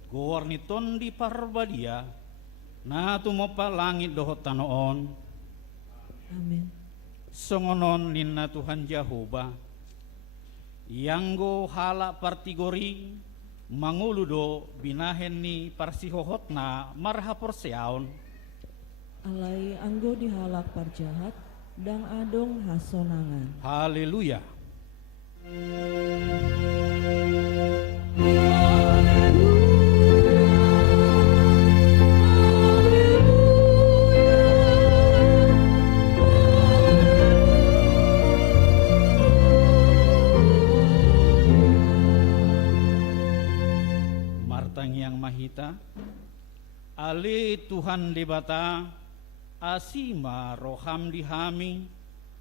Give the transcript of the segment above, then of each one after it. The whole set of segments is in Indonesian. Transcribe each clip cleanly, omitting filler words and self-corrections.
dohot gowar ni ton di parbadia na tumopa langit dohot tanoon. Amin. Songonon ninna Tuhan Jehova yanggo hala partigori manguludo binahen ni parsihohotna marhapor seaon. Alai anggo dihalak parjahat dang adong hasonangan. Haleluya. Martang yang mahita, Ali Tuhan debata, asima roham dihami,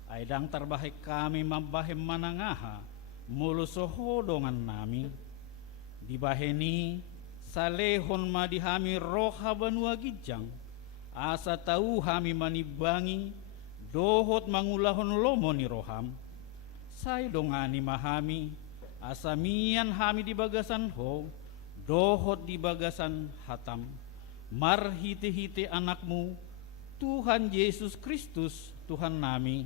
aidang terbaik kami mabahem manangaha, mulu sohodongan nami, dibaheni salehon madihami roha banua gijang, asa tahu hami manibangi, dohot mangulahon lomo ni roham, say dongani mahami, asamian hami di bagasan ho, dohot di bagasan hatam, marhite-hite anakmu, Tuhan Yesus Kristus Tuhan nami,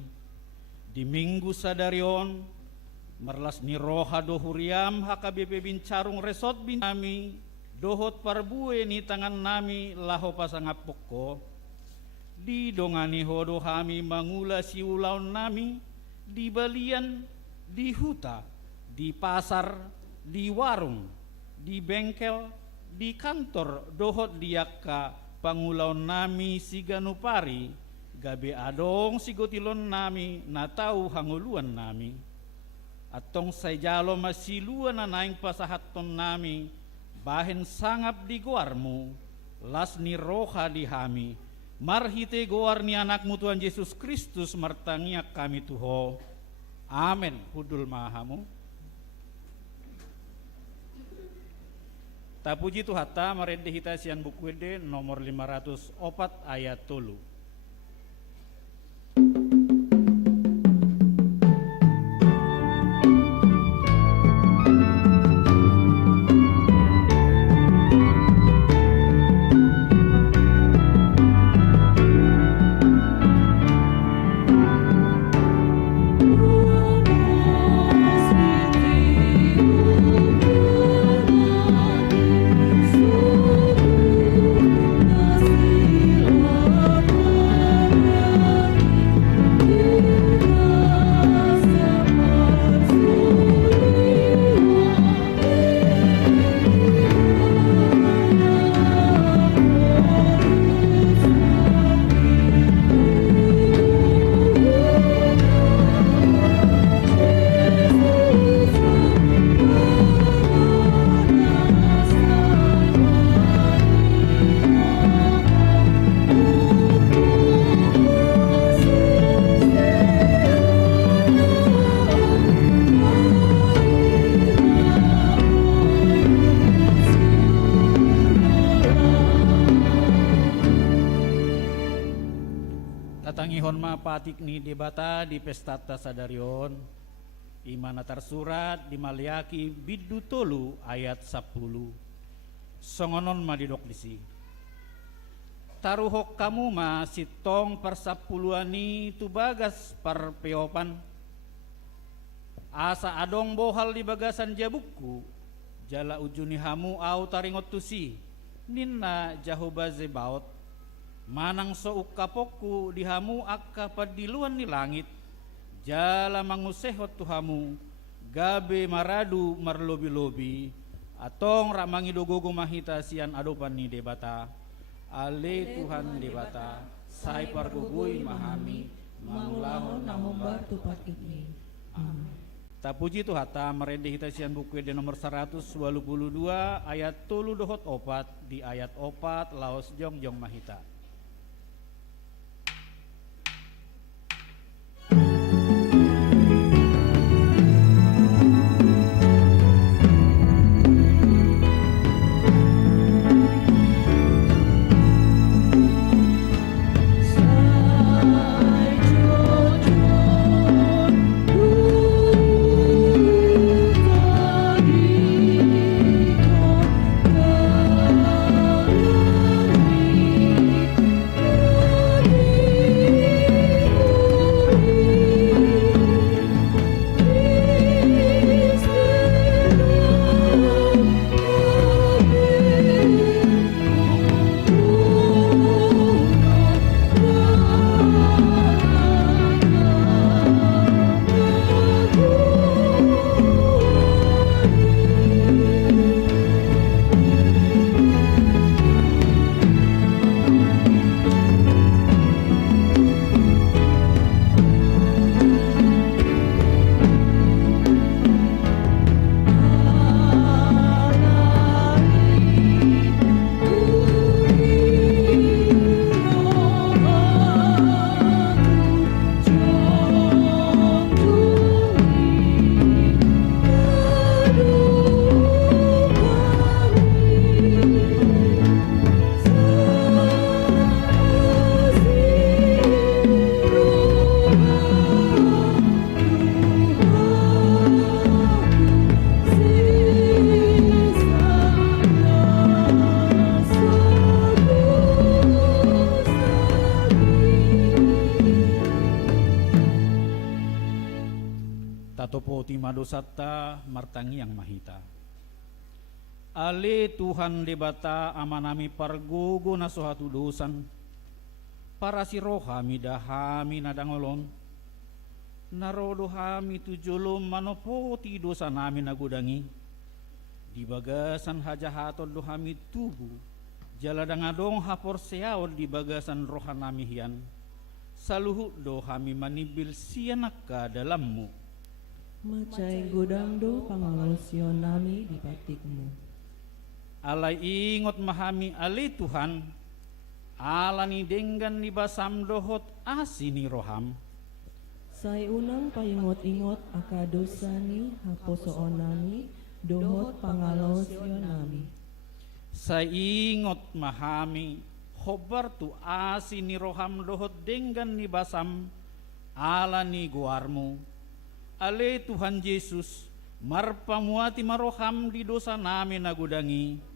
di minggu sadarion, merlas ni roha dohuriam HKBP bincarung resot bin nami, dohot parbue ni tangan nami laho pasangapoko, di dongani hodo hami mangula siulaun nami, di balian, di huta, di pasar, di warung, di bengkel, di kantor dohot diakka pangulaon nami siganupari gabe adong sigotilon nami natau hanguluan nami atong sayjalo masiluan na naing pasahaton nami bahen sangap di goarmu las ni roha di hami marhite goar ni anakmu Tuhan Yesus Kristus martangiak kami tuho. Amen. Hudul mahamu. Tapuji tu hatta marende hita sian buku ede nomor 504 ayat 3. Tatangihon mapatik ni debata di pestata sadarion imana tersurat di Maliaki biddu tolu ayat 10 songonon madidok disi taruhok kamu ma sitong persapuluani tu bagas parpeopan asa adong bohal di bagasan jabukku jala ujuni hamu au taringot tusi ninna jahoba zebaot manang so ukapokku dihamu akka padiluan ni langit jala mangusehot tuhamu gabe maradu marlobi-lobi atong ramangi dogogo mahita sian adopan ni debata ale Tuhan debata sai pargugui mahami mangulahon namombar tupat ini. Amin. Tapuji tu hata merende hita sian buku de nomor 122 ayat 3 dohot opat di ayat opat laos jongjong mahita. tima dosata martangi yang mahita. Ale Tuhan debata amanami pargogo na sohatu dosan, para si rohami dahami nadangolon, narodo hami tujulom manopoti dosa namin nagudangi, di bagasan hajahatod do hami tubu, jaladangadong hapor seaod di bagasan rohanami hian, saluhut do hami manibil sianaka dalammu. Macai godang do pangalosyon nami di patikmu. Alay ingot mahami ali Tuhan, ala ni denggan ni basam dohot asini roham. Say unang paingot-ingot aka dosa ni haposoon nami, dohot pangalosyon nami. Say ingot mahami, hobar tu asini roham dohot denggan ni basam, ala ni guarmu. Ale Tuhan Yesus, marpamuati maroham di dosa nami nagudangi.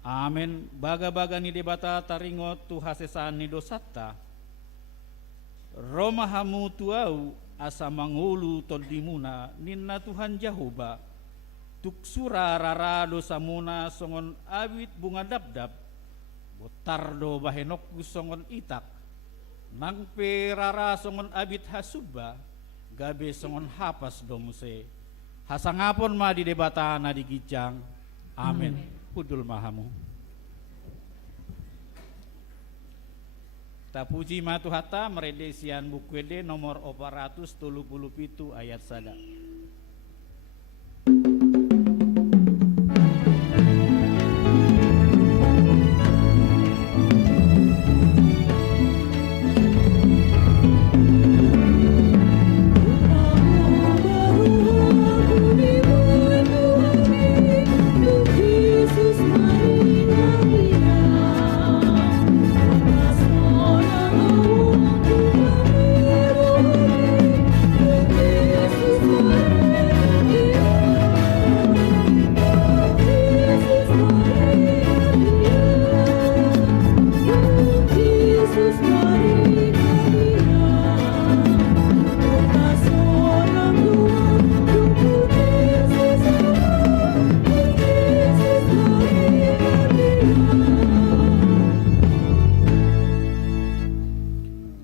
Amen. Baga-baga ni debata taringot tu hasesan ni dosata. Romahamu tuau asa mangulu todimuna ninna Tuhan Jahoba. Tuksura rara dosa muna songon awit bunga dabdab. Botardo bahenok songon itak. Nangpe rara songon abit hasuba. Gabe songon hapas domuse. Hasangapon ma di debata na di gijang. Amen. Pudul mahamu. Tapuji matuhata meredesian bukwede nomor 437 ayat sada.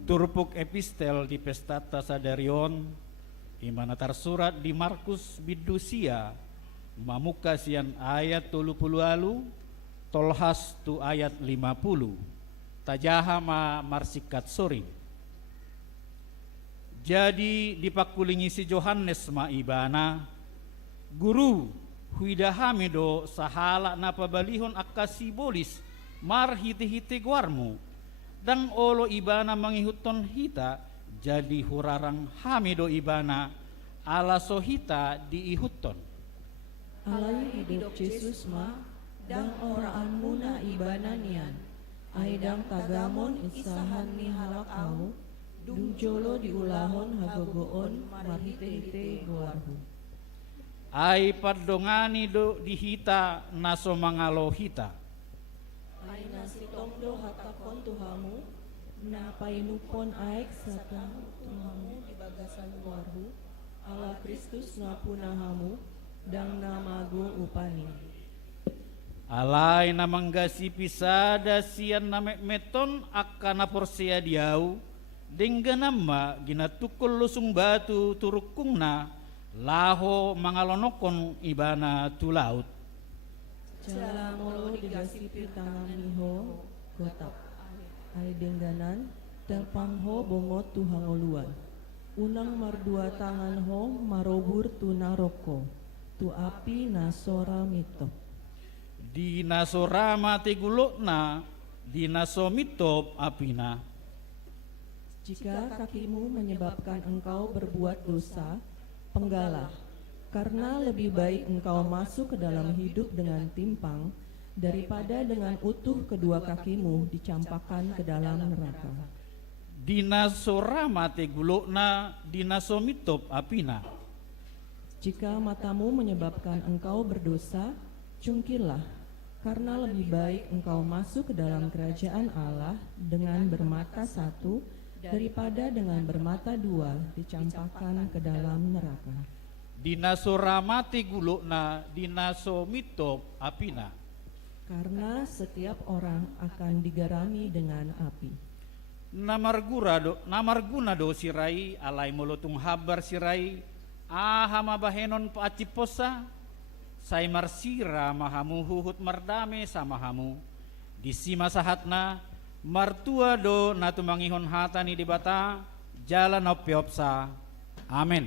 Turpuk epistel di Pestata Sadarion, imana tersurat di Markus Bidusia, mamuka sian ayat 30 alu, tolhas tu ayat 50, tajahama marsikat sori. Jadi dipakulingi si Johannes ma ibana, guru huidahamido sahala napabalihon akasi bolis marhiti-hiti guarmu. Dan olo ibana mangihuton hita jadi hurarang hamido ibana ala sohita diihuton. Alai hidup Yesus ma dang oraan muna ibana nian. Aidang tagamon isahan ni halak au dung jolo diulahon hagogoon marhite-hite guarhu. Ai padongani do dihita naso mangalo hita. Ay nasitong do hatakon tuhamu, na painupon aik satang tuhamu di bagasan guarhu, ala Kristus na punahamu, dang namago upani. Alay namanggasi pisada sian meton akana porsia diau, dengganama ginatukul lusung batu turukungna, laho mangalonokon ibana tulaut. Jalamolo digasipi tangan miho gotap. Ay dengganan terpangho bongot tuhangoluan. Unang mardua tangan ho marobur tu naroko. Tu api nasora mito. Di nasora mati gulokna, di nasomitop apina. Jika kakimu menyebabkan engkau berbuat dosa, penggalah. Karena lebih baik engkau masuk ke dalam hidup dengan timpang daripada dengan utuh kedua kakimu dicampakkan ke dalam neraka. Dinasora mate gulokna dinasomitop apina. Jika matamu menyebabkan engkau berdosa, cungkillah, karena lebih baik engkau masuk ke dalam kerajaan Allah dengan bermata satu daripada dengan bermata dua dicampakkan ke dalam neraka. dinaso ramati gulukna dinaso mitop apina. Karena setiap orang akan digarami dengan api. Namarguna do sirai alai molotung habar sirai aha mabahenon paaciposa sai marsira mahamu huhut mardame samahamu disima sahatna martua do natumangihon hatani di bata jalan opiopsa. Amin.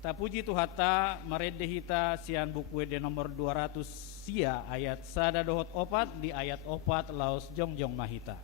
Tapuji Tuhata maredehita sian buku de nomor 200 sia ayat sada dohot opat di ayat opat laos jongjong mahita.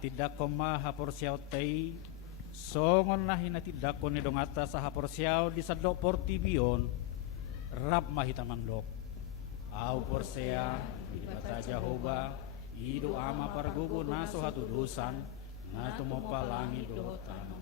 Tidakon mahapor siyaw tay songon na hinatidakon ni dong atas sa hapor siyaw di sadok portibion rap mahita mandok au porsea di bata Jehovah ido ama pargugo naso hatudusan na tumopalangi dohotano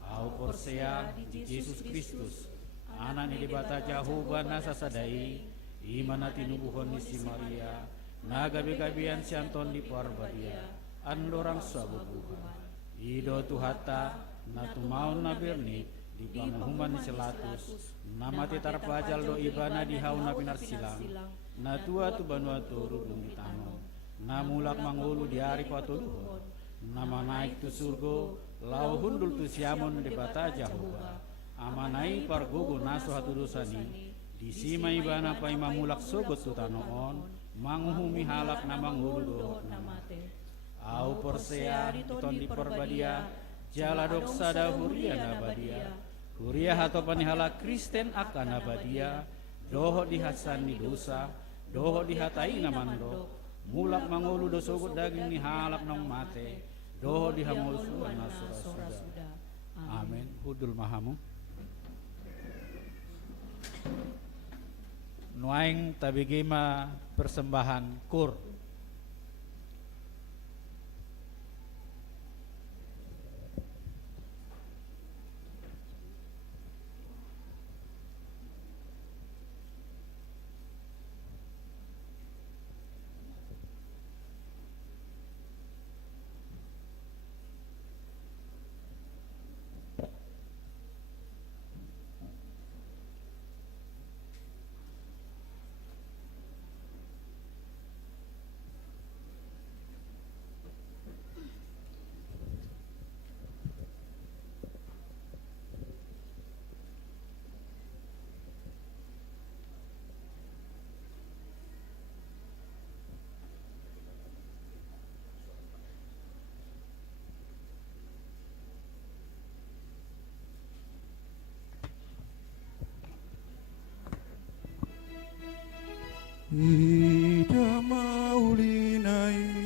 au porsea di Yesus Kristus anak ni di bata Jehovah nasa sadai iman na tinubuhon ni si Maria na gabi-gabian si Anton di Parbadia andorang sabubuhan ido Tuhata na tumaon na birni di panghuman ni Selatus namati tarpajal do ibana di hauna pinarsilang na tua tu banua turu bungitano na mulak mangulu di hari patuluhon na manaik tu surgo lau hundul tu siamon di bata Jehovah amanai pargugo naso hatudusani di sima ibana pa imamulak sogot tu tanoon manguhumi halak na mangulu do namate au porsea diton di Parbadia jala doksa da huria nabadia huria hato panihala Kristen akan nabadia doho dihasan ni dosa doho dihatai namando mulak mangulu dosogot daging ni halak nong mate doho dihangul suan nasura suda. Amin. Hudul mahamu nuaing tabigima persembahan kur. Ida maulinai.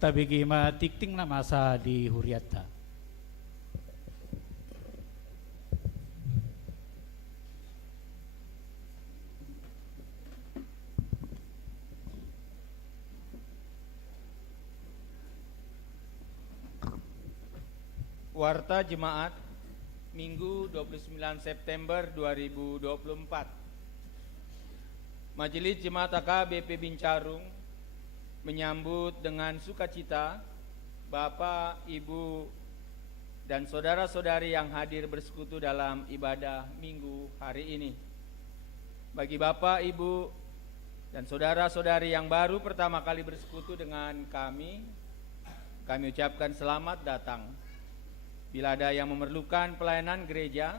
Tabigi ma tikting na masa di Huriata. Warta Jemaat Minggu 29 September 2024. Majelis Jemaat AKBP Bincarung menyambut dengan sukacita Bapak, Ibu, dan saudara-saudari yang hadir bersekutu dalam ibadah Minggu hari ini. Bagi Bapak, Ibu, dan saudara-saudari yang baru pertama kali bersekutu dengan kami ucapkan selamat datang. Bila ada yang memerlukan pelayanan gereja,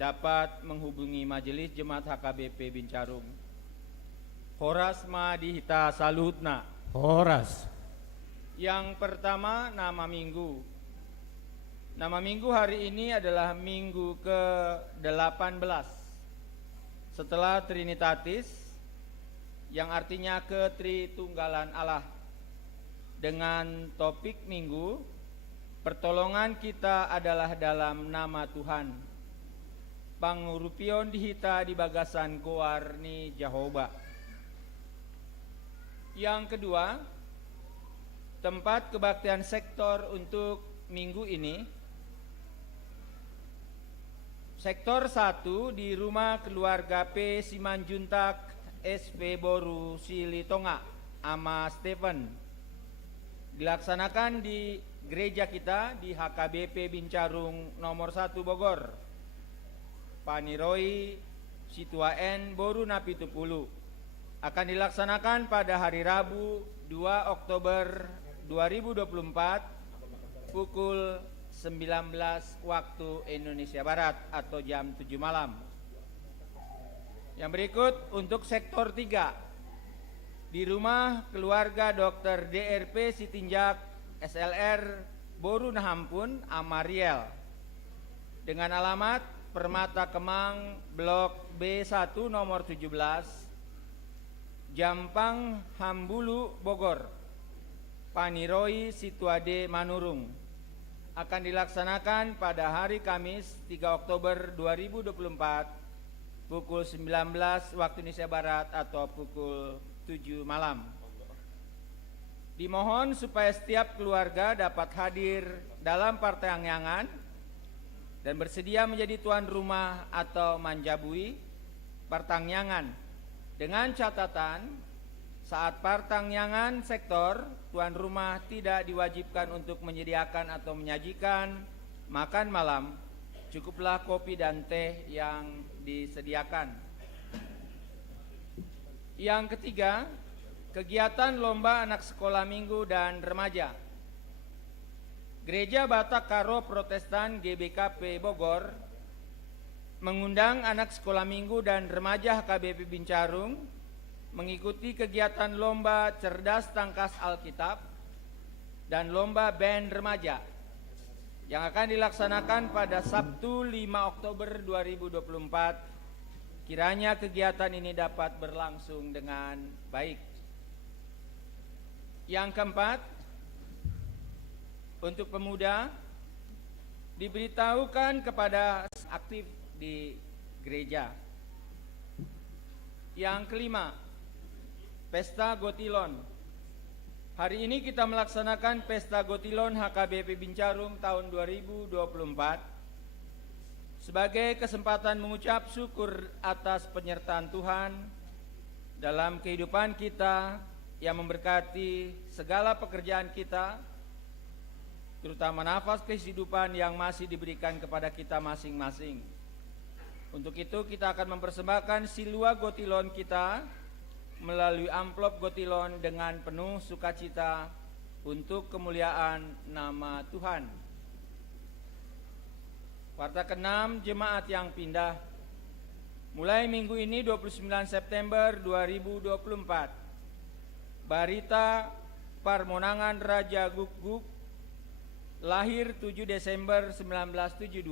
dapat menghubungi Majelis Jemaat HKBP Bincarung. Horas ma dihita salutna. Horas. Yang pertama, nama minggu. Nama minggu hari ini adalah minggu ke-18 setelah Trinitatis, yang artinya ketritunggalan Allah. Dengan topik minggu, pertolongan kita adalah dalam nama Tuhan. Pangurupion dihita di bagasan goar ni Jehovah. Yang kedua, tempat kebaktian sektor untuk minggu ini. Sektor 1 di Rumah Keluarga P. Simanjuntak SP Boru Silitonga Ama Stephen. Dilaksanakan di gereja kita di HKBP Bincarung nomor 1 Bogor. Paniroi Situaen Boru Napitupulu. Akan dilaksanakan pada hari Rabu 2 Oktober 2024 pukul 19 waktu Indonesia Barat atau jam 7 malam. Yang berikut untuk sektor 3 di Rumah Keluarga Dr. DRP Sitinjak SLR Boru Nahampun Amariel dengan alamat Permata Kemang Blok B1 nomor 17 Jampang Hambulu Bogor. Paniroi Situade Manurung. Akan dilaksanakan pada hari Kamis 3 Oktober 2024 pukul 19 waktu Indonesia Barat atau pukul 7 malam. Dimohon supaya setiap keluarga dapat hadir dalam partangyangan dan bersedia menjadi tuan rumah atau manjabui partangyangan, dengan catatan saat partangyangan sektor, tuan rumah tidak diwajibkan untuk menyediakan atau menyajikan makan malam, cukuplah kopi dan teh yang disediakan. Yang ketiga, kegiatan lomba anak sekolah minggu dan remaja. Gereja Batak Karo Protestan GBKP Bogor mengundang anak sekolah minggu dan remaja HKBP Bincarung mengikuti kegiatan lomba cerdas tangkas Alkitab dan lomba band remaja yang akan dilaksanakan pada Sabtu 5 Oktober 2024. Kiranya kegiatan ini dapat berlangsung dengan baik. Yang keempat, untuk pemuda diberitahukan kepada aktif di gereja. Yang kelima, Pesta Gotilon. Hari ini kita melaksanakan Pesta Gotilon HKBP Bincarung tahun 2024 sebagai kesempatan mengucap syukur atas penyertaan Tuhan dalam kehidupan kita yang memberkati segala pekerjaan kita, terutama nafas kehidupan yang masih diberikan kepada kita masing-masing. Untuk itu kita akan mempersembahkan silua gotilon kita melalui amplop gotilon dengan penuh sukacita untuk kemuliaan nama Tuhan. Warta ke-6, jemaat yang pindah. Mulai minggu ini 29 September 2024, Barita Parmonangan Raja Guguk, lahir 7 Desember 1972,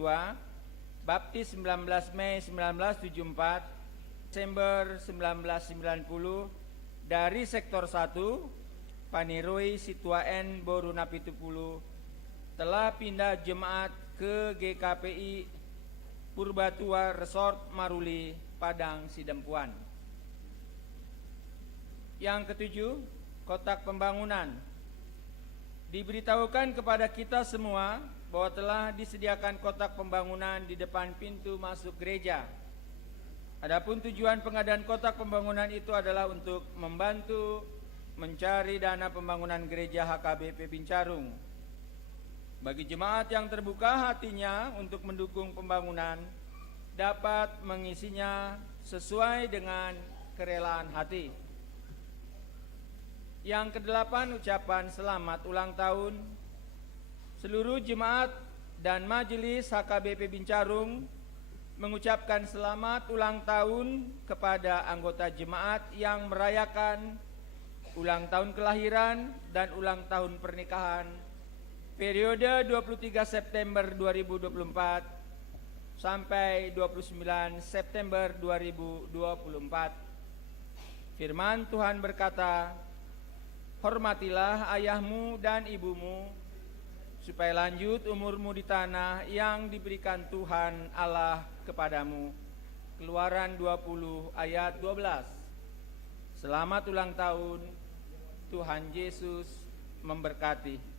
baptis 19 Mei 1974, Desember 1990, dari sektor 1 Paniroi Situaen Boru Napitupulu, telah pindah jemaat ke GKPI Purbatua Resort Maruli, Padang Sidempuan. Yang ketujuh, kotak pembangunan. Diberitahukan kepada kita semua bahwa telah disediakan kotak pembangunan di depan pintu masuk gereja. Adapun tujuan pengadaan kotak pembangunan itu adalah untuk membantu mencari dana pembangunan gereja HKBP Bincarung. Bagi jemaat yang terbuka hatinya untuk mendukung pembangunan, dapat mengisinya sesuai dengan kerelaan hati. Yang kedelapan, ucapan selamat ulang tahun. Seluruh jemaat dan majelis HKBP Bincarung mengucapkan selamat ulang tahun kepada anggota jemaat yang merayakan ulang tahun kelahiran dan ulang tahun pernikahan periode 23 September 2024 sampai 29 September 2024. Firman Tuhan berkata, "Hormatilah ayahmu dan ibumu, supaya lanjut umurmu di tanah yang diberikan Tuhan Allah kepadamu." Keluaran 20 ayat 12. Selamat ulang tahun, Tuhan Yesus memberkati.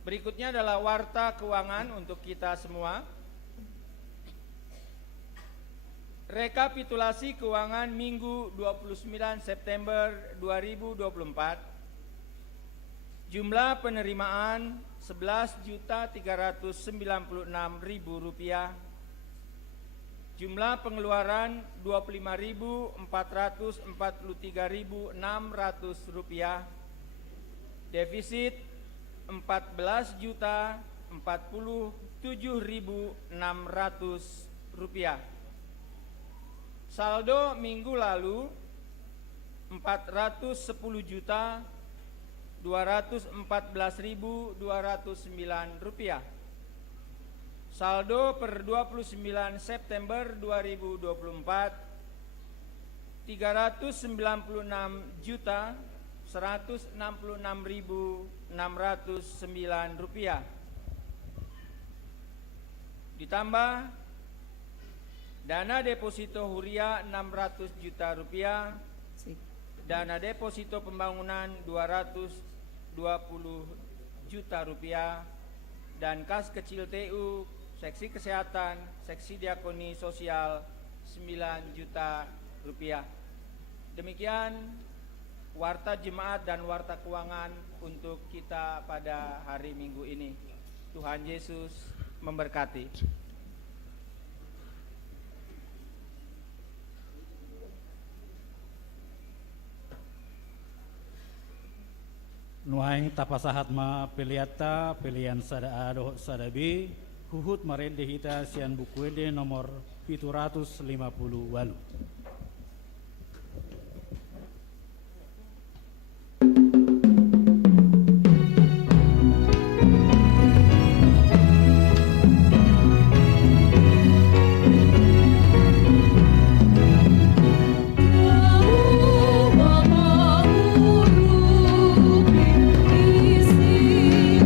Berikutnya adalah warta keuangan untuk kita semua. Rekapitulasi keuangan Minggu 29 September 2024. Jumlah penerimaan Rp11.396.000. Jumlah pengeluaran Rp25.443.600. Defisit Rp14.047.600. Saldo minggu lalu Rp410.214.209. Saldo per 29 September 2024 Rp396.166.609. Ditambah dana deposito Huria Rp600 juta, dana deposito pembangunan Rp220 juta, dan kas kecil TU, seksi kesehatan, seksi diakoni sosial Rp9 juta. Demikian warta jemaat dan warta keuangan untuk kita pada hari Minggu ini. Tuhan Yesus memberkati. Nuaing tapasahat ma piliata pilihan sada ado sadabi huhut marede hita sian bukuede nomor 758. Isi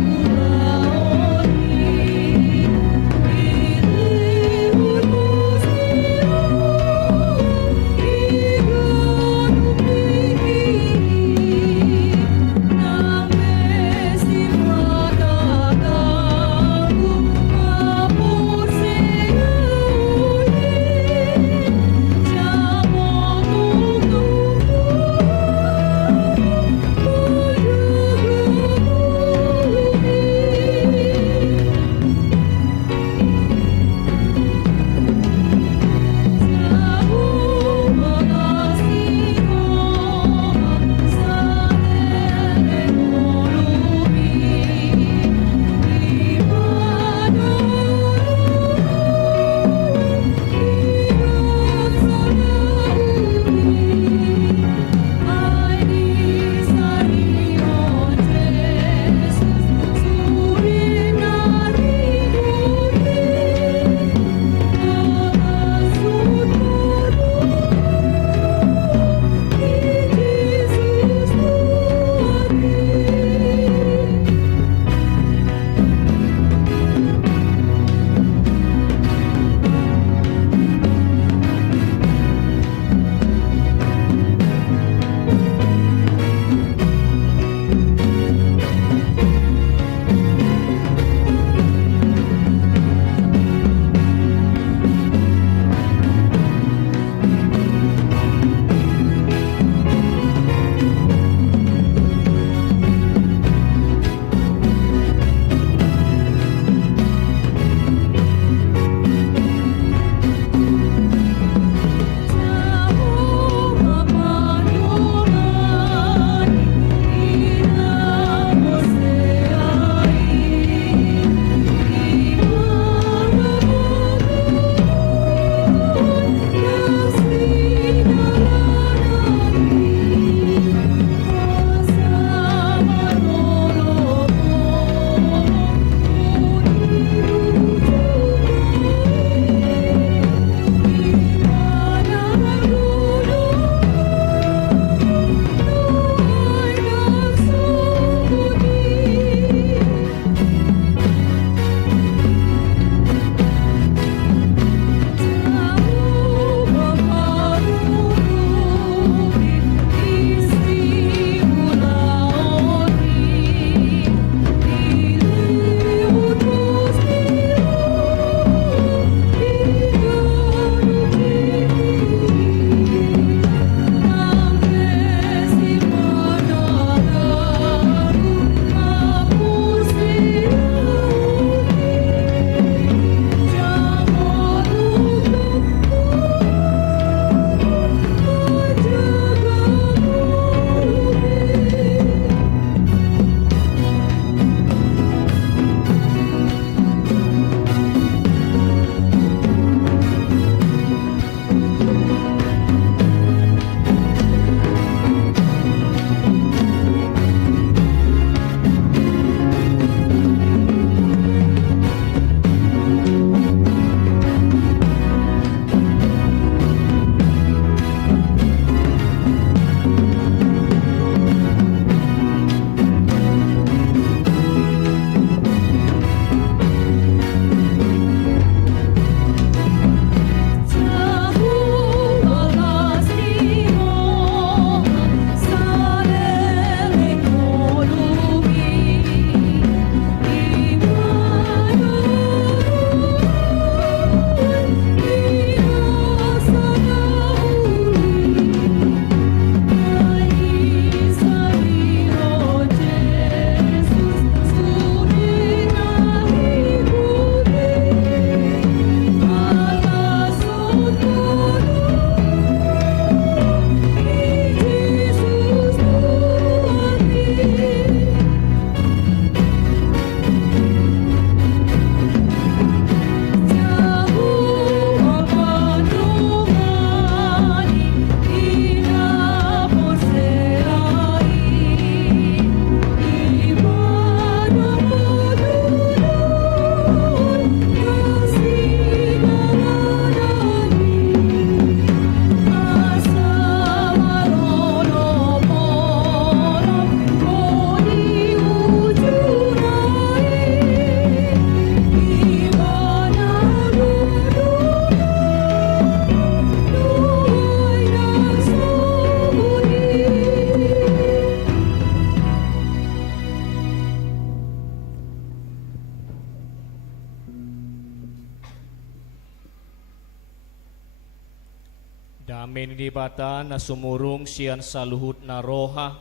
ni dibata na sumurong siyan sa luhut na roha,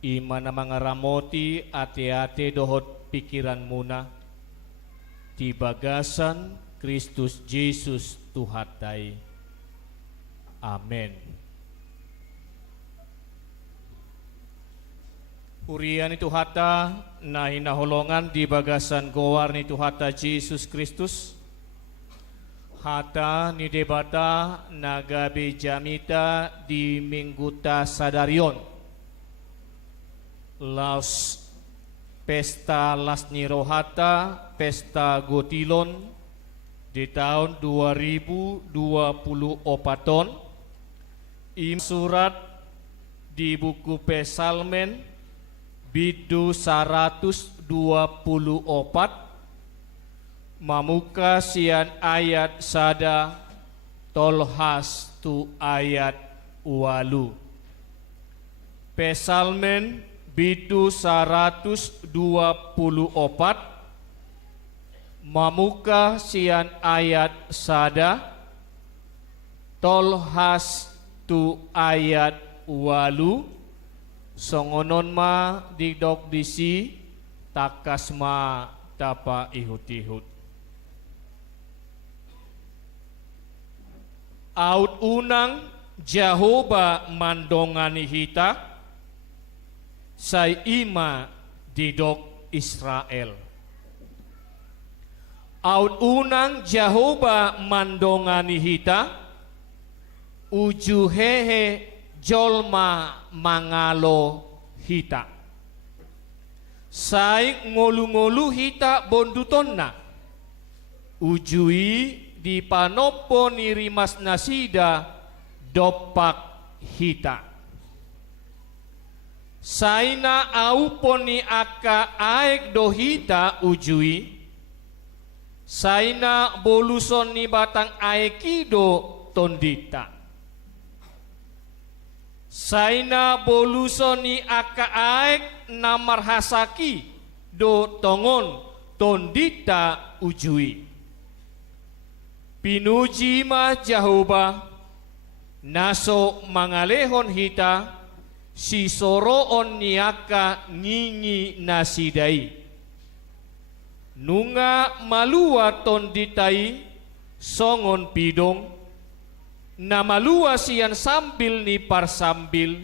ima na mga ramoti ate-ate dohot pikiran muna, ti bagasan Kristus Jesus Tuhatay. Amen. Urian itu hata na hinahulongan di bagasan gowar ni Tuhata Jesus Kristus. Hata ni debata nagabi jamita di mingguta sadarion. Laos pesta lasni rohata, pesta gotilon di tahun 2024. Surat di buku Pesalmen bidu 124 mamuka sian ayat sada tolhas tu ayat walu. Pesalmen bidu 124 mamuka sian ayat sada tolhas tu ayat walu. Songonon ma digdok disi takas ma tapa ihut-ihut. Aut unang Jehovah mandongani hita say ima didok Israel. Aut unang Jehovah mandongani hita uju hehe jolma mangalo hita. Say ngolu-ngolu hita bondutonna ujui di panopo ni rimas nasida dopak hita. Saina aupon ni aka aek do hita ujui. Saina boluson ni batang aekido tondita. Saina boluson ni aka aek namarhasaki do tongon tondita ujui. Pinuji ma Jehovah naso mangalehon hita si soroon niaka ngingi nasidai. Nunga malua tonditai songon pidong na malua siyan sambil ni parsambil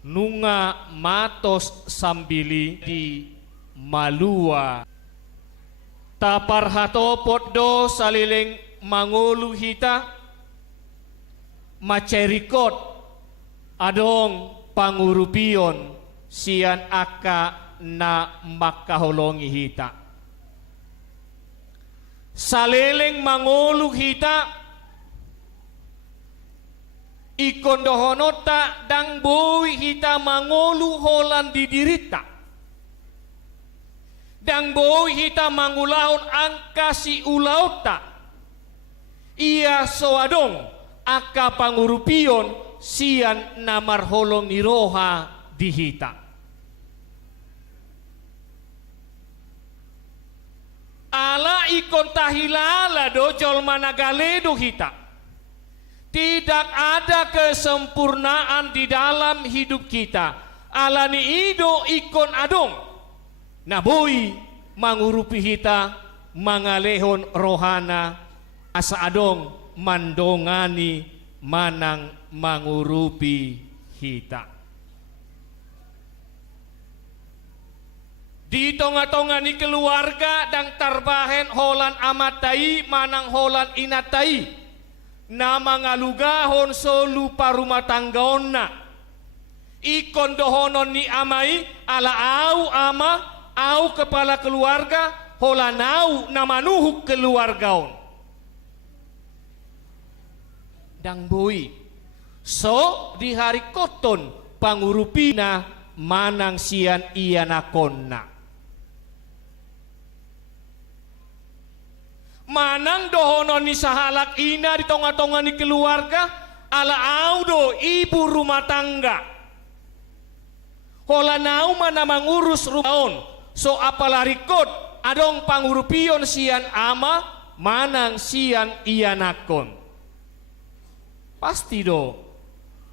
nunga matos sambili di malua. Tapar hatopot do saliling mangulu hita macerikot adong pangurupion siyan aka na makaholongi hita. Saliling mangulu hita ikondohonota dang boy hita mangolu holan didirita. Dang boy hita mangulaon angka si ulauta. Ia soadong aka pangurupion sian namarholong niroha dihita. Ala ikon tahilala do jolma nagaledo hita. Tidak ada kesempurnaan di dalam hidup kita. Alani ido ikon adong. Naboi mangurupi hita mangalehon rohana asa adong mandongani manang mangurupi hita. Di tonga-tonga ni keluarga dang tarbahen holan amatai manang holan inatai. Na mangalugahon solu parumah tanggaonna ikon dohonon ni amai ala au ama au kepala keluarga holanau namanuhuk keluargaon dang boy so di hari koton pangurupina manang sian ianakonna. Manang dohonon ni sahalak ina di tonga-tonga ni keluarga ala audo ibu rumah tangga. Hola nau mana mangurus rumaon so apalarikot adong pangurupion sian ama manang sian ianakon. Pasti do.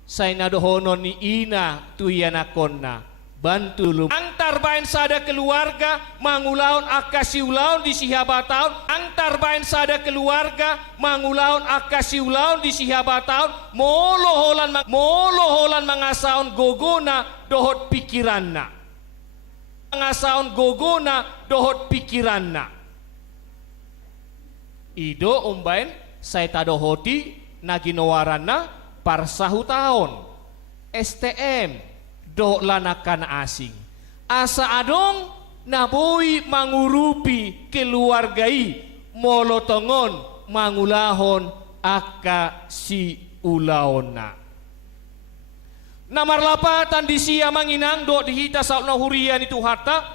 Saya nadohonon ni ina tuyanakonna bantu lu. Antar bain sada keluarga mangulaun akasiulaun di sihabataun. Antar bain sada keluarga mangulaun akasiulaun di sihabataun. Moloholan mangasaun gogona dohot pikiranna. Mangasaun gogona dohot pikiranna. Ido umbain saya tadohoti naginawaranna parsahu tahun STM do lanakan asing asa adong naboi mangurupi keluargai molotongon mangulahon aka si ulaona namar lapatan di sia manginang do dihita sauna hurian itu harta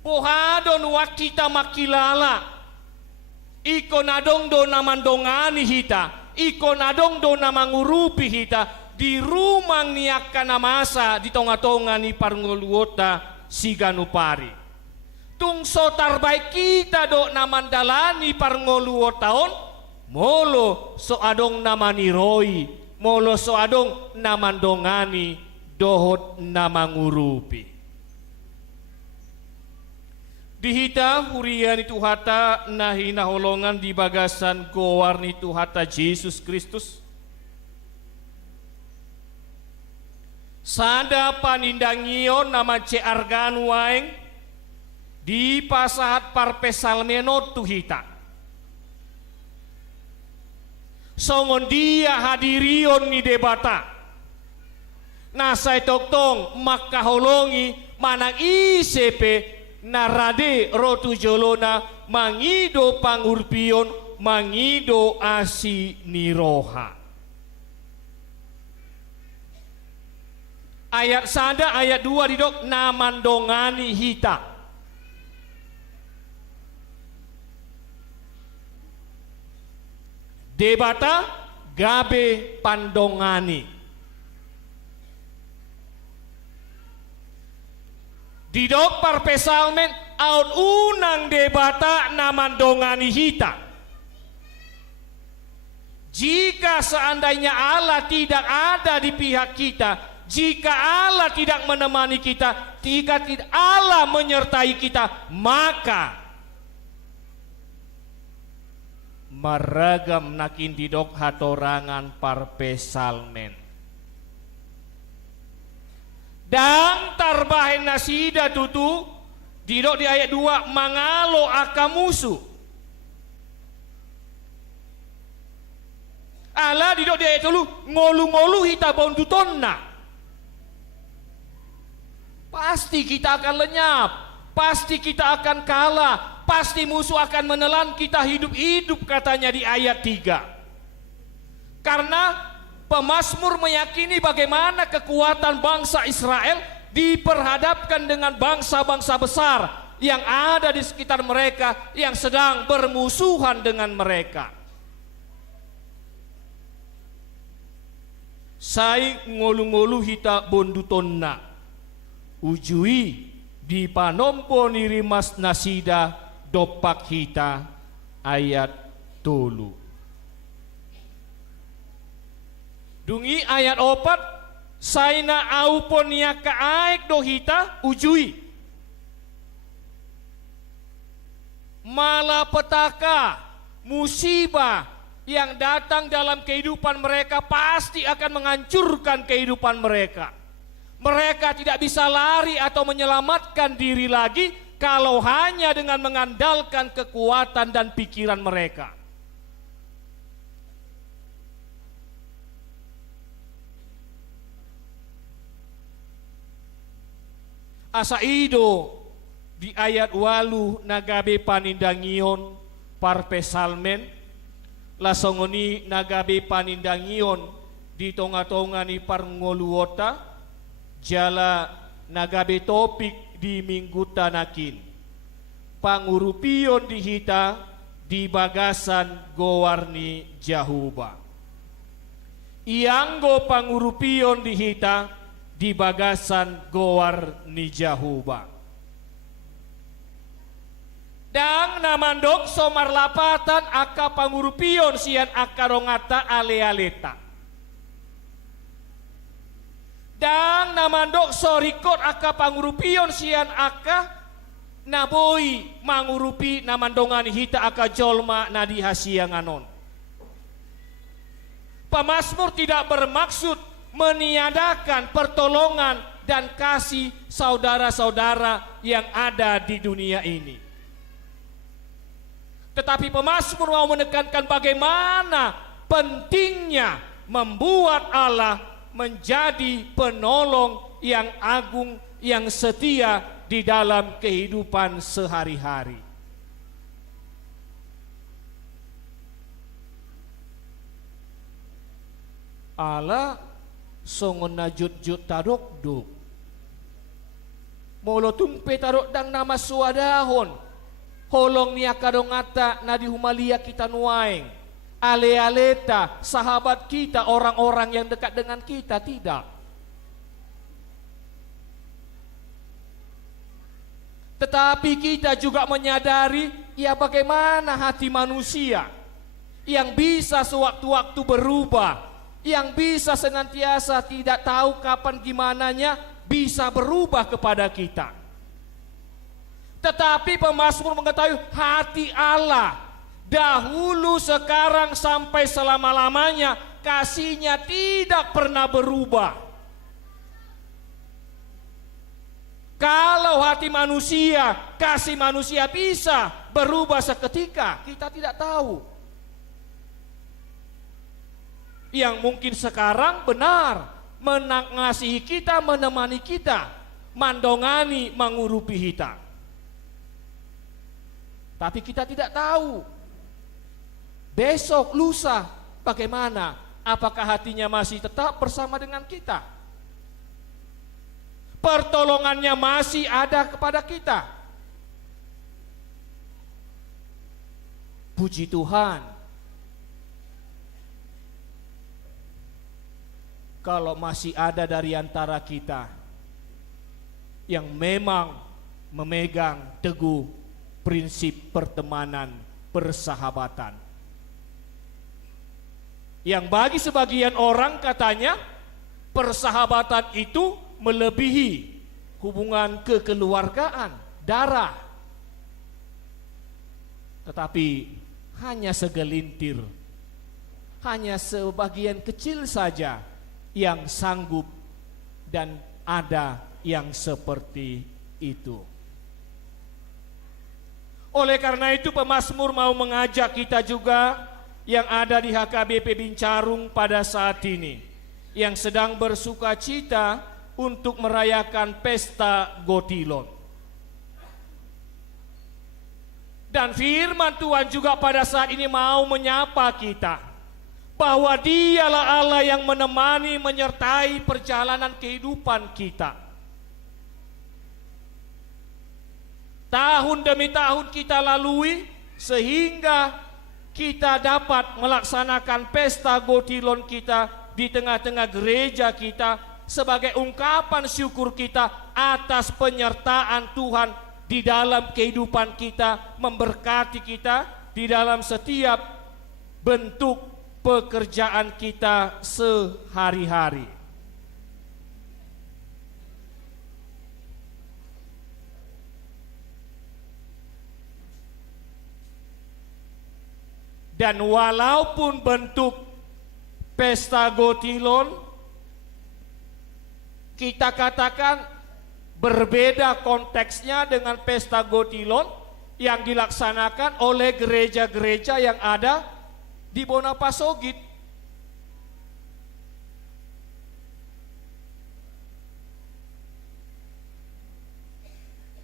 pohadon wakita makilala iko nadong do namandongani hita, iko nadong do namangurupi hita, di rumang niaka namasa di tonga-tonga ni parngoluota siganupari. Tung sotar baik kita do namandalani parngoluotaon, molo so adong namaniroi, molo so adong namandongani dohot namangurupi. Dihita hurian itu hata nahi naholongan di bagasan gowarni itu hata Yesus Kristus. Sada panindangion nama ce argan waeng di pasahat parpesalmeno tuhita. Songon dia hadirion ni debata. Nasai toktong makaholongi manang ICP narade rotu jolona mangido pangurpion mangido asi niroha. Ayat sada ayat 2 didok namandongani hita. Debata gabe pandongani. Didok parpesalmen aun unang debata namandongani hita. Jika seandainya Allah tidak ada di pihak kita, jika Allah tidak menemani kita, jika tidak Allah menyertai kita, maka meragam nakin didok hatorangan parpesalmen. Dan tarbahen nasida tutu didok di ayat 2 mangalo akamusu. Allah didok di ayat 3 ngolu-ngolu hita bondutonna. Pasti kita akan lenyap, pasti kita akan kalah, pasti musuh akan menelan kita hidup-hidup katanya di ayat 3. Karena Pemazmur meyakini bagaimana kekuatan bangsa Israel diperhadapkan dengan bangsa-bangsa besar yang ada di sekitar mereka yang sedang bermusuhan dengan mereka. Sai ngolu-ngolu hita bondutonna ujui di panompo nirimas nasida dopak hita ayat 3. Dungi ayat 4 saina aupon ya kaaik dohita ujui malapetaka musibah yang datang dalam kehidupan mereka pasti akan menghancurkan kehidupan mereka. Mereka tidak bisa lari atau menyelamatkan diri lagi kalau hanya dengan mengandalkan kekuatan dan pikiran mereka. Asa ido di ayat 8 nagabe panindangion parpesalmen lasongoni nagabe panindangion di tonga-tonga ni parngoluota jala nagabe topik di minggu tanakin pangurupion di hita di bagasan gowarni jahuba ianggo pangurupion di hita di bagasan gowar ni jahuba. Dang namandok somar lapatan aka pangurupion sian aka rongata ale-aleta. Dang namandok sorikot aka pangurupion sian aka naboi mangurupi namandongani hita aka jolma nadi hasianganon. Pemazmur tidak bermaksud meniadakan pertolongan dan kasih saudara-saudara yang ada di dunia ini. Tetapi pemazmur mau menekankan bagaimana pentingnya membuat Allah menjadi penolong yang agung, yang setia di dalam kehidupan sehari-hari. Allah songon najut-jut tarok-duk. Molo tumpe tarok dang nama suadahon. Holong niya kadongata na di humalia kita nuaeng. Ale-aleta, sahabat kita, orang-orang yang dekat dengan kita, tidak. Tetapi kita juga menyadari, ya bagaimana hati manusia yang bisa sewaktu-waktu berubah, yang bisa senantiasa tidak tahu kapan gimananya bisa berubah kepada kita. Tetapi pemazmur mengetahui hati Allah dahulu, sekarang, sampai selama-lamanya kasihnya tidak pernah berubah. Kalau hati manusia, kasih manusia bisa berubah seketika, kita tidak tahu. Yang mungkin sekarang benar mengasihi kita, menemani kita, mandongani, mengurupi kita. Tapi kita tidak tahu besok, lusa bagaimana, apakah hatinya masih tetap bersama dengan kita, pertolongannya masih ada kepada kita. Puji Tuhan, kalau masih ada dari antara kita yang memang memegang teguh prinsip pertemanan, persahabatan, yang bagi sebagian orang katanya persahabatan itu melebihi hubungan kekeluargaan, darah. Tetapi hanya segelintir, hanya sebagian kecil saja yang sanggup dan ada yang seperti itu. Oleh karena itu pemazmur mau mengajak kita juga yang ada di HKBP Bincarung pada saat ini, yang sedang bersuka cita untuk merayakan pesta Gotilon. Dan firman Tuhan juga pada saat ini mau menyapa kita, bahwa Dialah Allah yang menemani, menyertai perjalanan kehidupan kita. Tahun demi tahun kita lalui sehingga kita dapat melaksanakan pesta Gotilon kita di tengah-tengah gereja kita sebagai ungkapan syukur kita atas penyertaan Tuhan di dalam kehidupan kita, memberkati kita di dalam setiap bentuk pekerjaan kita sehari-hari. Dan walaupun bentuk pesta Gotilon kita katakan berbeda konteksnya dengan pesta Gotilon yang dilaksanakan oleh gereja-gereja yang ada di Bonapasogit.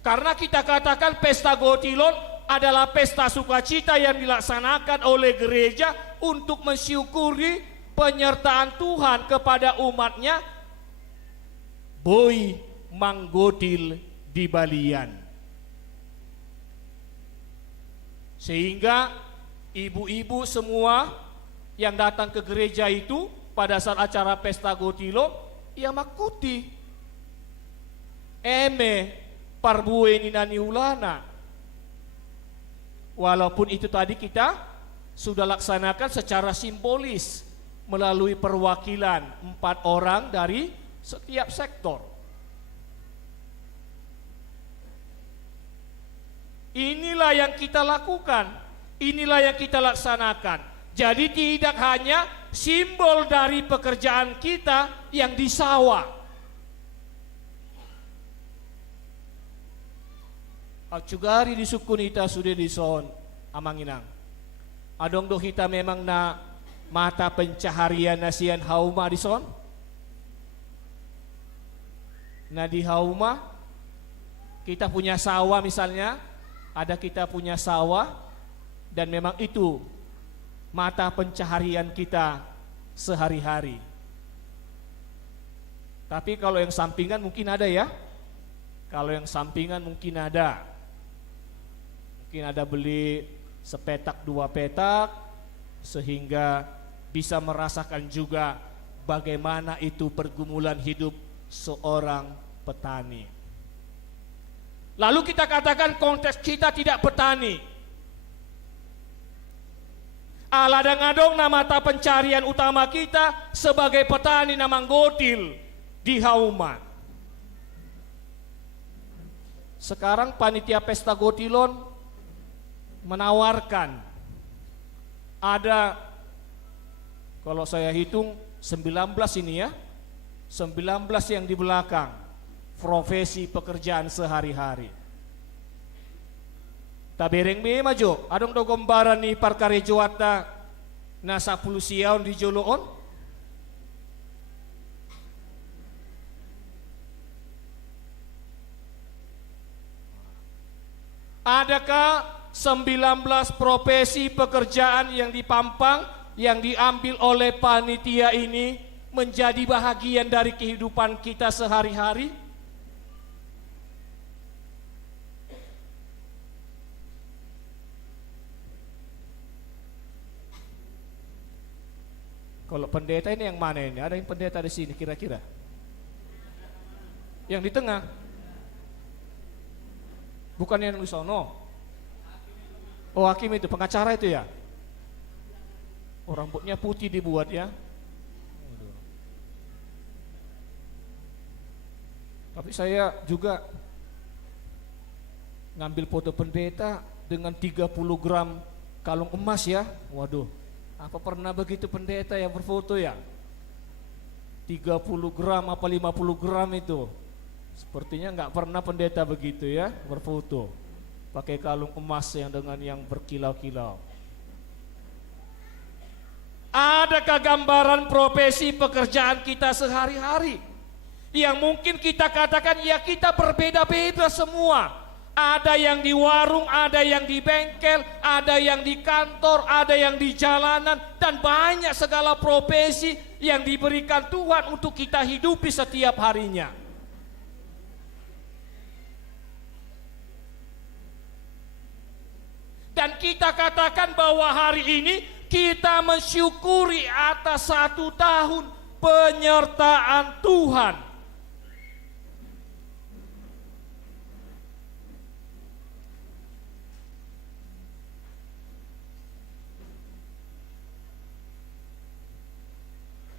Karena kita katakan pesta Gotilon adalah pesta sukacita yang dilaksanakan oleh gereja untuk mensyukuri penyertaan Tuhan kepada umatnya. Boi manggotil di balian. Sehingga ibu-ibu semua yang datang ke gereja itu pada saat acara pesta Gotilon, ia makuti eme parbue ni nani ulana. Walaupun itu tadi kita sudah laksanakan secara simbolis melalui perwakilan 4 orang dari setiap sektor. Inilah yang kita lakukan, inilah yang kita laksanakan. Jadi tidak hanya simbol dari pekerjaan kita yang di sawah. Acugari di sukunita sudah di son amanginang. Adong do kita memang na mata pencaharian nasian hauma di son. Nah di hauma kita punya sawah misalnya, ada kita punya sawah dan memang itu mata pencaharian kita sehari-hari. Tapi kalau yang sampingan mungkin ada ya. Kalau yang sampingan mungkin ada. Mungkin ada beli sepetak 2 petak sehingga bisa merasakan juga bagaimana itu pergumulan hidup seorang petani. Lalu kita katakan konteks kita tidak petani. Aladang-adong nama mata pencarian utama kita sebagai petani namang gotil di Hauma. Sekarang panitia pesta gotilon menawarkan ada, kalau saya hitung 19 ini ya, 19 yang di belakang profesi pekerjaan sehari-hari. Tabereng be majo, adong do gombaran ni parkare juata na 10 siaon di joloon. Adakah 19 profesi pekerjaan yang dipampang, yang diambil oleh panitia ini menjadi bahagian dari kehidupan kita sehari-hari? Kalau pendeta ini yang mana ini? Ada yang pendeta di sini kira-kira? Yang di tengah? Bukan yang di sono? Oh, hakim itu, pengacara itu ya? Oh, rambutnya putih dibuat ya? Tapi saya juga ngambil foto pendeta dengan 30 gram kalung emas ya. Waduh, apa pernah begitu pendeta yang berfoto ya? 30 gram apa 50 gram itu? Sepertinya nggak pernah pendeta begitu ya, berfoto pakai kalung emas yang dengan yang berkilau-kilau. Adakah gambaran profesi pekerjaan kita sehari-hari yang mungkin kita katakan ya kita berbeda-beda semua? Ada yang di warung, ada yang di bengkel, ada yang di kantor, ada yang di jalanan, dan banyak segala profesi yang diberikan Tuhan untuk kita hidupi setiap harinya. Dan kita katakan bahwa hari ini kita mensyukuri atas 1 tahun penyertaan Tuhan.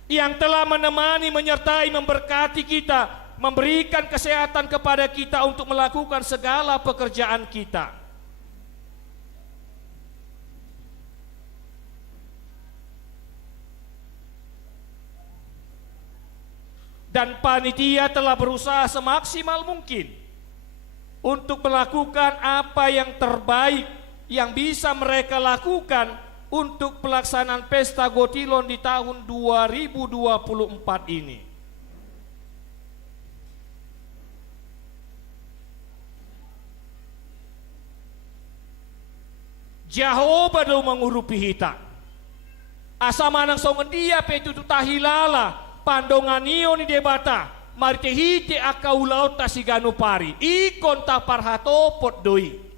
Yang telah menemani, menyertai, memberkati kita, memberikan kesehatan kepada kita untuk melakukan segala pekerjaan kita. Dan panitia telah berusaha semaksimal mungkin untuk melakukan apa yang terbaik yang bisa mereka lakukan untuk pelaksanaan pesta Gotilon di tahun 2024 ini. Jehovah do mengurupi hita. Asa manang songon dia petu tahilala pandonganio ni debata marite hite akaulau tasigano pari ikon ta parhatopot doi.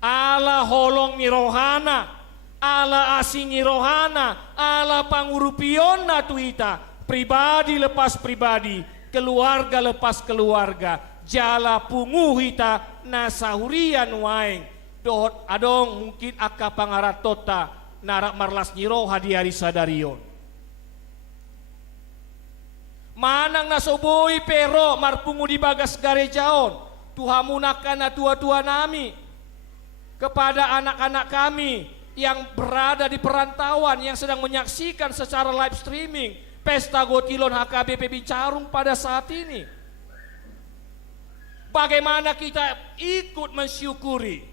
Ala holong ni rohana, ala asing ni rohana, ala pangurupion na tuita, pribadi lepas pribadi, keluarga lepas keluarga, jala pungu hita nasahurian waeng dohot adong mungkin akka pangarat tota narak marlas nyiro hadiari sadarion. Manang nasoboi pero marpungu di bagas garejaon tuhamunakan na tua-tua nami kepada anak-anak kami yang berada di perantauan yang sedang menyaksikan secara live streaming Pesta Gotilon HKBP Bincarung pada saat ini. Bagaimana kita ikut mensyukuri,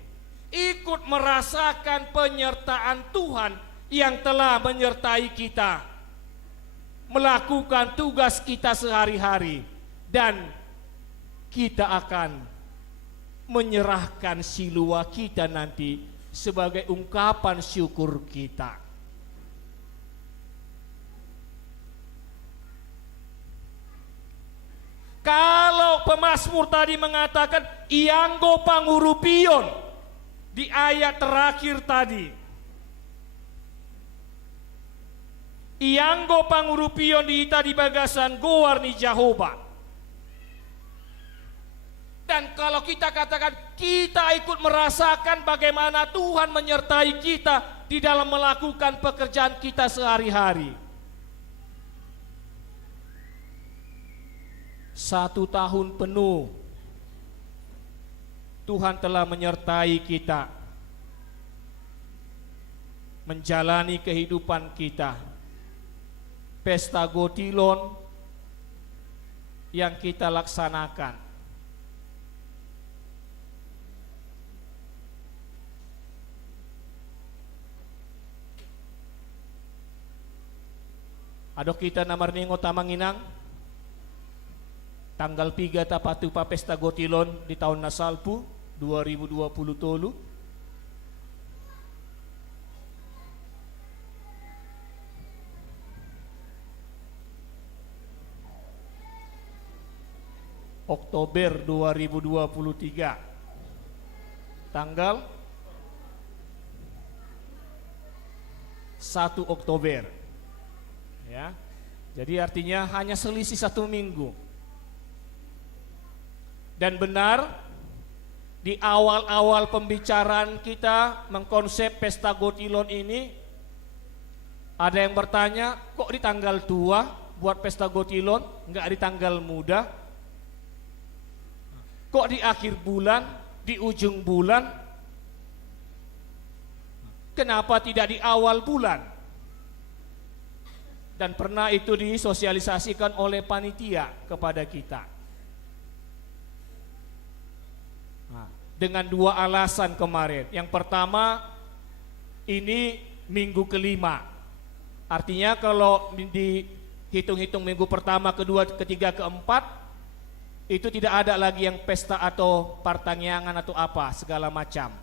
ikut merasakan penyertaan Tuhan yang telah menyertai kita, melakukan tugas kita sehari-hari, dan kita akan menyerahkan silua kita nanti sebagai ungkapan syukur kita. Kalau pemazmur tadi mengatakan ianggo pangurupion di ayat terakhir tadi, ianggo pangurupion di ita di bagasan goar ni Jehovah. Dan kalau kita katakan kita ikut merasakan bagaimana Tuhan menyertai kita di dalam melakukan pekerjaan kita sehari-hari. 1 tahun penuh Tuhan telah menyertai kita menjalani kehidupan kita. Pesta Gotilon yang kita laksanakan. Adok kita namarningo tamanginang tanggal 3 tapatu pa Pesta Gotilon di tahun nasalpu 2020 tolu. Oktober 2023 tanggal 1 Oktober ya. Jadi artinya hanya selisih 1 minggu. Dan benar di awal-awal pembicaraan kita mengkonsep Pesta Gotilon ini ada yang bertanya, kok di tanggal tua buat Pesta Gotilon, enggak di tanggal muda? Kok di akhir bulan, di ujung bulan? Kenapa tidak di awal bulan? Dan pernah itu disosialisasikan oleh panitia kepada kita. Dengan 2 alasan kemarin. Yang pertama, ini minggu kelima. Artinya kalau dihitung-hitung minggu pertama, kedua, ketiga, keempat, itu tidak ada lagi yang pesta atau partangyangan atau apa, segala macam.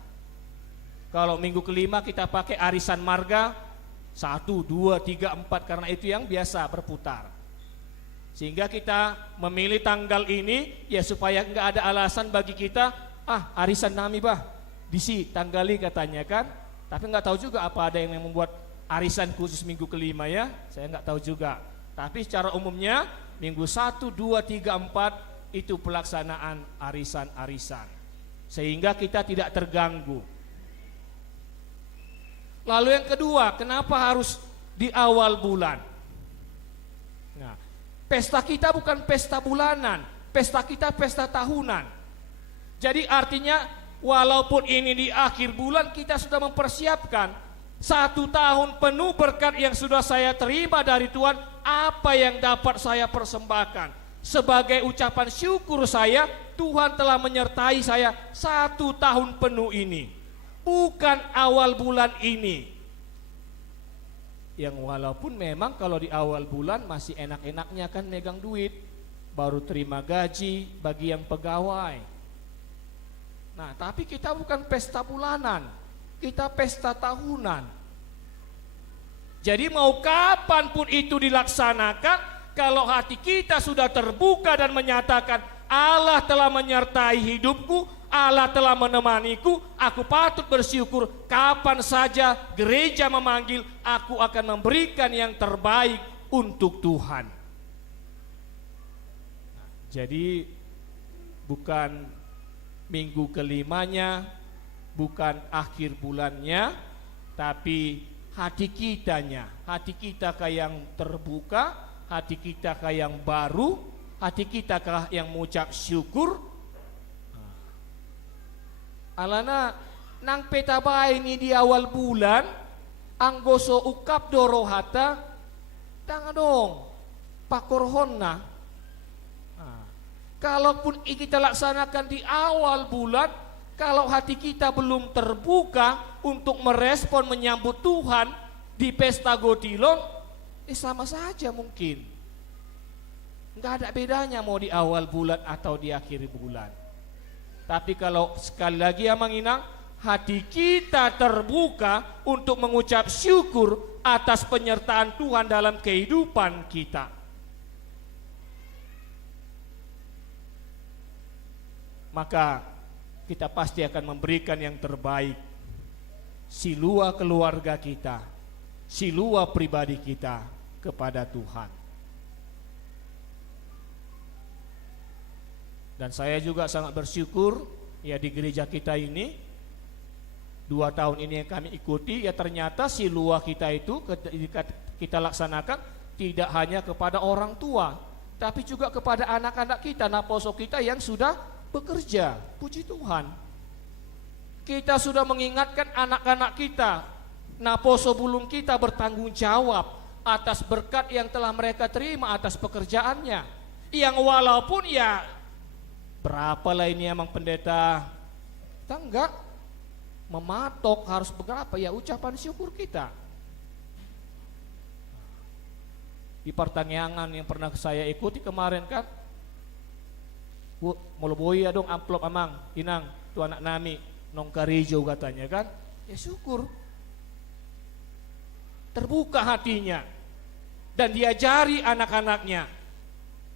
Kalau minggu kelima kita pakai arisan marga 1, 2, 3, 4 karena itu yang biasa berputar. Sehingga kita memilih tanggal ini ya supaya enggak ada alasan bagi kita arisan nami bah disi tanggali katanya kan, tapi nggak tahu juga apa ada yang membuat arisan khusus minggu kelima ya, saya nggak tahu juga. Tapi secara umumnya minggu 1, 2, 3, 4 itu pelaksanaan arisan-arisan sehingga kita tidak terganggu. Lalu yang kedua, kenapa harus di awal bulan? Nah, pesta kita bukan pesta bulanan, pesta kita pesta tahunan. Jadi artinya walaupun ini di akhir bulan kita sudah mempersiapkan 1 tahun penuh berkat yang sudah saya terima dari Tuhan, apa yang dapat saya persembahkan. Sebagai ucapan syukur saya, Tuhan telah menyertai saya 1 tahun penuh ini. Bukan awal bulan ini. Yang walaupun memang kalau di awal bulan masih enak-enaknya kan megang duit, baru terima gaji bagi yang pegawai. Nah, tapi kita bukan pesta bulanan, kita pesta tahunan. Jadi mau kapanpun itu dilaksanakan, kalau hati kita sudah terbuka dan menyatakan Allah telah menyertai hidupku, Allah telah menemaniku, aku patut bersyukur. Kapan saja gereja memanggil, aku akan memberikan yang terbaik untuk Tuhan. Jadi bukan minggu kelimanya, bukan akhir bulannya, tapi hati kitanya, hati kita yang terbuka, hati kita yang baru, hati kita yang mengucap syukur. Alana nang peta bae ini di awal bulan, anggoso ukap doro hata, tanga dong, pakorhonna. Kalaupun kita laksanakan di awal bulan, kalau hati kita belum terbuka untuk merespon menyambut Tuhan di pesta Godilon, sama saja mungkin. Nggak ada bedanya mau di awal bulan atau di akhir bulan. Tapi kalau sekali lagi ya menginang, hati kita terbuka untuk mengucap syukur atas penyertaan Tuhan dalam kehidupan kita. Maka kita pasti akan memberikan yang terbaik. Silua keluarga kita, silua pribadi kita kepada Tuhan. Dan saya juga sangat bersyukur ya di gereja kita ini 2 tahun ini yang kami ikuti, ya ternyata silua kita itu kita laksanakan tidak hanya kepada orang tua, tapi juga kepada anak-anak kita, naposo kita yang sudah bekerja. Puji Tuhan, kita sudah mengingatkan anak-anak kita, naposo bulung kita bertanggung jawab atas berkat yang telah mereka terima atas pekerjaannya, yang walaupun ya berapalah ini emang pendeta, kita enggak mematok harus berapa ya ucapan syukur kita. Di pertanyaan yang pernah saya ikuti kemarin kan, moloboi dong amplop amang, inang tu anak nami nong karijo katanya kan, ya syukur. Terbuka hatinya dan diajari anak-anaknya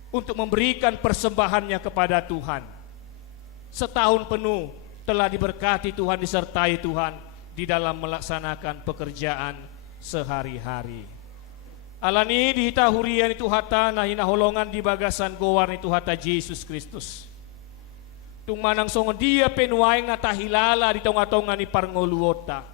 untuk memberikan persembahannya kepada Tuhan. Setahun penuh telah diberkati Tuhan, disertai Tuhan di dalam melaksanakan pekerjaan sehari-hari. Alani dihita hurian itu hata nahina holongan di bagasan gowar itu hata Yesus Kristus. Tung manang songon dia penuaing na tahilala di tonga-tonga ni parngoluota.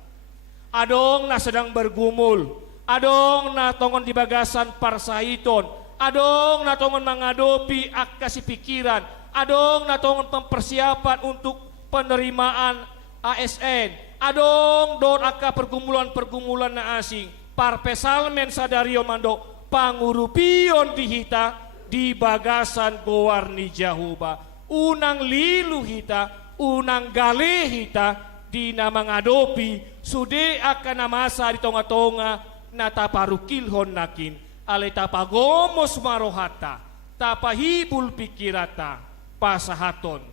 Adong na sedang bergumul, adong na tongon di bagasan parsaiton, adong na tongon mengadopi akasi pikiran, adong na tongon persiapan untuk penerimaan ASN, adong don aka pergumulan-pergumulan na asing. Parpesalmen sadario mando pangurupion dihita di bagasan gowarni Jahuba, unang lilu hita, unang gali hita di namang adopi sude akan namasa di tonga-tonga na taparukilhon nakin ale tapagomos marohata tapahibul pikirata pasahaton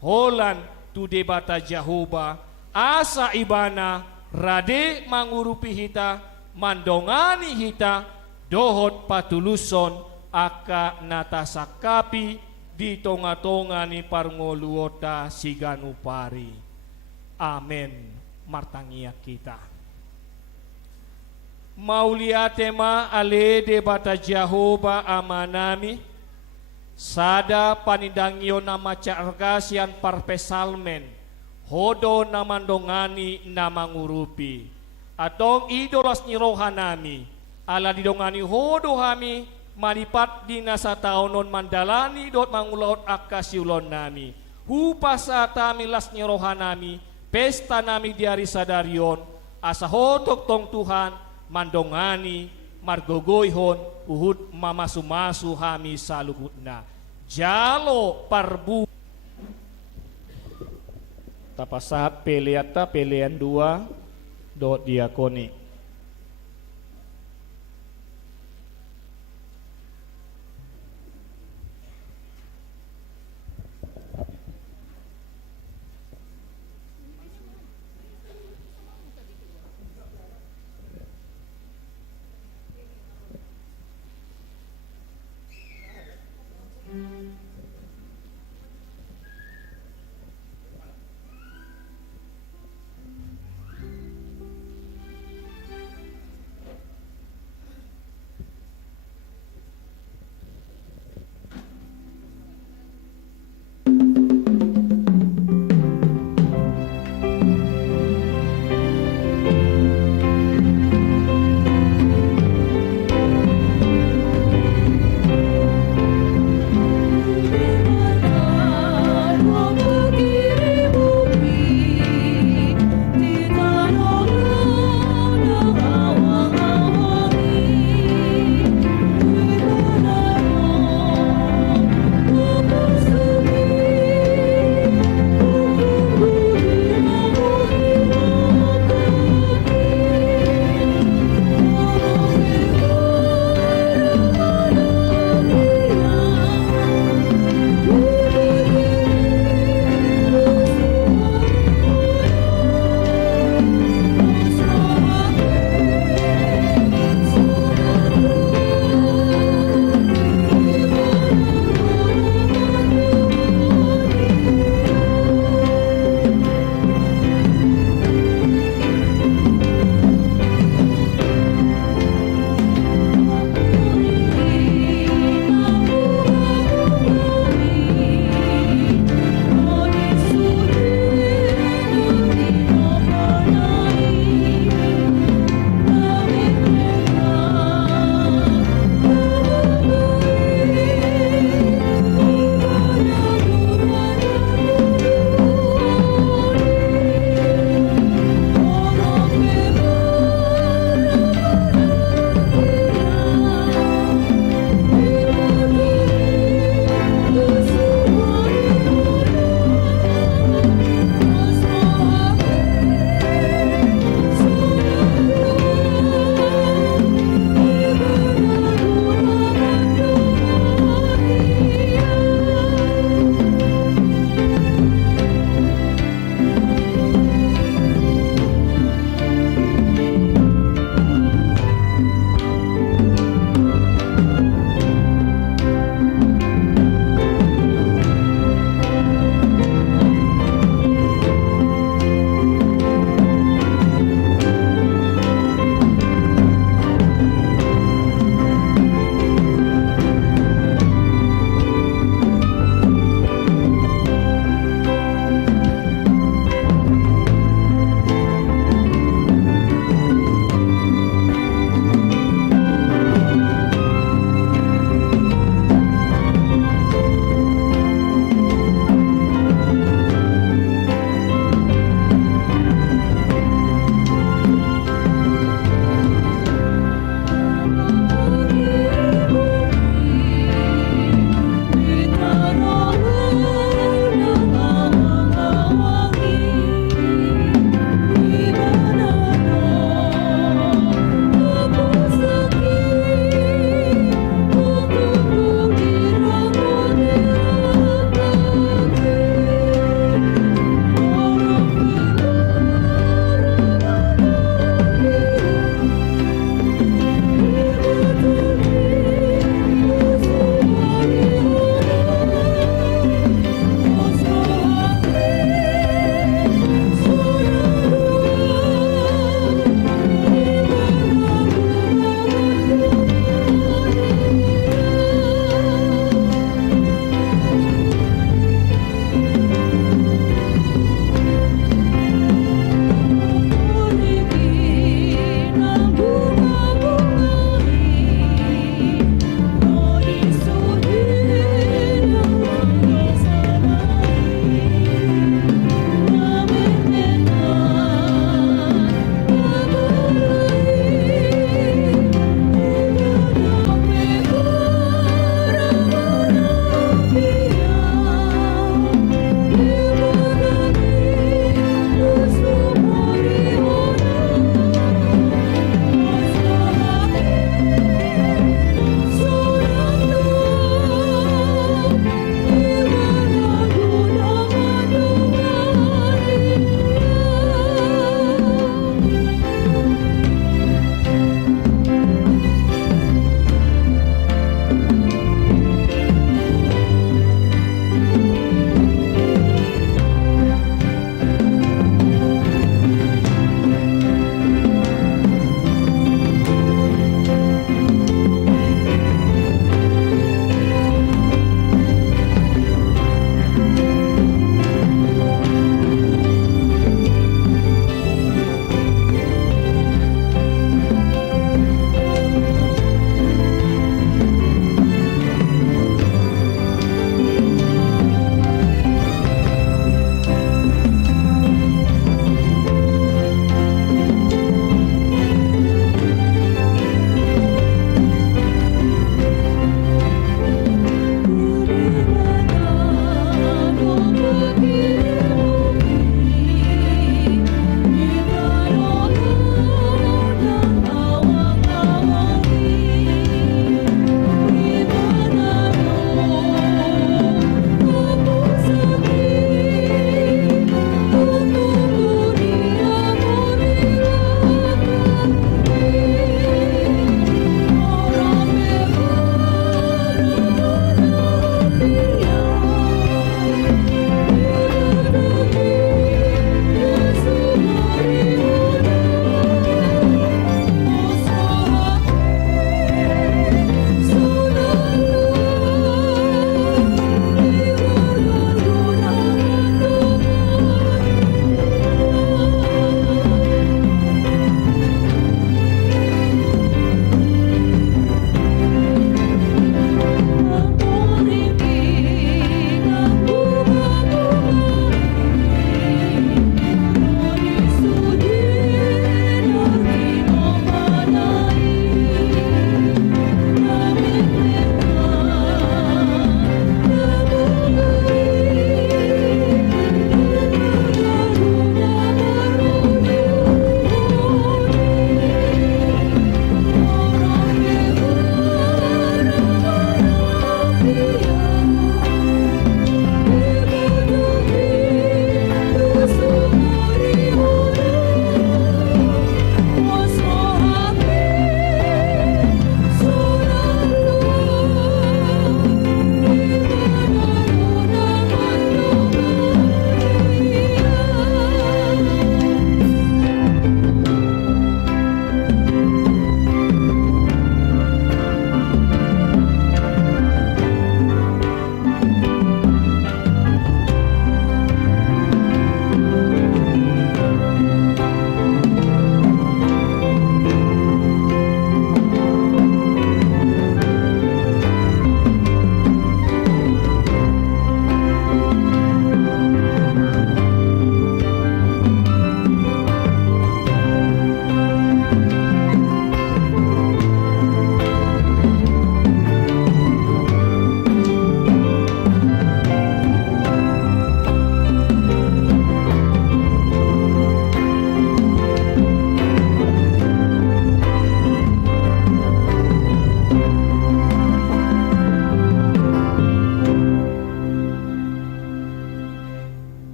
holan tu debata Jahuba asa ibana rade mangurupi hita mandongani hita dohot patuluson aka natasakapi di tonga-tonga ni parngoluota siganupari. Amen. Martangia kita. Mauliatema ale debata Jahoba amanami sada panindangyo nama cargasian parpesalmen hodo namandongani namangurupi atong idolas ni rohanami ala didongani hodo hami manipat di nasa taonon mandalani dot mangulaot akasiulon nami hupasa milas ni rohanami pesta nami diari sadarion asa hotok tong Tuhan mandongani margogoyhon uhud mamasumasu hami saluhutna jalo parbu tapasahat peleata pelean 2 dot diakoni.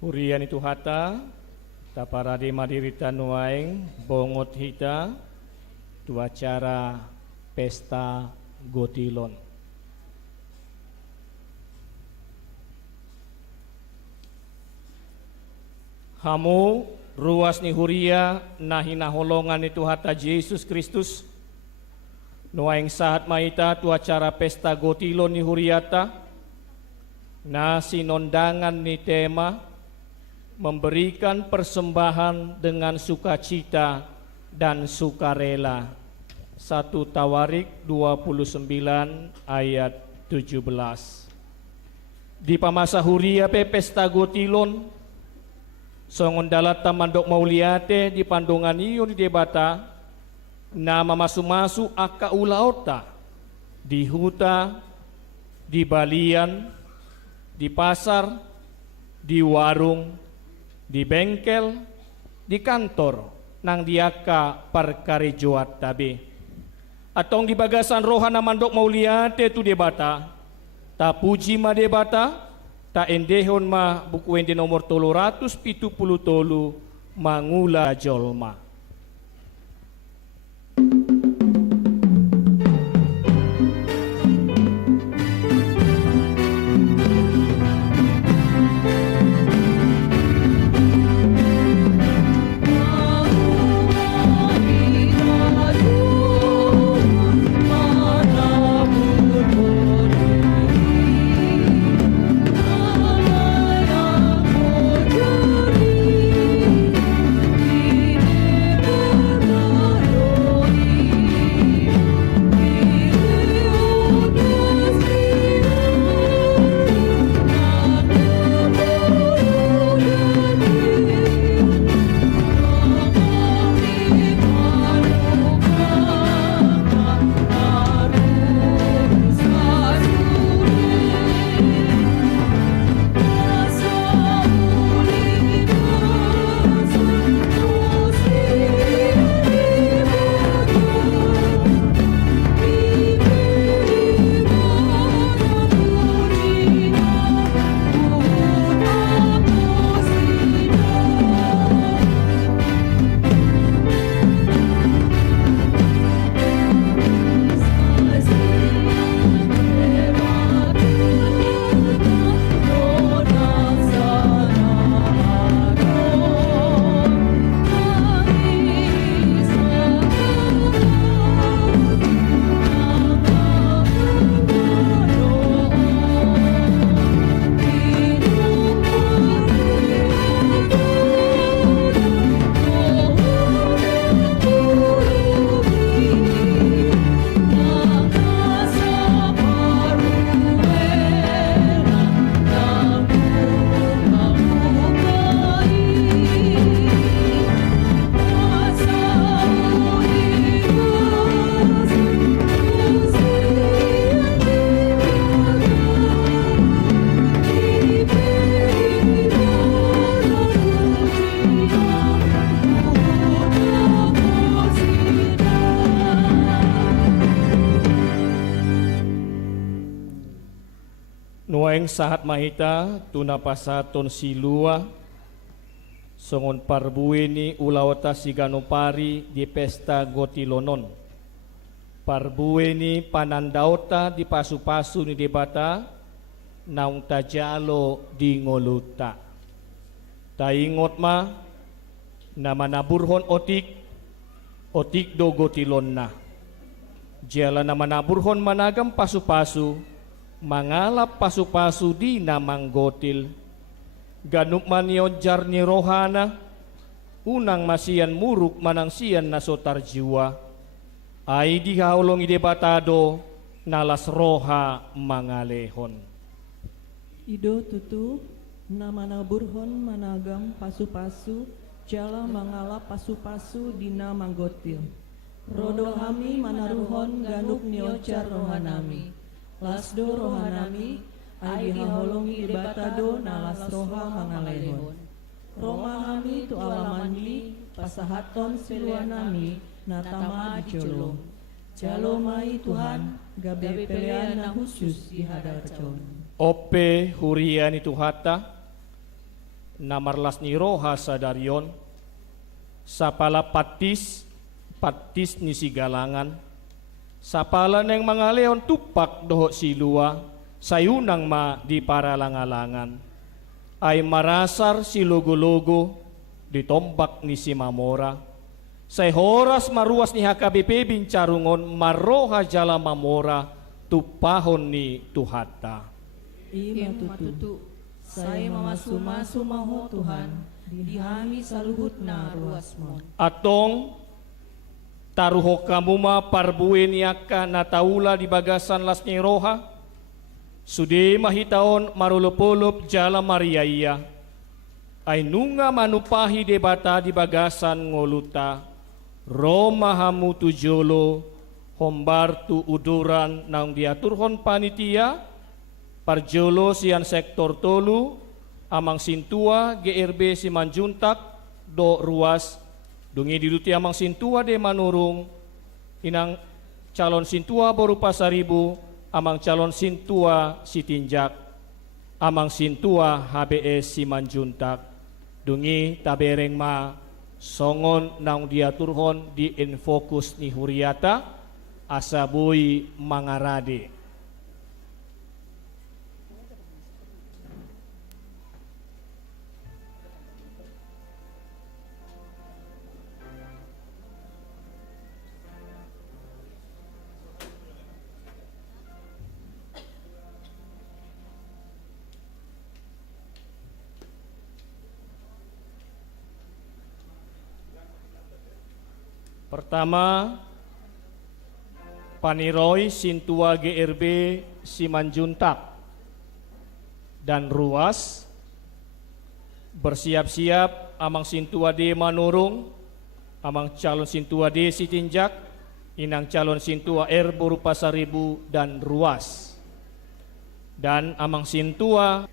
Hurian itu hata taparade madirita nuaing bongot hita tu acara pesta gotilon. Hamu ruas ni huria nahina holongan itu hata Yesus Kristus nuaing sahat maita tu acara pesta gotilon ni huriata na sinondangan ni tema memberikan persembahan dengan sukacita dan sukarela. 1 Tawarik 29 ayat 17. Di pamasa huria pe pesta gotilon songon dalata mandok mauliate di pandongan iyo di debata nama masu-masu aka ulaota di huta, di balian, di pasar, di warung, di bengkel, di kantor nang diaka parkarejoat tabe atong di bagasan rohana mandok mauliate tu debata ta puji ma debata ta endehon ma buku ende nomor 370 mangula jolma. Nuaing sahat mahita tunapasaton silua songon parbueni ulawata siganopari di pesta gotilonon. Parbueni panandaota di pasu-pasu ni debata naung tajalo di ngoluta. Taingot ma nama naburhon otik do gotilonna. Jala nama naburhon managam pasu-pasu mangalap pasu-pasu di namang gotil ganup maniojar ni rohana unang masian muruk manang sian nasotar jiwa ai di haulong ide batado nalas roha mangalehon Ido tutu nama naburhon managam pasu-pasu jala mangalap pasu-pasu di namang gotil rodo hami manaruhon ganup niojar rohanami Lasdo rohanami, ai dihaholongi debatado nalas roha mangalehon. Romahami tu alamandi, pasahaton siluanami, natama dijolong. Jalomai Tuhan, gabe pelean na khusus di hadarcon. Ope hurian itu hata, namarlas ni roha sadarion, sapala patis ni sigalangan, sapala neng mangaleon tupak doho silua, sayunang ma di paralangalangan, ay marasar si logo-logo, ditombak ni si mamora, say horas maruas ni HKBP bincarungon, maroha jala mamora, tupahon ni tuhata. Ima tutu, saya mamasu-masu maho Tuhan, dihami saluhut na ruasmo. Atong taruho kamuma parbuin yaka na taula di bagasan las ni roha, sude mahitaon marulupulup jala mariaya, ay nunga manupahi debata di bagasan ngoluta, Roma hamu tujolo, hombar tu uduran nang diaturhon panitia, parjolo sian sektor tolu, amang sintua GRB Simanjuntak, do ruas, dungi diduti amang sintua de manurung, inang calon sintua berupa Saribu, amang calon sintua Sitinjak, amang sintua HBS Simanjuntak, dungi tabereng ma, songon nang diaturhon di infokus ni Huriata, asabui mangarade. Pertama, Paniroy Sintua GRB Simanjuntak dan ruas bersiap-siap amang Sintua D Manurung, amang calon Sintua D Sitinjak, inang calon Sintua R berupa Saribu dan ruas, dan amang Sintua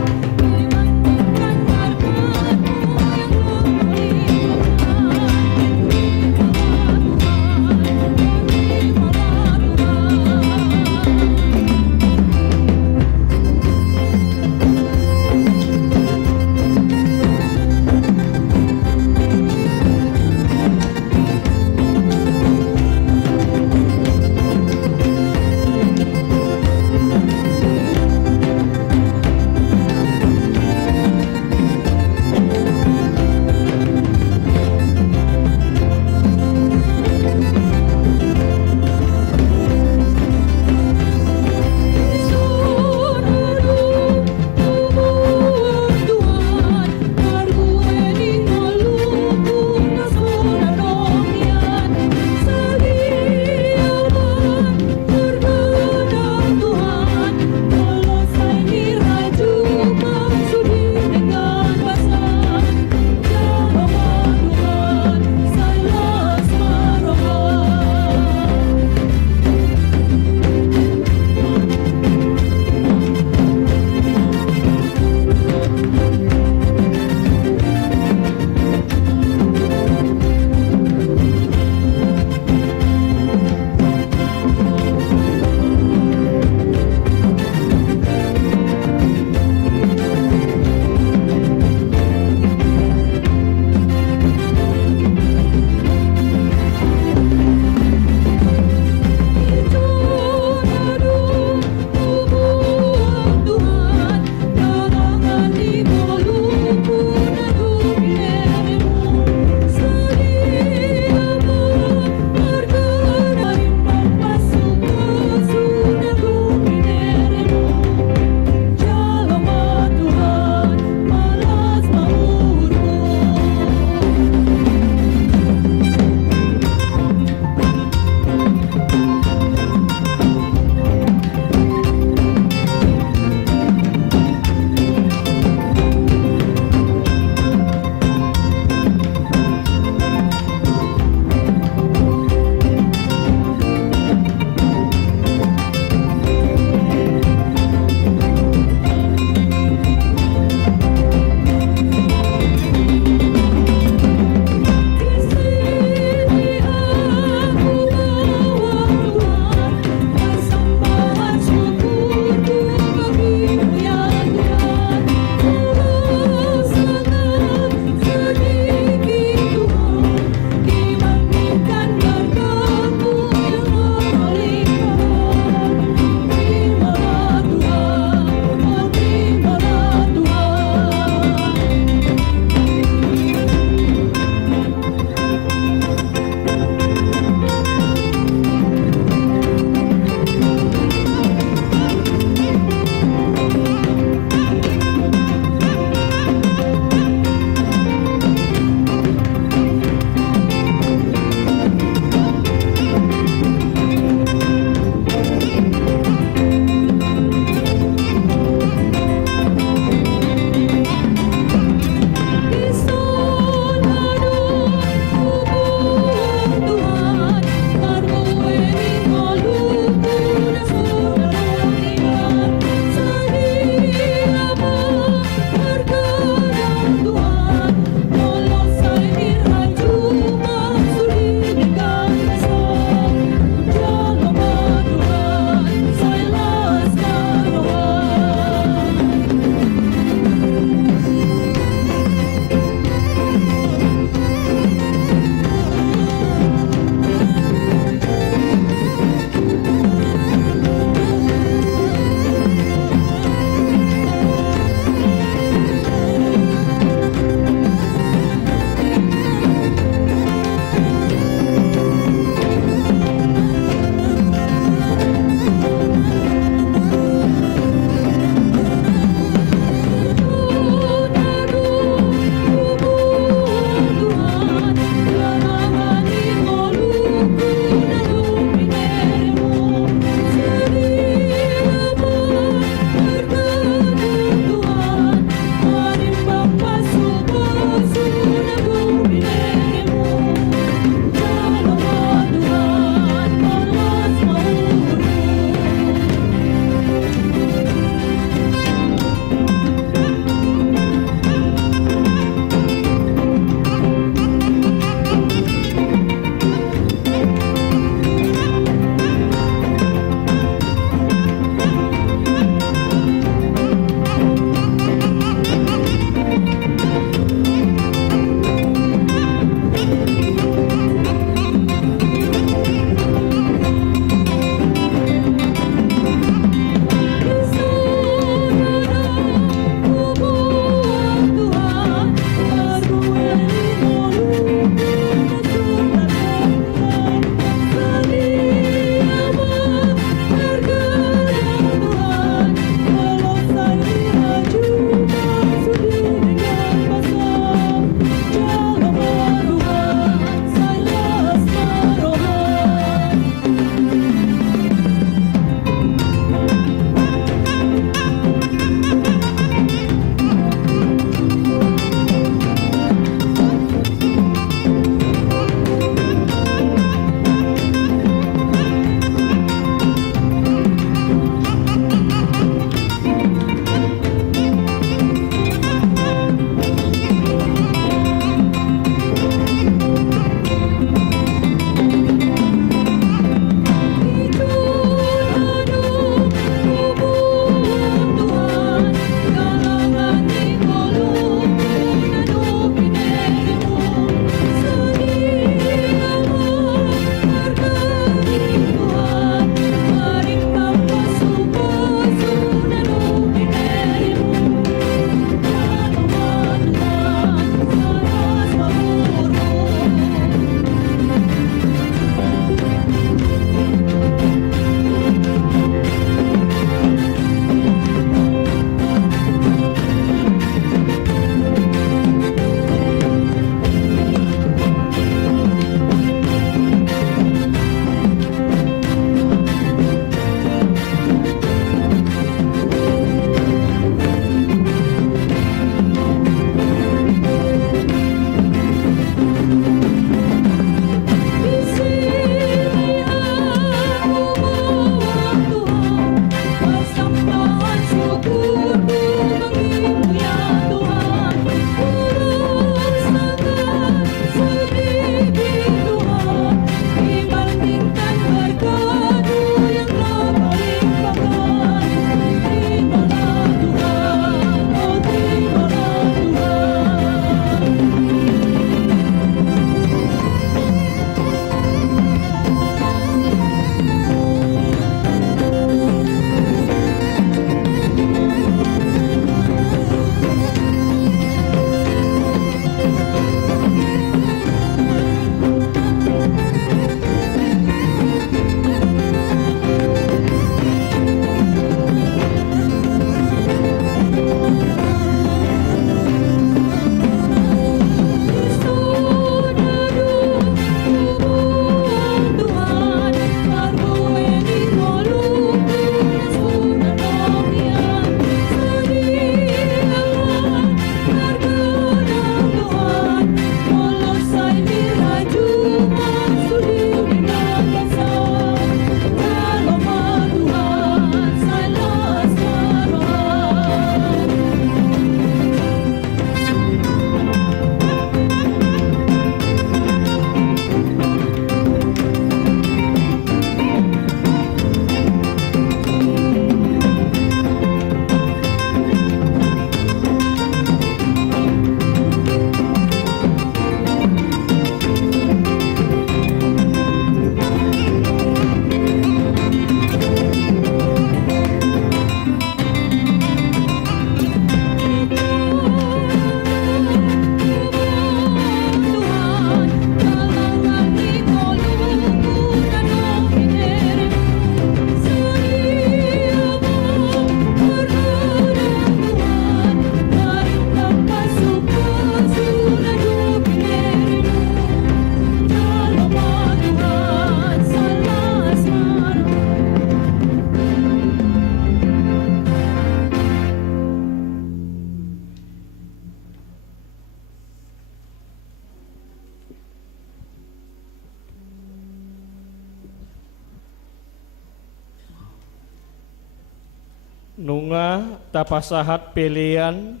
nunga tapasahat pelean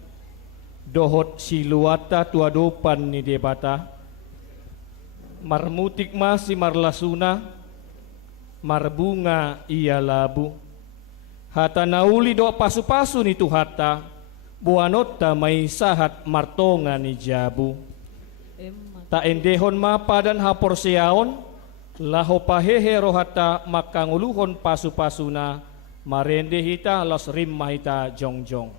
dohot siluata tuadopan ni debata marmutik masi marlasuna marbunga ia labu hata nauli do pasu-pasu ni tuhata buanota may sahat martonga ni jabu ta endehon mapa dan hapor siaon laho pahehe rohata makanguluhon pasu-pasuna marende hita los rimma hita jongjong.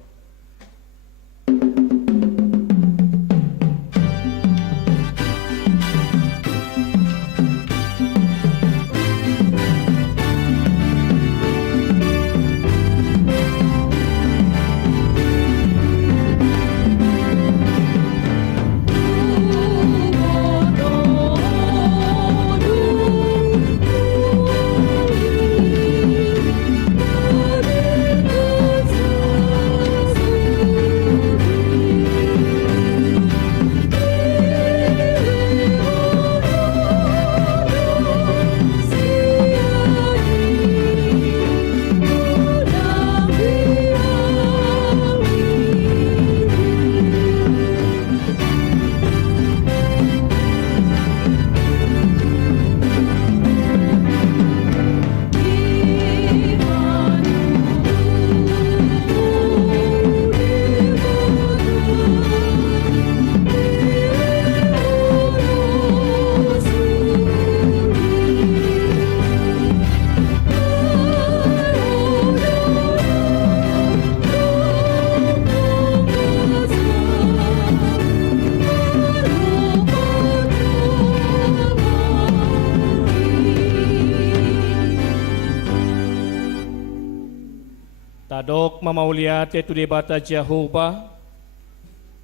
Tadok mamauliate tu debata Jehovah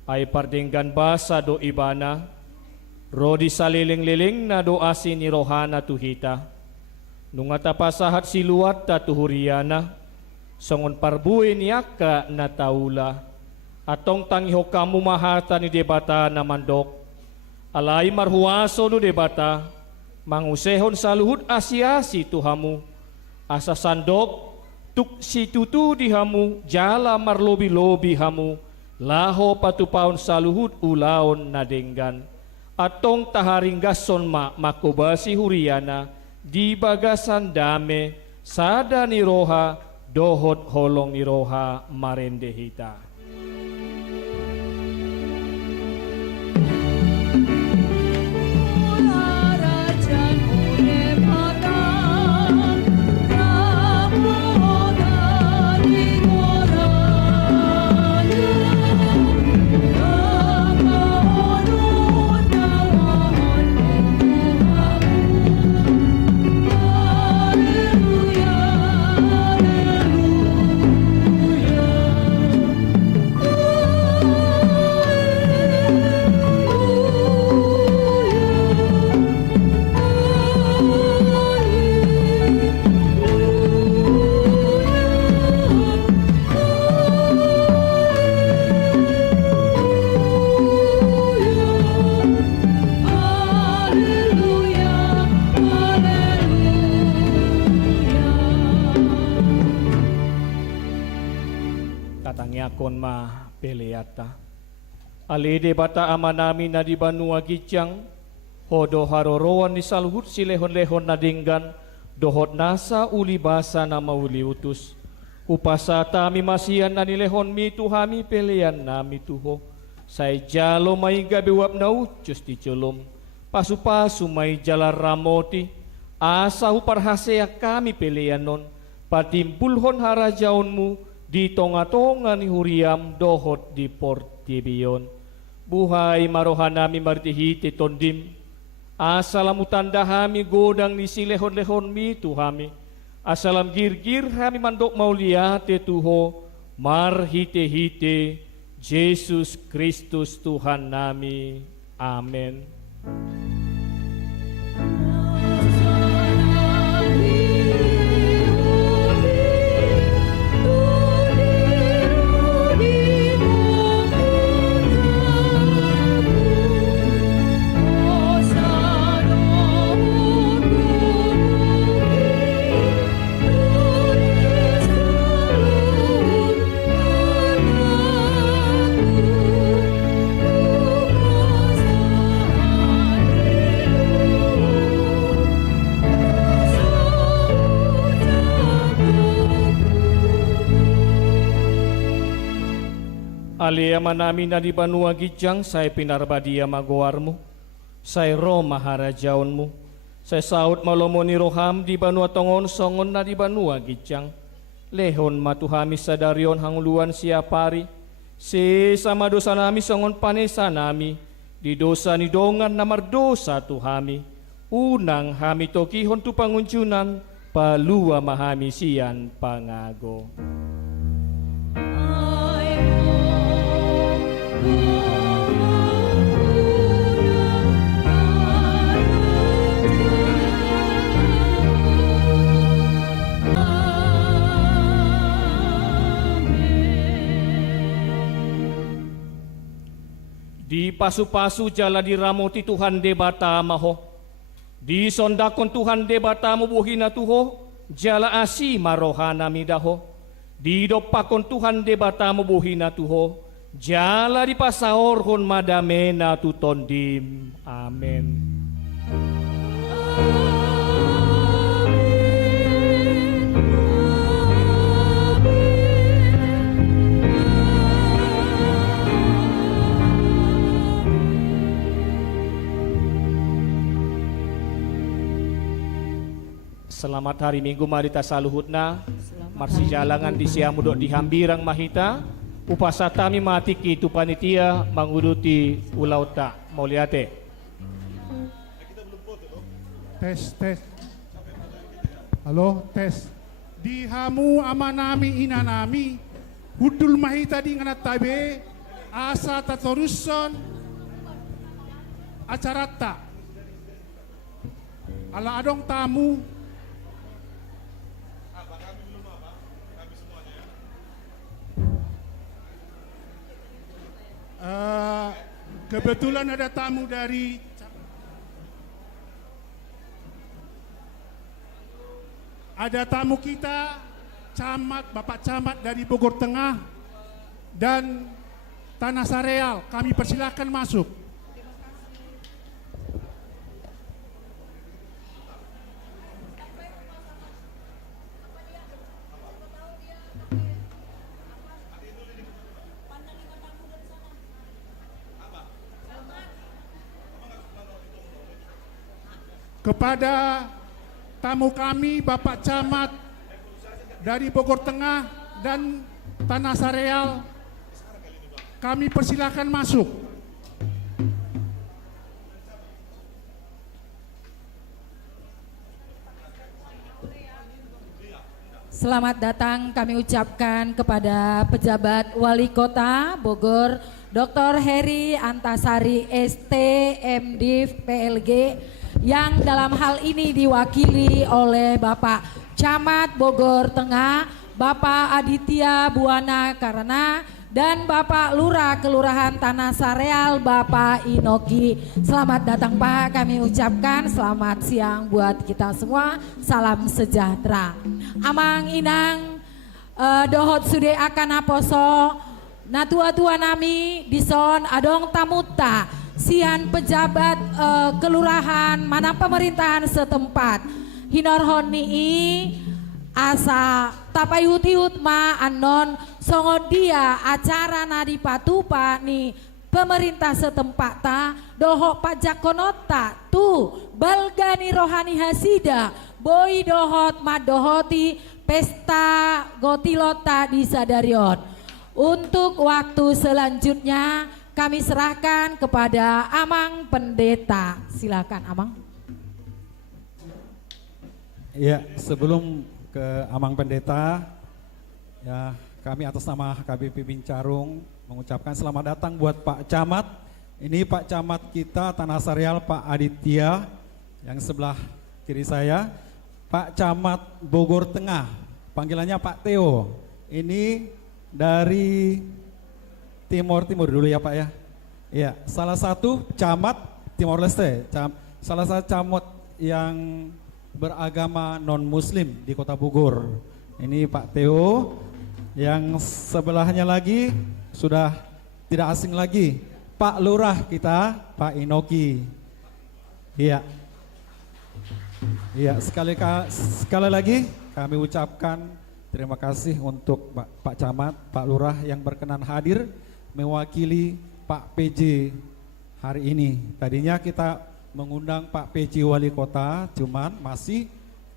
ay pardenggan basa do ibana rodi saliling-liling na do asin ni rohana tuhita nunga tapasahat siluat ta tuhuriana songon parbuin yaka na taula atong tangiho kamu mahata ni debata na mandok alay marhuaso no debata mangusehon saluhut asiasi tuhamu asa sandok tuk si tutu di hamu jala marlobi-lobi hamu laho patupaon saluhut ulaon nadenggan atong taharinggason makobasi huriana di bagasan dame sada ni roha dohot holong ni roha marende hita. Kon ma peleata alide bata amanami na di banua gicang hodo haroroan ni saluhut si lehon-lehon na dinggan dohot nasa uli basa na mauli utus upasa tami masian na nilehon mi tuhami pelean nami tuho say jalo may gabiwap na ucus di culum pasu-pasu may jalar ramoti asa huparhasea kami pelean non patimpulhon harajaonmu di tonga-tonga ni huriam dohot di portibion buhay marohanami martihiti tondim asalam utandahami godang ni silehon-lehon mi tuhami asalam gir-gir hami mandok mauliate tuho marhite-hite Yesus Kristus Tuhan nami amen. Alia manami na di banua gijang, saya pinarbadia magoarmu, saya ro maharajaunmu, saya saut malomoni roham di banua tongon songon na di banua gijang, lehon matuhami sadarion hanguluan siapari, si sama dosa nami songon panesa nami, di dosa ni dongan namar dosa tuhami, unang hami tokihon tu panguncunan, palua mahami sian pangago. Di pasu-pasu jala diramoti Tuhan debata maho, di sondakon Tuhan debata mubuhina tuho, jala asi marohana midaho, di dopakon Tuhan debata mubuhina tuho, jala di pasaorhon madamena tutondim. Amen. Selamat hari Minggu marita saluhutna, marsi jalangan di siamudok di hambirang mahita, upasatami mati kitu panitia menguruti ulauta mauliate. Tes. Halo, tes. Di hamu amanami inanami, hudul mahita di nganat tabe, asa tatoruson, acarata. Ala adong tamu, kebetulan ada tamu dari kita Bapak Camat dari Bogor Tengah dan Tanah Sareal. Kami persilahkan masuk. Kepada tamu kami Bapak Camat dari Bogor Tengah dan Tanah Sareal, kami persilahkan masuk. Selamat datang kami ucapkan kepada pejabat Wali Kota Bogor, Dr. Heri Antasari ST MDiv PLG, yang dalam hal ini diwakili oleh Bapak Camat Bogor Tengah, Bapak Aditya Buana Karana, dan Bapak Lurah Kelurahan Tanah Sareal, Bapak Inoki. Selamat datang Pak, kami ucapkan selamat siang buat kita semua, salam sejahtera. Amang inang dohot sude akan aposo, natua-tua nami dison adong tamuta, sian pejabat kelurahan mana pemerintahan setempat hinorhon nii asa tapayut-yut ma anon songodia acara nadi patupa ni pemerintah setempat ta doho pajak konota tu balgani rohani hasida boy dohot madohoti pesta gotilota di Sadarion. Untuk waktu selanjutnya kami serahkan kepada Amang Pendeta. Silakan Amang. Ya, sebelum ke Amang Pendeta, ya kami atas nama KBP Bincarung mengucapkan selamat datang buat Pak Camat. Ini Pak Camat kita Tanah Sareal, Pak Aditya, yang sebelah kiri saya, Pak Camat Bogor Tengah, panggilannya Pak Theo. Ini dari Timur dulu ya Pak ya. Ya, salah satu camat Timor Leste, salah satu camat yang beragama non-muslim di Kota Bogor. Ini Pak Theo. Yang sebelahnya lagi sudah tidak asing lagi, Pak Lurah kita, Pak Inoki. Iya. Iya, sekali lagi kami ucapkan terima kasih untuk Pak Camat, Pak Lurah yang berkenan hadir mewakili Pak PJ hari ini. Tadinya kita mengundang Pak PJ Wali Kota, cuman masih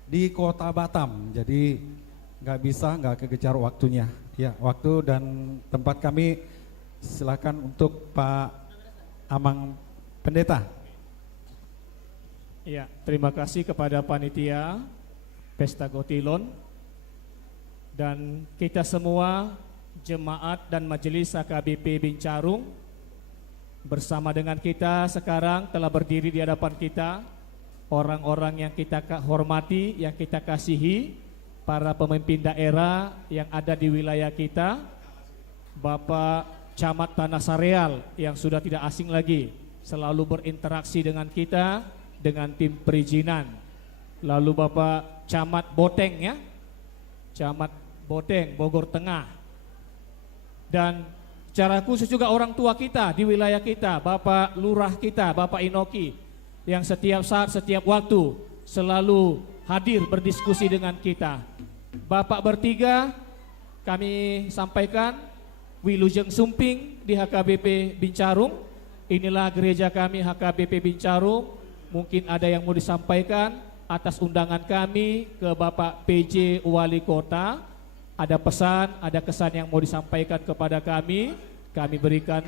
di Kota Batam, jadi nggak kekejar waktunya. Ya, waktu dan tempat kami silakan untuk Pak Amang Pendeta. Ya, terima kasih kepada panitia Pesta Gotilon dan kita semua jemaat dan majelis HKBP Bincarung. Bersama dengan kita sekarang telah berdiri di hadapan kita orang-orang yang kita hormati, yang kita kasihi, para pemimpin daerah yang ada di wilayah kita, Bapak Camat Tanah Sareal yang sudah tidak asing lagi, selalu berinteraksi dengan kita, dengan tim perizinan. Lalu Bapak Camat Boteng ya, Camat Boteng Bogor Tengah. Dan secara khusus juga orang tua kita di wilayah kita, Bapak Lurah kita, Bapak Inoki, yang setiap saat, setiap waktu selalu hadir berdiskusi dengan kita. Bapak bertiga kami sampaikan, Wilujeng Sumping di HKBP Bincarung. Inilah gereja kami HKBP Bincarung. Mungkin ada yang mau disampaikan atas undangan kami ke Bapak PJ Wali Kota. Ada pesan, ada kesan yang mau disampaikan kepada kami berikan.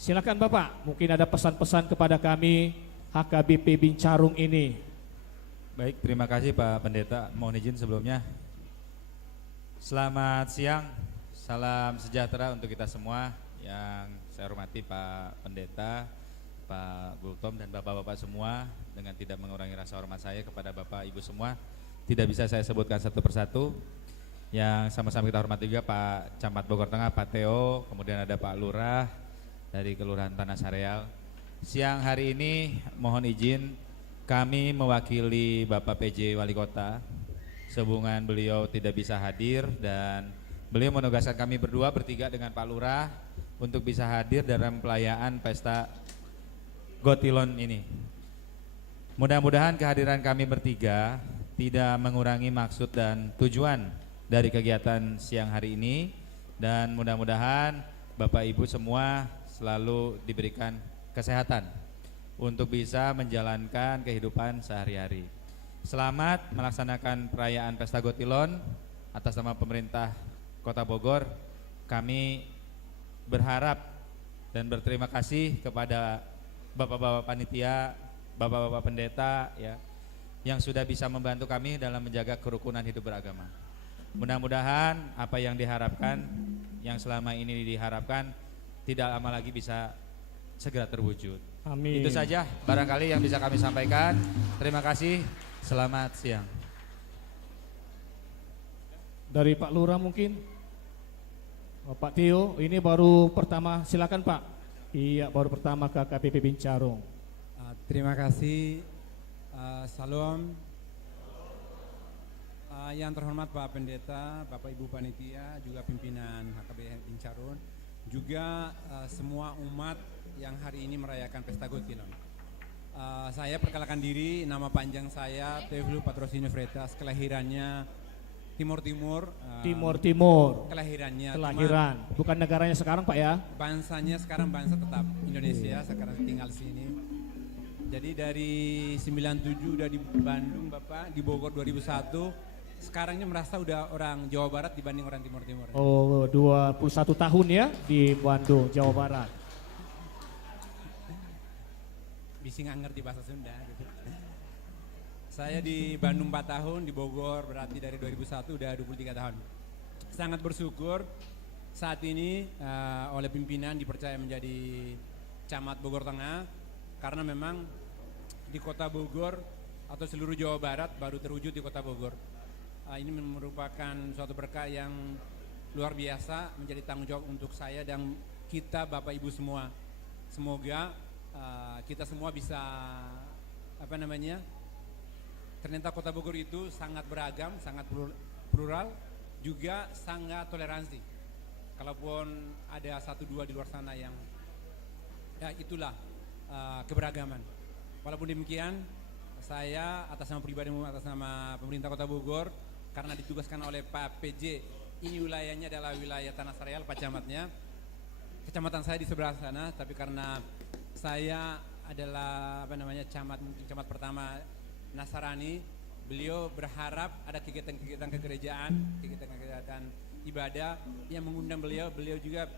Silakan Bapak, mungkin ada pesan-pesan kepada kami HKBP Bincarung ini. Baik, terima kasih Pak Pendeta. Mohon izin sebelumnya. Selamat siang, salam sejahtera untuk kita semua. Yang saya hormati Pak Pendeta, Pak Gultom dan bapak-bapak semua. Dengan tidak mengurangi rasa hormat saya kepada bapak ibu semua, tidak bisa saya sebutkan satu persatu. Yang sama-sama kita hormati juga Pak Camat Bogor Tengah, Pak Teo, kemudian ada Pak Lurah dari Kelurahan Tanah Sareal. Siang hari ini mohon izin kami mewakili Bapak PJ Wali Kota, sehubungan beliau tidak bisa hadir dan beliau menugaskan kami berdua bertiga dengan Pak Lurah untuk bisa hadir dalam perayaan Pesta Gotilon ini. Mudah-mudahan kehadiran kami bertiga tidak mengurangi maksud dan tujuan dari kegiatan siang hari ini, dan mudah-mudahan Bapak Ibu semua selalu diberikan kesehatan untuk bisa menjalankan kehidupan sehari-hari. Selamat melaksanakan perayaan Pesta Gotilon. Atas nama pemerintah Kota Bogor, kami berharap dan berterima kasih kepada bapak-bapak panitia, bapak-bapak pendeta ya, yang sudah bisa membantu kami dalam menjaga kerukunan hidup beragama. Mudah-mudahan apa yang diharapkan, yang selama ini diharapkan, tidak lama lagi bisa segera terwujud. Amin. Itu saja barangkali yang bisa kami sampaikan. Terima kasih. Selamat siang. Dari Pak Lurah mungkin, Pak Tio, ini baru pertama, silakan Pak. Iya, baru pertama ke KPP Bincarung. Terima kasih. Salam. Yang terhormat Pak Pendeta, Bapak Ibu Panitia, juga pimpinan HKBP Bincarung, juga semua umat yang hari ini merayakan Pesta Gotilon. Saya perkenalkan diri, nama panjang saya Teofilo Patrocinio Freitas, kelahirannya Timur Timur. Kelahirannya. Kelahiran, bukan negaranya sekarang Pak ya? Bangsanya sekarang bangsa tetap Indonesia, sekarang tinggal sini. Jadi dari 97 udah di Bandung Bapak, di Bogor 2001. Sekarangnya merasa udah orang Jawa Barat dibanding orang Timur Timur. Oh, 21 tahun ya di Bandung, Jawa Barat. Bisa nggak ngerti bahasa Sunda gitu. Saya di Bandung 4 tahun, di Bogor berarti dari 2001 udah 23 tahun. Sangat bersyukur saat ini oleh pimpinan dipercaya menjadi Camat Bogor Tengah, karena memang di Kota Bogor atau seluruh Jawa Barat baru terwujud di Kota Bogor. Ini merupakan suatu berkah yang luar biasa, menjadi tanggung jawab untuk saya dan kita Bapak Ibu semua. Semoga kita semua bisa ternyata Kota Bogor itu sangat beragam, sangat plural, juga sangat toleransi. Kalaupun ada 1-2 di luar sana yang itulah keberagaman. Walaupun demikian, saya atas nama pribadi maupun atas nama pemerintah Kota Bogor, karena ditugaskan oleh Pak PJ, ini wilayahnya adalah wilayah Tanah Sareal, Pak Camatnya. Kecamatan saya di sebelah sana, tapi karena saya adalah camat pertama Nasrani, beliau berharap ada kegiatan-kegiatan kegerejaan, kegiatan-kegiatan ibadah yang mengundang beliau. Beliau juga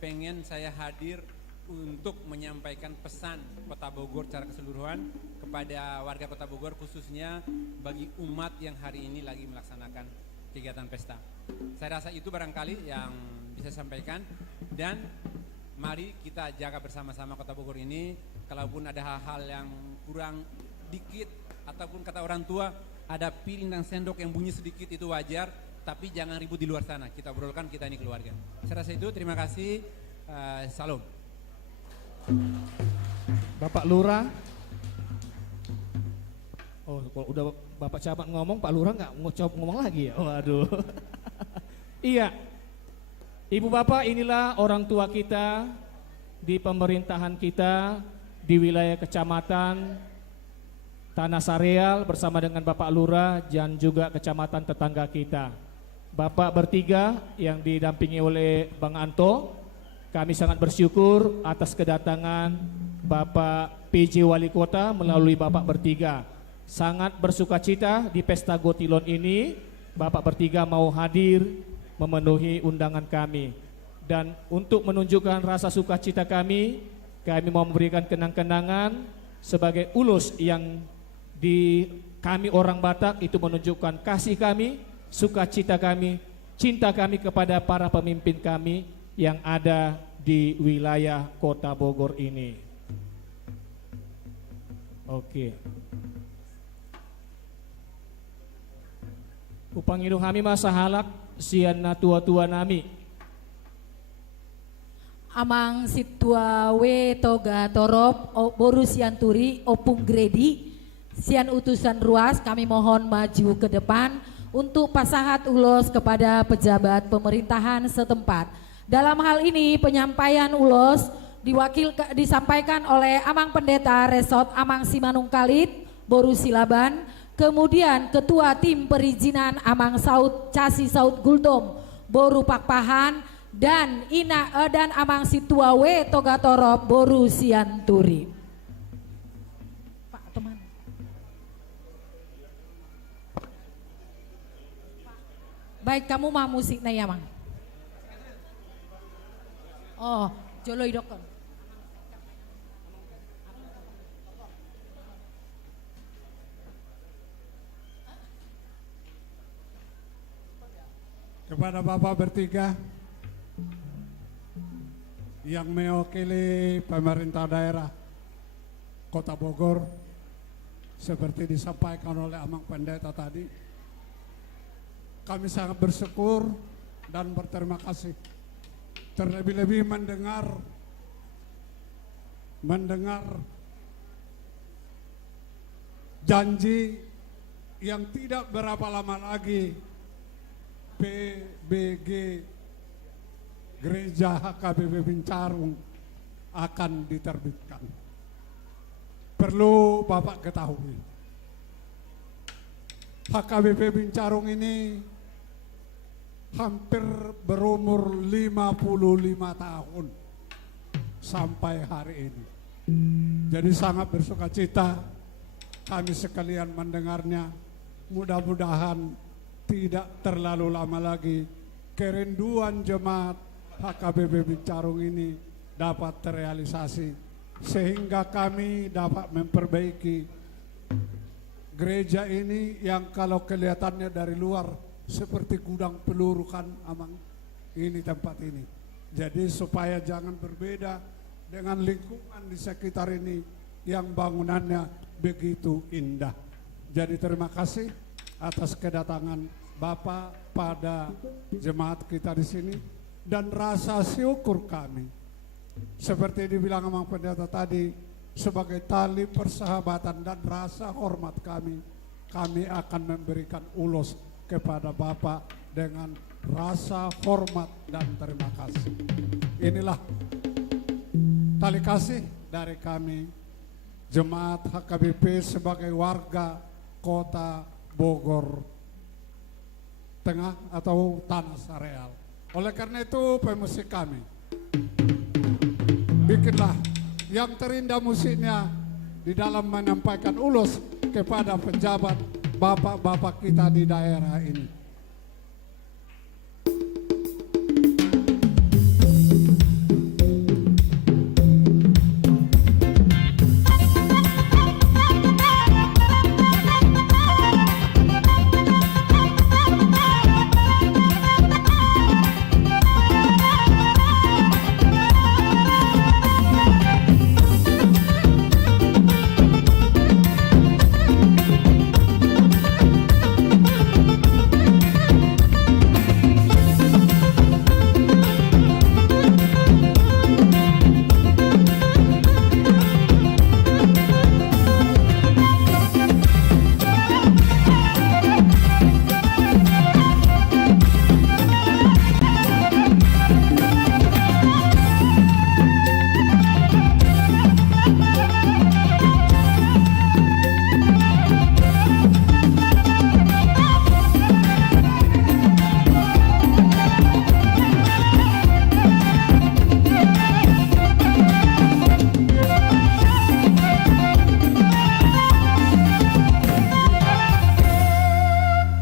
pengen saya hadir untuk menyampaikan pesan Kota Bogor secara keseluruhan kepada warga Kota Bogor, khususnya bagi umat yang hari ini lagi melaksanakan kegiatan pesta. Saya rasa itu barangkali yang bisa sampaikan, dan mari kita jaga bersama-sama Kota Bogor ini. Kalaupun ada hal-hal yang kurang dikit ataupun kata orang tua ada piring dan sendok yang bunyi sedikit, itu wajar, tapi jangan ribut di luar sana. Kita obrolkan, kita ini keluarga. Saya rasa itu, terima kasih. Salam. Bapak Lurah. Oh, kalau udah Bapak Camat ngomong, Pak Lurah nggak ngomong lagi ya? Waduh. Iya, Ibu Bapak, inilah orang tua kita di pemerintahan kita di wilayah Kecamatan Tanah Sareal bersama dengan Bapak Lurah dan juga kecamatan tetangga kita. Bapak bertiga yang didampingi oleh Bang Anto, kami sangat bersyukur atas kedatangan Bapak PJ Wali Kota melalui Bapak bertiga. Sangat bersukacita di Pesta Gotilon ini, Bapak bertiga mau hadir memenuhi undangan kami. Dan untuk menunjukkan rasa sukacita kami mau memberikan kenang-kenangan sebagai ulus yang di kami orang Batak itu menunjukkan kasih kami, sukacita kami, cinta kami kepada para pemimpin kami yang ada di wilayah Kota Bogor ini. Oke. Upang hidung kami masa halak sian na tua-tua nami. Amang situa we toga torop boru sian turi opung gredi sian utusan ruas, kami mohon maju ke depan untuk pasahat ulos kepada pejabat pemerintahan setempat. Dalam hal ini penyampaian ulos disampaikan oleh Amang Pendeta Resort Amang Simanung Kalit Boru Silaban, kemudian Ketua Tim Perizinan Amang Saud Casi Saud Guldom Boru Pakpahan, dan dan Amang Situa We Toga Torop Boru Sianturi. Pak teman. Baik, kamu mah musiknya ya Mang? Oh, joloi dokter. Kepada Bapak bertiga yang mewakili pemerintah daerah Kota Bogor, seperti disampaikan oleh Amang Pendeta tadi, kami sangat bersyukur dan berterima kasih. Terlebih-lebih mendengar janji yang tidak berapa lama lagi PBG Gereja HKBP Bincarung akan diterbitkan. Perlu Bapak ketahui, HKBP Bincarung ini hampir berumur 55 tahun sampai hari ini. Jadi sangat bersukacita kami sekalian mendengarnya. Mudah-mudahan tidak terlalu lama lagi kerinduan jemaat HKBP Bincarung ini dapat terrealisasi, sehingga kami dapat memperbaiki gereja ini yang kalau kelihatannya dari luar seperti gudang peluru kan Amang, ini tempat ini. Jadi supaya jangan berbeda dengan lingkungan di sekitar ini yang bangunannya begitu indah. Jadi terima kasih atas kedatangan Bapak pada jemaat kita di sini, dan rasa syukur kami seperti dibilang Amang Pendeta tadi, sebagai tali persahabatan dan rasa hormat kami akan memberikan ulos kepada Bapak dengan rasa hormat dan terima kasih. Inilah tali kasih dari kami Jemaat HKBP sebagai warga Kota Bogor Tengah atau Tanah Sareal. Oleh karena itu pemusik kami bikinlah yang terindah musiknya di dalam menyampaikan ulos kepada pejabat bapak-bapak kita di daerah ini.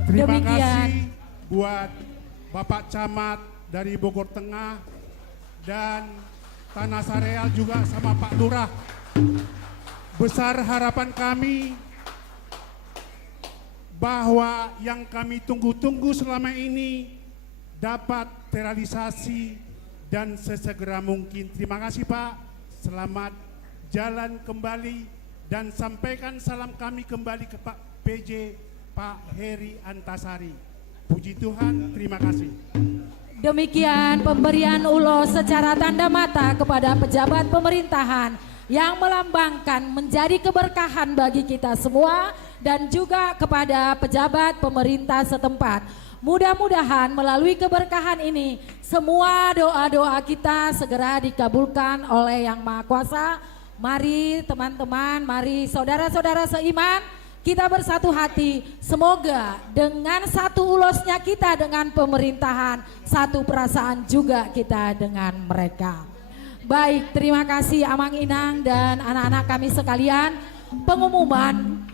Terima kasih buat Bapak Camat dari Bogor Tengah dan Tanah Sareal juga sama Pak Lurah. Besar harapan kami bahwa yang kami tunggu-tunggu selama ini dapat terrealisasi dan sesegera mungkin. Terima kasih Pak, selamat jalan kembali dan sampaikan salam kami kembali ke Pak PJ Pak Heri Antasari. Puji Tuhan, terima kasih. Demikian pemberian ulos secara tanda mata kepada pejabat pemerintahan yang melambangkan menjadi keberkahan bagi kita semua dan juga kepada pejabat pemerintah setempat. Mudah-mudahan melalui keberkahan ini semua doa-doa kita segera dikabulkan oleh Yang Maha Kuasa. Mari teman-teman, mari saudara-saudara seiman, kita bersatu hati, semoga dengan satu ulosnya kita dengan pemerintahan, satu perasaan juga kita dengan mereka. Baik, terima kasih Amang Inang dan anak-anak kami sekalian. Pengumuman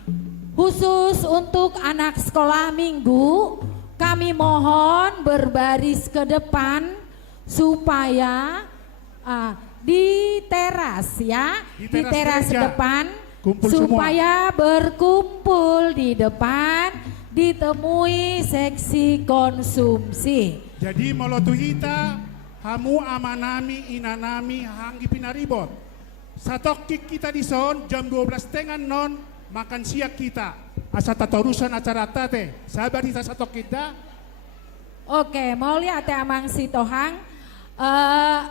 khusus untuk anak sekolah minggu, kami mohon berbaris ke depan supaya di teras ya, di teras depan. Kumpul supaya semua. Berkumpul di depan ditemui seksi konsumsi. Jadi molotuhita hamu amanami inanami hanggi pinaribot. Satokik kita di son jam 12.30 non makan siang kita. Asa tatorusan acara tate. Sabar kita satok kita. Oke, mau lihat ya Amang Sitohang.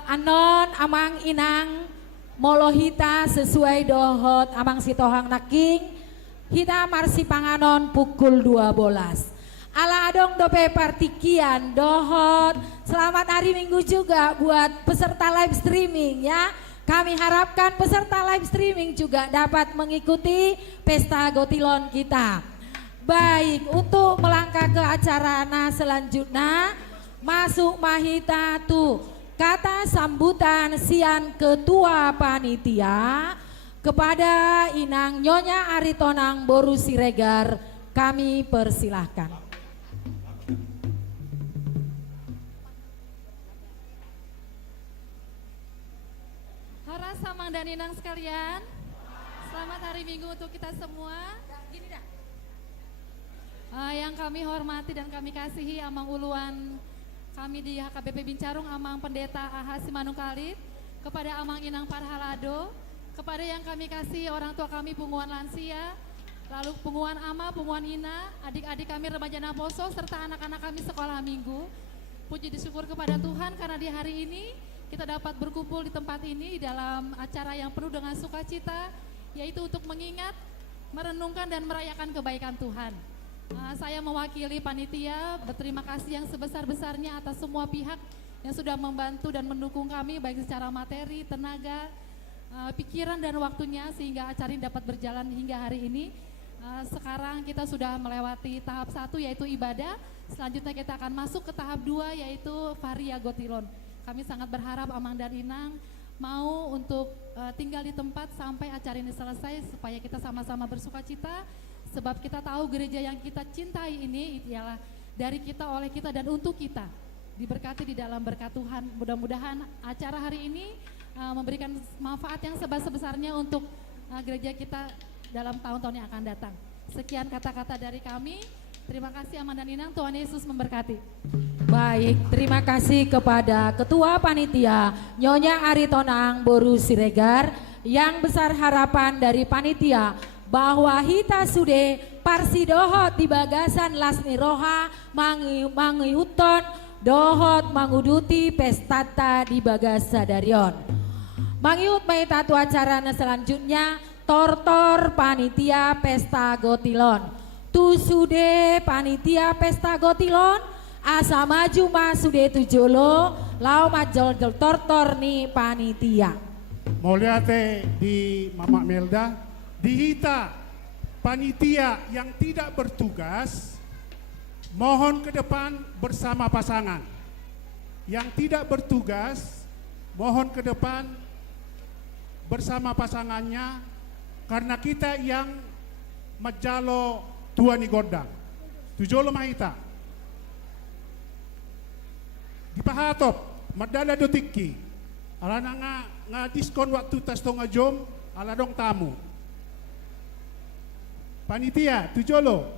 Anon Amang Inang Molohita sesuai dohot Amang Sitohang Naking Hita Marsi Panganon pukul 12. Ala adong dope partikian dohot. Selamat hari Minggu juga buat peserta live streaming ya. Kami harapkan peserta live streaming juga dapat mengikuti pesta gotilon kita. Baik, untuk melangkah ke acara selanjutnya masuk mahita tuh. Kata sambutan sian ketua panitia kepada Inang Nyonya Aritonang Boru Siregar kami persilahkan. Hara Samang dan Inang sekalian, selamat hari Minggu untuk kita semua. Yang kami hormati dan kami kasihi Amang Uluan kami di HKBP Bincarung, Amang Pendeta AH Simanung Kalit, kepada Amang Inang Parhalado, kepada yang kami kasih orang tua kami Punguan Lansia, lalu Punguan Ama, Punguan Ina, adik-adik kami remaja Naposo, serta anak-anak kami sekolah minggu. Puji disyukur kepada Tuhan karena di hari ini kita dapat berkumpul di tempat ini dalam acara yang penuh dengan sukacita, yaitu untuk mengingat, merenungkan dan merayakan kebaikan Tuhan. Saya mewakili panitia berterima kasih yang sebesar-besarnya atas semua pihak yang sudah membantu dan mendukung kami baik secara materi, tenaga, pikiran dan waktunya sehingga acara ini dapat berjalan hingga hari ini. Sekarang kita sudah melewati tahap 1 yaitu ibadah. Selanjutnya kita akan masuk ke tahap 2 yaitu Varia Gotilon. Kami sangat berharap Amang dan Inang mau untuk tinggal di tempat sampai acara ini selesai supaya kita sama-sama bersukacita, sebab kita tahu gereja yang kita cintai ini ialah dari kita, oleh kita, dan untuk kita. Diberkati di dalam berkat Tuhan. Mudah-mudahan acara hari ini memberikan manfaat yang sebesar-besarnya untuk gereja kita dalam tahun-tahun yang akan datang. Sekian kata-kata dari kami. Terima kasih Amang dan Inang, Tuhan Yesus memberkati. Baik, terima kasih kepada Ketua Panitia Nyonya Aritonang Boru Siregar. Yang besar harapan dari panitia bahwa hita sude parsi dohot di bagasan lasni roha mangi huton dohot manguduti pestata di bagasa darion. Mangiut mai tatu acara selanjutnya tortor panitia pesta gotilon. Tu sude panitia pesta gotilon asa maju mas sude tujolo lau majol jol tortor ni panitia. Moliate di Mama Melda, dihita panitia yang tidak bertugas mohon ke depan bersama pasangan. Yang tidak bertugas mohon ke depan bersama pasangannya, karena kita yang majalo tuani gondang tujolo mahita di pahatop madala dotikki alana nga diskon waktu tas tonga jom ala dong tamu panitia tujolo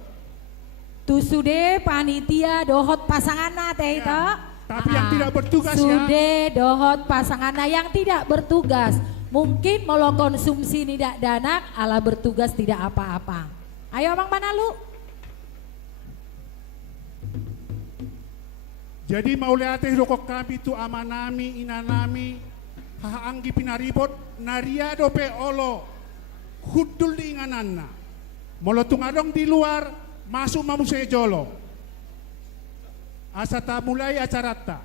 tusude panitia dohot pasanganna teh itu tapi yang tidak bertugas sude dohot pasanganna yang tidak bertugas. Mungkin mau konsumsi tidak danak, ala bertugas tidak apa-apa. Ayo Mang Manalu. Jadi mauliate rokok kami tu amanami inanami haanggi pinaribot nariado pe olo hudul di ingananna. Molo tungadong di luar masuk mamuse jolo. Asata mulai acarata.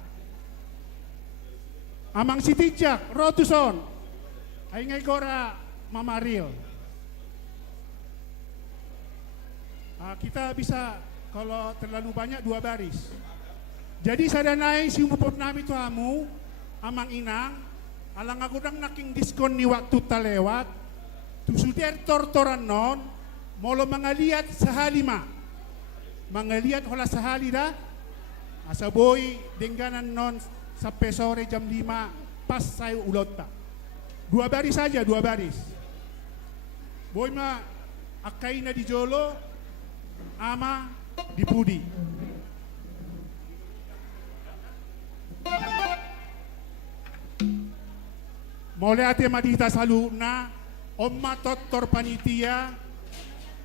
Amang sitijak rotuson. Ay ngay gora mamaril. Kita bisa kalau terlalu banyak 2 baris. Jadi sadanay si umupot namin tu hamu, Amang Inang, alang agudang naking diskon ni waktu talewat, tu suder tortoran non, molo mangaliat sahalima. Mangaliat hola sahali dah, asaboy dengganan non sampai sore jam 5 pas saya ulota. 2 baris saja, 2 baris. Boy ma akai na di jolo, ama di pudi. Mole ate madita saluna, omma tottor panitia,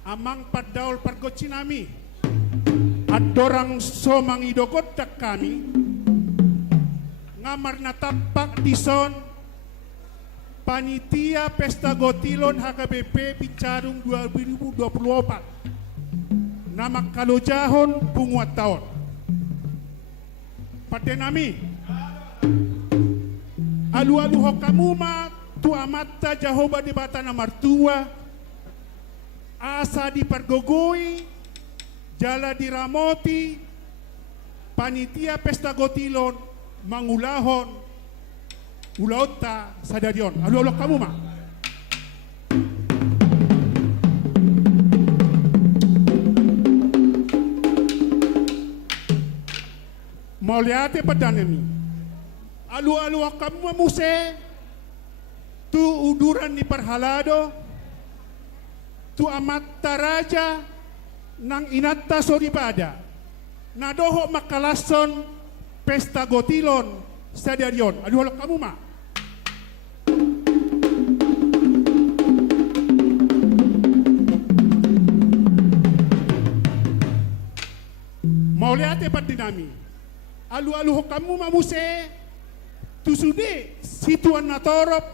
amang paddaol pargocinami. Adorang somang idokot dak kami, ngamar na tapak dison. Panitia Pesta Gotilon HKBP Bincarung 2024 nama kalojahon bunguat tahun padenami alu-alu hokamuma tu amatta jahoba di batana martua asa di pergogoi jala diramoti panitia Pesta Gotilon mangulahon Ulaota sadarion, alolok kamu ma. Mauliate padanemi. Alu-alu kamu muse. Tu uduran ni parhalado. Tu amat taraja nang inatta soribada. Nadoho makalason Pesta Gotilon sadarion. Alu-alu kamu ma. Mauliate patinami. Alu-alu kamu mamuse tusude situan natorop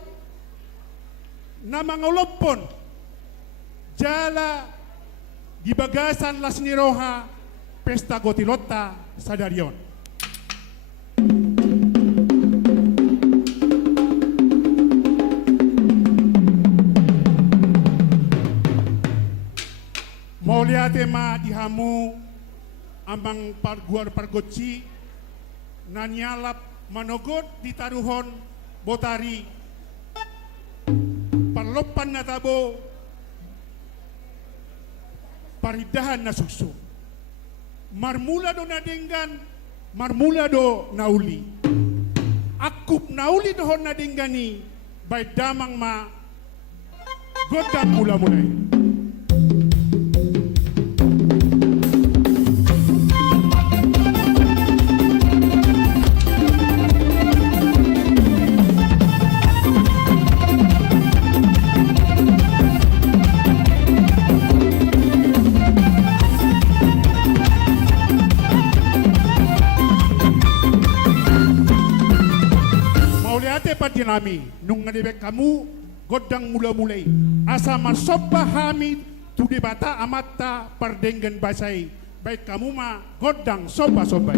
na mangolopon jala di bagasan lasniroha Pesta Gotilota sadarion. Maulia tema dihamu amang parguar pargoci nanyalap manogot ditaruhon botari parlopan na tabo paridahan na susu marmula do nadenggan marmula do nauli akup nauli dohon nadenggani bay damang ma godang mula-mulai. Pati nami nung ngadebek kamu godang mula-mulai asa masobba hamid tu debata amatta pardenggan basai baik kamu ma godang soba-sobai.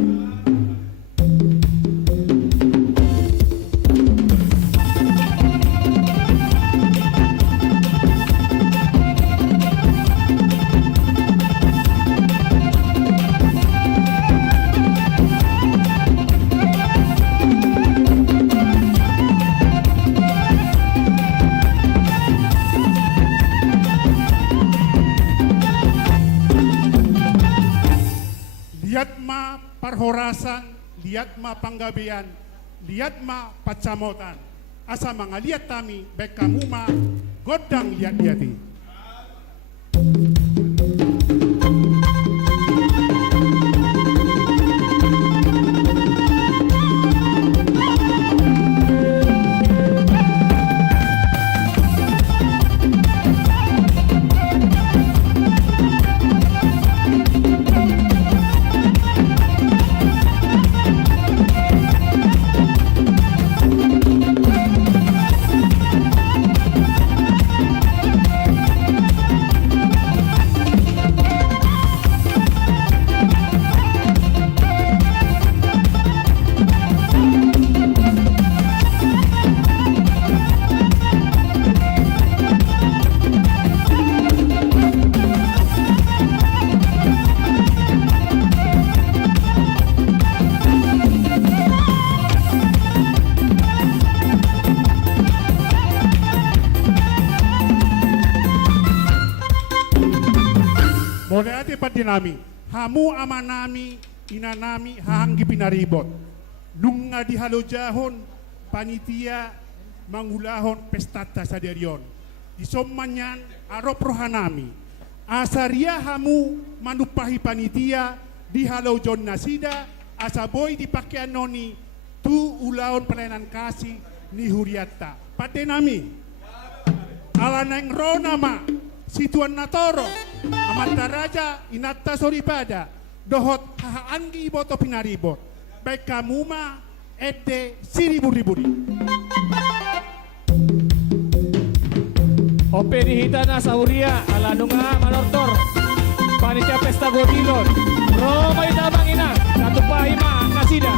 Lihat ma parhorasan, lihat ma panggabean, lihat ma pacamotan. Asa mangaliat tami, baik kamu ma godang lihat-lihati. Boleh ati pati nami, hamu amanami, inanami hahanggi pinaribot. Nung nga dihalojahon, panitia mangulahon pestata saderion. Disomanyan arop rohanami. Asaria hamu manupahi panitia dihalojon nasida, asaboy dipakian noni tu ulaon pelayanan kasih ni huriata. Pati nami, ala neng ronama, situan natoro, amata raja inatta soribada, dohot hahaanggi iboto pinaribot, baik kamu ma ede siriburi-buri. Ope dihitana sauria aladunga manortor, panitia pesta godilon, Roma itabangina, satu paima nasida.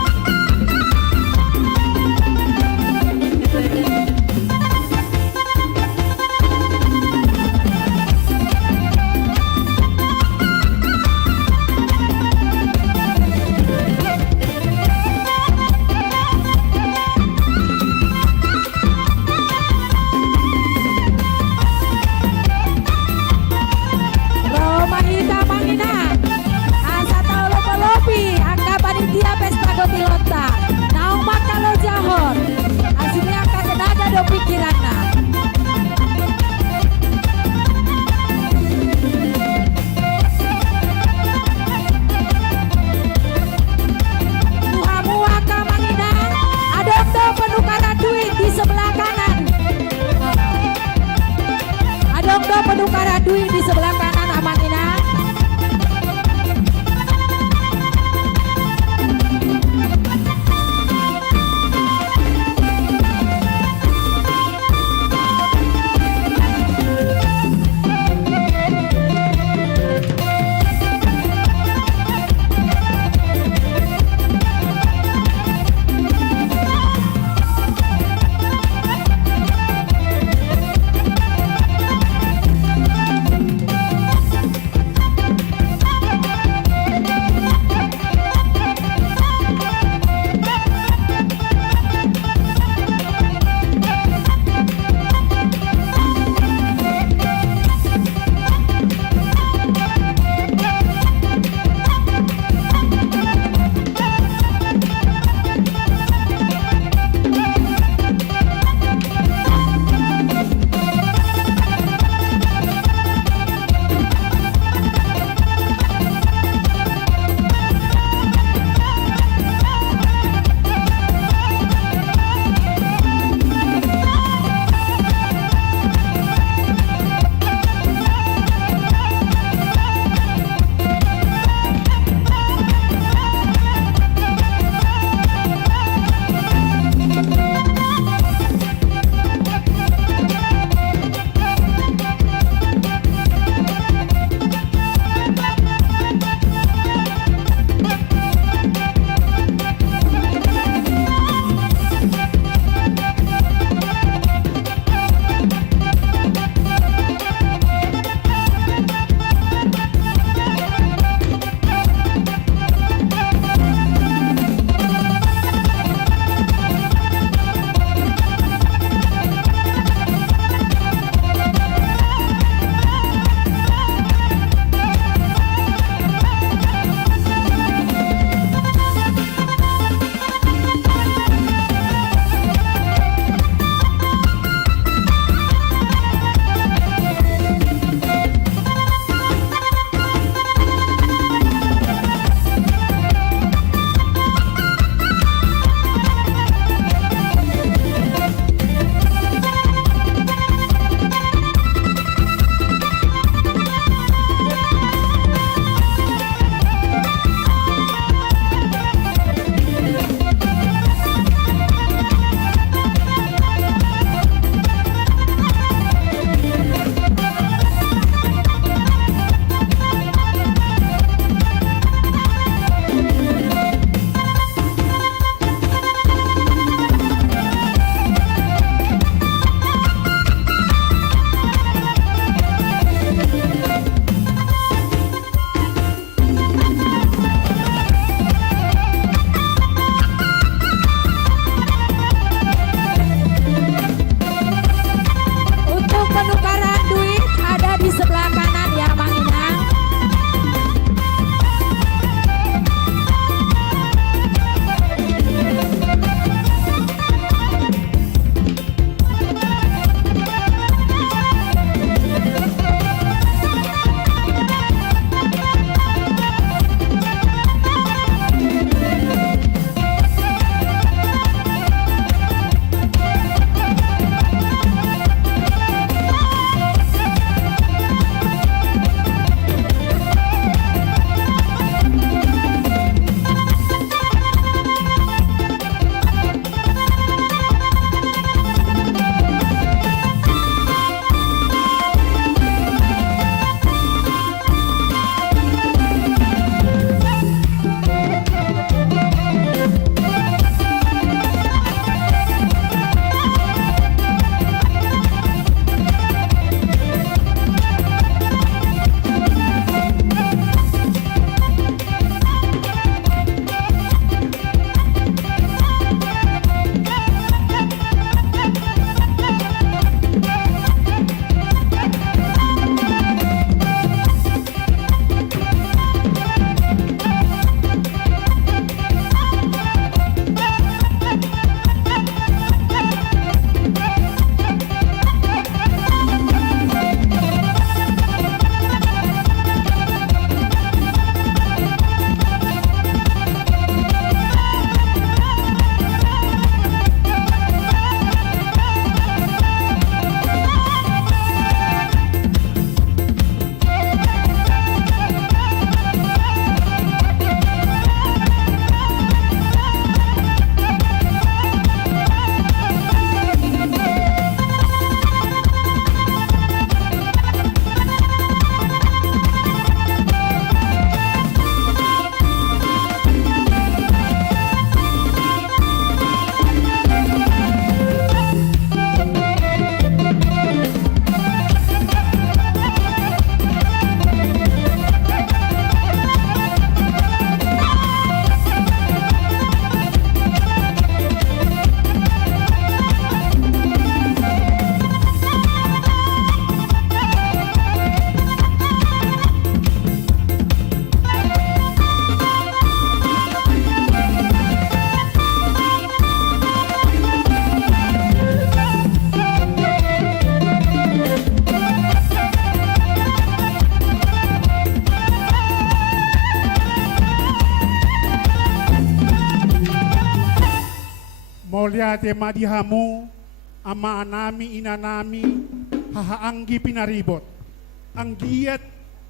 Penukara duit di sebelah kanan Amanina. Mauliate madihamu, ama anami inanami, hahaanggi pinaribot. Ang giat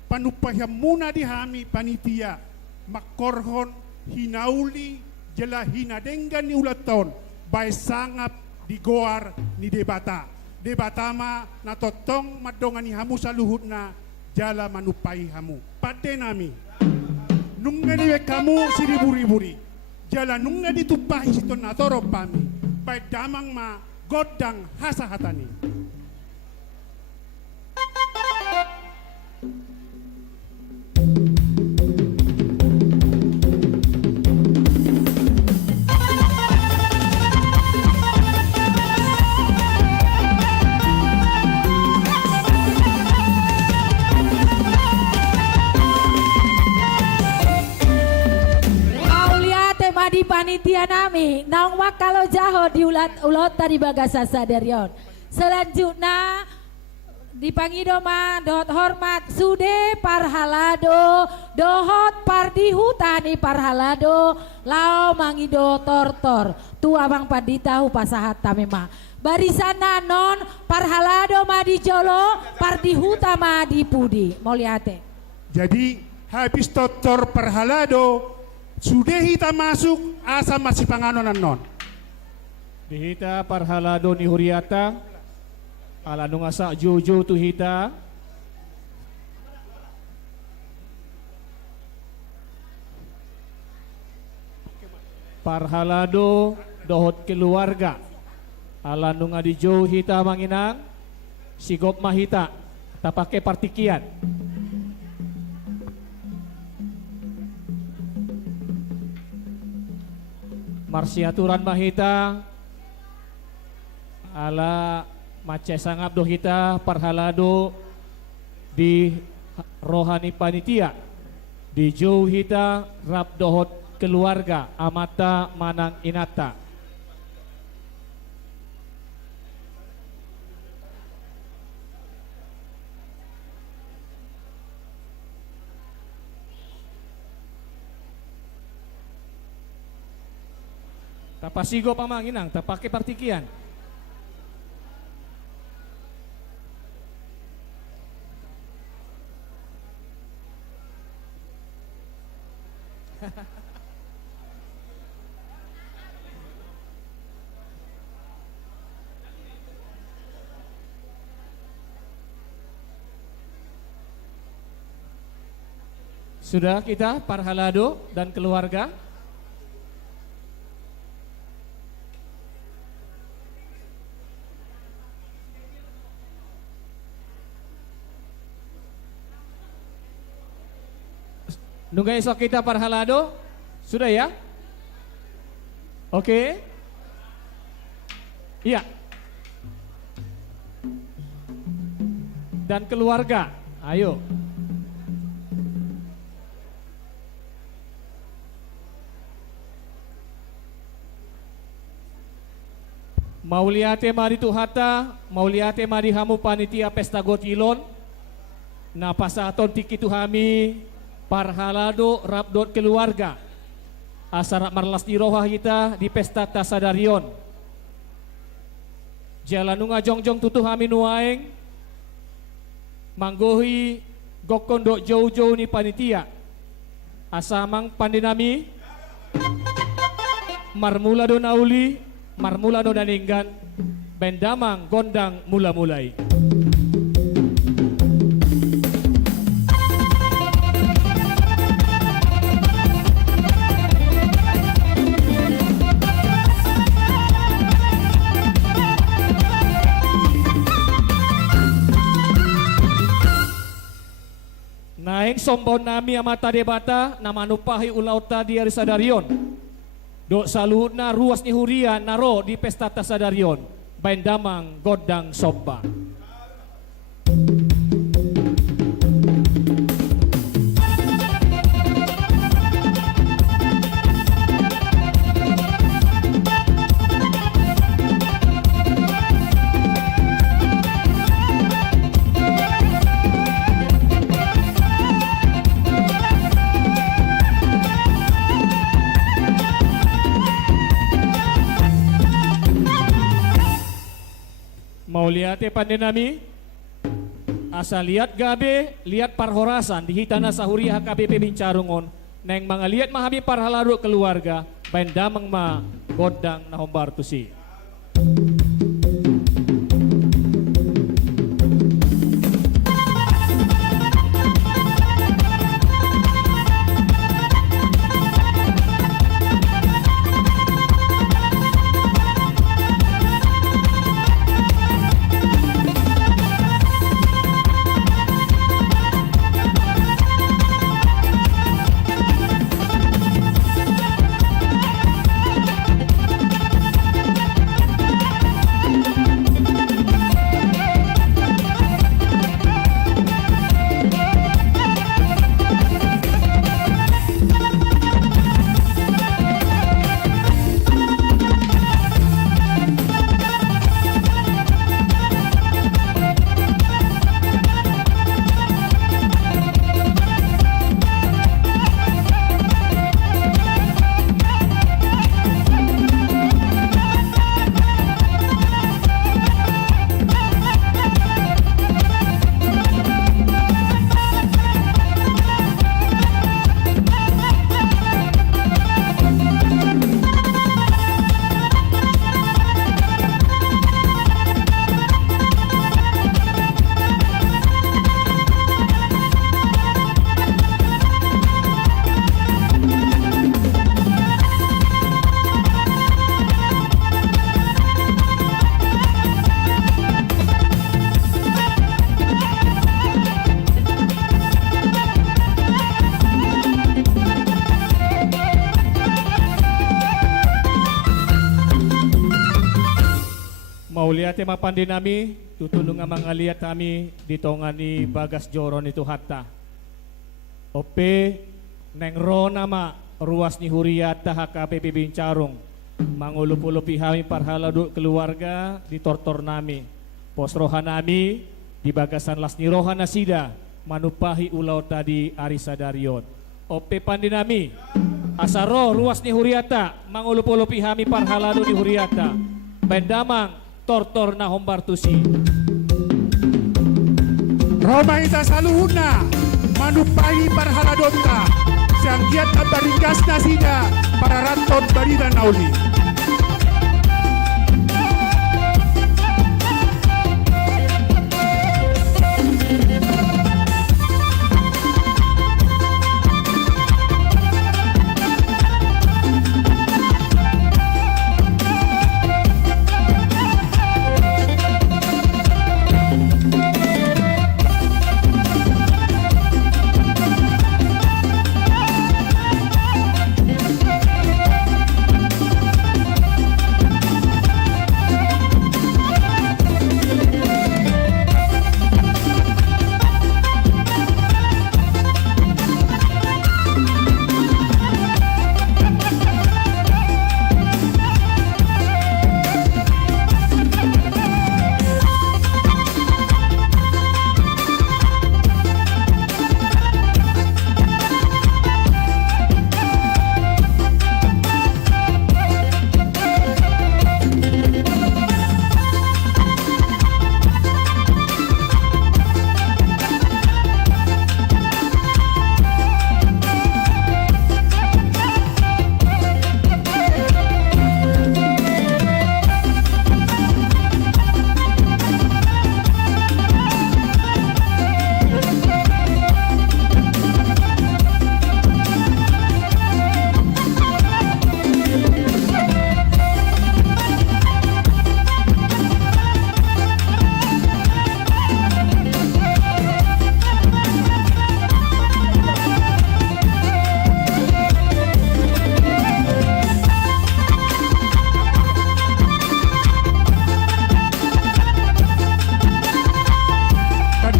panupahyamuna dihami panitia, makorhon, hinauli, jela hinadenggan ni ulaton, bay sangap di goar ni debata. Debatama natotong madongan ni hamu sa luhut na jala manupai hamu. Pate nami, nungga diwe kamu siriburi-buri, jala nungga ditupahi siton natoro pami, bay damang ma godang hasa-hatani. Di panitia nami, naung kalau jaho diulat tadi bagasa sadarion. Selanjutnya dipangido ma dohot hormat sude parhalado dohot pardihutani parhalado lao mangido tortor tua bang paditahu pasahat tamema barisan non parhalado ma di jolo pardihuta ma di pudi moliate. Jadi habis tortor parhalado sudah kita masuk asa masih panganonan non. Dihita parhalado ni huriata ala nungasa jojo tu hita parhalado dohot keluarga ala nunga di jo hita manginang sigop mahita tapake partikian. Marsiaturan mahita ala mace sangap dohita parhalado di rohani panitia di jauh hita rap dohot keluarga amata manang inata. Tapasigo pamanginang, tapake partikian. Sudah kita parhalado dan keluarga. Nunggu esok kita parhalado, sudah ya? Oke? Iya. Dan keluarga, ayo. Mauliate mari tuhata, mauliate mari hamu panitia pesta gotilon, na pasaton tiki tuhami, parhalado rabdot keluarga asara marlas di roha kita di pesta tasadarion jalanunga jongjong tutu hami nuaeng manggohi gokondok jauh-jauh ni panitia asamang pandinami marmula do nauli marmula do daninggan bendamang gondang mula-mulai. Naing sombon nami amata debata namanupahi ulauta di arisadarion. Dok saluhutna ruas ni huria naro di pesta tasadarion. Bain damang godang sobba. Mau lihat pandinami? Asa lihat gabe, lihat parhorasan di hitana sahuri HKBP Bincarungon. Neng mga lihat mahami parhalado keluarga, bain damang ma godang nahombar tusi. Mau lihat tema pandinami, tutulong nga mga lihat kami dito nga ni Bagas Joron itu hatta. Ope, neng rona ma, ruas ni Huriyata HKBP Bincarung. Mangulup-ulupi kami parhalado keluarga di tortor nami. Posrohan nami, di Bagasan las ni rohan nasida, manupahi ulaw tadi Arisa Darion. Ope pandinami, asaro ruas ni Huriyata, mangulup-ulupi kami parhalado di Huriyata. Bendamang, tortor na hombartusi. Roma ita saluhuna manupai parhaladonta siang giat abarigas nasida para ranton barida nauli.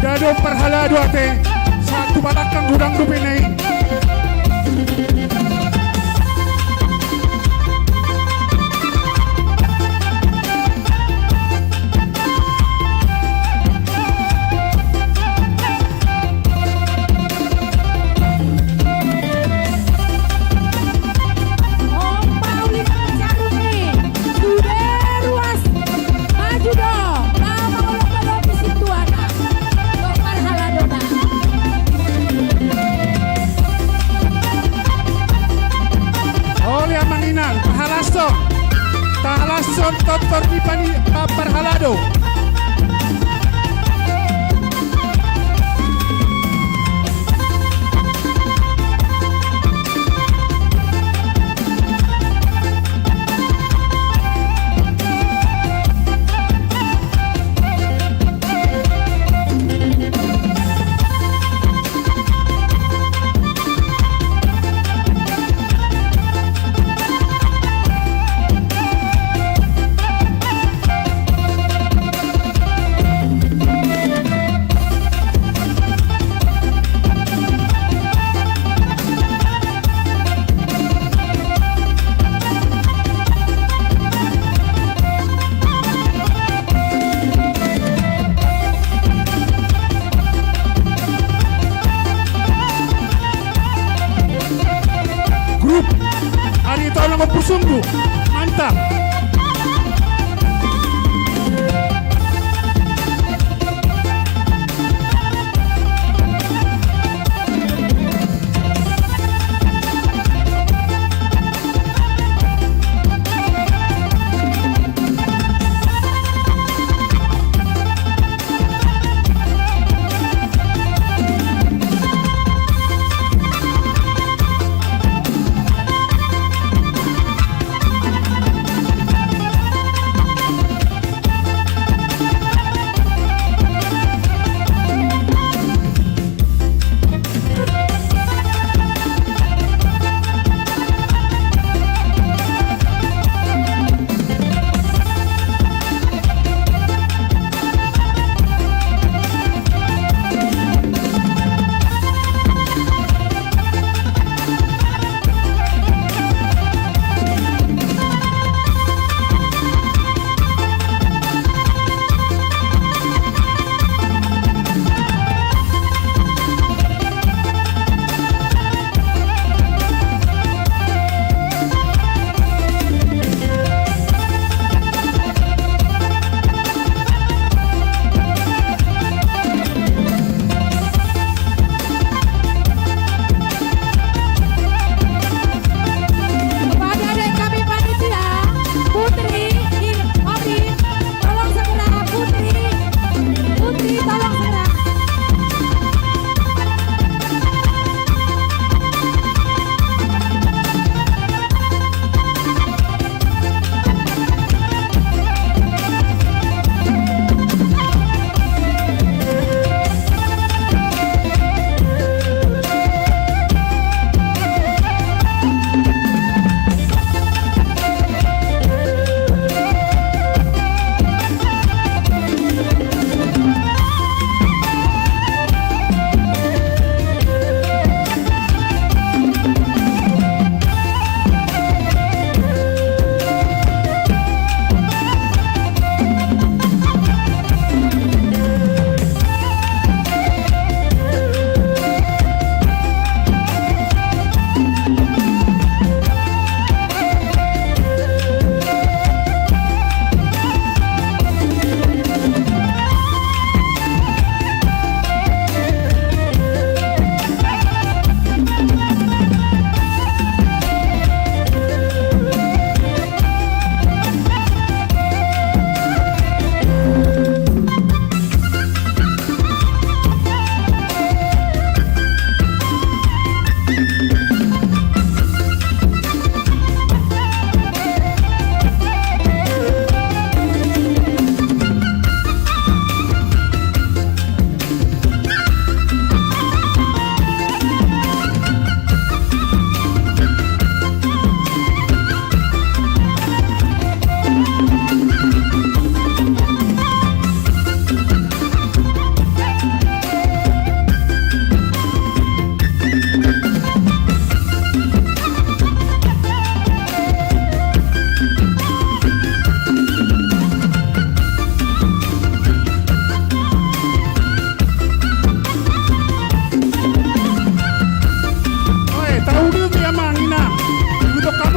Dado perhalado ate satu balakang gudang dupinay. Sudah ruas maju dong, Dr. Dipani Parhalado. Grup Hari Tolong Persungguh, mantap.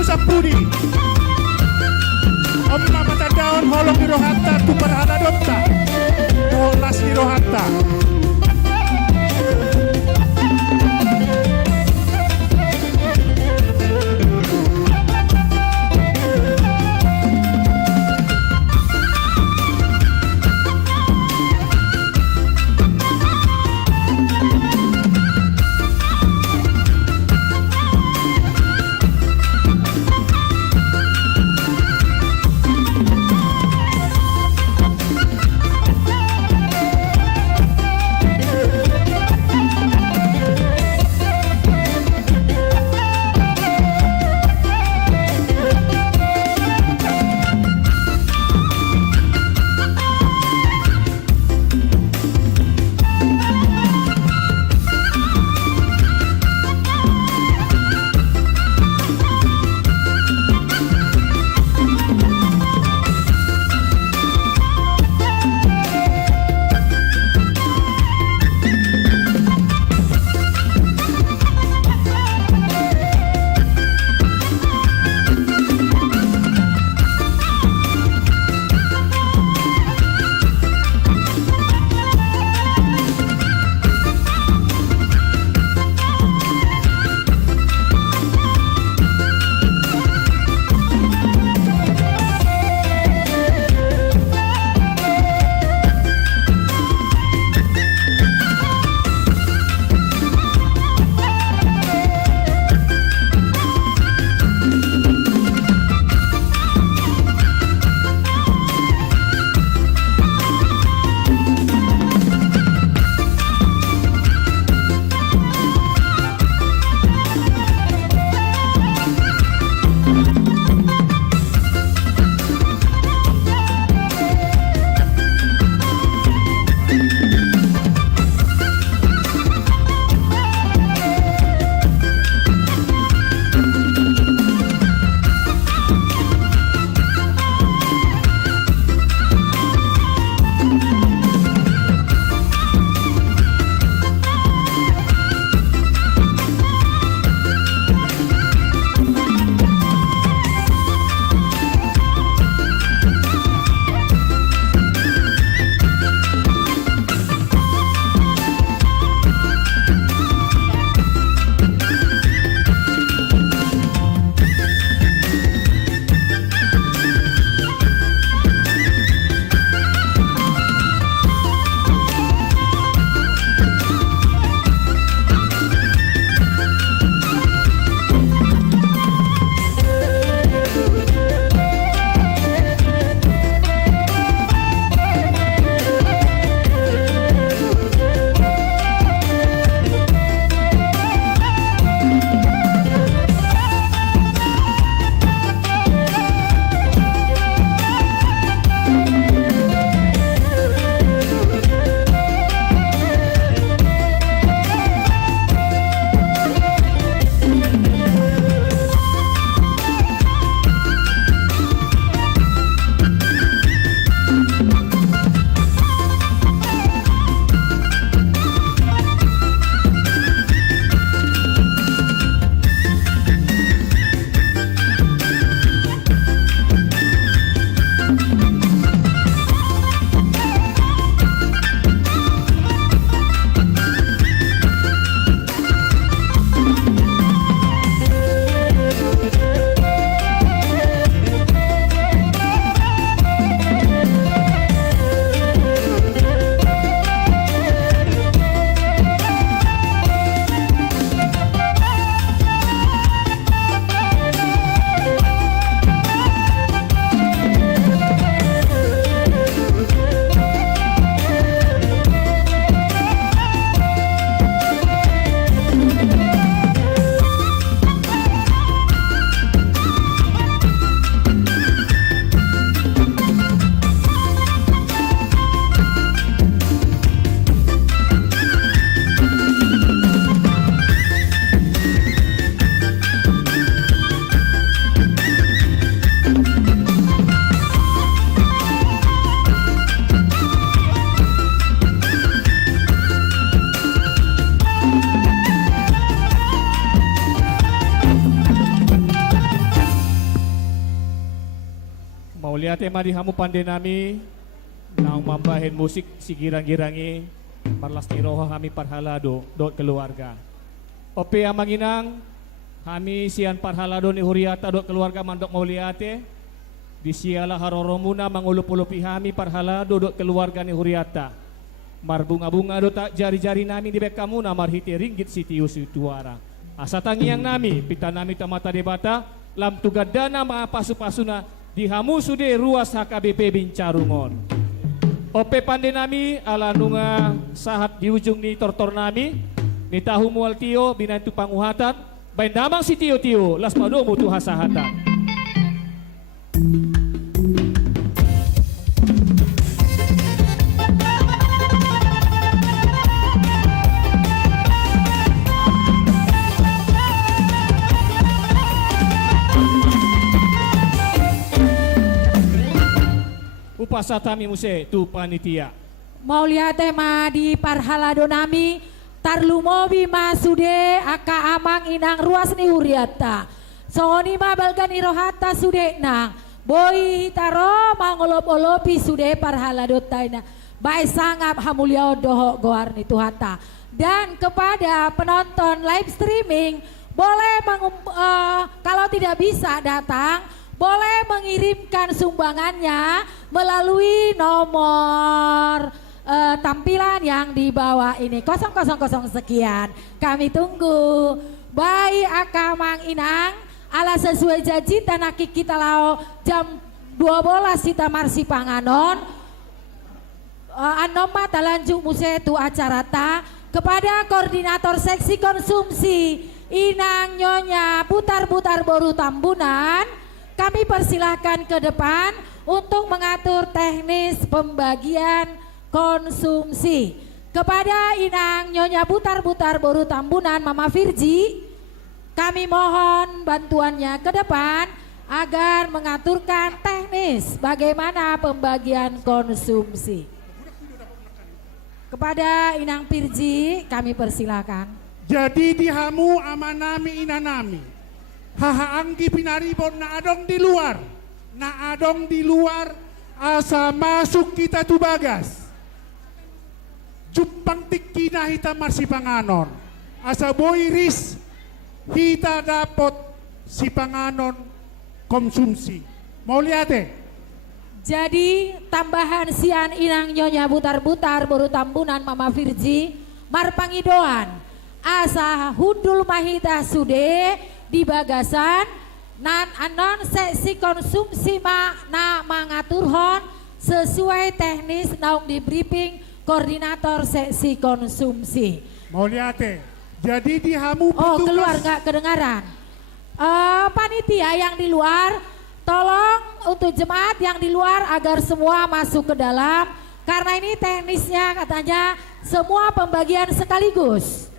Sapudi Om Mata Daun Holong Dirohata Tupar Haladopta Dolas Dirohata Mulia tema di hamu pande nami nang mambahin musik si girang-girangi marlasti roha kami parhalado dot keluarga. Ope amanginang kami sian parhalado ni huriata dot keluarga mandok mauliate di siala haroromuna mangulup-ulupi kami parhalado dot keluarga ni huriata. Marbunga-bunga dot jari-jari nami di bekamuna marhiti ringgit sitius situara. Asa tangiang nami pita nami tamata debata lam tugadana mga pasu-pasuna di hamu sude ruas HKBP Bincarungon. Ope pande nami ala nunga sahat di ujung ni tortor nami ni tahu mual tio binantu panguhatan bain damang si tio-tio las mado mutu hasahatan. Upasatami muse tu panitia. Maulia tema di parhalado nami tarlumobi masude aka amang inang ruas ni huriata. Songoni ma balgani rohata sude nang boy hitaro mangolop-olopi sude parhalado taina. Baik sangap hamulia doho goar ni tuhata. Dan kepada penonton live streaming boleh kalau tidak bisa datang boleh mengirimkan sumbangannya melalui nomor tampilan yang di bawah ini 000 sekian. Kami tunggu. Baik akamang inang ala sesuai janji tanah kita lao jam 12 kita marsi panganon anoma talanjuk musetu acara ta kepada koordinator seksi konsumsi Inang Nyonya Putar-Putar Boru Tambunan. Kami persilahkan ke depan untuk mengatur teknis pembagian konsumsi. Kepada Inang Nyonya Putar-Putar Boru Tambunan Mama Virji, kami mohon bantuannya ke depan agar mengaturkan teknis bagaimana pembagian konsumsi. Kepada Inang Virji kami persilahkan. Jadi dihamu amanami inanami. Haha anggi pinaribon na adong di luar asa masuk kita tu bagas jupang tikina hita marsi panganon asa boiris hita dapat si panganon konsumsi mau lihat Jadi tambahan sian Inang Nyonya Butar-Butar Boru Tambunan Mama Virji marpangidoan asa hundul mahita sude di bagasan nan anon seksi konsumsi na mangaturhon sesuai teknis naung di briefing koordinator seksi konsumsi. Mau lihat jadi di hamu petugas. Oh keluar nggak kedengaran. Panitia yang di luar tolong untuk jemaat yang di luar agar semua masuk ke dalam karena ini teknisnya katanya semua pembagian sekaligus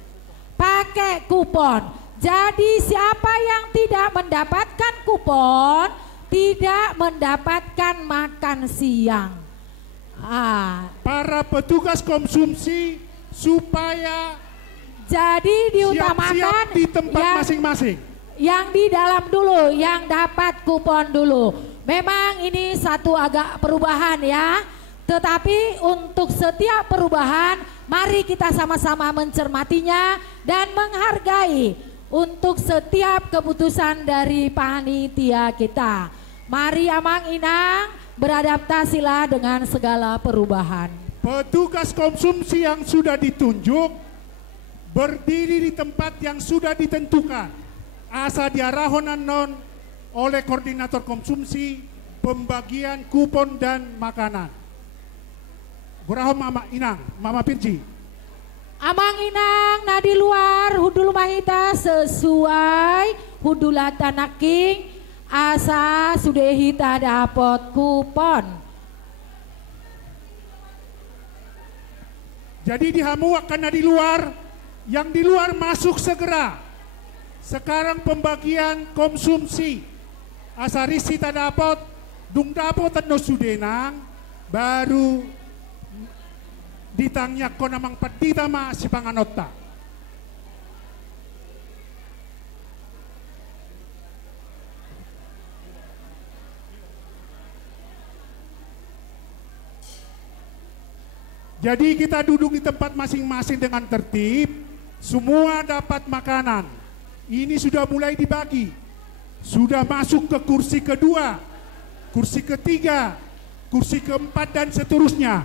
pakai kupon. Jadi siapa yang tidak mendapatkan kupon tidak mendapatkan makan siang. Para petugas konsumsi supaya jadi diutamakan siap-siap di tempat masing-masing. Yang di dalam dulu, yang dapat kupon dulu. Memang ini satu agak perubahan ya. Tetapi untuk setiap perubahan mari kita sama-sama mencermatinya dan menghargai untuk setiap keputusan dari panitia kita. Mari Amang Inang beradaptasilah dengan segala perubahan. Petugas konsumsi yang sudah ditunjuk berdiri di tempat yang sudah ditentukan. Asa diarahonan non oleh koordinator konsumsi pembagian kupon dan makanan. Gurahom Mama Inang, Mama Virji. Amang Inang na di luar hudul mahita sesuai hudulatan naking asa sudah hita dapat kupon. Jadi dihamu akan di luar, yang di luar masuk segera. Sekarang pembagian konsumsi asa risi tak dapat dung dapat no sudenang baru ditanya ko namang patita ma si panganota. Jadi kita duduk di tempat masing-masing dengan tertib, semua dapat makanan. Ini sudah mulai dibagi, sudah masuk ke kursi kedua, kursi ketiga, kursi keempat dan seterusnya.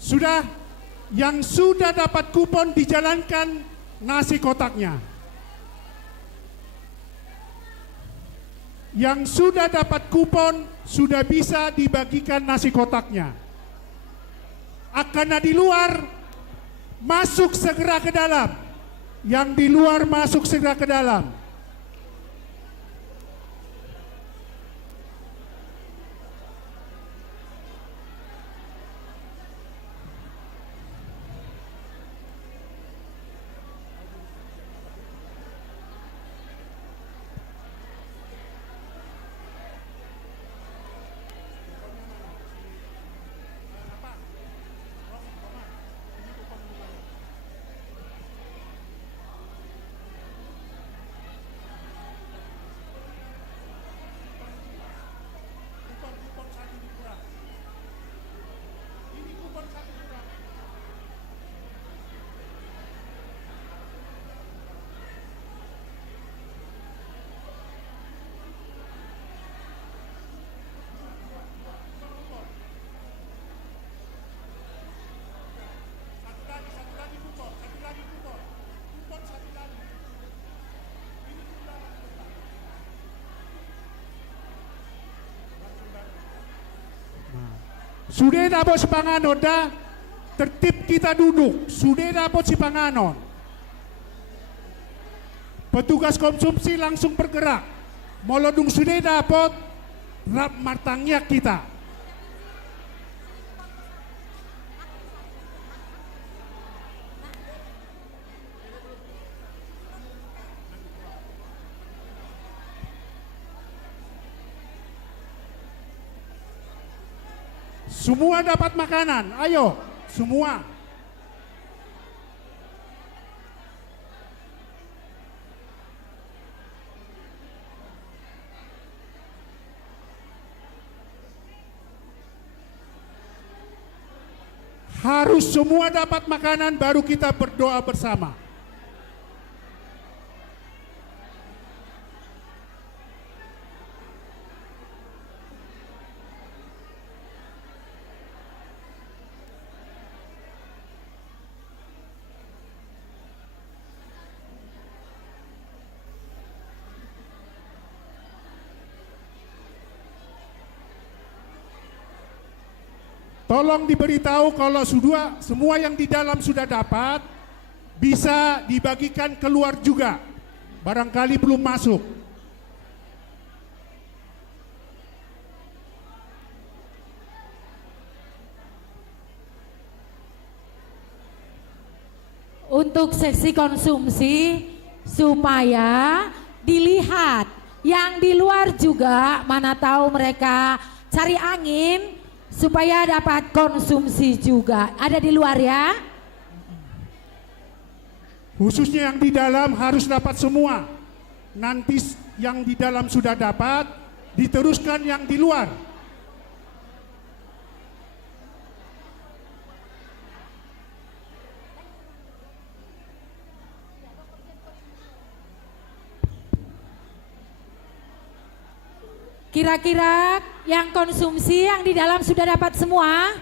Sudah, yang sudah dapat kupon dijalankan nasi kotaknya. Yang sudah dapat kupon sudah bisa dibagikan nasi kotaknya. Akan di luar masuk segera ke dalam. Yang di luar masuk segera ke dalam. Sudah dapat si panganon dah, tertib kita duduk. Sudah dapat si panganon. Petugas konsumsi langsung bergerak. Molodung sudah dapat, rap matangnya kita. Semua dapat makanan, ayo, semua. Harus semua dapat makanan baru kita berdoa bersama. Tolong diberitahu kalau sudah semua yang di dalam sudah dapat, bisa dibagikan keluar juga. Barangkali belum masuk. Untuk seksi konsumsi supaya dilihat yang di luar juga, mana tahu mereka cari angin supaya dapat konsumsi juga. Ada di luar ya. Khususnya yang di dalam harus dapat semua. Nanti yang di dalam sudah dapat, diteruskan yang di luar. Kira-kira yang konsumsi yang di dalam sudah dapat semua?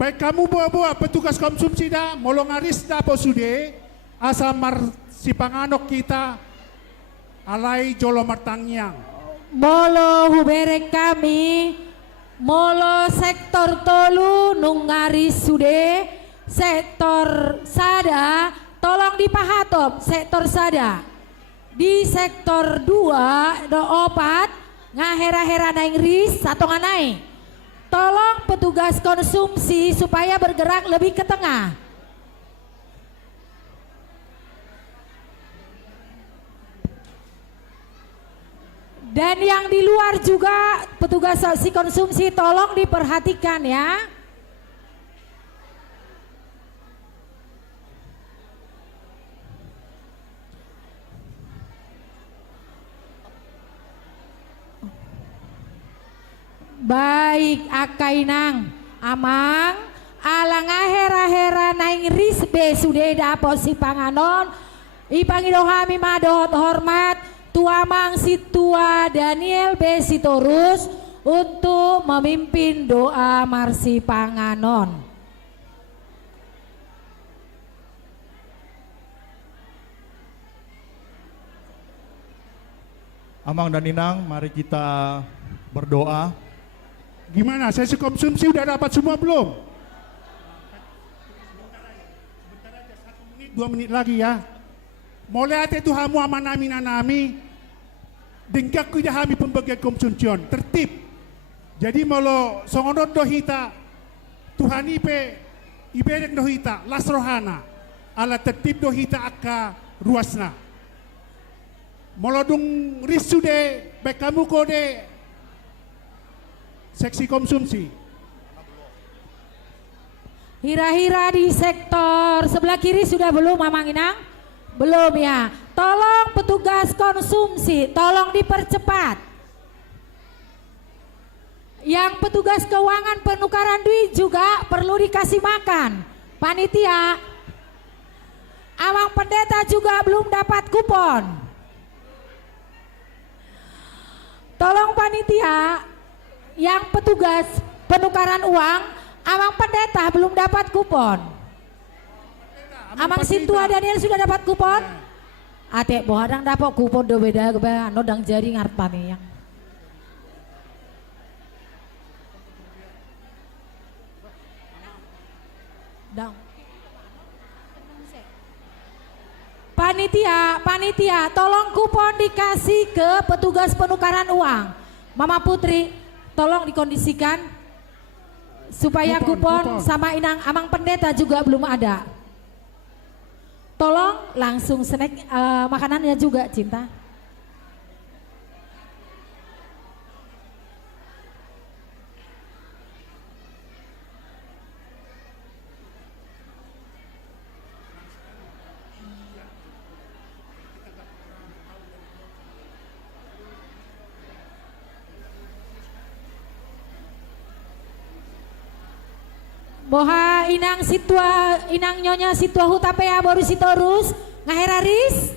Baik kamu bawa-bawa petugas konsumsi dah, molongaris dah posude, asamar si panganok kita, alai jolo martangyang. Molo huberek kami, molo sektor tolu nungaris sude, sektor sada, tolong dipahatop sektor sada. Di sektor 2 do opat, ngahera-hera naing ris, satu nganai. Tolong petugas konsumsi supaya bergerak lebih ke tengah. Dan yang di luar juga petugas si konsumsi tolong diperhatikan ya. Baik akainang amang alang ahera-hera naing risbe sudah dapot si panganon ipangidohami madot hormat Tuamang Situa Daniel B. Sitorus untuk memimpin doa Marsi Panganon. Amang dan Inang, mari kita berdoa. Gimana, sesi konsumsi udah dapat semua belum? Bentar aja, 1 menit, 2 menit lagi ya. Mulai ate tu hamu amanami nanami, dengkak kuida hami pembagai konsumsiun, tertib. Jadi malo songonot dohita, Tuhan iberek dohita, lasrohana, ala tertib dohita akka ruasna. Malo dung risude, baik kamu kode, seksi konsumsi. Hira-hira di sektor sebelah kiri sudah belum Mamang Inang? Belum ya. Tolong petugas konsumsi, tolong dipercepat. Yang petugas keuangan penukaran duit juga perlu dikasih makan. Panitia, Amang Pendeta juga belum dapat kupon. Tolong panitia, yang petugas penukaran uang, Amang Pendeta belum dapat kupon. Amang Situa Daniel sudah dapat kupon? Atek bohadang dapat kupon do beda anu dang jari ngartani yang. Dang. Panitia, tolong kupon dikasih ke petugas penukaran uang. Mama Putri, tolong dikondisikan supaya kupon sama Inang Amang Pendeta juga belum ada. Tolong langsung snack makanannya juga Cinta. Boha Inang Situa, Inang Nyonya Situa Hutapea baru Sitorus ngaheraris.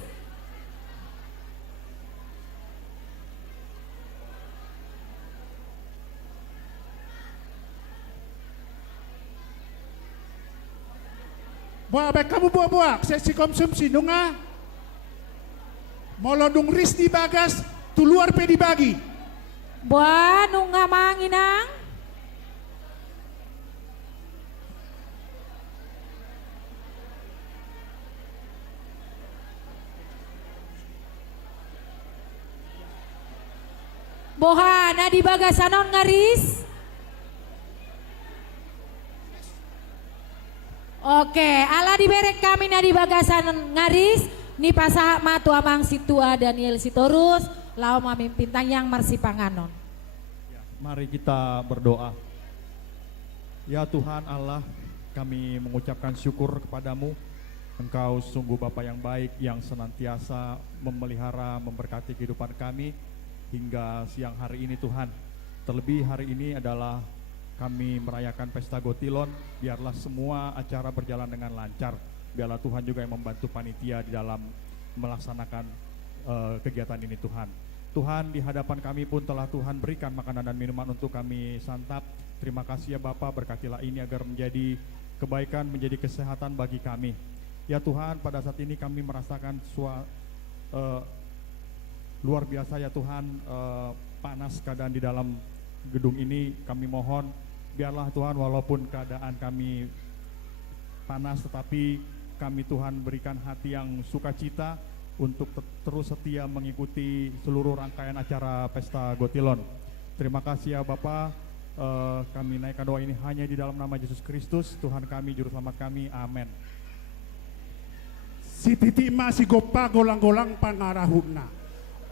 Buah baik kamu buah seksi konsumsi nunga. Molodung ris di bagas, tu luar pe dibagi. Buah nunga Mang Inang. Boha Nadi Bagasanon ngaris. Oke, ala diberek kami Nadi Bagasanon ngaris. Ni pasaha matu Amang Situa Daniel Sitorus, lau mamimpin tanyang Marsi Panganon. Mari kita berdoa. Ya Tuhan Allah, kami mengucapkan syukur kepadamu. Engkau sungguh Bapa yang baik yang senantiasa memelihara, memberkati kehidupan kami hingga siang hari ini Tuhan. Terlebih hari ini adalah kami merayakan Pesta Gotilon. Biarlah semua acara berjalan dengan lancar. Biarlah Tuhan juga yang membantu panitia di dalam melaksanakan kegiatan ini Tuhan. Tuhan, di hadapan kami pun telah Tuhan berikan makanan dan minuman untuk kami santap. Terima kasih ya Bapa, berkatilah ini agar menjadi kebaikan, menjadi kesehatan bagi kami. Ya Tuhan, pada saat ini kami merasakan luar biasa ya Tuhan, panas keadaan di dalam gedung ini. Kami mohon biarlah Tuhan, walaupun keadaan kami panas, tetapi kami Tuhan berikan hati yang sukacita untuk terus setia mengikuti seluruh rangkaian acara Pesta Gotilon. Terima kasih ya Bapa, Kami naikkan doa ini hanya di dalam nama Yesus Kristus, Tuhan kami, Juru Selamat kami. Amin. Si titik masih gopa golang-golang pangarahuna.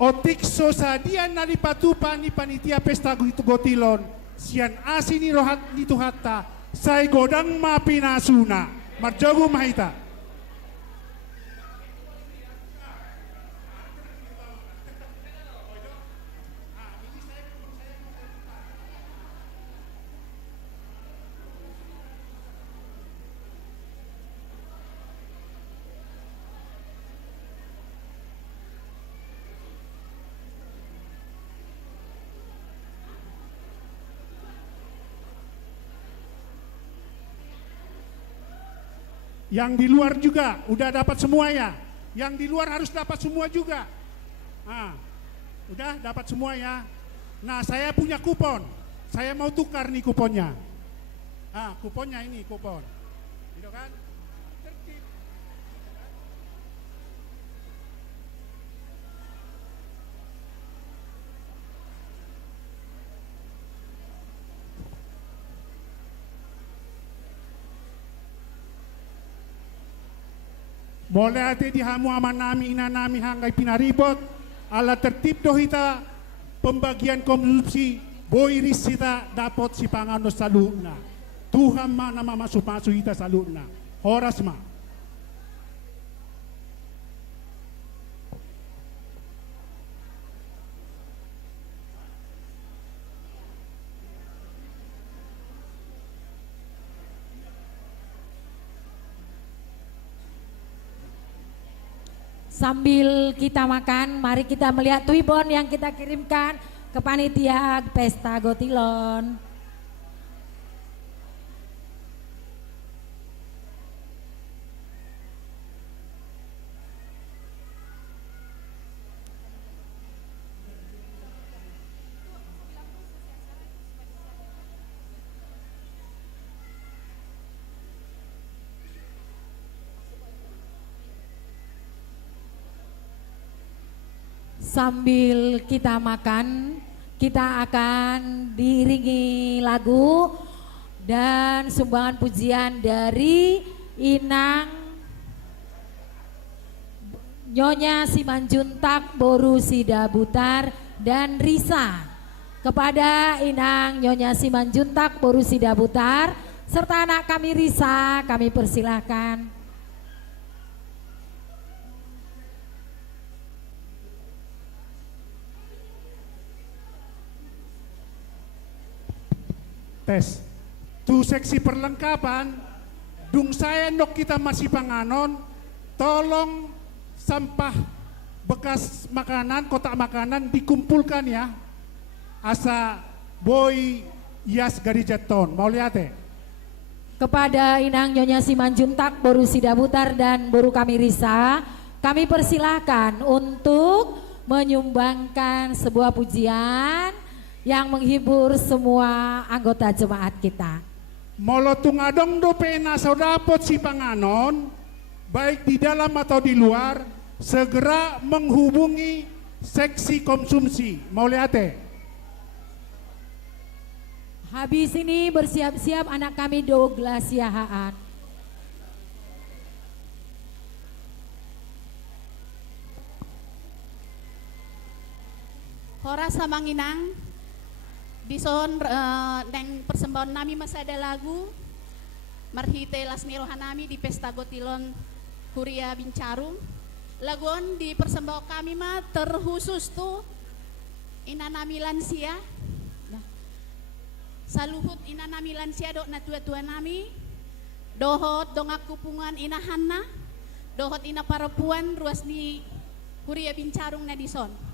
Otikso sadia nalipatupa ni panitia pesta gitu gotilon. Sian asini rohat ni tuhata. Sai godang mapinasuna. Marjogu mahita. Yang di luar juga udah dapat semua ya. Yang di luar harus dapat semua juga. Nah, udah dapat semua ya. Nah, saya punya kupon. Saya mau tukar nih kuponnya. Ah, kuponnya ini kupon. Gitu kan? Tertib. Boleh ate di hamu aman nami ina nami hanggai pinaribot ala tertib dohita pembagian konsumsi boiris kita dapat si pangano saluna. Tuhan ma nama masuk kita saluna. Horas ma. Sambil kita makan, mari kita melihat Twibbon yang kita kirimkan ke panitia Pesta Gotilon. Sambil kita makan, kita akan diiringi lagu dan sumbangan pujian dari Inang Nyonya Simanjuntak Boru Sidabutar dan Risa. Kepada Inang Nyonya Simanjuntak Boru Sidabutar serta anak kami Risa, kami persilahkan. Tes. Tu seksi perlengkapan, dung saya nok kita masih panganon, tolong sampah bekas makanan, kotak makanan dikumpulkan ya. Asa boy Yas Garijaton, mau lihat ya? Kepada Inang Nyonya Simanjuntak Boru Sidabutar dan Boru kami Risa, kami persilahkan untuk menyumbangkan sebuah pujian yang menghibur semua anggota jemaat kita. Molotung adong do pena saudapot si panganon, baik di dalam atau di luar, segera menghubungi seksi konsumsi. Mau lihat ya? Habis ini bersiap-siap anak kami Douglas Yahaan. Horas samanginang. Dison neng persembahan nami masih ada lagu marhite lasmi rohanami di Pesta Gotilon Kuria Bincarung. Laguan di persembahan kami mah terkhusus tuh inanami lansia. Nah, saluhut inanami lansia dok na tua-tua nami. Dohot dongak kupungan inahanna. Dohot ina parapuan ruas di Kuria Bincarung na dison.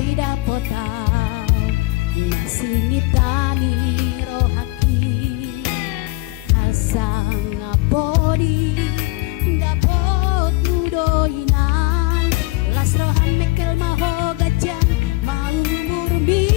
oi dapotau nasinitani rohaki asang apodi dapot mudoinan las rohan mekel maho gajah mau murbi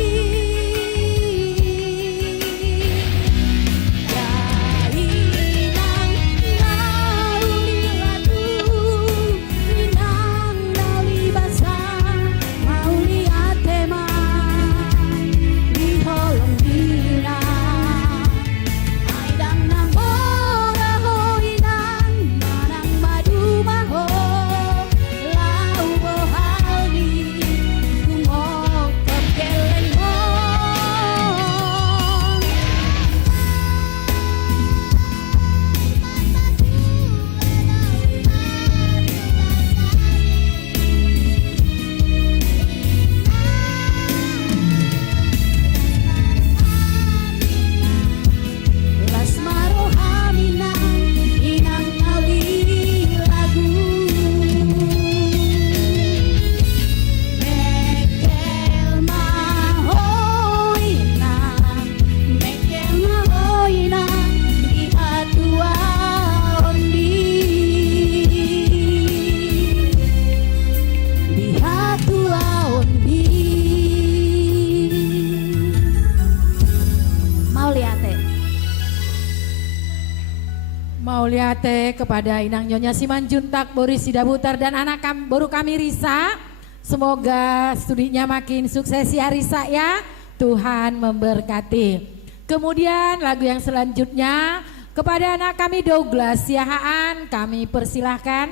Mauliate kepada Inang Nyonya Simanjuntak Boris Sidabutar dan anak baru kami Risa. Semoga studinya makin sukses ya Risa ya. Tuhan memberkati. Kemudian lagu yang selanjutnya kepada anak kami Douglas Siahaan kami persilahkan.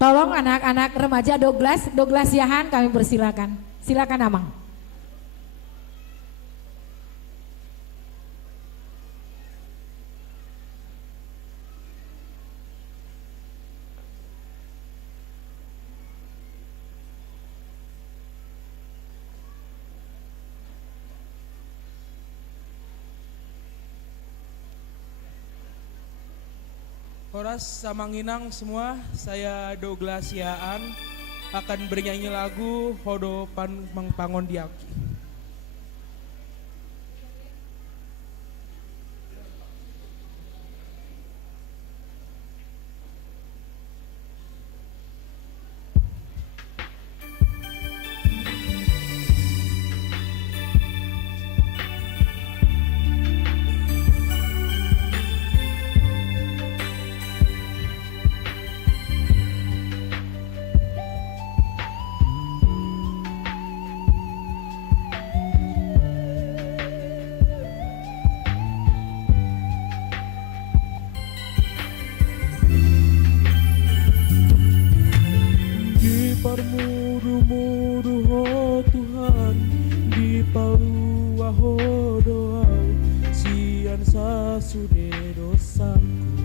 Tolong anak-anak remaja Douglas Siahaan kami persilahkan. Silakan Amang. Horas Samanginang semua, saya Douglas Siahaan akan bernyanyi lagu Hodo Pangon Diaki. Parmudu-mudu ho Tuhan di paua ho doau sian sasude dosaku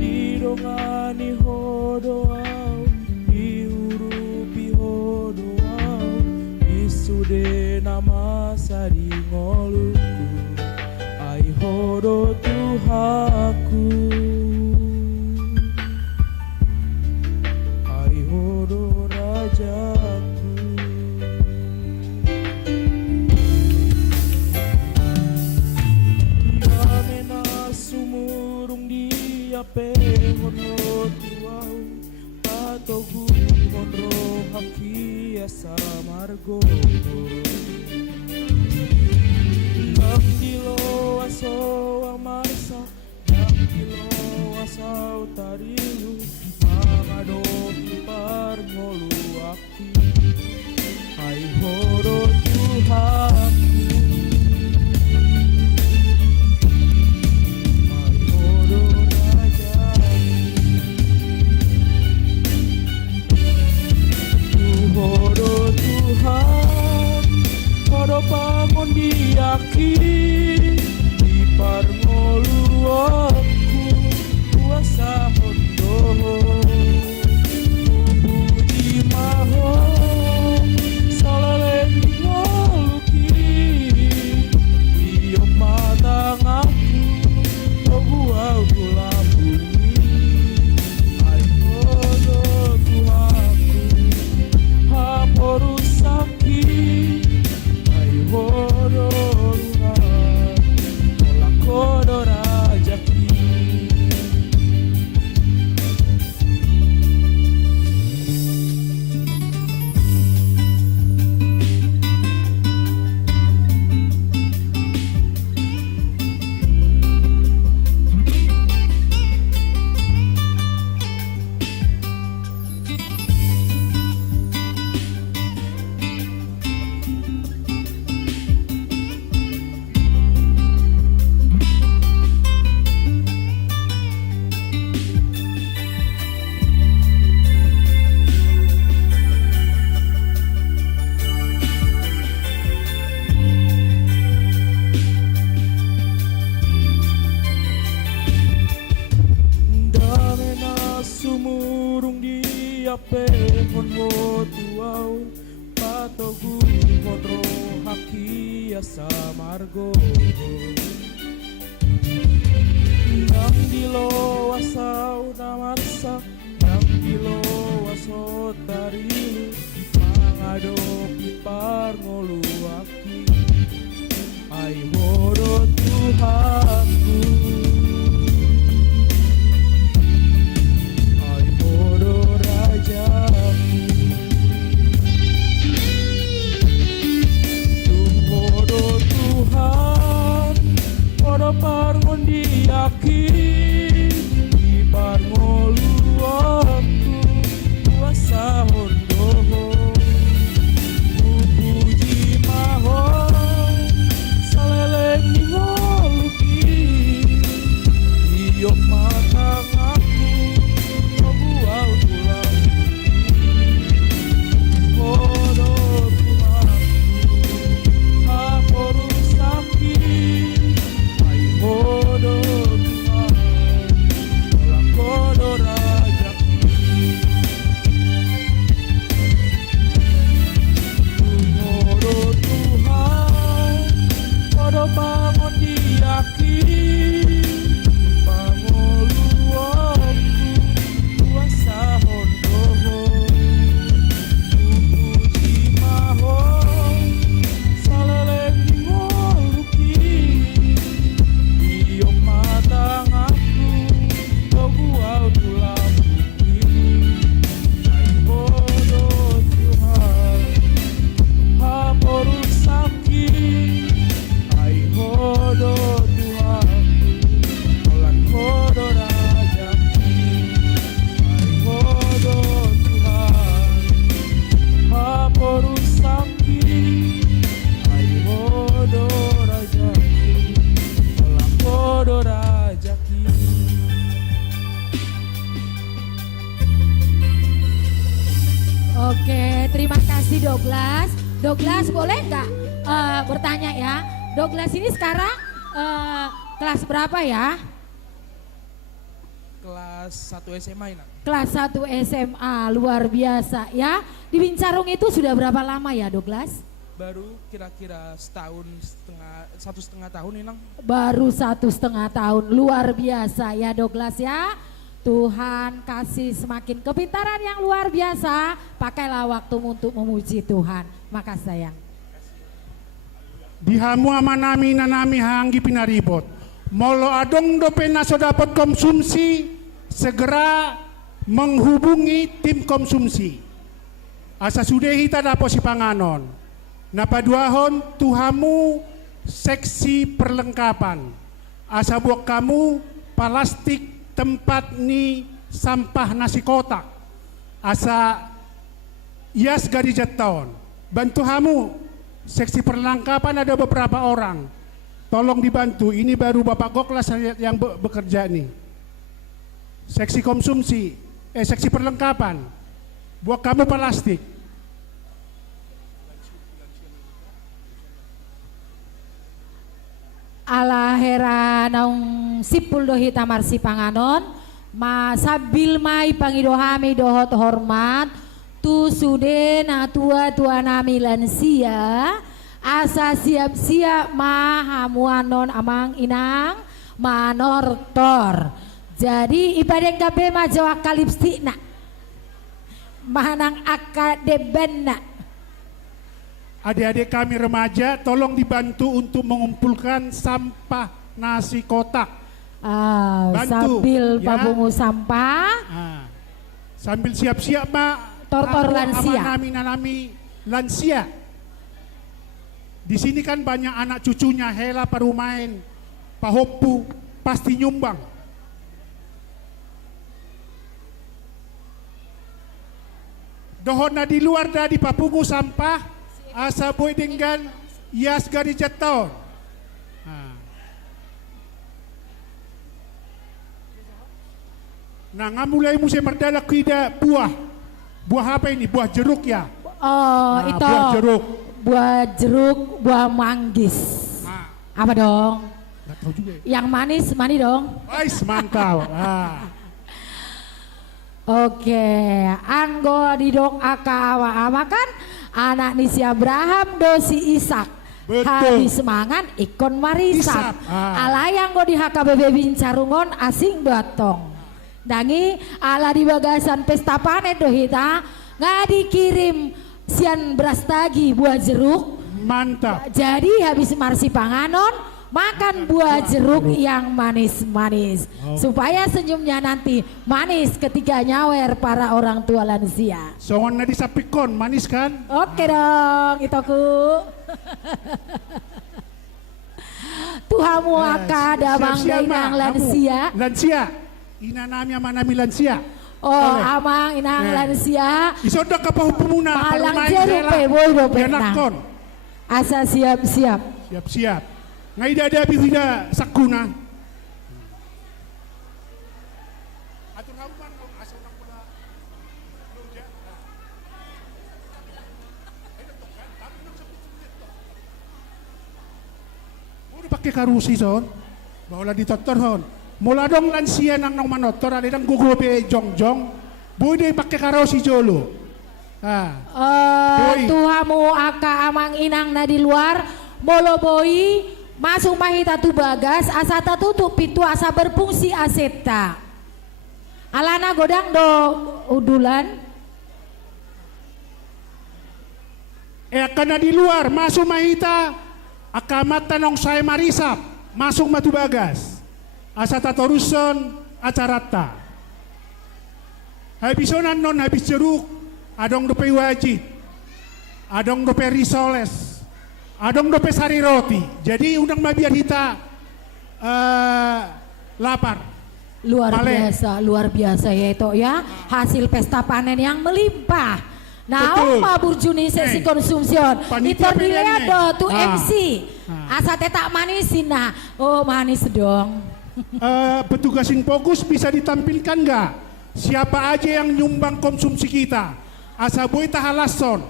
di dongani ho doau di urupi ho doau di sude nama sadi ngoluku ai hodo Tuhaku Honro tuau patogu honro haki asara margo Nakilo aso amarsa Nakilo asau tarilu Mangado kipar ngolu aki Hai horo Tuhanku Hodo Tuhan, hodo pangon diaki, di parngolu aku, kuasa hondo, puji maho, salalen ngoluki, biok matang aku, ogu aku lambungi, ai hodo urung dia pehon tuau patogu kodro haki asa margo yang dilo wasau namarsa yang dilo wasotari mangadoki parngolu aki ai horo Tuhanku ai horo rajaku horo Tuhan horo parngon diaki di parngolu aku kuasa hondoho puji mahon saleleng ngoluki iyok matang aku membuau tulang horo Tuhanku haporu sakit ai horo Tuhan olah kodo rajaki horo Tuhan kodo bangun diaki pangolu aku kuasa hondoho puji mahon saleleng ngoluki iyok matang aku membuau tulang bukti ai horo Tuhan haporu sakit ai horo Tuhan olah kodo rajaki ai horo Tuhan haporu sakit ai horo rajaki olah kodo rajaki. Oke, terima kasih Douglas. Douglas boleh nggak bertanya ya? Douglas ini sekarang kelas berapa ya? Kelas 1 SMA ini. Kelas 1 SMA, luar biasa ya. Di Bincarung itu sudah berapa lama ya Douglas? Baru kira-kira satu setengah tahun Inang. Baru 1,5 tahun, luar biasa ya Douglas ya. Tuhan kasih semakin kepintaran yang luar biasa. Pakailah waktumu untuk memuji Tuhan. Makasih sayang. Dihamu amanami nanami hanggi pinaribot. Molo adong dope naso dapat konsumsi, segera menghubungi tim konsumsi. Asa sudehi tadapo si panganon. Napaduahon tuhamu seksi perlengkapan. Asa buat kamu plastik tempat ni sampah nasi kotak. Asa Yas gadi jataon. Bantu hamu seksi perlengkapan ada beberapa orang. Tolong dibantu, ini baru Bapak Goklas yang bekerja nih. Seksi konsumsi, seksi perlengkapan. Buat kamu plastik. Alahera naung sipul dohi tamar si panganon masabil mai pangidohami dohot hormat tu sude na tua nami lansia asa siap-siap mahamuanon amang inang manortor. Jadi ibadah kabe majawa kalipsi nak mahanang akadeben nak. Adik-adik kami remaja, tolong dibantu untuk mengumpulkan sampah nasi kotak. Bantu, sambil ya. pabungu sampah. Sambil siap-siap mak. Tortor lansia. Nami lansia. Di sini kan banyak anak cucunya Hela Parumain, Pak Hoppu, pasti nyumbang. Dohona di luar dari papungu sampah. Asa boy dengan Yas gadi jataon. Nah ngamulai musim merdala kuida buah. Buah apa ini? Buah jeruk ya? Oh itu. Buah jeruk. Buah jeruk, buah manggis. Apa dong? Gak tahu juga. Yang manis, dong. Ais mantap. Oke, anggo didoa awa kan anak nisi Abraham dosi Ishak. Habis semangan ikon marisap. Alayang go di HKBP Bincarungon asing datong. Dangi ala di bagasan pesta panen dohita nggak dikirim sian beras tagi buah jeruk. Mantap. Jadi habis marsi panganon makan buah jeruk yang manis-manis supaya senyumnya nanti manis ketika nyawer para orang tua lansia. Songon na disapikon manis kan? Oke dong, itoku. Tuhamu akada bangga inang lansia. Lansia. Ina namanya manami lansia. Oh, amang inang lansia. Isodok ka pahupumuna. Palang jeruk boy dopet nakon. Asa siap-siap. Siap-siap. Ngai dada bihida sakuna. Atur hamuman asal nang pula. Udah pakai karusi son. Bawa di totor son. Mula dong lansia nang manotor ada nang gugobe jongjong. Boleh pakai karusi jolo. Tuhamu aka amang inang na di luar moloboi masuk mahita tu bagas asa tutup pintu asa berfungsi aseta. Alana godang do udulan. Karena di luar masuk mahita akamat tanong saya marisap masuk matu bagas asa tatoruson acarata. Habisonan non habis jeruk adong dope wajib adong dope risoles adong dope sari roti. Jadi undang mabiar hita lapar. Luar biasa ya itu ya hasil pesta panen yang melimpah. Nah, mabur juni sesi konsumsion itu dilihat do tu MC asa tak manisin nah. Oh manis dong. Petugasin fokus bisa ditampilkan nggak siapa aja yang nyumbang konsumsi kita? Asa boy tahalason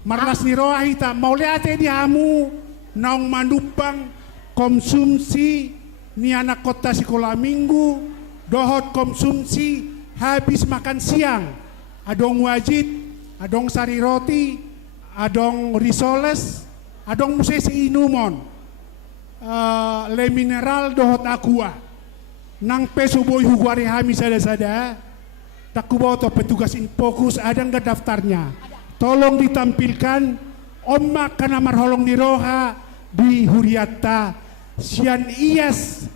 marlas ni roahita mau lihat di hamu naung manupang konsumsi ni anak kota sekolah minggu dohot konsumsi habis makan siang adong wajib adong sari roti adong risoles adong musesi inumon le mineral dohot aqua nang peso boy huguari hami sada-sada. Takuboto petugas fokus ada nggak daftarnya? Tolong ditampilkan. Omma kana marholong di roha di huriata sian ias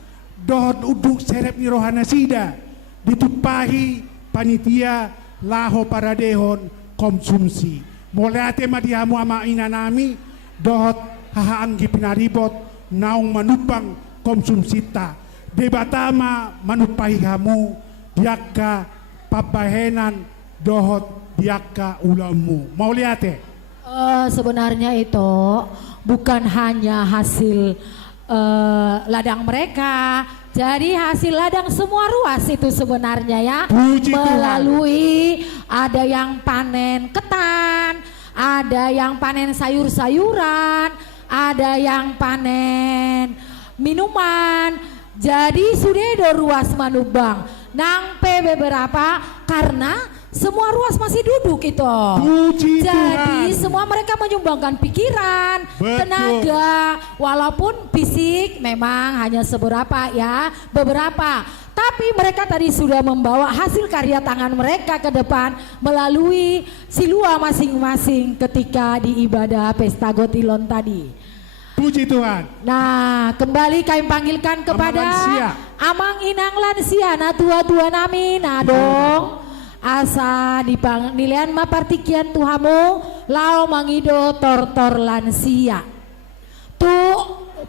dohot uduk serep ni roha nasida ditupahi panitia laho para dehon konsumsi. Mulai ate madiamu ama inanami dohot hahaanggi pinaribot naung manupang konsumsi ta. Debatama manupahi kamu diaka pabahenan dohot diaka ulamu. Mau lihat ya? Sebenarnya itu bukan hanya hasil ladang mereka, jadi hasil ladang semua ruas itu sebenarnya ya. Puji melalui Tuhan. Ada yang panen ketan, ada yang panen sayur-sayuran, ada yang panen minuman. Jadi sudah ada ruas manubang nang beberapa karena semua ruas masih duduk itu. Puji jadi Tuhan. semua mereka menyumbangkan pikiran, tenaga, walaupun fisik memang hanya seberapa ya, beberapa. Tapi mereka tadi sudah membawa hasil karya tangan mereka ke depan melalui silua masing-masing ketika di ibadah pesta Gotilon tadi. Puji Tuhan. Nah, kembali kami panggilkan kepada Amang Inang Lansia, nah tua-tua nami, nah dong. Asa dilian mapartikian Tuhamu, lau mangido tor-tor lansia.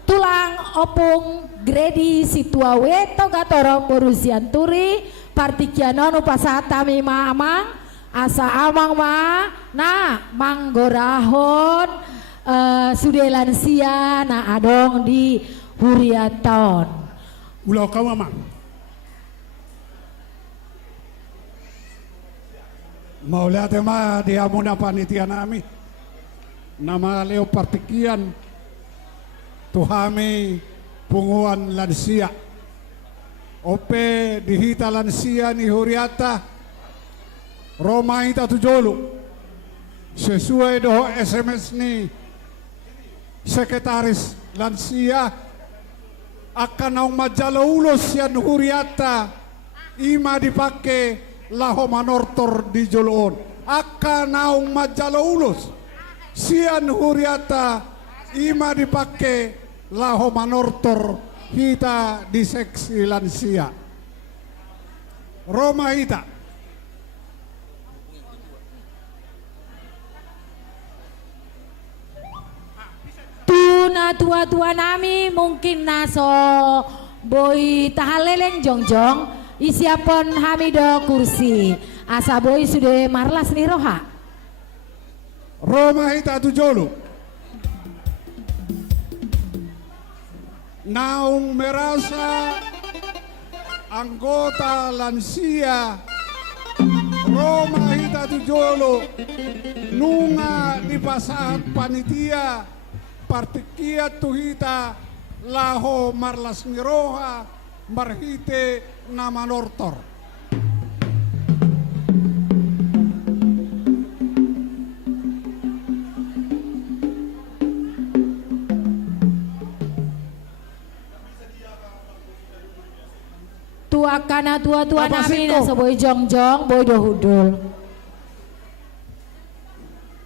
Tulang opung gredi situa weto gatorong borusian turi, partikianon upasata mima amang, asa amang ma, nah manggorahon, sudah lansia na adong di huriaton. Ulau kau mamang. Mau lihat ma dia muna panitia nami. Nama leo partikian Tuhami punguan lansia. Ope dihita lansia ni huriata Roma hita tujolu sesuai doho SMS ni sekretaris lansia akan naung majalo ulos yan huriata ima dipake laho manortor di joloon akan naung majalo ulos sian huriata ima dipake laho manortor hita di seksi lansia Roma hita tuna tua-tua nami mungkin naso boy tahaleleng jongjong isiapon hamido kursi asa boy sudah marlas nih roha Roma hita tujolu naung merasa anggota lansia Roma hita tujolo nunga di pasahat panitia partikia tuhita laho marlas niroha marhite nama nortor tua kana tua-tua nami na boy jongjong boy dohudul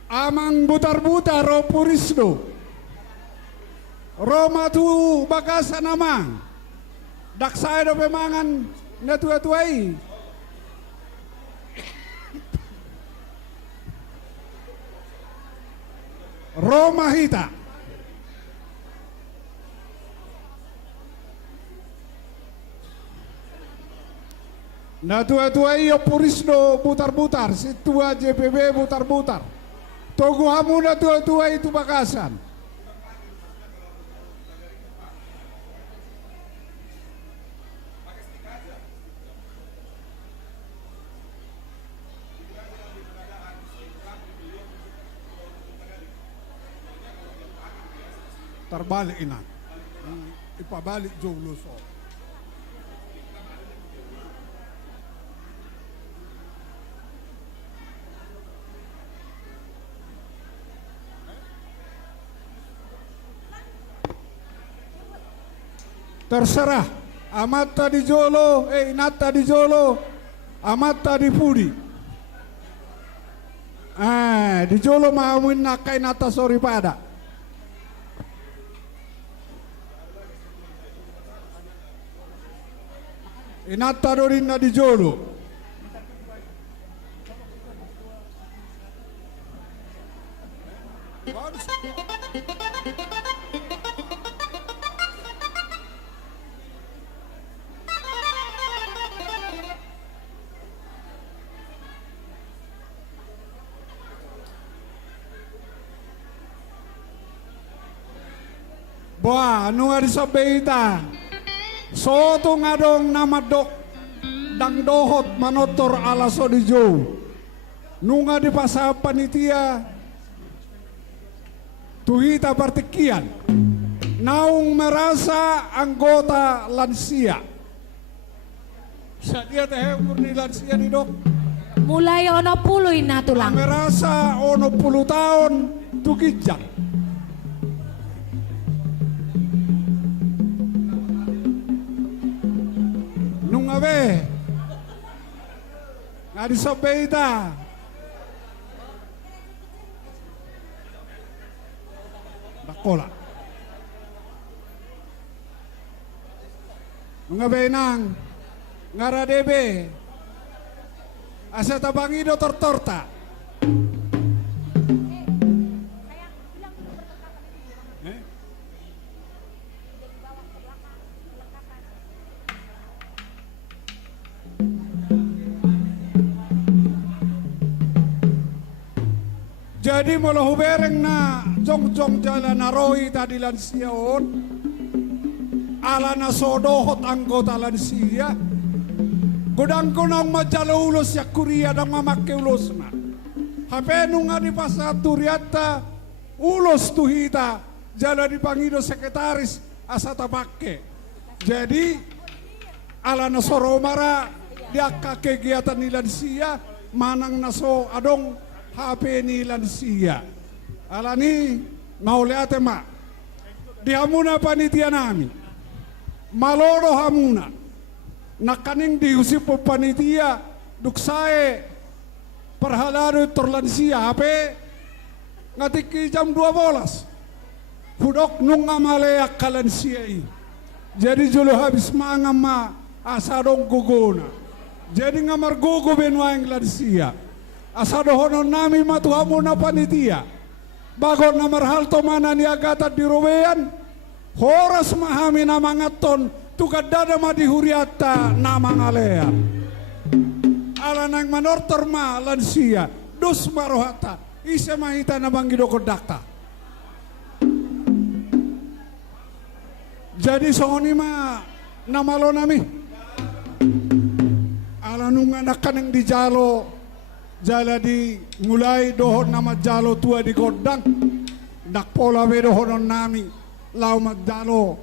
amang butar-butar ro purisdo Roma tu bagasa namang daksai do pemangan na tua-tuai Roma hita na tua-tuai yo purisdo butar-butar si tua JPB butar-butar togo hamu na tua-tuai itu bakasan terbalik ina ipabalik jauh so terserah amata di jolo inata di jolo amata di pudi di jolo mawin nakai nata sorry pada inata dorinna di jolo Boa, nunga disabeita. Soto ngadong namadok dang dohot manotor ala sodijo. Nunga di pasar panitia tuhita partikian. Naung merasa anggota lansia. Sadia teh umur di lansia di dok. Mulai ono puluh ina tulang. Merasa ono 10 tahun tukijang. Nungabe nga disobeita nakola nungabe nang ngaradebe asa tabangido tortorta jadi mula hubereng na jong-jong jalan naroi tadi lansia on ala na sodohot anggota lansia godang konang majalo ulos ya kuria dan mamake ulos na hapenu nga di pasaturiata ulos tuhita jala dipangido sekretaris asa tabake jadi ala na soromara diaka kegiatan ni lansia manang naso adong HP ni lansia ala ni maule ate ma dihamuna panitia nami maloro hamuna nakaning diusip po panitia duksae perhalado torlansia HP ngatiki jam 12 hudok nunga maleak kalansia jadi julu habis mangama asadong guguna jadi ngamar gugu benwaing lansia asado honon nami matuhamu na panitia bagon namar halto mana niagata di rowean horas mahami na mangaton tukad dada madihuriata na mangalea ala nang manortor ma lansia dus marohata isa mahita na banggido kodakta jadi soni ma namalo nami ala nung anak kanang di jalo jala di mulai dohon nama jalo tua di godang dak pola we dohon nami lau mat jalo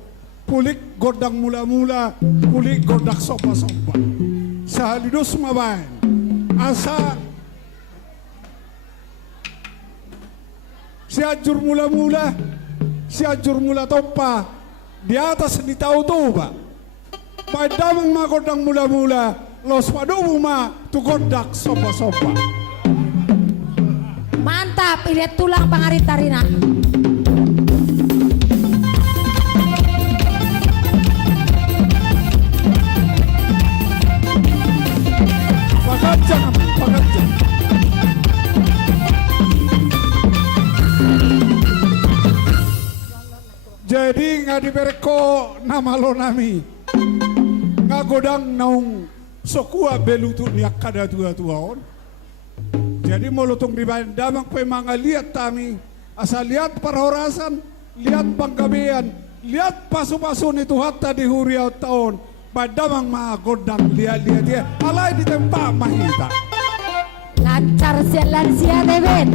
pulik godang mula-mula pulik godak sopa-sopa sahalidus mabain asa si ajur mula-mula si ajur mula topa di atas di tahu tuh pak padamang magodang mula-mula los padumu ma tu godak sopa-sopa Mantap, ilet tulang pangarit tarina. Pagajang, pagajang. Jadi nggak dibereko nama lo nami nggak godang naung sokua belutu niak kada tua-tua on. Jadi molotong di damang pemanga lihat tami asal lihat perhorasan, lihat panggabean, lihat pasu-pasu itu hatta di huriau tahun padamang ma godang lihat-lihat dia alai di tempat mahita. Lancar sia Deben.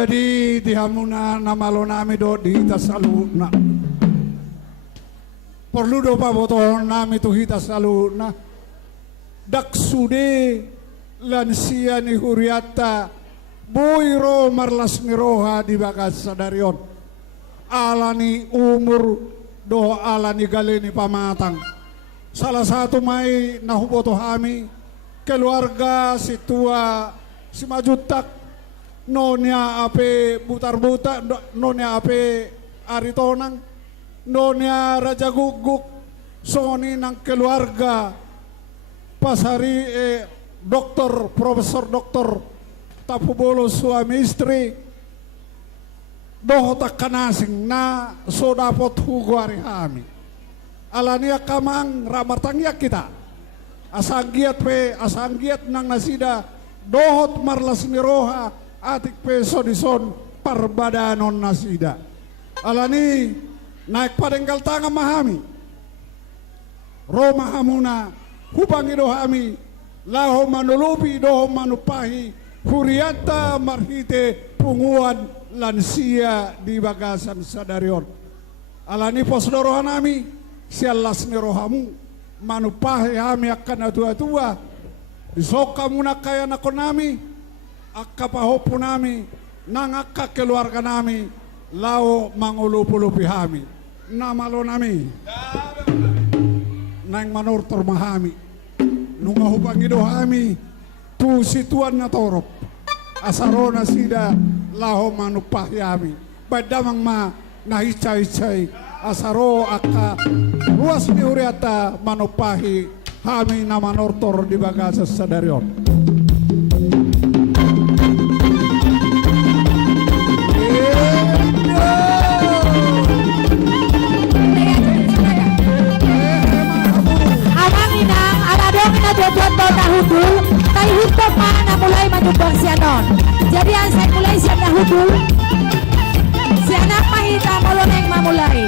Jadi dihamuna namalo nami do di tasaluna. Perlu do pa botohon nami tu hita saluna. Daksude lansia ni huriata boiro marlas miroha di bagas sadarion. Alani umur do alani galeni pamatang. Salah satu mai nahuboto kami keluarga si tua si majutak nonya ape butar-butar, nonya ape aritonang, nonya raja guguk, soni nang keluarga pasari dokter, profesor dokter tapubolo suami istri, dohota kanasing na so dapot huguari kami. Alania kamang ramartangya kita, asanggiat nang nasida, dohot marlas miroha, atik peso dison parbadanon nasida. Alani naik padenggal tanga mahami. Roma hamuna hubangi dohami laho manulupi doho manupahi huriata marhite punguan lansia di bagasan sadarion. Alani posdorohan ami sialas ni rohamu manupahi hami akan atua-tua disoka muna kaya nakonami akka pahopo nami nang akka keluarga nami lao mangulupi hami namalo nami nang manurtor mahami nunga hubangi do hami tu situan na torop asarona sida lao manupahi hami badamang ma nahicay-cay asaro akka ruas ni huriata manupahi hami na manurtor di bagasas sadarion. Tuan tahudul, tay hutok mana mulai majumbang sianon. Jadi ansai mulai siang tahudul, si anak mahita moloneng mamulai.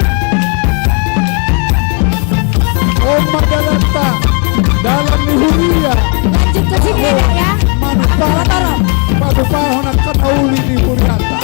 Oh madalata dalam nihuria. Lanjut ke sini ya. Manupah, padupahon ang kanauli di huriata.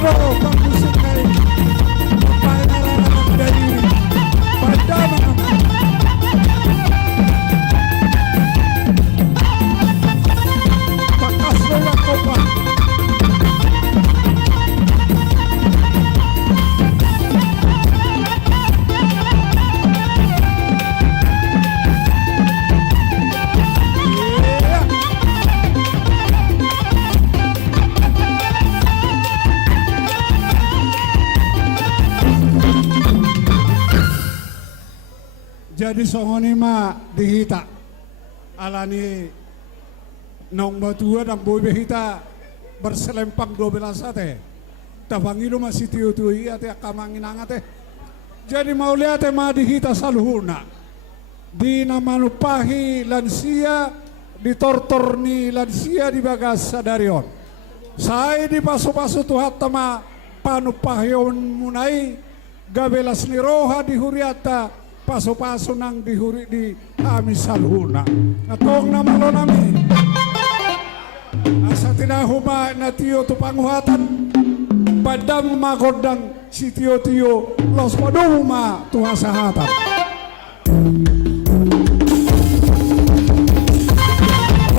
Sodo pangusik kay painaran dari pandaman takas bola kopa jadi songoni ma dihita alani nong batua dan boy behita berselempang 12 ate tabangilu masih tiu-tiu ate akamangin angate jadi mau lihat ma dihita saluhuna di nama lupahi lansia di tortorni lansia di bagas sadarion saya di pasu-pasu tuhat tama panupahyon munai gabelas ni roha di huriata paso-paso nang dihuri di kami salhuna atong namalo nami asa tinahuma na tiyo to panguhatan padam magodang si tiyo-tiyo los paduma tuha sahatan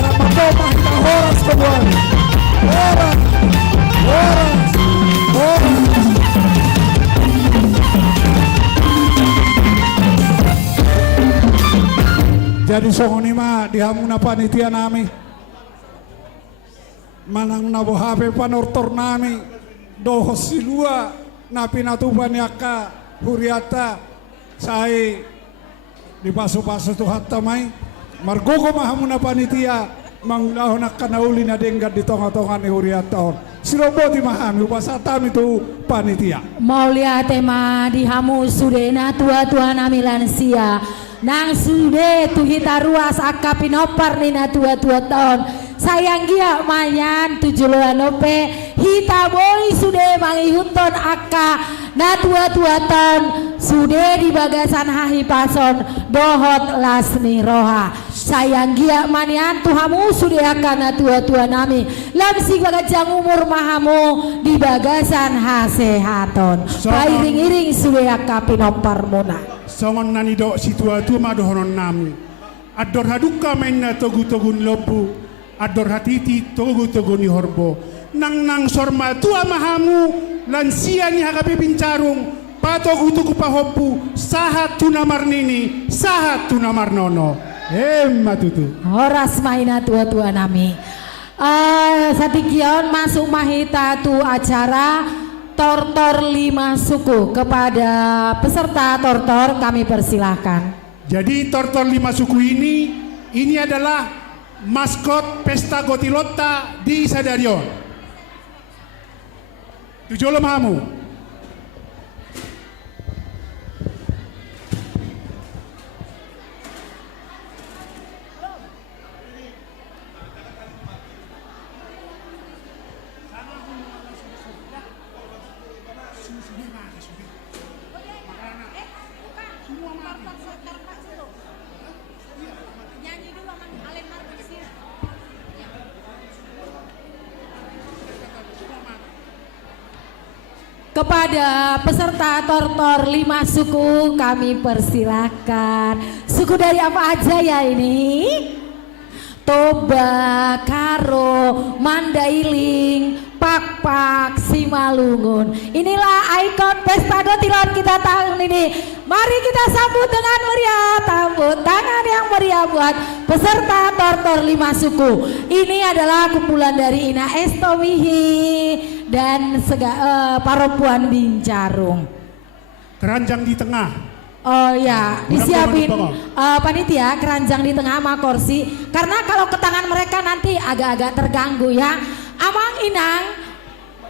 ramadoma hita horas kebuan horas jadi songoni ma dihamuna panitia nami manang nabo hape panortor nami doho silua napi natuban yaka huriata sai di paso-paso tuhat tamai margogo mahamuna panitia mangulaho nakanauli na denggat di tonga-tonga ni huriata sirobo di mahami upasatami tu panitia mau lihat tema dihamu sudena tua-tua nami lansia nang sude tu hita ruas akapin opar nina tua-tua tahun sayang gia manyan 7 ope hita boi sude mangi hunton akka na tua-tua tahun sude di bagasan hahi pason dohot lasni roha sayang gia manyan tuhamu sude akka na tua-tua nami lamsi bagajang umur mahamu di bagasan hasehaton pairing-iring sude akapin opar muna Songon nani do situatu madohonon nami. Ador haduka mainna togu-togun lopu. Ador hatiti togu-togun ni horbo. Nang sorma tua mahamu lansia ni hakapi pincarung. Patogu-tugu pahopu sahat tunamar nini sahat tunamar nono. Matutu. Horas maina tua-tua nami. Satikion masuk mahita tu acara Tortor 5 suku kepada peserta Tortor kami persilahkan. Jadi Tortor 5 suku ini adalah maskot Pesta Gotilota di Sadarion. Tujuh lemamu. Kepada peserta Tortor 5 suku kami persilahkan. Suku dari apa aja ya ini? Toba, Karo, Mandailing, Pakpak, Simalungun. Inilah ikon Pesta Gotilon kita tahun ini. Mari kita sambut dengan meriah, tepuk tangan yang meriah buat peserta Tortor 5 suku. Ini adalah kumpulan dari Ina Estowihi dan Paropuan Bincarung. Keranjang di tengah. Oh ya, disiapin panitia keranjang di tengah sama kursi. Karena kalau ke tangan mereka nanti agak-agak terganggu ya. Amang Inang,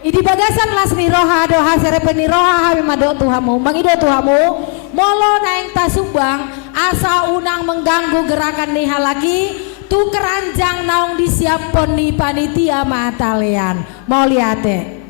di bagasan lasni roha doha serepeni roha habi madok tuhamu, mangido tuhamu, molo naing tasubang, asa unang mengganggu gerakan niha lagi. Tu keranjang naung disiapon ni panitia matalean. Mau lihat deh.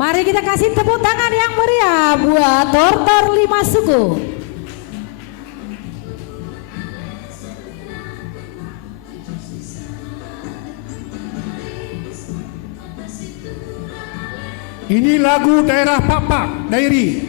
Mari kita kasih tepuk tangan yang meriah buat Tortor 5 Suku. Ini lagu daerah Papak, Dairi.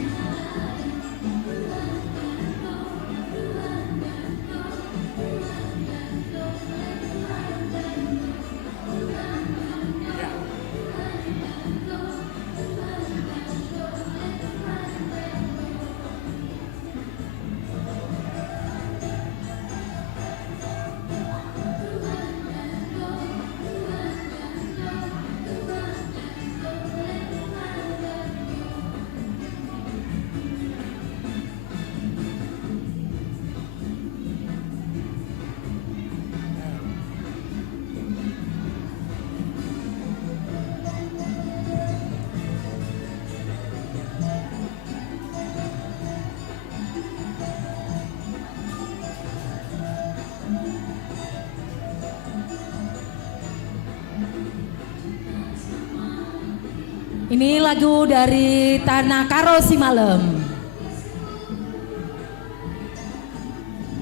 Ini lagu dari Tanah Karo Simalem.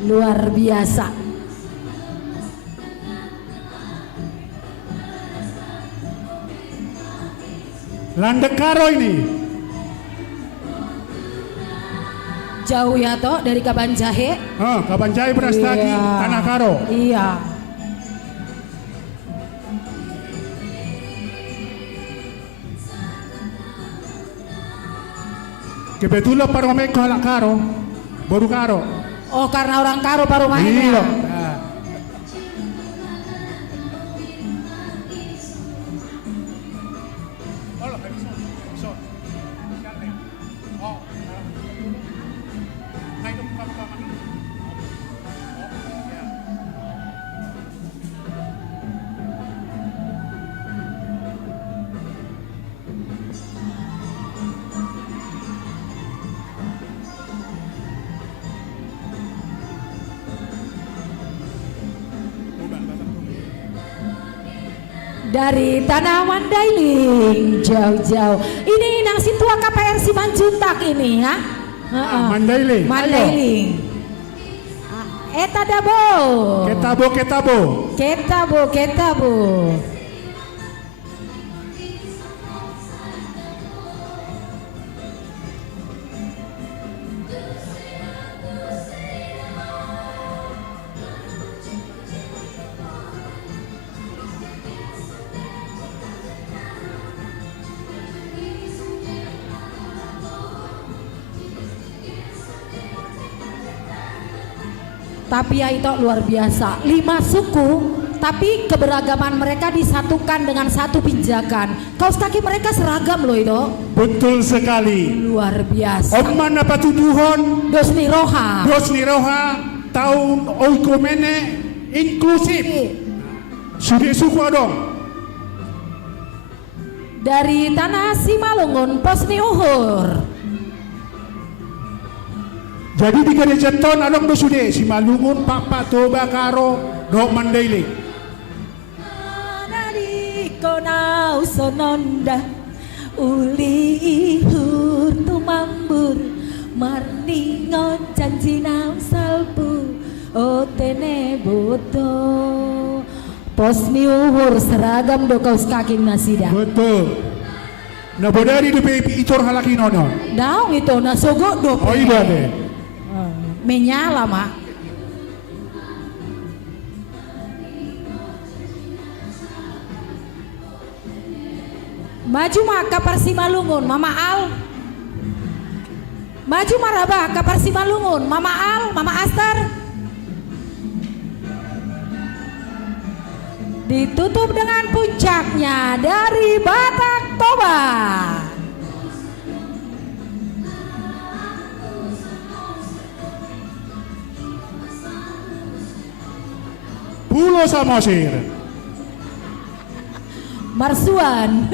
Luar biasa. Landek Karo ini. Jauh ya toh dari Kaban Jahe. Kaban Jahe Brastagi, Tanah Karo. Iya. Kebetulan para pemain halak Karo, baru Karo. Oh karena orang Karo baru main Iya. ya. Dari Tanah Mandailing jauh-jauh. Ini nang situa KPR Simanjuntak ini ya. Mandailing. Mandailing. Eta dabo. Ketabo. Ketabo. Tapi ya itu luar biasa, 5 suku, tapi keberagaman mereka disatukan dengan satu pinjakan. Kaos kaki mereka seragam loh itu. Betul sekali. Luar biasa. Oman apa tuduhan? Dosni Roha. Tahun Oikomene inklusif. Sudah suku dong. Dari Tanah Simalungun, Posni Uhur. Jadi di Kadejaton adong do sude Simalungun, Papak, Toba, Karo, do Mandailing. Nadi konau sononda uli ihur tumambur marningon janjinam salpu otene boto. Posni Uhur seragam do kaos kaki nasida. Betul. Nah bodari do PPI itor halakinono. Daung itu nasogo do. Oh iya deh. Menyala mak. Maju mak ke Persimalungun, Mama Al. Maju marabah ke Persimalungun, Mama Al, Mama Aster. Ditutup dengan puncaknya dari Batak Toba. Pulau Samosir. Marsuan.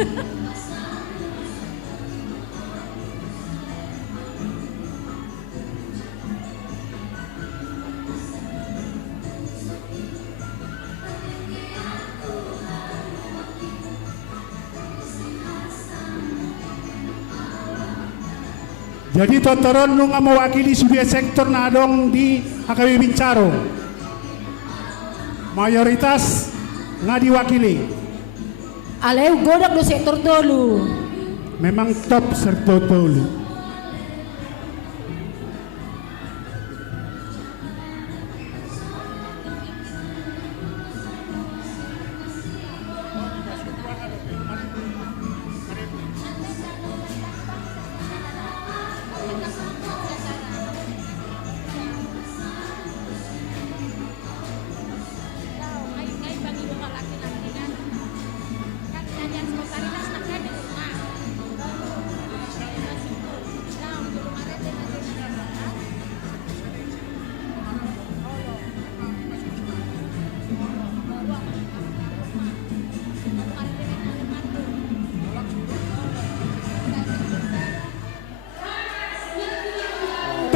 Jadi totoron nu nga mewakili sudia sektor na adong di HKBP Bincarung. Mayoritas nga diwakili. Aleu godak do sektor tolu. Memang top sektor tolu.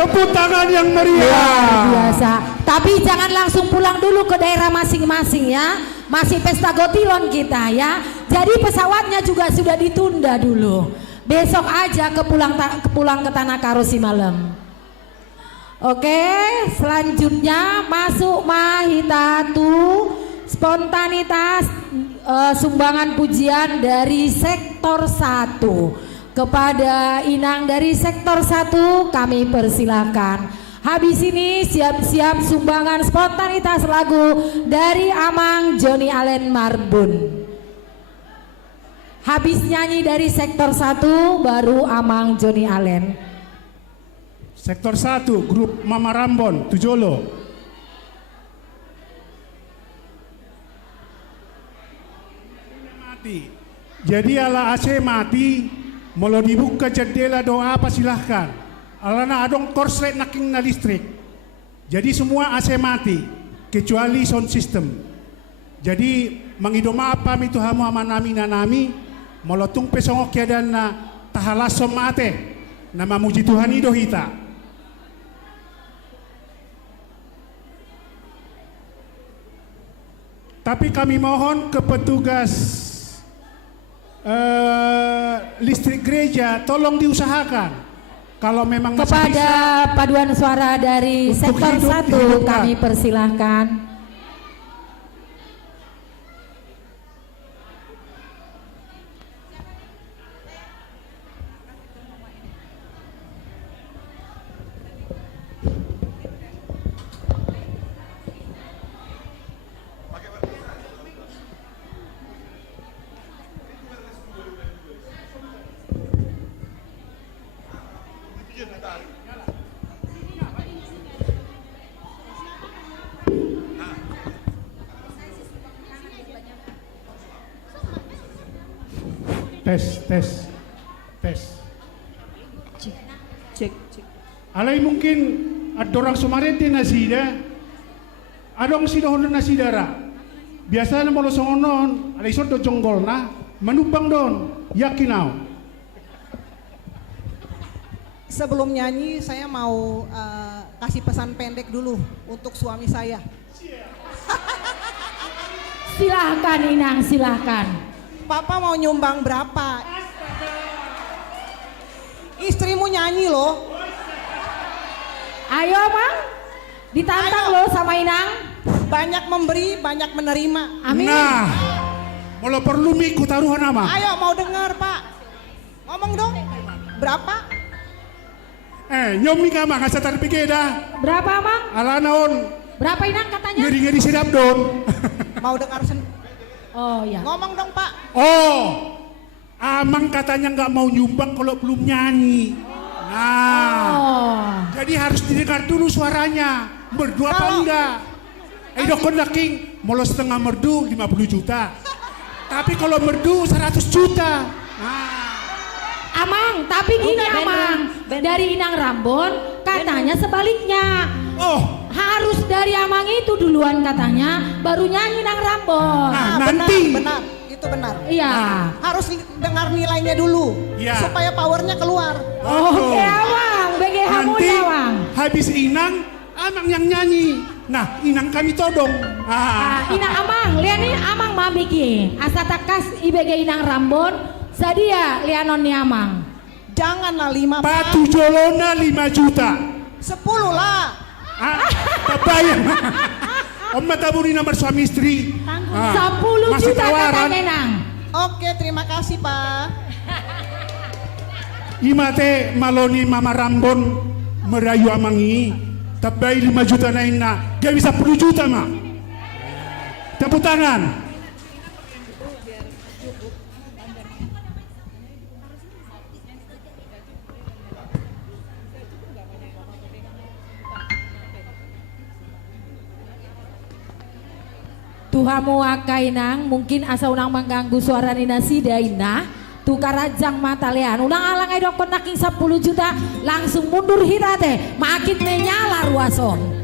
Tepuk tangan yang meriah. Luar biasa. Tapi jangan langsung pulang dulu ke daerah masing-masing ya. Masih pesta gotilon kita ya. Jadi pesawatnya juga sudah ditunda dulu. Besok aja pulang ke Tanah Karo si malam. Oke, selanjutnya masuk Mahitatu spontanitas sumbangan pujian dari sektor 1. Kepada Inang dari sektor 1 kami persilakan. Habis ini siap-siap sumbangan spontanitas lagu dari Amang Johnny Allen Marbun. Habis nyanyi dari sektor 1 baru Amang Johnny Allen. Sektor 1 grup Mama Rambon Tujolo. Mati. Jadi ala AC mati. Mau dibuka jendela doa apa silahkan. Alana adong korslet naking na listrik. Jadi semua AC mati kecuali sound system. Jadi mangidoma apa itu hamu amanami nanami molotung pesongok dan na tahalasom mate nama muji Tuhan ido hita. Tapi kami mohon ke petugas listrik gereja tolong diusahakan kalau memang masih kepada bisa, paduan suara dari sektor 1 kami persilahkan. tes. Cek. Alay mungkin ada orang Sumarete nasida, adong sida hono nasidara. Biasanya mau songonon, alay sodo jonggol na, menumpang don, yakinau. Sebelum nyanyi saya mau kasih pesan pendek dulu untuk suami saya. Silahkan Inang, silahkan. Papa mau nyumbang berapa? Istrimu nyanyi loh. Ayo Bang, ditantang loh sama Inang. Banyak memberi, banyak menerima. Amin. Nah, kalau perlu miku taruhan nama. Ayo mau dengar Pak. Ngomong dong. Berapa? Nyomi ka mah kasar pikir dah. Berapa Bang? Alanaon. Berapa Inang katanya? Ngeri-ngeri sedap don. Mau dengar Oh ya. Ngomong dong Pak. Oh, Amang katanya nggak mau nyumbang kalau belum nyanyi. Nah, jadi harus didengar dulu suaranya. Merdu apa enggak? Dokon laking, mau setengah merdu 50 juta. Tapi kalau merdu 100 juta. Amang, tapi gini Amang, dari Inang Rambon katanya sebaliknya. Oh, harus dari Amang itu duluan katanya, baru nyanyi Inang Rambon. Nanti. Benar, itu benar. Iya. Harus dengar nilainya dulu, supaya powernya keluar. Oke Amang, bege hamu Nanti Amang. habis Inang, Amang yang nyanyi. Nah, Inang kami todong. Inang Amang, lihat nih Amang mamiki. Asa takas ibege Inang Rambon, sadia lianon ni Amang. Janganlah 5 Patu jolona 5 juta. 10 lah. Terbayang. Om taburi nomor suami istri. 10 masih juta tawaran. katanya Nang. Oke, terima kasih Pak. Imate maloni mama Rambon merayu amangi. Tabai 5 juta naina. Gak bisa 10 juta mah. Tepuk tangan. Tuhamu akai Nang, mungkin asa unang mengganggu suara Nina Sidaina. Tukar rajang mata lean, unang alang edok penaking 10 juta, langsung mundur hira teh, makin menyala ruason.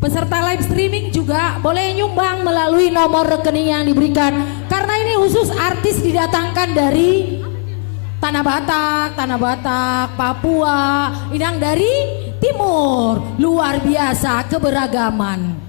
Peserta live streaming juga boleh nyumbang melalui nomor rekening yang diberikan. Karena ini khusus artis didatangkan dari Tanah Batak, Papua, Inang dari timur. Luar biasa keberagaman.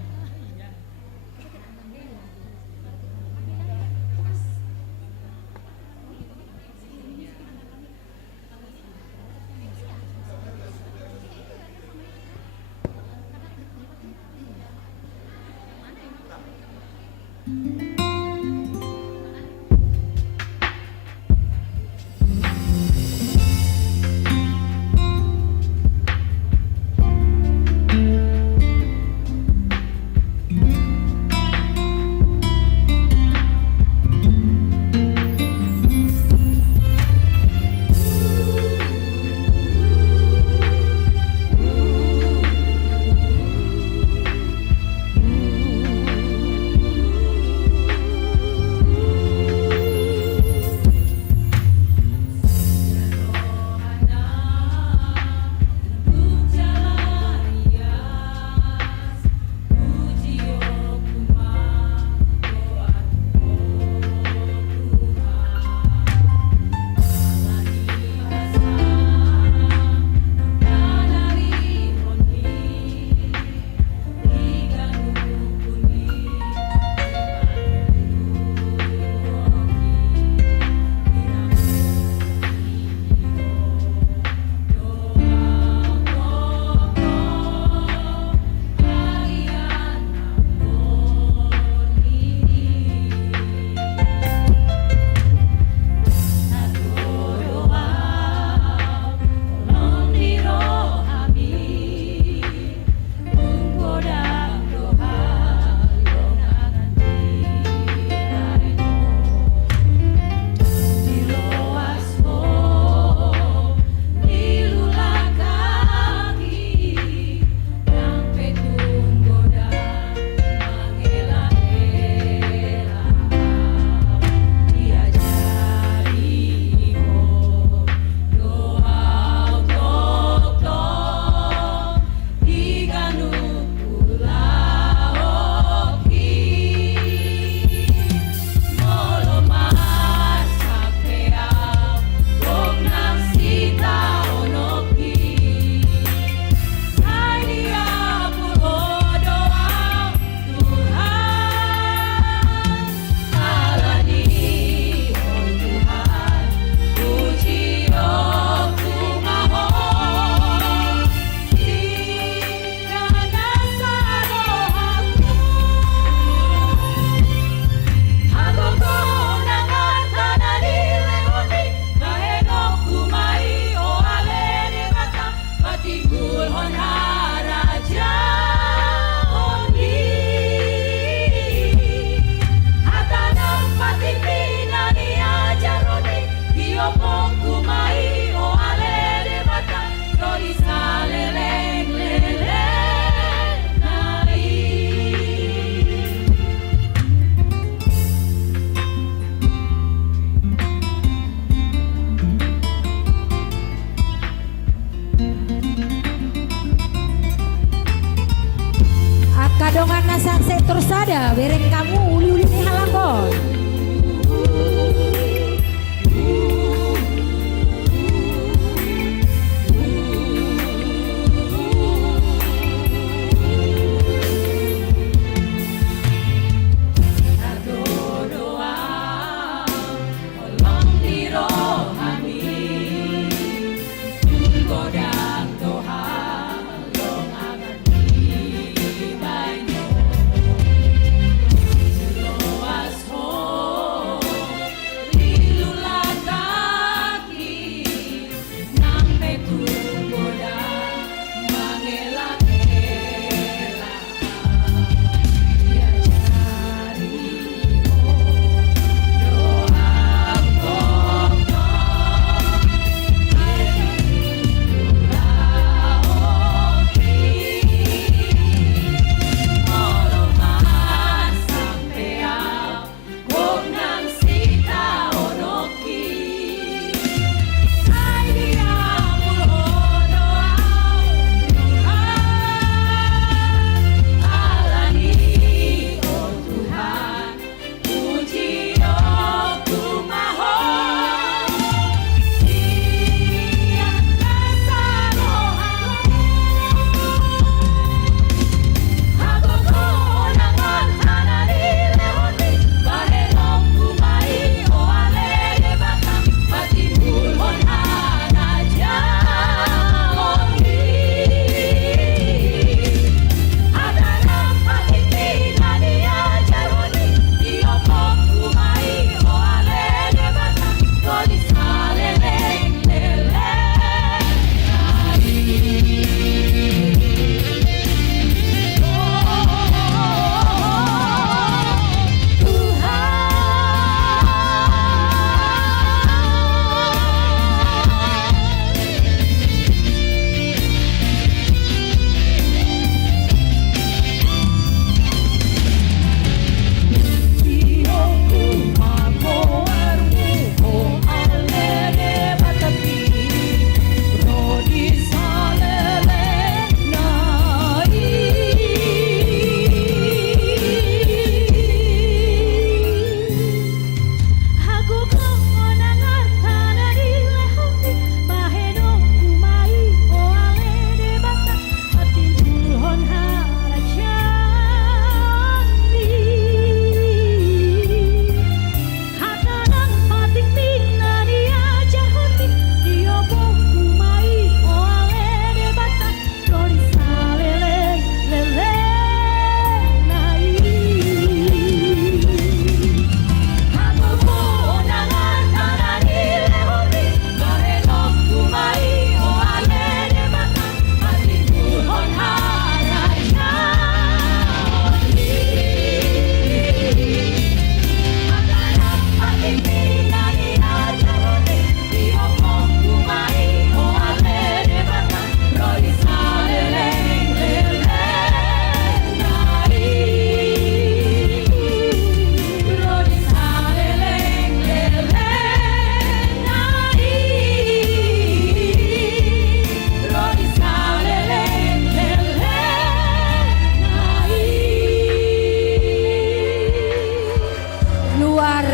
Kadongan nasang sektor sada, bereng kamu uli-uli ni halakon.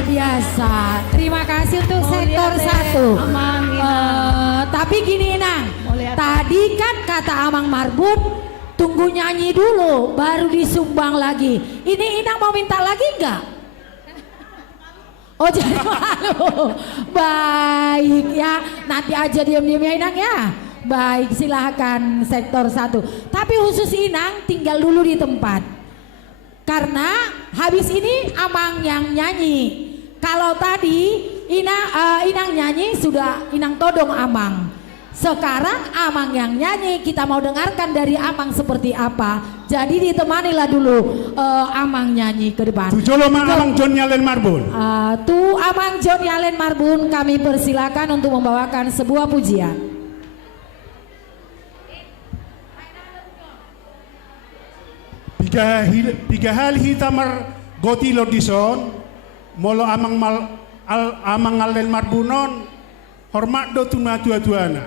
biasa. Terima kasih untuk sektor 1. Tapi gini Inang, tadi kan kata Amang Marbun tunggu nyanyi dulu baru disumbang lagi. Ini Inang mau minta lagi enggak? Oh jadi malu. Baik ya, nanti aja diam-diam ya Inang ya. Baik, silahkan sektor 1. Tapi khusus Inang tinggal dulu di tempat. Karena habis ini Amang yang nyanyi. Kalau tadi Inang nyanyi sudah Inang todong Amang. Sekarang Amang yang nyanyi, kita mau dengarkan dari Amang seperti apa. Jadi ditemanilah dulu Amang nyanyi ke depan. Tujolo Amang Johnny Allen Marbun. Tuh Amang Johnny Allen Marbun, kami persilakan untuk membawakan sebuah pujian. Tiga hal hitamar goti lordison molo amang Allen Marbunon hormat do tuna tua-tuana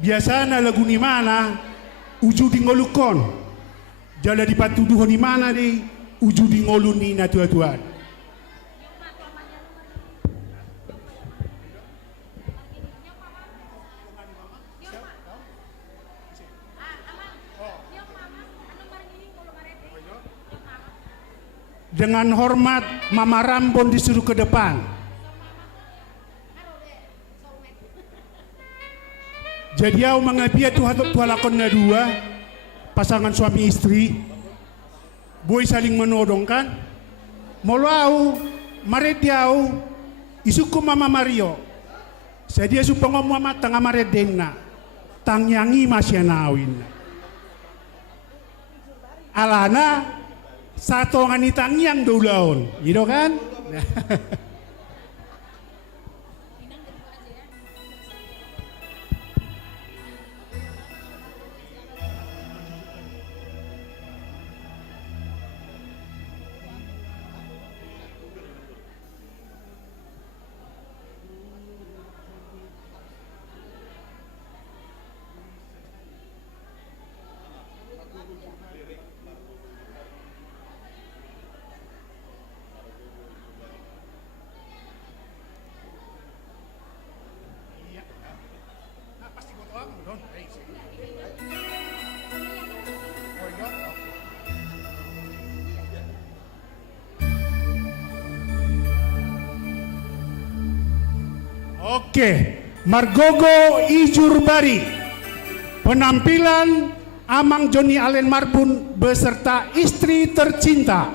biasana lagu ni mana uju di ngolukon jala di patuduh ni mana di uju di ngolun ni na tua-tuana. Dengan hormat Mama Rambon disuruh ke depan. Jadi aku mengabia tuh lakon dua pasangan suami istri. Boy saling menodongkan. Molau maret diau isuku Mama Mario. Saya dia supaya ngomong tengah maret denna. Tangyangi masih nawin. Alana satu nganitang yang dulaun, gitu kan? Oke, Margogo Ijurbari, penampilan Amang Johnny Allen Marbun beserta istri tercinta.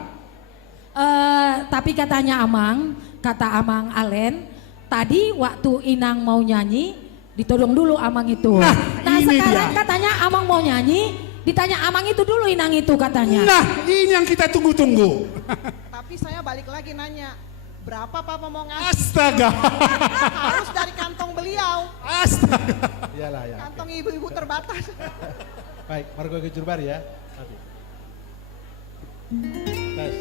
Tapi katanya Amang, kata Amang Allen, tadi waktu Inang mau nyanyi, ditodong dulu Amang itu. Nah sekarang dia. Katanya Amang mau nyanyi, ditanya Amang itu dulu Inang itu katanya. Nah ini yang kita tunggu-tunggu. Tapi saya balik lagi nanya, berapa Papa mau ngasih? Astaga. Harus dari kantong beliau. Astaga. Iyalah ya. Kantong ibu-ibu terbatas. Baik, Margogo Ijurbari ya. Tes.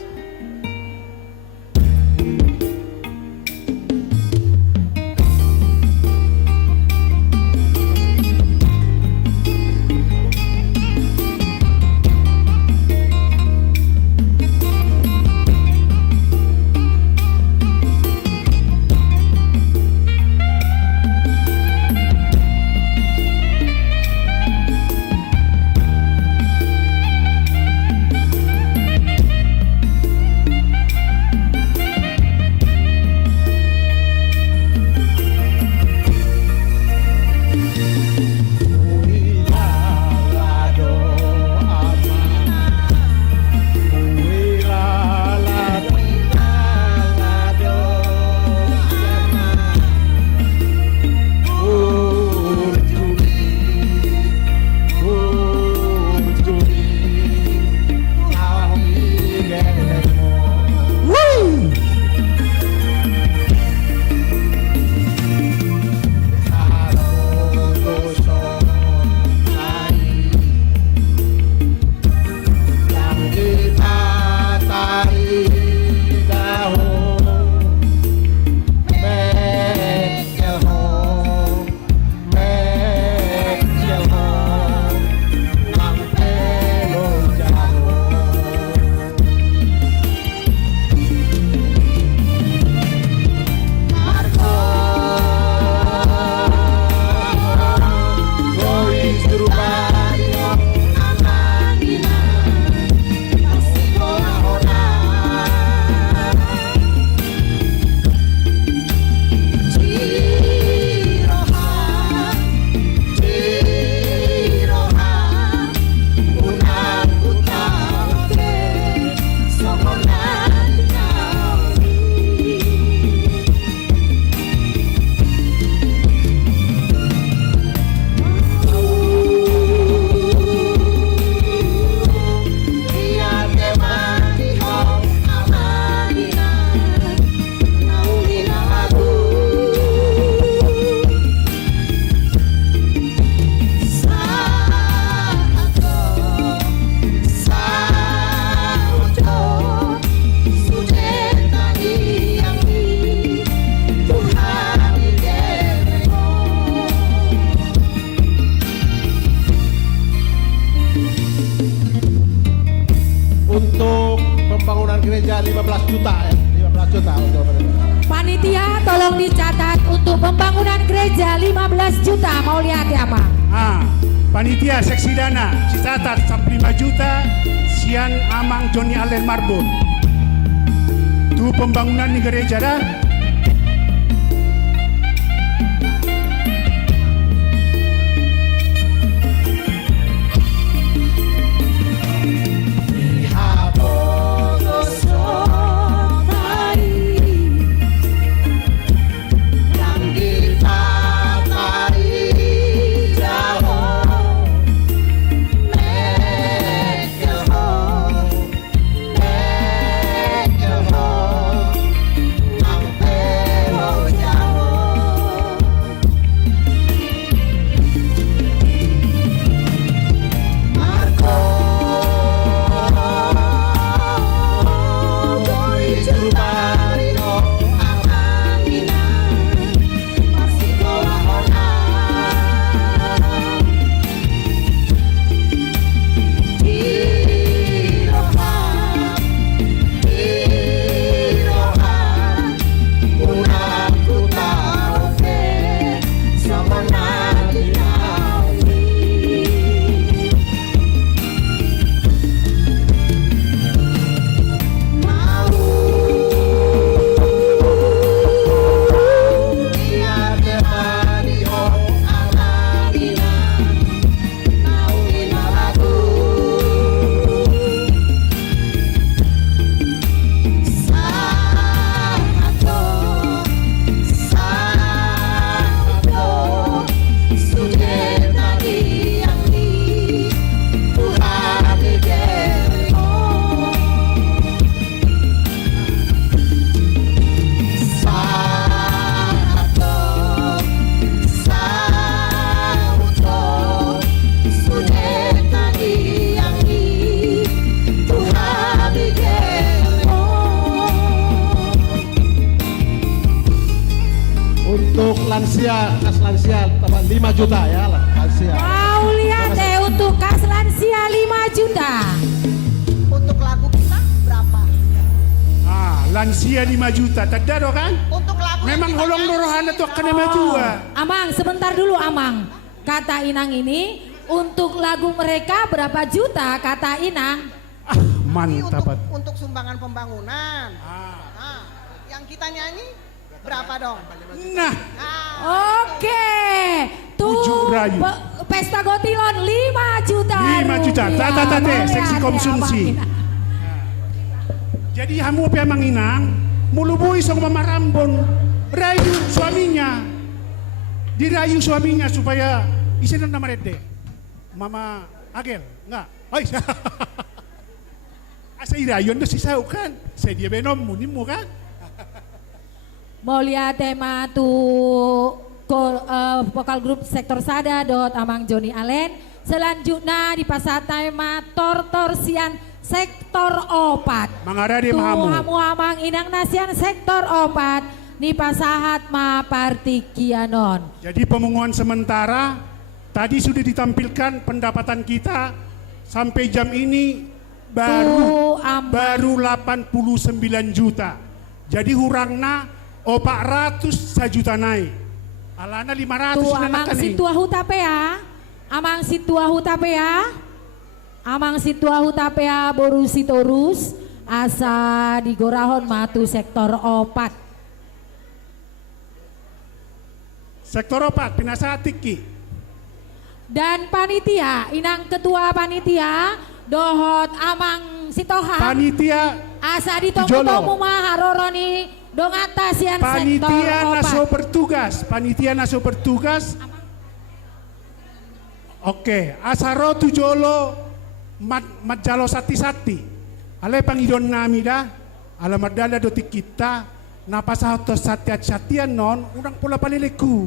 15 juta ya, 15 juta untuk Panitia tolong dicatat untuk pembangunan gereja 15 juta. Mau lihat ya, Pak? Panitia seksi dana dicatat 5 juta Sian Amang Joni Allen Marbun. Itu pembangunan di gereja dah. lansia, kas lansia 5 juta ya lansia. Mau lihat deh untuk kas lansia 5 juta. Untuk lagu kita berapa? Lansia 5 juta, tadaro kan? Untuk lagu memang holong dorohan itu akan majua. Amang, sebentar dulu Amang. Kata Inang ini untuk lagu mereka berapa juta kata Inang? Mantap. Untuk sumbangan pembangunan. Yang kita nyanyi berapa dong? Nah. Oke. Tuh Pesta Gotilon 5 juta. 5 juta. Tata-tata seksi konsumsi. Jadi hamu pe Amang Inang mulubui sama Mama Rambon, rayu suaminya, dirayu suaminya supaya isinan nama rede, Mama Agel, enggak, oi, asa irayon do si Sau kan, saya dia benom munimu kan. Mau lihat tema tu vokal grup sektor Sada dot Amang Joni Allen. Selanjutnya di pasar tema Tortorsian sektor opat. Mangara di mahamu. Hamu Amang Inang Nasian sektor opat di pasahat ma partikianon. Jadi pemungutan sementara tadi sudah ditampilkan pendapatan kita sampai jam ini baru 89 juta. Jadi hurangna 400 juta naik. Alana 500 tuh Amang situa hutapea. Amang situa hutapea. Amang situa hutapea boru sitorus asa digorahon matu sektor opat. Sektor opat pinasa tiki. Dan panitia, Inang ketua panitia dohot Amang sitoha. Panitia asa ditongmu mah haroroni dong atasian sektor opat. Panitia naso bertugas. Oke, asaro tujolo Majalo sati-sati ale pangidon nami dah alamat dala dotik kita napasa hotos satian non udang pula paleleku.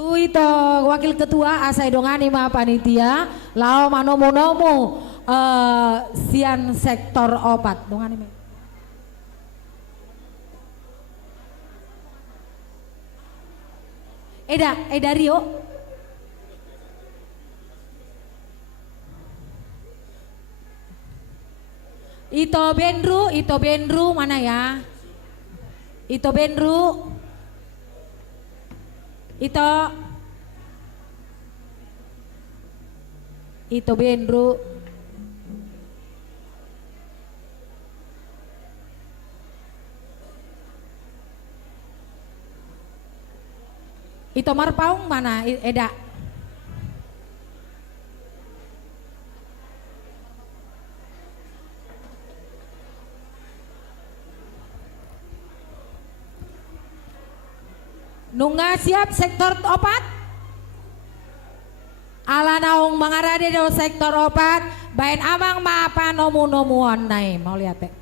Tu itu wakil ketua asai dongani ma panitia lao manomo-nomo sian sektor opat dongani me. Eda Rio. Ito Benru mana ya? Ito Benru. Ito Benru. Ito Marpaung mana Eda? Nunga siap sektor opat? Ala naung mangarade do sektor opat, bain amang maapa nomu-nomuan nai, mau lihat teh.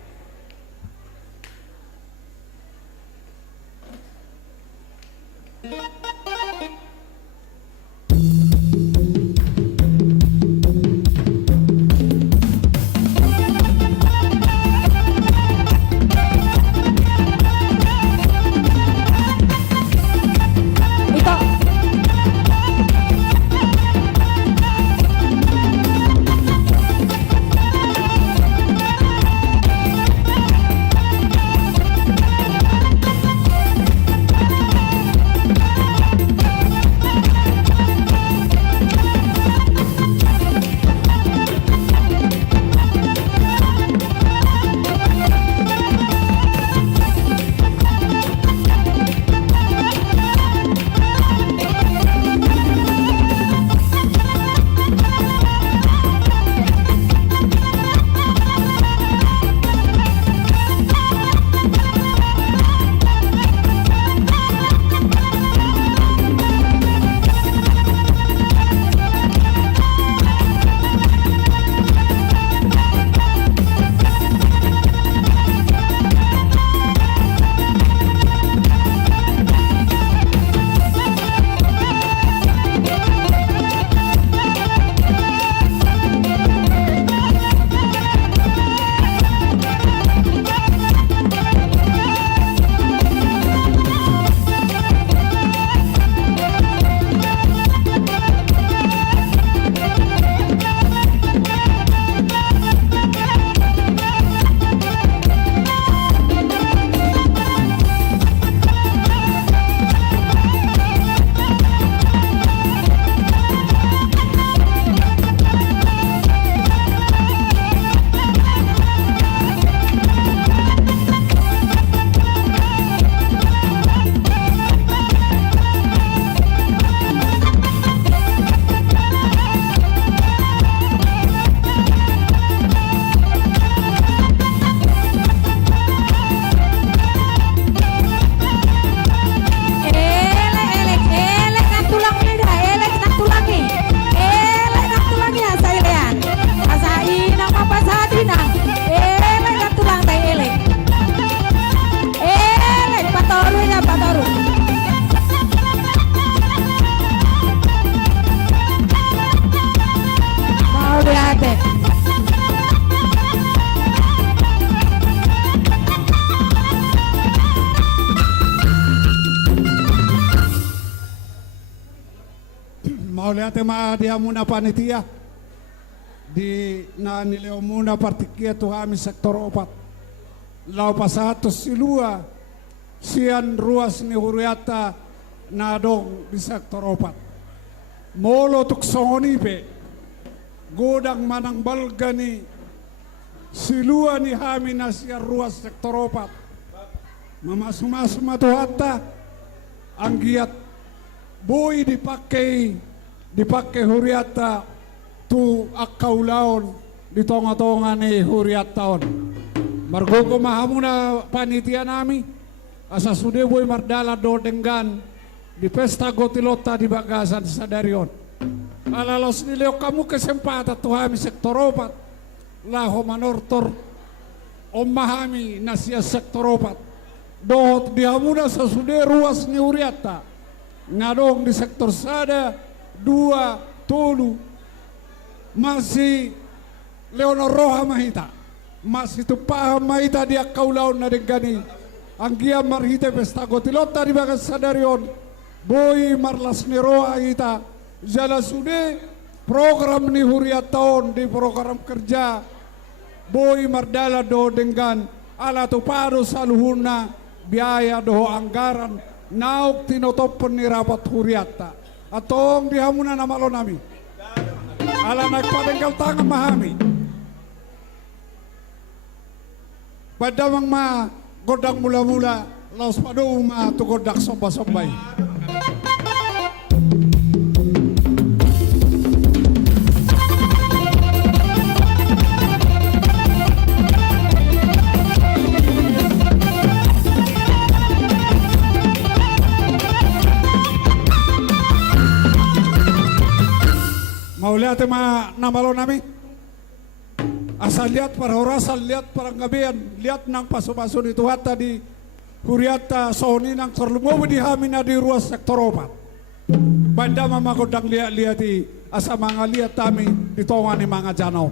Oleh tema dia muna panitia di na nileo muna partikia tu kami sektor opat lau pasato silua sian ruas ni huriata na dong di sektor opat molo tuk songoni pe godang manang balgani silua ni hami na sian ruas sektor opat mamasuma matuhata anggiat boy dipakai huriata tu akaulaon di tonga-tonga ni huriat taon margogo mahamuna panitia nami asa sude boy mardala do denggan di pesta gotilota di bagasan sadarion alalos nileo kamu kesempatan tu hami sektor opat laho manortor omahami nasia sektor opat dohot dihamuna sa sude ruas ni huriata ngadong di sektor sada 2 Tolu masih Leonor Roha Mahita masih tu paham Mahita dia kaulaun na degani anggia marhite pesta gotilota di bagas sadarion boy marlas ni Roha Hita jala sude program ni huriat tahun di program kerja boy mardala do dengan ala tu paro saluhuna biaya do anggaran nauk tinotopon ni rapat huriata atong dihamuna nama lo nami ala nagpadenggal tangan mahami padamang ma godang mula-mula laos padu ma tu godak somba-sombay. Mau lihat nama lo nami? Asal lihat para orang, asal lihat para ngabian, lihat nang pasu-pasu itu hatta di huriata soni nang terlumau di hamina di ruas sektor opat. Banda mama godang lihat di asa manga lihat tami di tongani manga janau.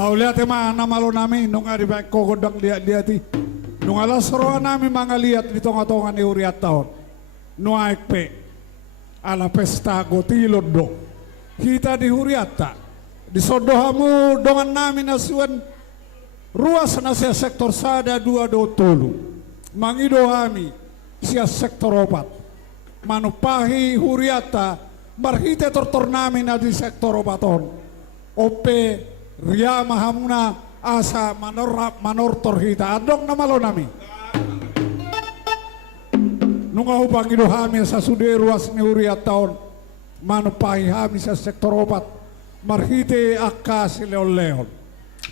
Mau lihat nama lo nami nung ari baik kogodang lihat nung alas roa nami mga lihat di tonga-tonga ni uriat tahun nuaik pe ala pesta gotilon dong kita di huriata di sodohamu dongan nami nasuan ruas nasi sektor sada 2 Tolu mangido hami sia sektor opat manupahi huriata marhite tortor nami na di sektor opaton ope ria mahamuna asa manor torhita adong nama lo nami nunga upang ido hami sa sude ruas ni huriat tahun manupahi hami sa sektor opat marhite akka si leon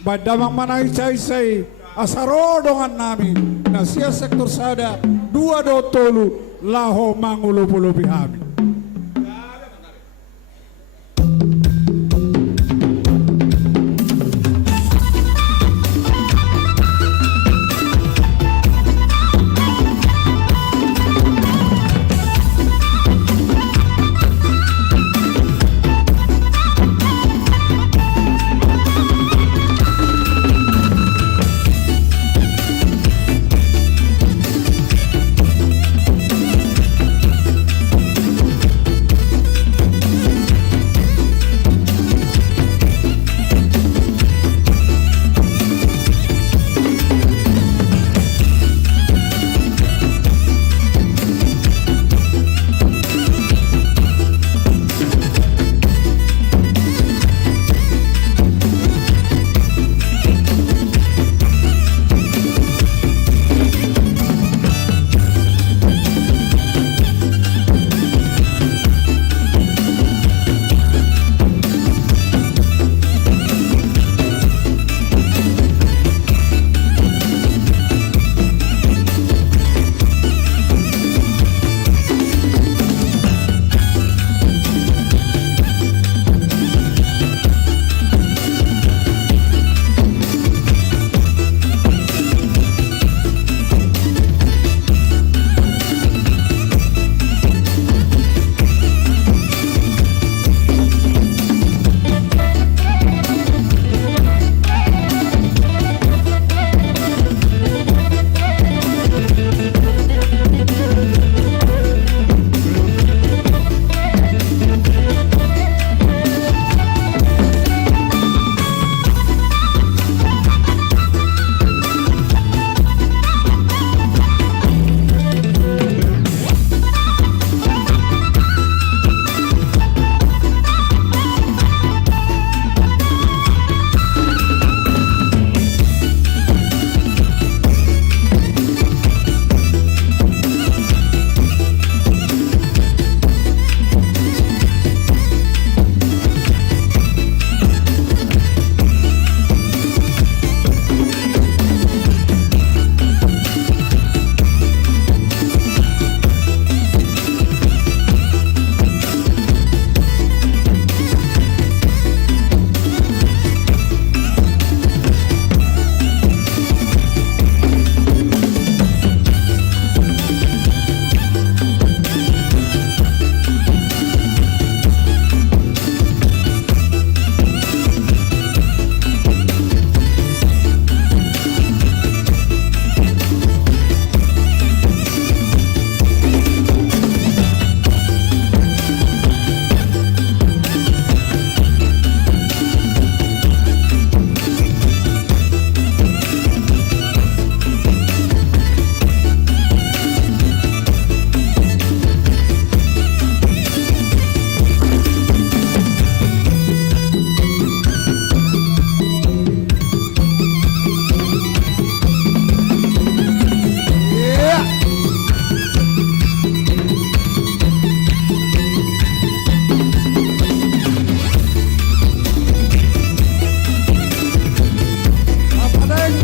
badamang manay say asaro dongan nami na siya sektor sada 2 Tolu laho mangulup-ulupi hami.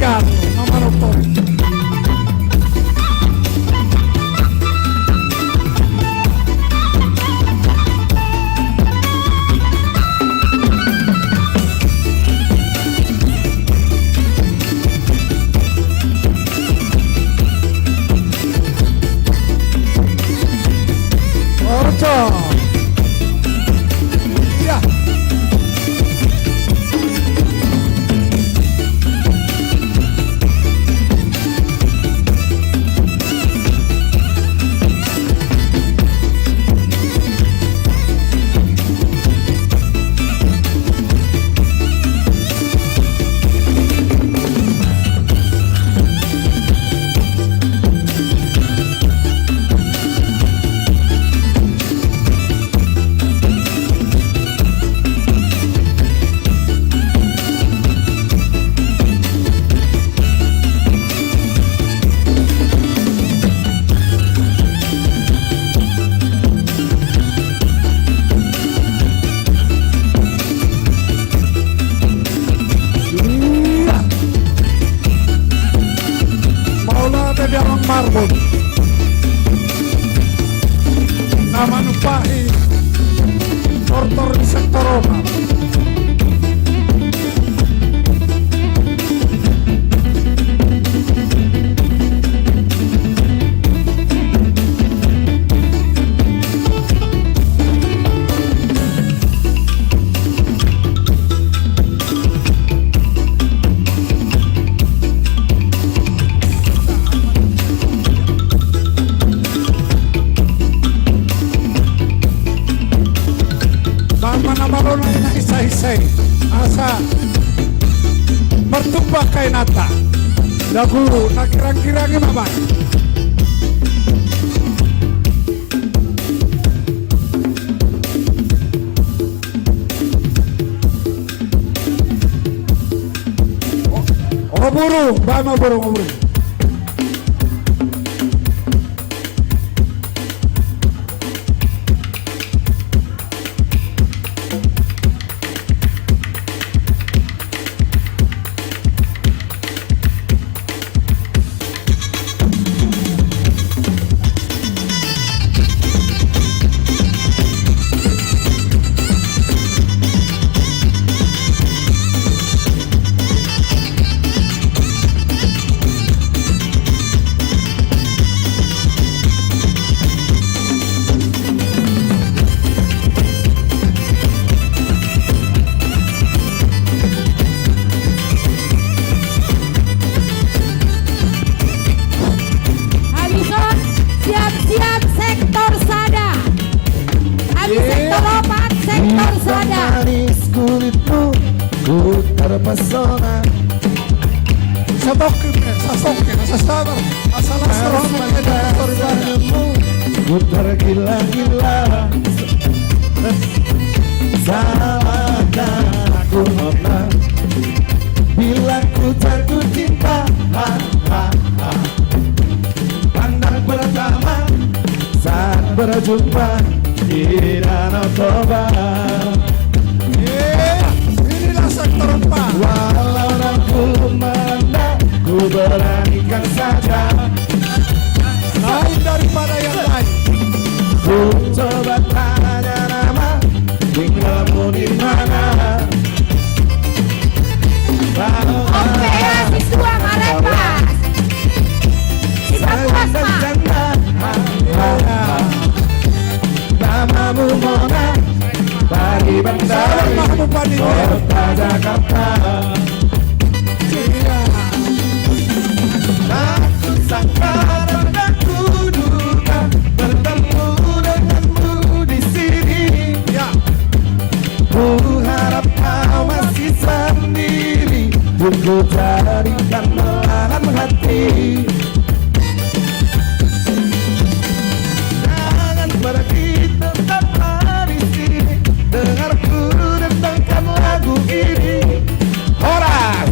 Salasial, Mama Dokter. Orjo. Ya. Marbon nama nupai tortor di sektor Roma. Mana-mana na isa-isay asa bertumpah kay nata dagu nakirang-kirangi mabay. Oburu, bama buru oburu. Terpesona sasabar asalah serahmu ku tergila-gila salahkan aku pernah bila ku jatuh cinta pandang pertama saat berjumpa di Danau Toba. Sektor 4 walau aku merendah ku beranikan saja lain daripada yang lain. Ku coba tanya nama tinggalmu di mana. Oke, siswa Malepas siswa Kuasma namamu Mona pagi bentar kota Jakarta. Aku sangka dan aku duga bertemu denganmu di sini. Ku harap kau masih sendiri, ku carikan belahan hati. Jangan pergi, tetaplah di sini. Dengarku dendangkan lagu ini. Horas.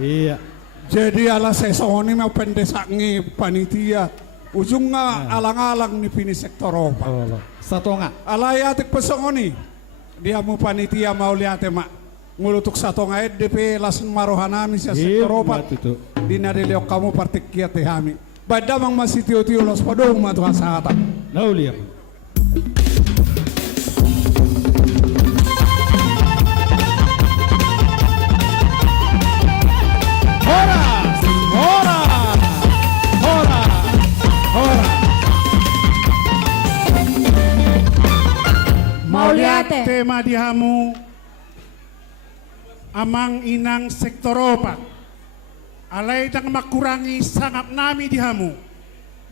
Iya. Jadi ala sesoni mau pendesangi panitia. Ujungnya alang-alang nih pini sektor opa. Satu nggak? Alayatik pesongoni. dia mu panitia mau lihat mak ngulutuk satu ngait DP langsung marohanami sia sektor opat di nadeliok kamu partikiat hami badamang masih tiu-tiu los padong matu hasata naulia Mau lihat tema dihamu amang inang sektor opat alay dang makurangi sangat nami dihamu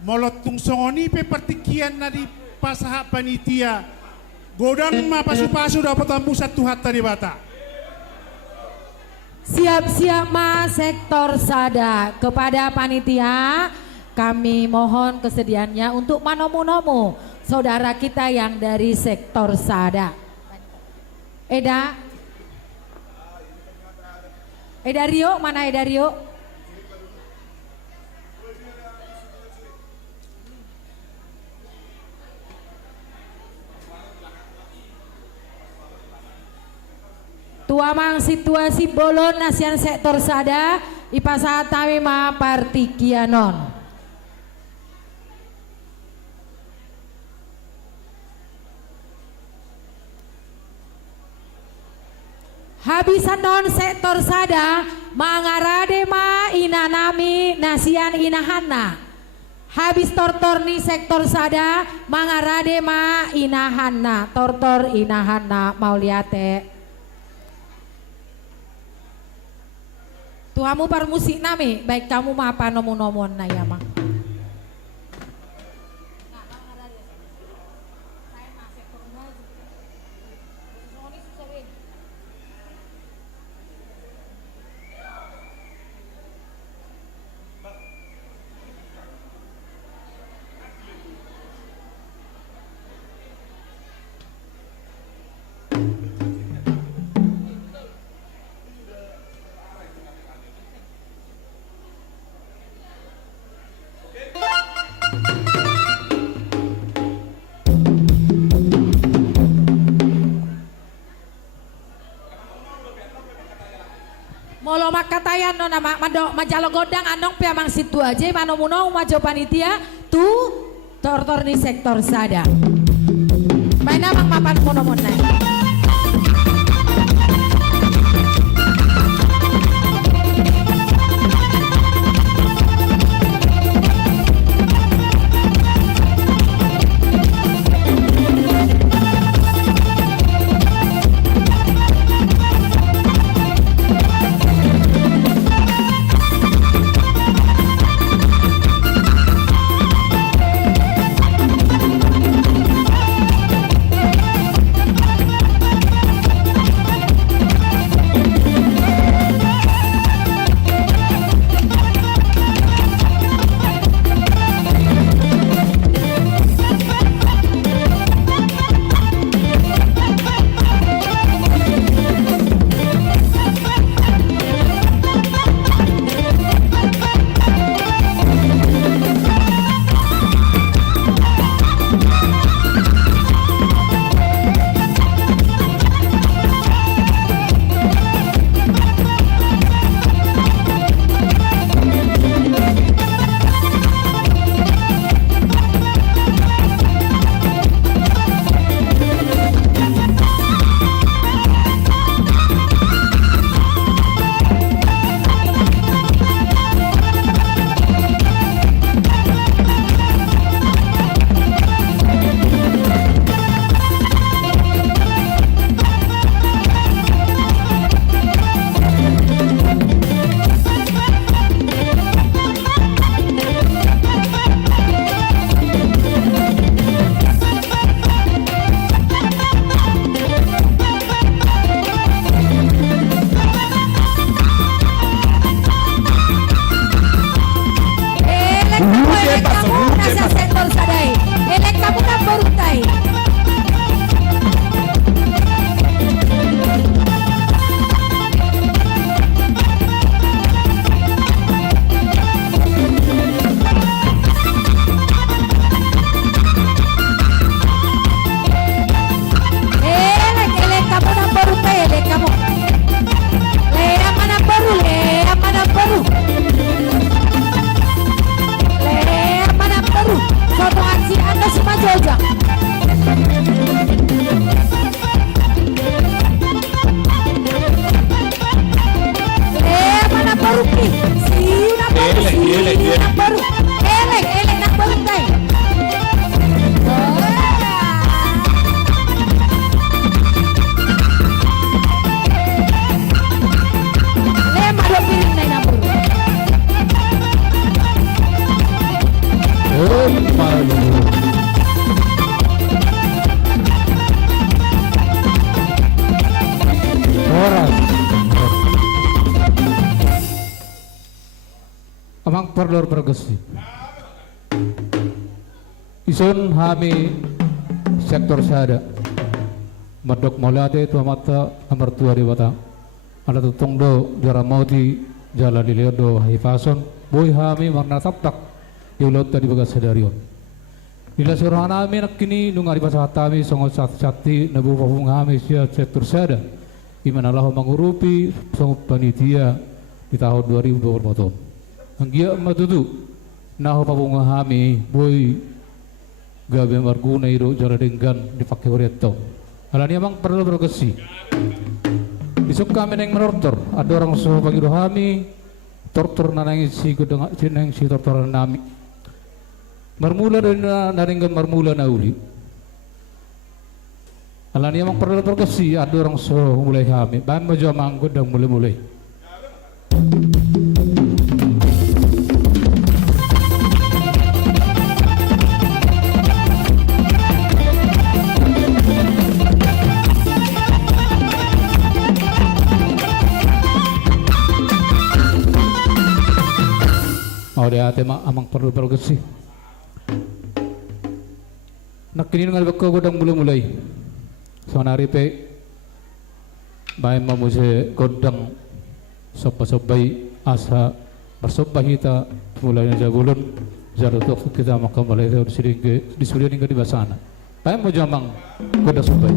molot tung songoni pe partikian na di pasaha panitia godang mapasu-pasu dapat ampu satu hatta di bata. Siap-siap mas sektor sada kepada panitia kami mohon kesediaannya untuk manomu-nomu saudara kita yang dari sektor sada. Eda Rio, mana Eda Rio? Tuamang situasi bolon nasian sektor sada ipasat kami ma partikianon. Habisan non sektor sada mangarade ma inanami nasian inahana. Habis tortor ni sektor sada mangarade ma inahana tortor inahana mau liate. Tuamu par musik nami baik kamu ma apa nomu-nomon na ya ma. Molo makatayan no nama majalo godang andong piamang situ aja manomuno majo panitia tu tortor ni sektor sada. Main namang mapan monomon. Yang baru. Elek nak baru tay. Lema dua piring tay nak baru. Amang perlor bergesi. Isun hami sektor sada. Madok molate tu mata amar tua di bata. Ada tu tongdo jara mauti jala di leodo hifason. Boy hami marna taptak. Yulot tadi bagas sadarion. Ila surana hami nak kini nungari pasah hatami songot sati nabu pafung hami sia sektor sada. Iman Allah mengurupi songot panitia di tahun 2024. Anggia matutu naho pabunga hami boy gabe marguna iro jara denggan dipakai wareto. Alani amang perlu bergesi. Isuk kami neng menortor ada orang suhu pagi hami tortor nanang si gudang cineng si tortor nami. Marmula dari naringgan marmula nauli. Alani amang perlu bergesi ada orang suhu mulai hami. Bahan maju amang gudang mulai. Dia tema amang perlu bergesi. Nak kini ngal beko godang mulai. Sonari pe bae mamuse godang sopa-sopai asa bersopa kita mulai jabulun jarutok kita makam balai di sini di studio di basana. Bae mau jamang godang sopai.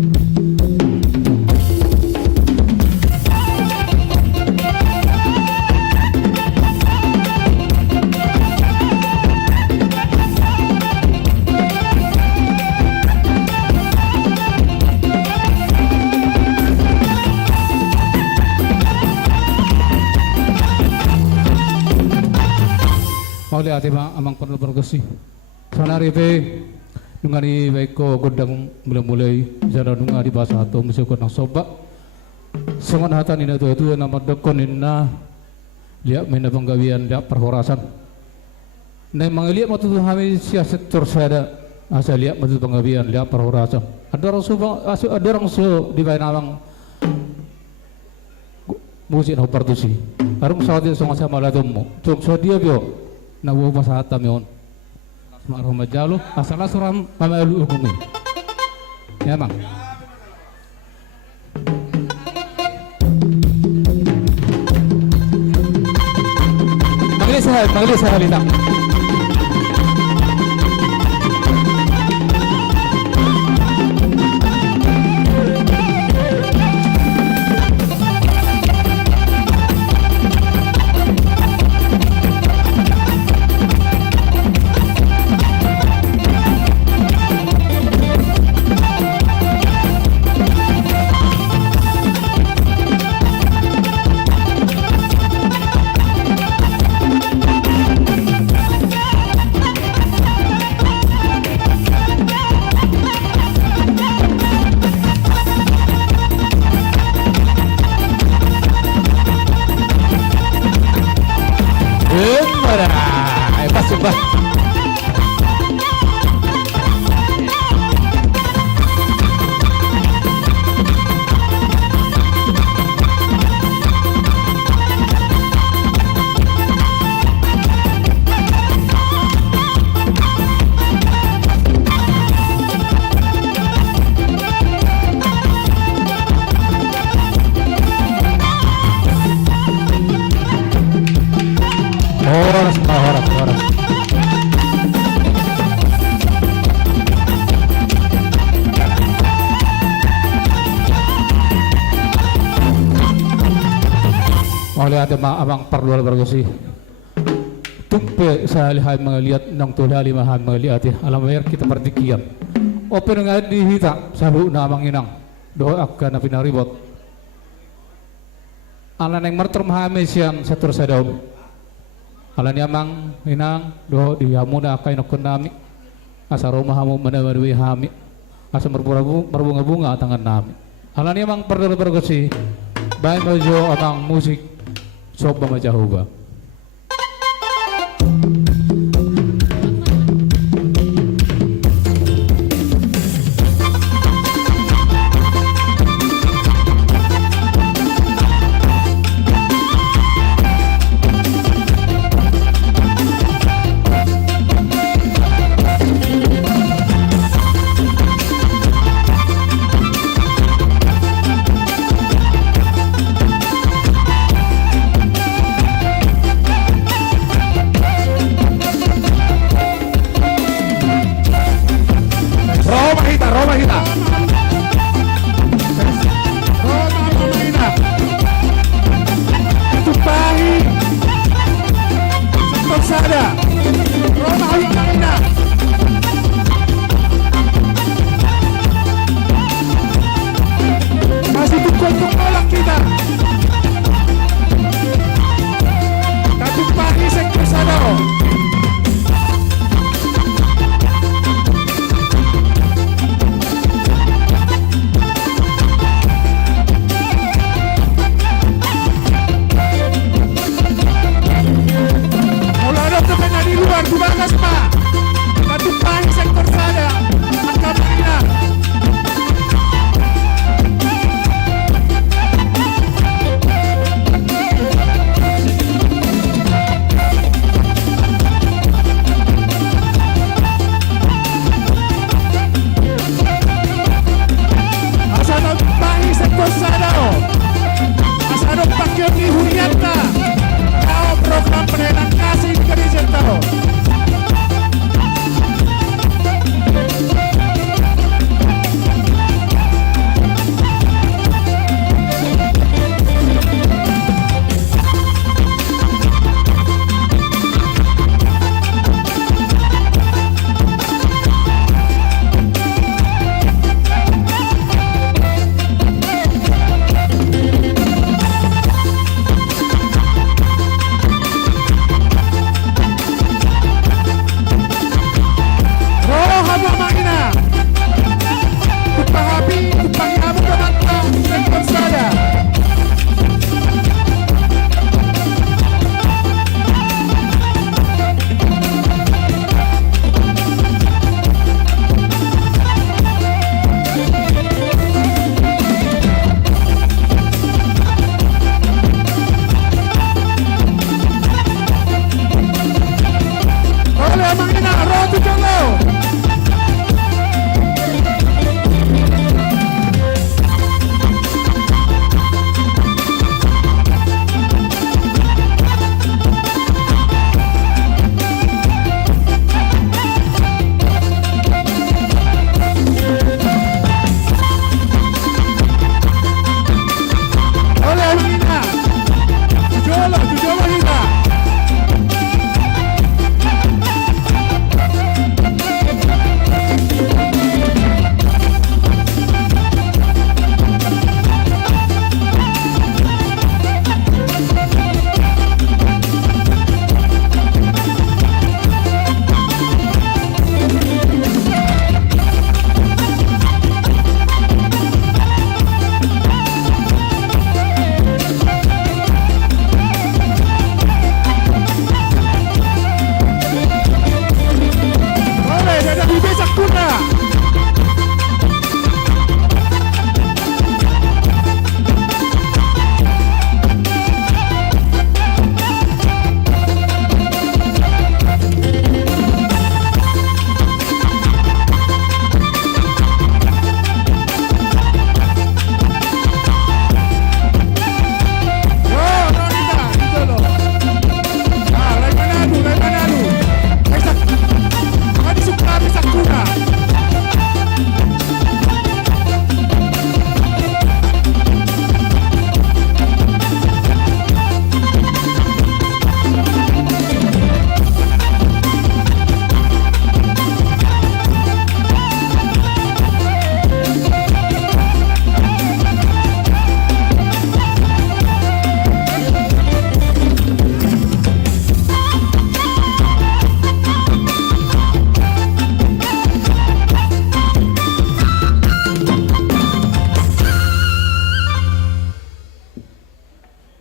Oleh ati amang perlu bergesi. Sonari pe nungani baiko godang mulai jara nungari bahasa atau musuh godang soba. Seman hatan ina tu nama dokon ina liak mena penggawian liak perhorasan. Nai mangeliak matu hami sia sektor sada asa liak matu penggawian liak perhorasan. Ada orang su di bain awang musin hopartusi. Arung sawati songa sama latommo. Tuk so dia bio. Nabu pasahata meon Asmarum majalo asala suram pamalu hukumi ya bang magli sahal ita amang perlu bergesi. Tumpe sa lihay mga liat ng tulali mahan mga liat alam mo kita perdikian. Open nga dihita sabu na amang inang doa ka na pinaribot. Ala nang martor mahami siyang sa tursa daw. Alan yamang inang do di hamuna kay no kunami asa rumah hamu menawi hami asa berbunga-bunga tangan nami. Alan yamang perlu-perlu bae mojo amang musik sob majahuba.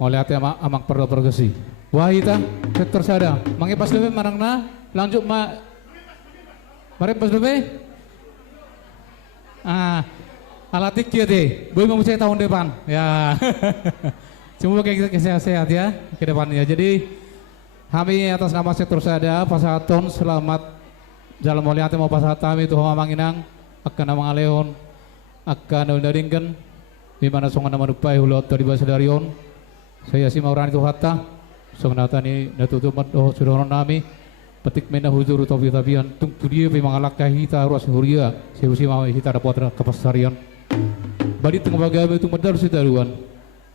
Moliate amang perdo pergesi. Wahita sektor sada. Mangi pas lebih marangna lanjut mari pas lebih. Alatik kia deh. Boy mau saya tahun depan. Ya. Semoga kita sehat-sehat ya ke depannya. Jadi kami atas nama sektor sada Pasaton selamat jalan Moliate mau Pasahat kami tuh Manginang akan nama Leon akan undaringkan di mana songan nama dupai hulot dari bahasa darion. Saya si maurani tu hatta songnatani natutup doh sudoron nami petik mena huzur topi tabian tung tudia pe mangalak kahita ruas huria saya si mau hita dapat kapasarian badi tengah bagawe tu medal sitaruan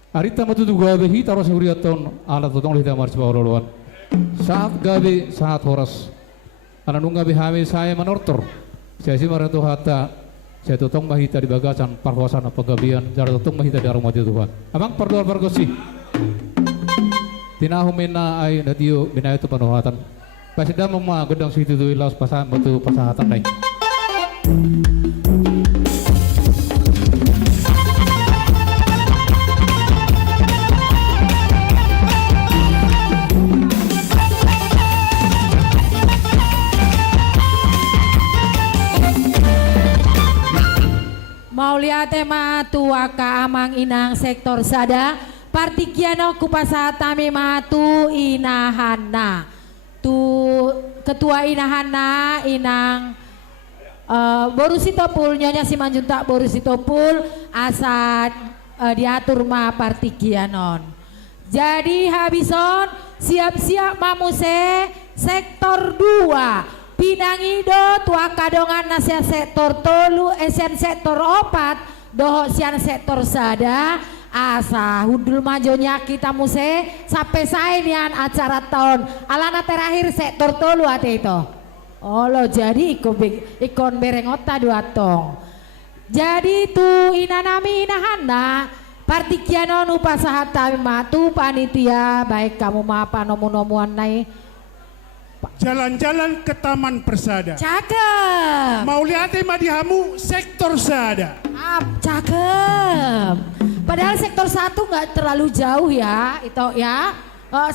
arita matu tu gawe hita ruas huria ton ala totong hita mars bawroluan saat gawe saat horas ana nungga behame saya manortor saya si maurani tu hatta saya totong mahita di bagasan parwasana pagabian jar totong mahita di aromati Tuhan abang perdoa pergosi tinahumina ay nadiyo binayo tu panuhatan pasida mama gedang situ tu ilas pasan batu pasahatan naik Mauliate matu aka amang inang sektor sada partikiano kupasatami matu inahana tu ketua inahana inang Borusitopul nyonya Simanjuntak Borusitopul asa diatur ma partikianon. Jadi habison siap-siap mamuse sektor 2 Pinangido tua kadongan nasia sektor tolu esen sektor 4 doho sian sektor sada asa hudul majonya kita muse sampai sainian acara tahun alana terakhir sektor tolu ate itu olo jadi ikon berengota 2 tong jadi tu inanami inahana partikianon upasahata matu panitia baik kamu maapa nomu-nomuan nai jalan-jalan ke Taman Persada. Cakep. Mauliate Madihamu sektor sada. Cakep. Padahal sektor 1 nggak terlalu jauh ya, itu ya.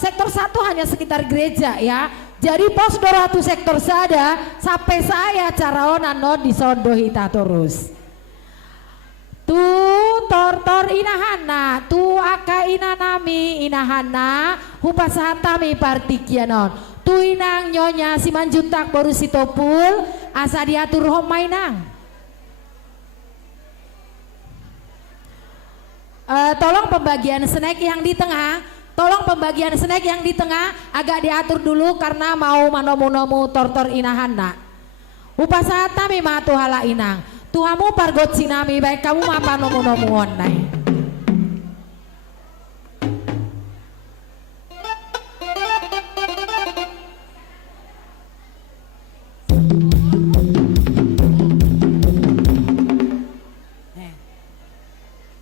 Sektor 1 hanya sekitar gereja ya. Jadi pos doratu sektor sada sampai saya caraonan no di sondo hita terus. Tu tortor inahana, tu aka inanami inahana, hupasahatami partikianon. Tu inang nyonya Simanjuntak Borusitopul asa diatur homainang. Tolong pembagian snack yang di tengah, tolong pembagian snack yang di tengah agak diatur dulu karena mau manomu-nomu tortor inahana. Upasatami matu hala inang. Tuhamu pargot sinami baik kamu apa nomu-nomu online.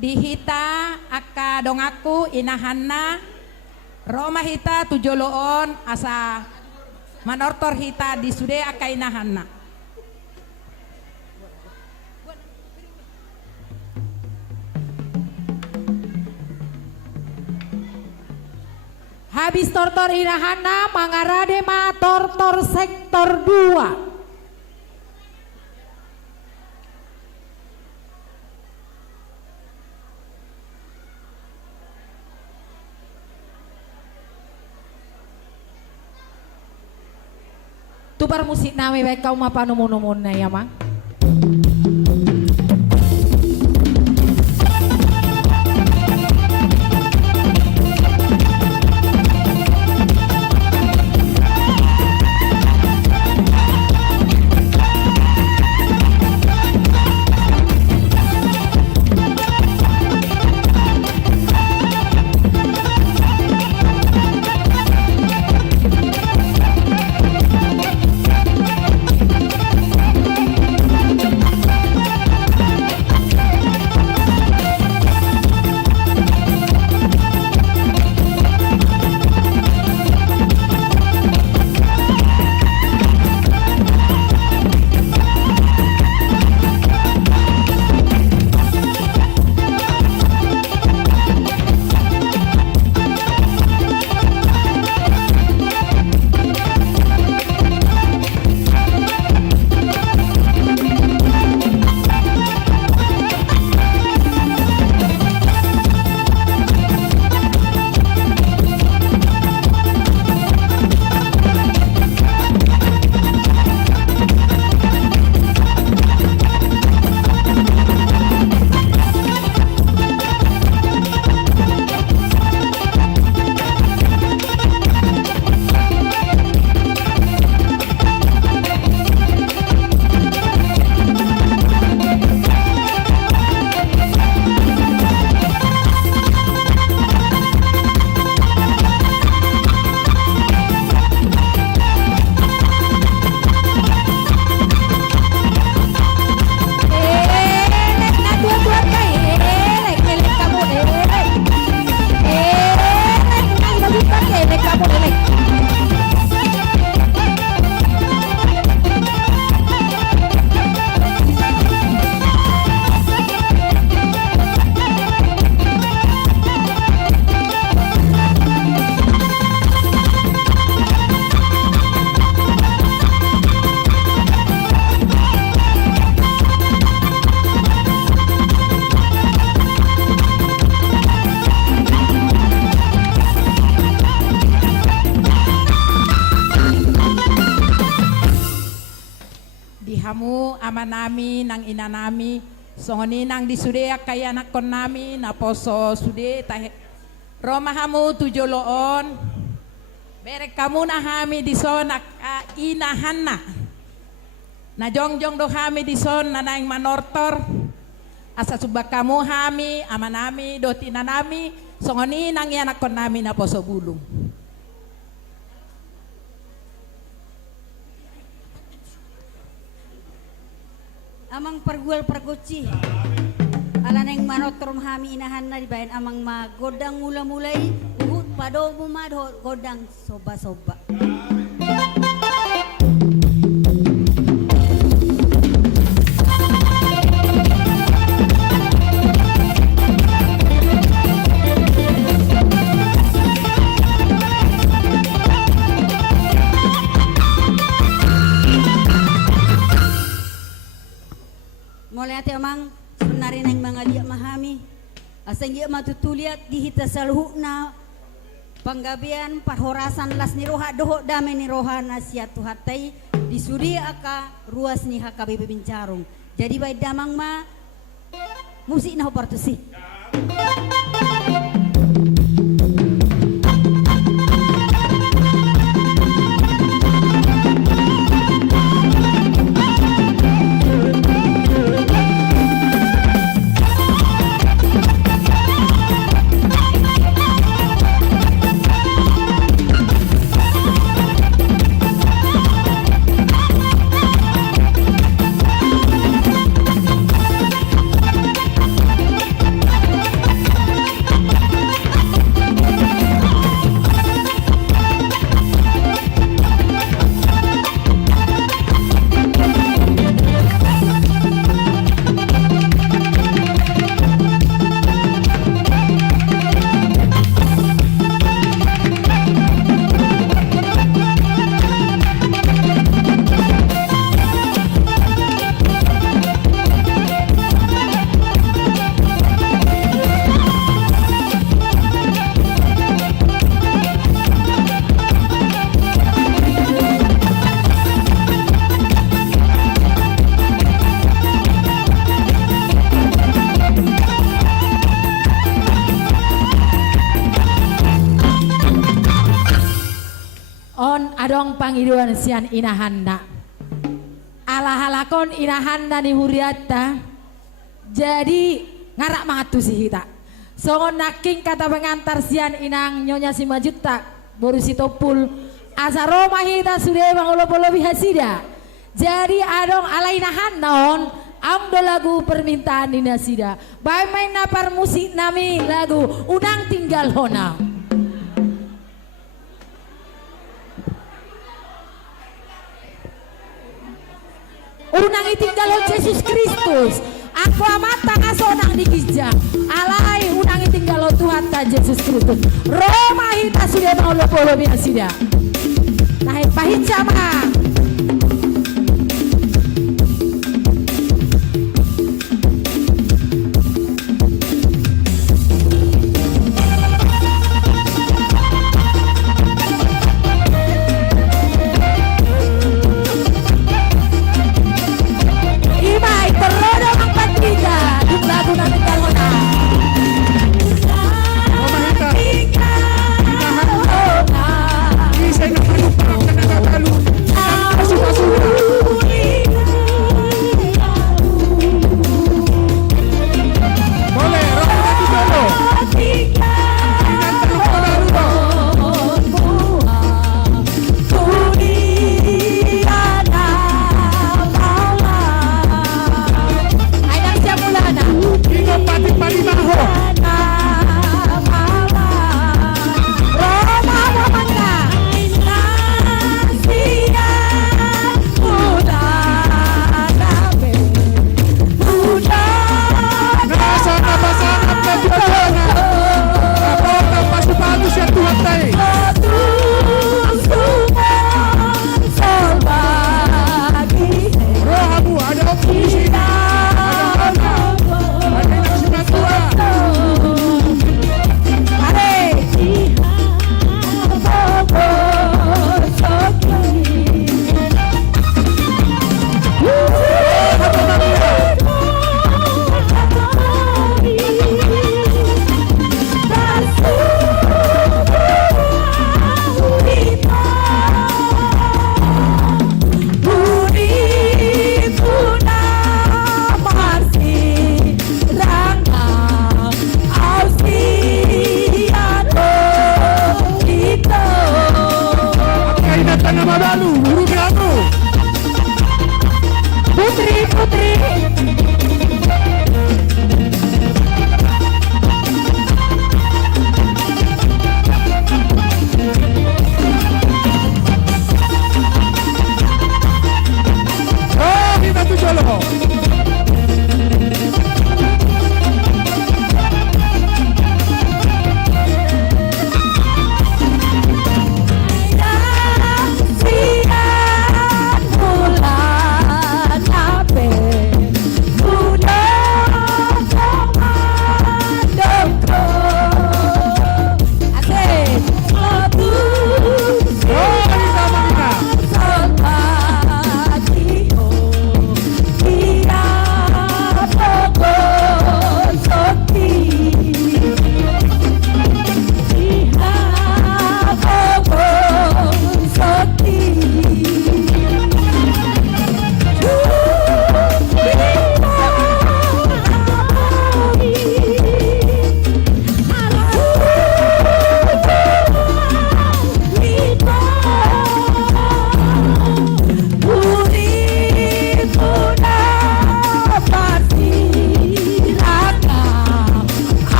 Dihita aka dongaku inahana Roma hita tujoloon asa manortor hita di sude aka inahana. Habis tortor inahana mangarade ma tortor sektor 2. Tubar musik nami baik kau mapa nomu-nomun na ya mang. kamu amanami nang inanami songoni nang disudea kaya anak kon nami na poso sude tahe romahamu tujoloon berek kamu nahami dison inahanna na jongjong do hami dison na naing manortor asa subak kamu hami amanami do tinanami songoni nang anak kon nami na poso bulung. Amang pergual pergoci ala neng manotron hami inahan na dibayan amang magodang mula-mulai uhut pado bumado godang soba-soba. Mulai ati amang sunarin ang mga liya mahami asang liya matutuliat dihita sa luhuk na panggabian parhorasan las ni roha doho dame ni roha na siya tuhatay disuri aka ruas ni HKBP Bincarung jadi baik damang ma musik na hopartusi. Pangiduan sian inahanda ala-halakon inahanda ni huriata jadi ngarak mangatu si hita songon naking kata pengantar sian inang nyonya si majuta borusi topul asa Roma hita sudah mangolo-polo bihasida jadi adong ala inahanda on amdo lagu permintaan dinasida bae main napar musik nami lagu unang tinggal hona. Unang itinggalon Yesus Kristus aku amata ngasonang di gijang alai unang itinggalon Tuhan ta Yesus Kristus Roma hita sudah mau lopolo biasida nah pahit sama Saya nak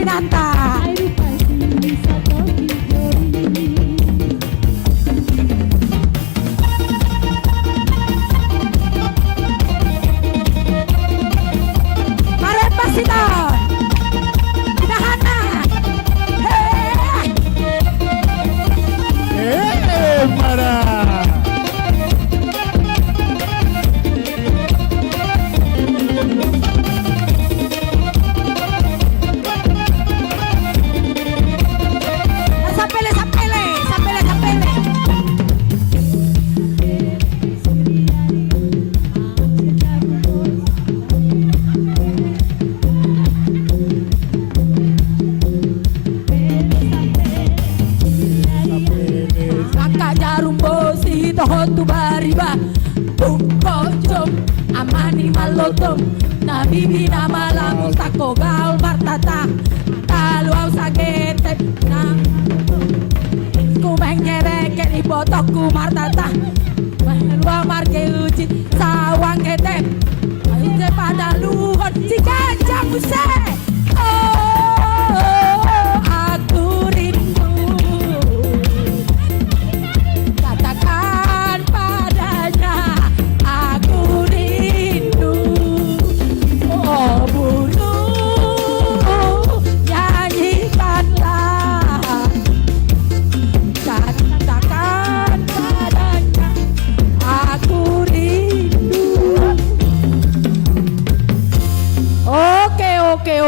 kainata. Mare pasito. Inahana. Mara. Sapele, sapele, sapele, sapele. Kakak jarum bosi tohon tu bariba Bungko jom amani malotom Nabibi nama lamus tako gaul martata Talu au sagete na Kumeng kereke di botokku martata Luang marke uci sawang ketem Ayo pada luhon si gajah muse Aku rindu Katakan padanya aku rindu Oh burung nyanyikanlah Katakan padanya aku rindu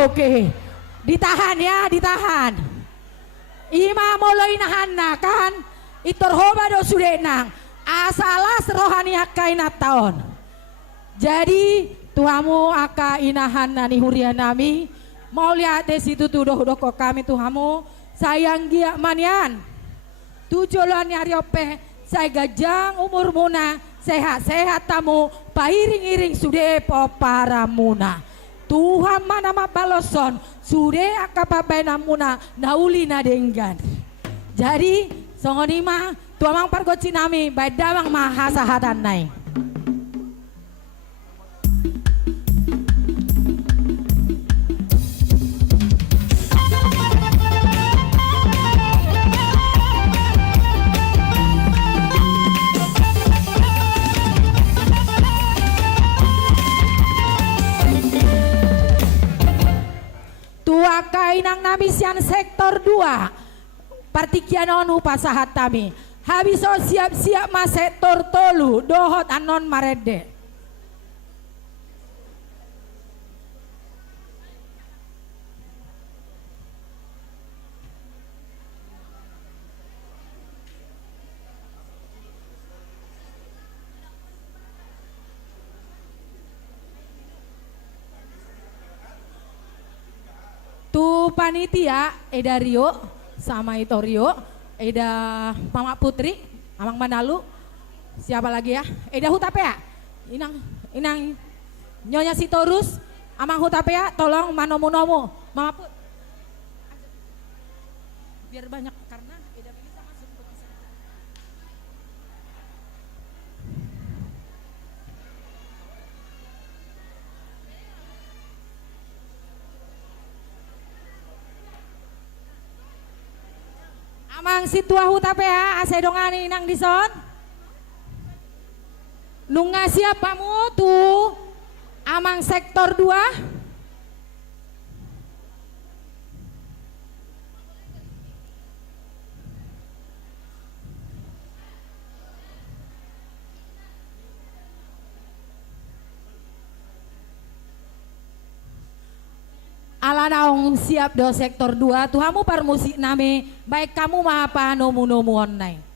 Oke ditahan ya ditahan Ima mulai nahan kan Itorhoba do sudenang asalas rohani kainat taon. Jadi Tuhamu aka inahan nani hurian nami mau lihat desitu tuh doh kok kami Tuhamu sayang gia manian tujuan nyariope saya gajang umur muna sehat-sehat tamu pairing-iring sude para muna Tuhan mana baloson sude aka papai namuna nauli nadenggan. Jadi songonima tuamang pargoci nami baik damang mahasahatan nai. Tua kainang nami sian sektor 2 partikianon upasahat kami habiso siap-siap ma sektor 3 dohot anon marede tu panitia Eda Rio sama Ito Rio, Eda Mama Putri, Amang Manalu, siapa lagi ya? Eda Hutapea, Inang Nyonya Sitorus, Amang Hutapea, tolong manomu-nomu, Mama Put. Biar banyak karena Eda bisa masuk ke sana. Amang situahu tapea ase dongani nang dison. Nunga siapamu tu amang sektor 2. Alanaong siap do sektor 2 tuhamu par musik name baik kamu maha pa nomu online.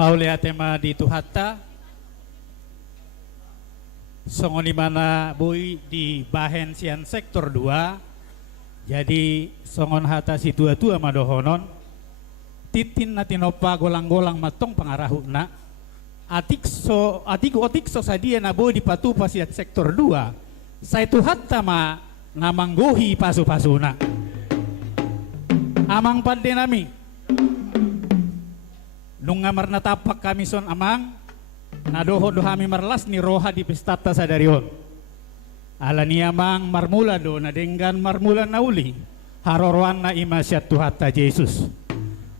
mau lihat tema di Tuhatta songoni mana boy di bahen sian sektor 2 jadi songon hata si tua-tua madohonon titin natinopa golang-golang matong pangarahuna atik so sadia na boy di patupa sian sektor 2 saya Tuhatta ma namanggohi pasu-pasuna amang pande nami nung ngamar natapak kami son amang nadoho dohami marlas ni roha di pestata sadarion ala ni amang marmula do nadenggan marmula nauli harorwan na imasyat Tuhatta Jesus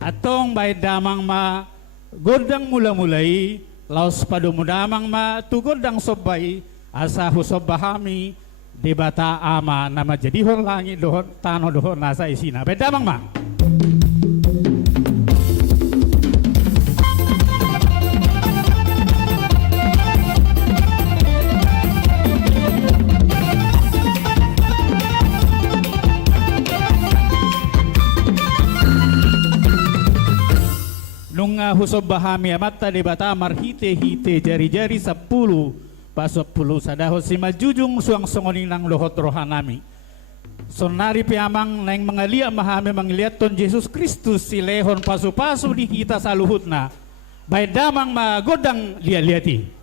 atong bay damang ma godang mula-mulai laos padumudamang ma tugodang sobay asahu sobbahami di bata ama nama jadi hon langit dohon tano dohon nasa isina bay damang ma nunga husob bahami amata di bata marhite-hite jari-jari 10 pasok 10 sadahos si majujung suang songoning nang lohot rohanami sonari piamang nang mengalia mahami mangiliat ton Yesus Kristus si lehon pasu-pasu di kita saluhutna bay damang magodang liat-liati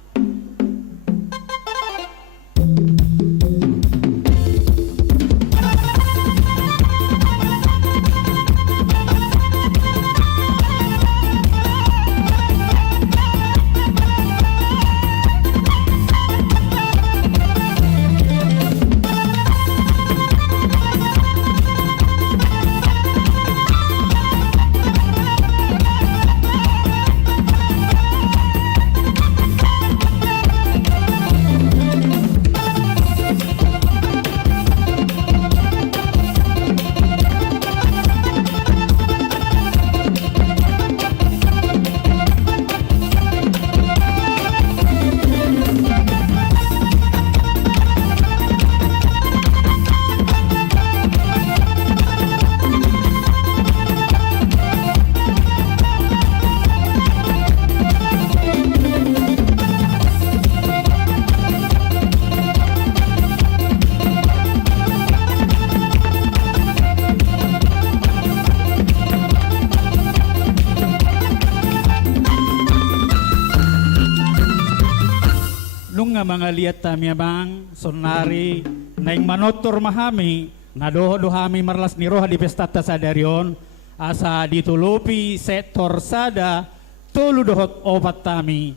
mga liat tami abang sonari naing manotor mahami nadoho-dohami marlas ni roha di pestata sadarion asa ditulupi sektor sada tulu dohot obat tami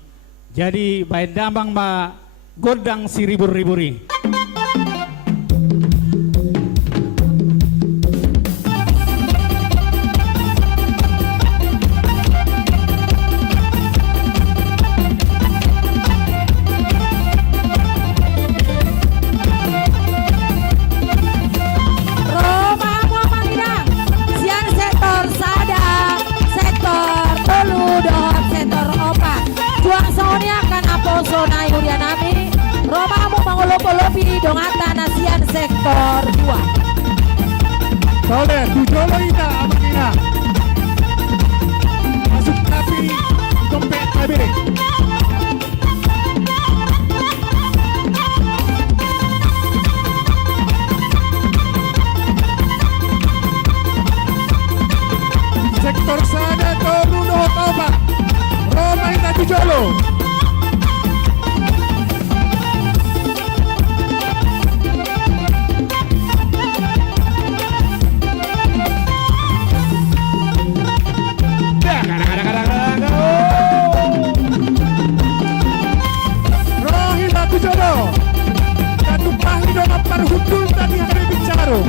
jadi baik damang ma godang si ribur-riburi Lopi dongata nasian sektor 2 Soleh, tujolo ina amang ina masuk tapi dompet kabire sektor sada tolu do toba Roma ina tujolo Parhudul tadi hari bicara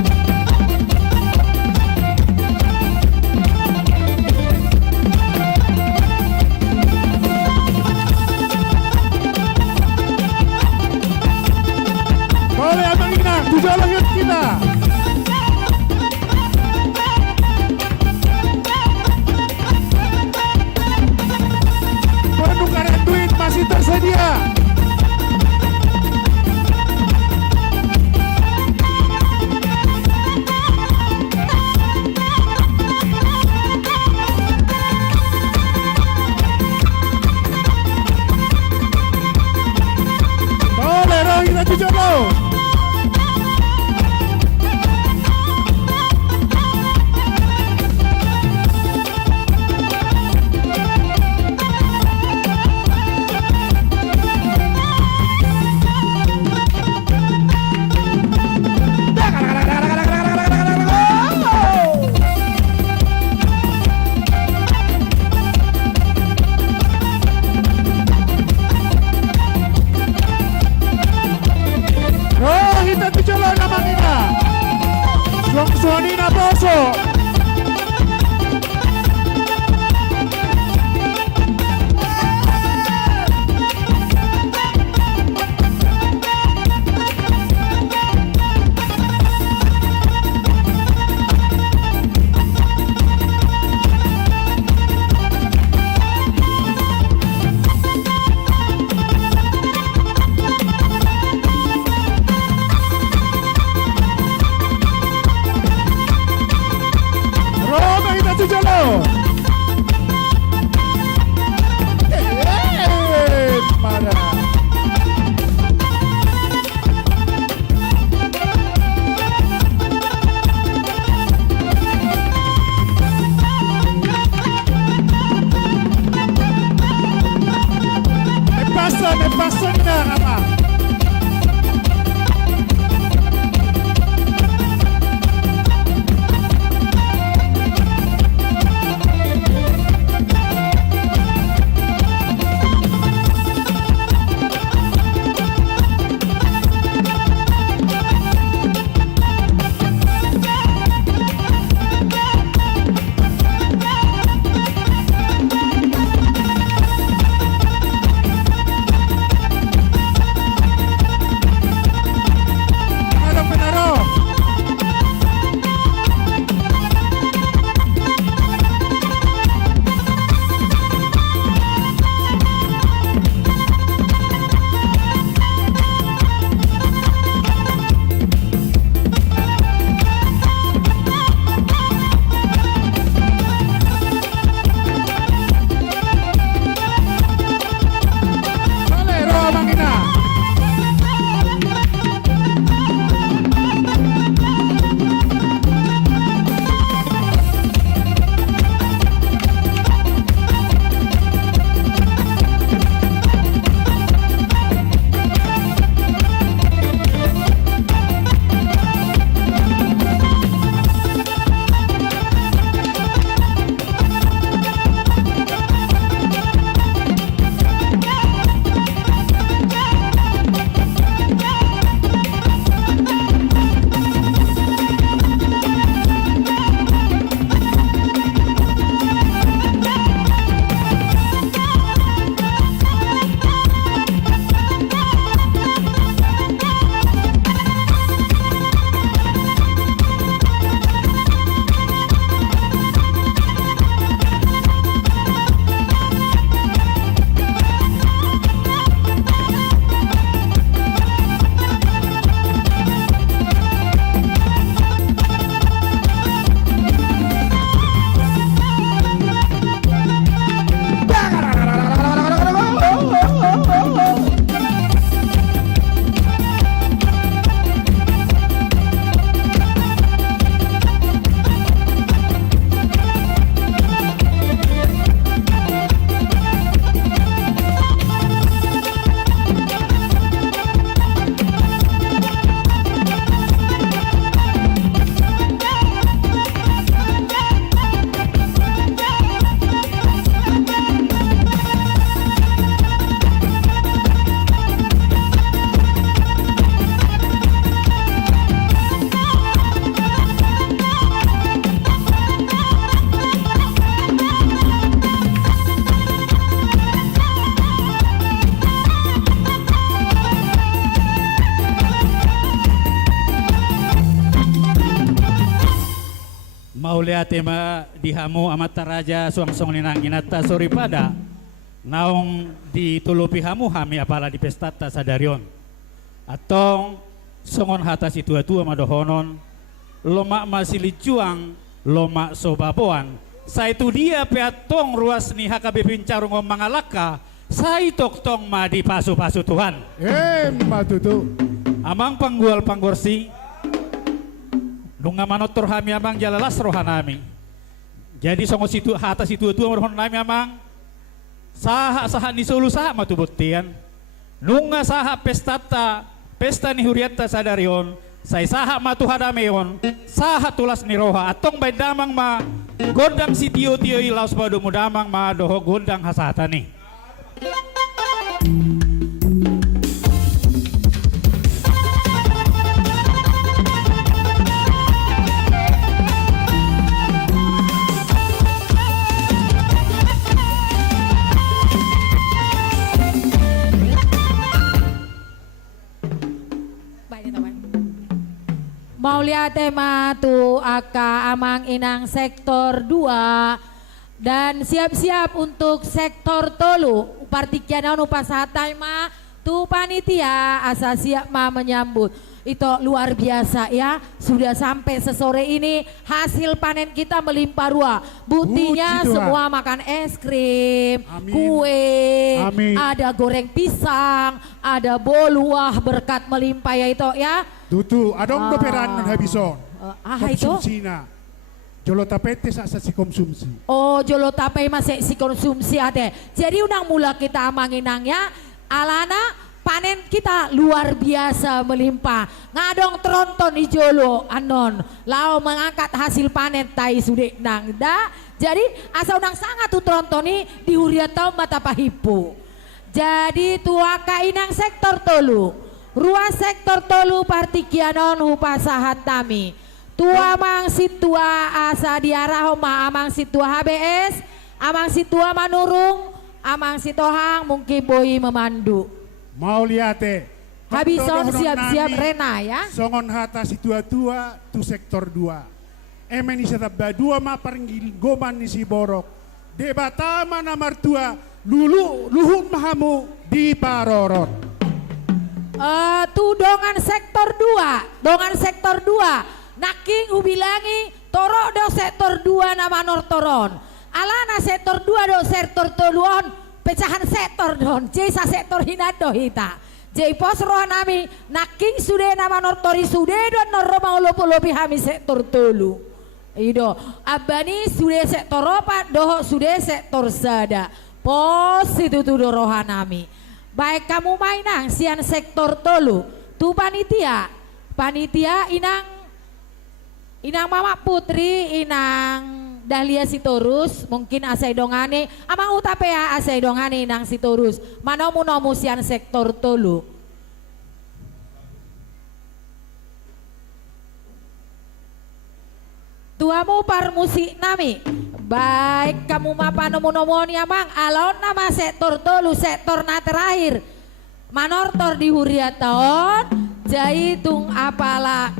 tu jolo. Marah. Me pasa nada más. Maulia tema dihamu amata raja suang-suang ninang inata sori pada naong ditulupi hamu hami apala di pestata sadarion atong songon hata si tua-tua madohonon lomak masih licuang lomak sobaboan sa itu dia peatong ruas ni HKBP Bincarung mangalaka sai toktong ma di pasu-pasu Tuhan matutu amang panggual panggorsi nunga manotor hami amang jalalas rohanami. Jadi songo situ hata situ tua rohan nami amang saha ni solu saha matubutian. Nunga saha pesta ni huriata sadarion sai saha matu hadameon saha tulas ni roha atong bay damang ma gondang si tio ilaus padu mudamang ma doho gondang hasatani. Maulia tema tu aka amang inang sektor 2 dan siap-siap untuk sektor tolu partikian anu pasatai ma tu panitia asa siap ma menyambut Itu luar biasa ya, sudah sampai sesore ini hasil panen kita melimpah ruah. Buktinya Puji Tuhan. semua makan es krim, Amin. kue, Amin. ada goreng pisang, ada boluah berkat melimpah ya itu ya. Tutu, adong doperan habison. Itu? Konsumsi na. Jolo tapete sa si konsumsi. Oh, jolo tapay masih si konsumsi ate. Jadi unang mula kita amanginangnya, alana panen kita luar biasa melimpah. Ngadong tronton di jolo anon. Lao mengangkat hasil panen tai sudik nang da. Jadi asa unang sangat tu tronton ni dihuriatau mata pahipu. Jadi tua kainang sektor tolu. Ruas sektor tolu partikianon hupasahat tami. Tua mang situa asa diarah homa amang situa HBS, amang situa manurung, amang sitohang mungkin boi memandu. Mau liate. Habison siap-siap rena ya. Songon hata si tua-tua tu sektor 2. Emeni setabba 2 ma paringgil goman ni si borok. Debata mana martua luhut mahamu di parorot. Dongan sektor 2, dongan sektor 2. Naking ubilangi torok do sektor 2 nama nortoron. Alana sektor 2 do sektor toluon pecahan sektor don. Jesa sektor hinado hita. Jai pos roh nami naking sude nama nortori sude don noroma lopi hami sektor tolu. Ido abani sude sektor opat doho sude sektor sada. Pos itu tu roha nami. Baik kamu mainang sian sektor tolu. Tu panitia inang mama putri inang Dahlia Sitorus mungkin asai dongane amang utapea asai dongane inang Sitorus manomu sian sektor tolu. Tuamu par musik nami baik kamu mapa nomu ni amang alon nama sektor tolu sektor na terakhir manortor di huriataon jaitung apala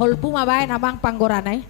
holpu mabae namang panggoranay.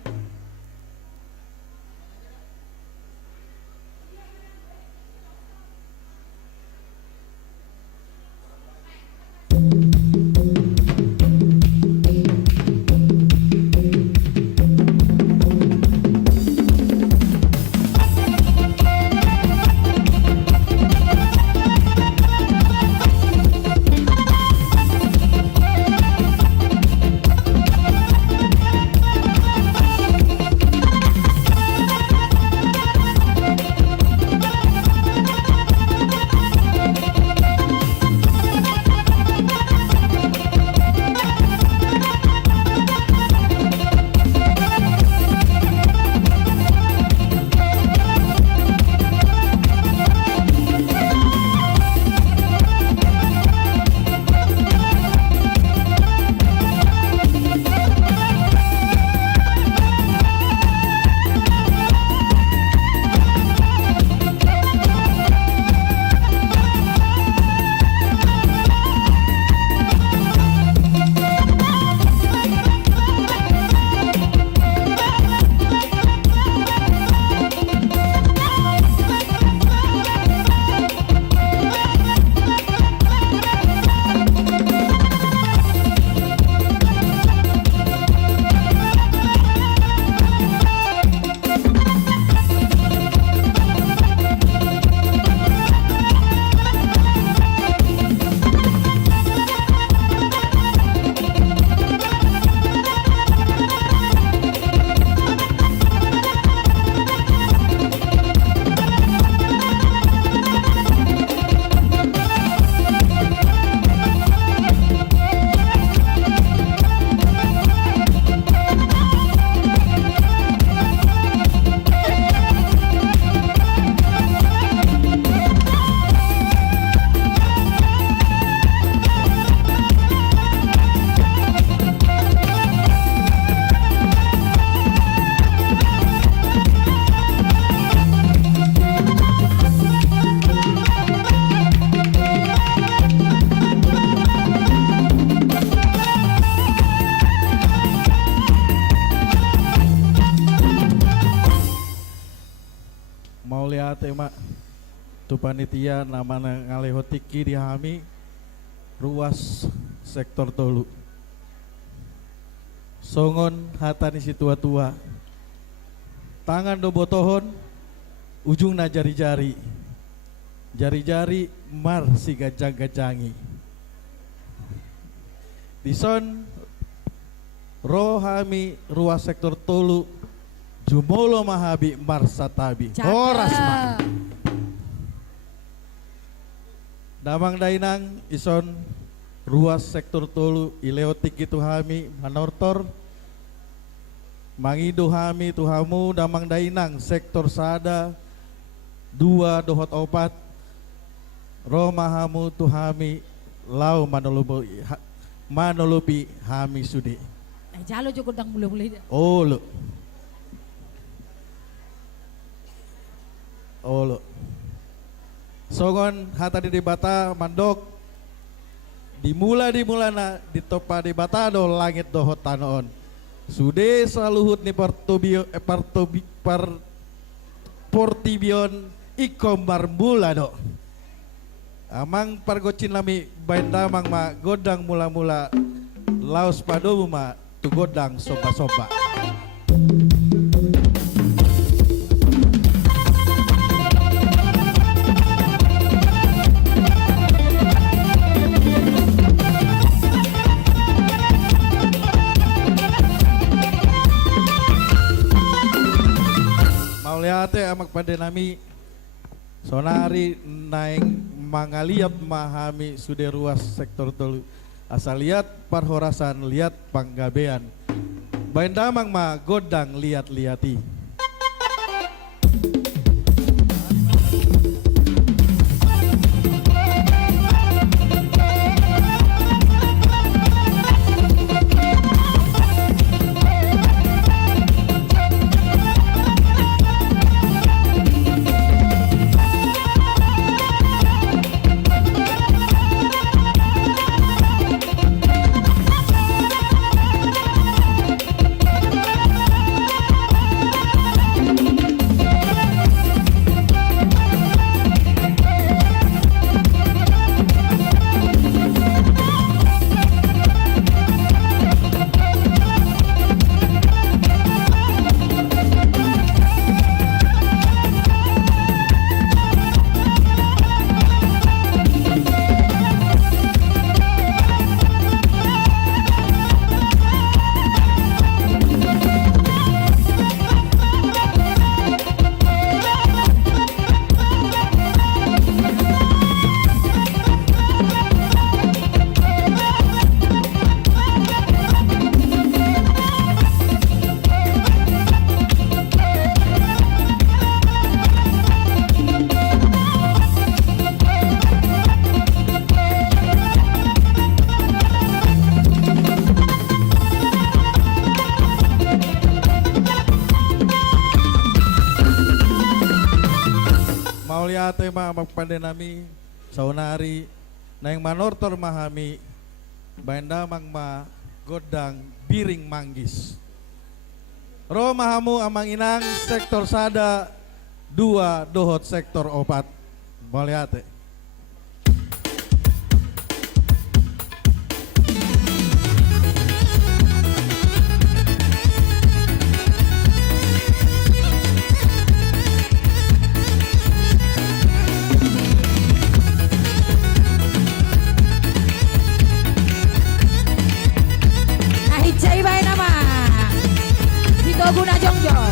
tema tu panitia nama ngalehotiki di hami ruas sektor Tolu. Songon hatani si tua-tua. Tangan do botohon, ujung na jari-jari. Jari-jari mar si gajang-gajangi. Dison rohami ruas sektor Tolu jumolo mahabi marsatabi. Horas ma. Damang dainang ison ruas sektor Tolu ileotik itu hami manortor mangido hami tuhamu damang dainang sektor sada 2 dohot 4 romahamu tuhami lau manolobi hami sudi. Nah, jalo cukup dang mulai. Oh lo. Songon hata di bata mandok dimula na ditopa di bata do langit dohot tanoon sude saluhut ni portibion ikombar mula do amang pargocin lami baindamang ma godang mula-mula laos padomu ma tu godang soba-soba. Mauliate amak pada nami sonari naing mangaliap mahami sude ruas sektor Tolu asal lihat parhorasan lihat panggabean baindamang ma godang lihat-lihati. Mauliate ma magpande nami saunari naing manortor mahami baindamang ma godang biring manggis. Ro mahamu amang inang sektor sada 2 dohot sektor 4. Mauliate. Guna jongjong.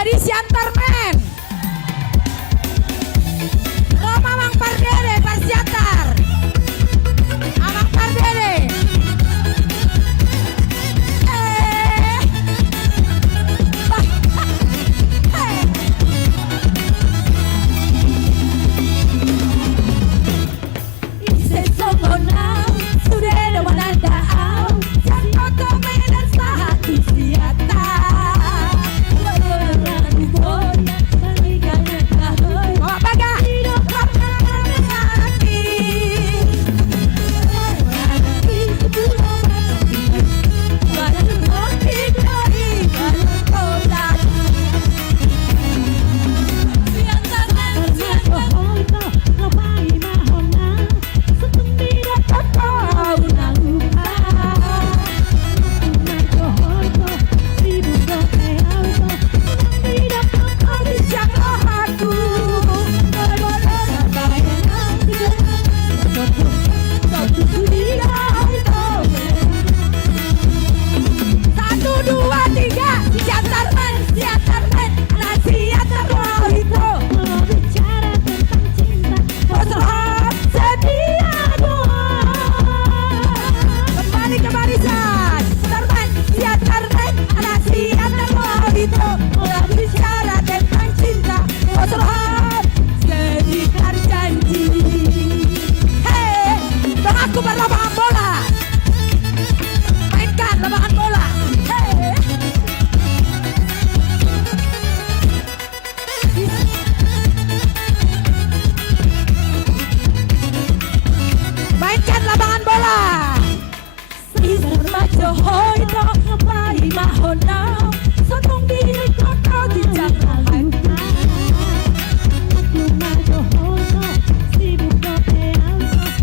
Jadi siantar men. Roma Mang Pardede Parsiantar. Amang Pardede. Ise somonau, surero manandau, jangoto medan sahati siata.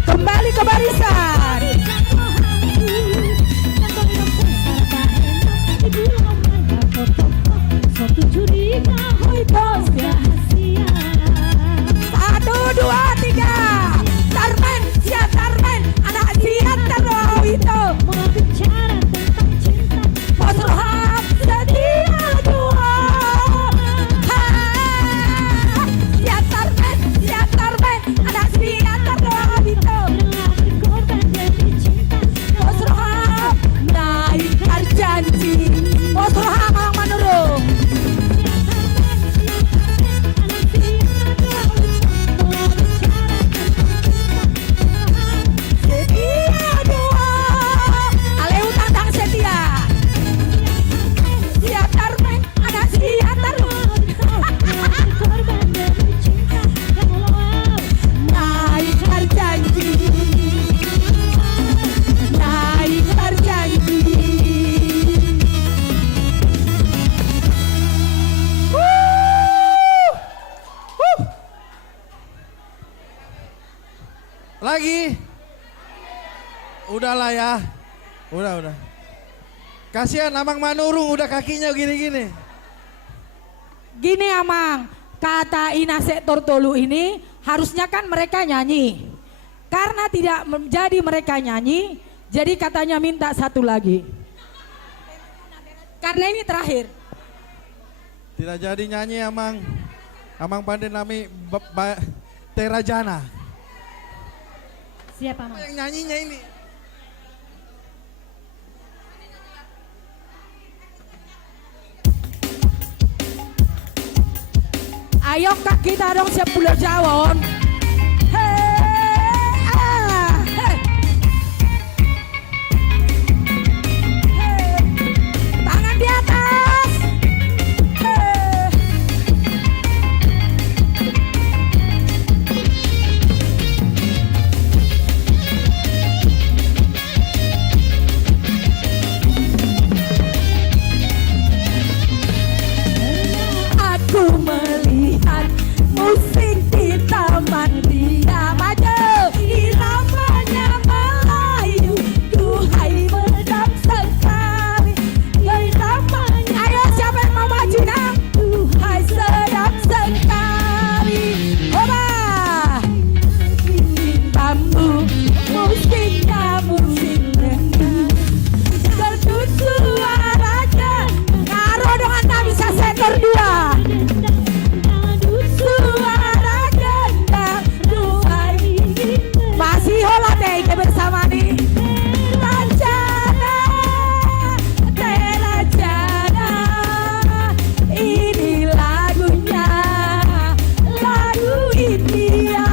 Kembali ke barisan. Satu, dua, tiga. Tarmen, siap Tarmen. Anak siap taruh itu. Posroham sedia dua. Siap Tarmen, anak siap taruh itu. Posroham naik janji. Posroham Mang Manurung. Setia dua. Aleu tantang setia. Siap Tarmen, anak siap taruh. Naik janji. Naik janji. Lagi? Udahlah ya. Udah. Kasihan Amang Manurung udah kakinya gini-gini. Gini Amang, kata Ina Sektor Tolu ini harusnya kan mereka nyanyi. Karena tidak menjadi mereka nyanyi, jadi katanya minta satu lagi. Karena ini terakhir. Tidak jadi nyanyi Amang. Amang Pandai Nami Terajana. Siapa Mang? Yang nyanyinya ini. Ayo kak kita dong siap Pulau Jawon. Tangan di atas. Aku melihat musik di taman. Ramani Terlancana Terlancana ini lagunya lagu India.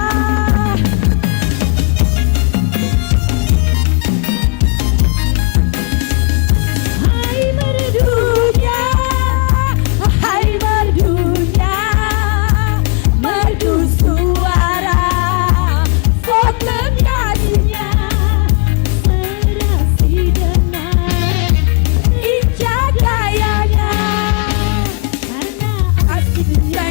Hai merdunya, hai merdunya, merdu suara, foto kasihnya, serasi dengan injak gayanya, karena aslinya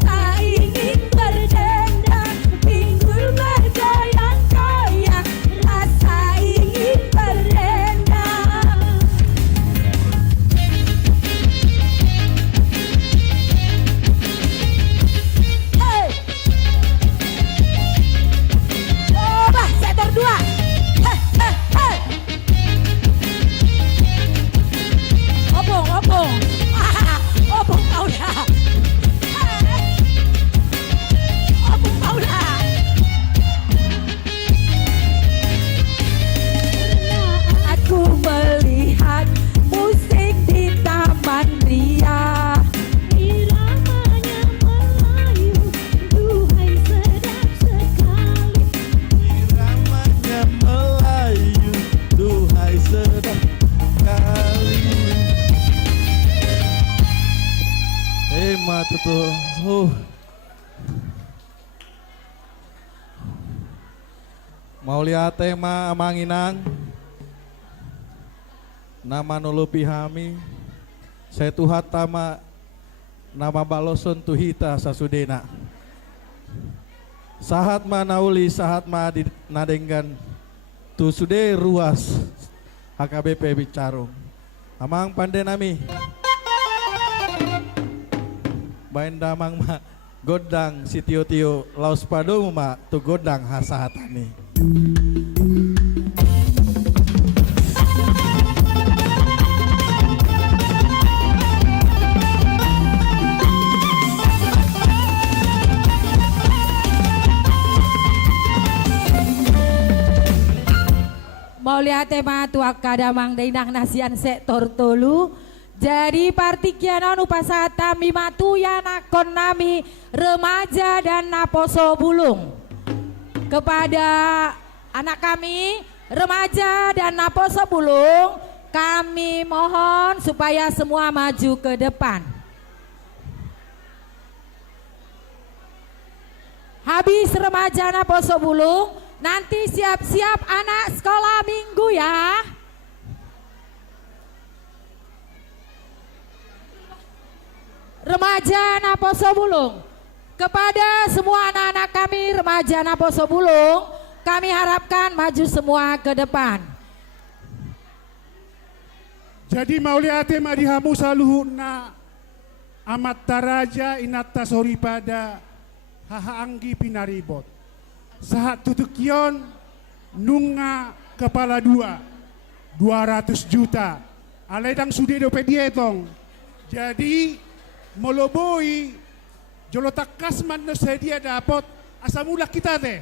saya ingin berdendang, pinggul bergoyang-goyang, rasa ingin berdendang. Hey, coba sektor 2. Hey, hey, hey. Opung, opung. Opung Paula. Opung Paula. Aku melihat musik di Taman Ria. Iramanya Melayu, duhai sedap sekali. Iramanya Melayu, duhai sedap kali. Matu tuh. Mau lihat tema Manginang. Nama nulupi hami. Saya tuhat tama nama baloson tuhita sasudena. Sahat manauli sahat ma nadenggan tu sude ruas HKBP Bincarung. Amang pandenami. Bain damang ma godang si tio-tio laus padu ma tu godang hasahatani. Mau lihat tema tuak kadamang dainang nasian sektor tolu. Jadi partikianon upasata mimatu yanakon nami remaja dan naposo bulung. Kepada anak kami remaja dan naposo bulung, kami mohon supaya semua maju ke depan. Habis remaja naposo bulung, nanti siap-siap anak sekolah minggu ya. Remaja Naposo Bulung, kepada semua anak-anak kami remaja Naposo Bulung, kami harapkan maju semua ke depan. Jadi mauliate madihamu saluhuna amat taraja inatta soripada haha anggi pinaribot. Sahat tutukion nunga kepala 200 juta. Aledang sudedo pedietong. Jadi moloboi jolotak kasman no sedia dapat asamula kita teh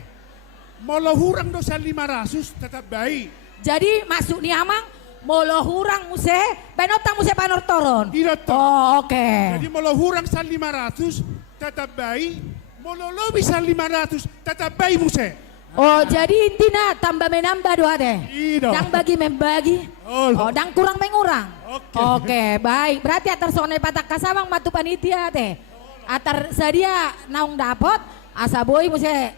molo hurang dosa 500 tetap baik. Jadi masuk nih amang molo hurang muse benotang muse panor toron. Oh, oke. Jadi molo hurang sal 500 tetap baik, molo lobi sal 500 tetap baik muse. Oh jadi intinya tambah menambah doa deh. Dang bagi membagi. Oh dang kurang mengurang. Oke, baik. Berarti atar sonai patak kasawang matu panitia teh. Atar sadia naung dapot asa boy muse.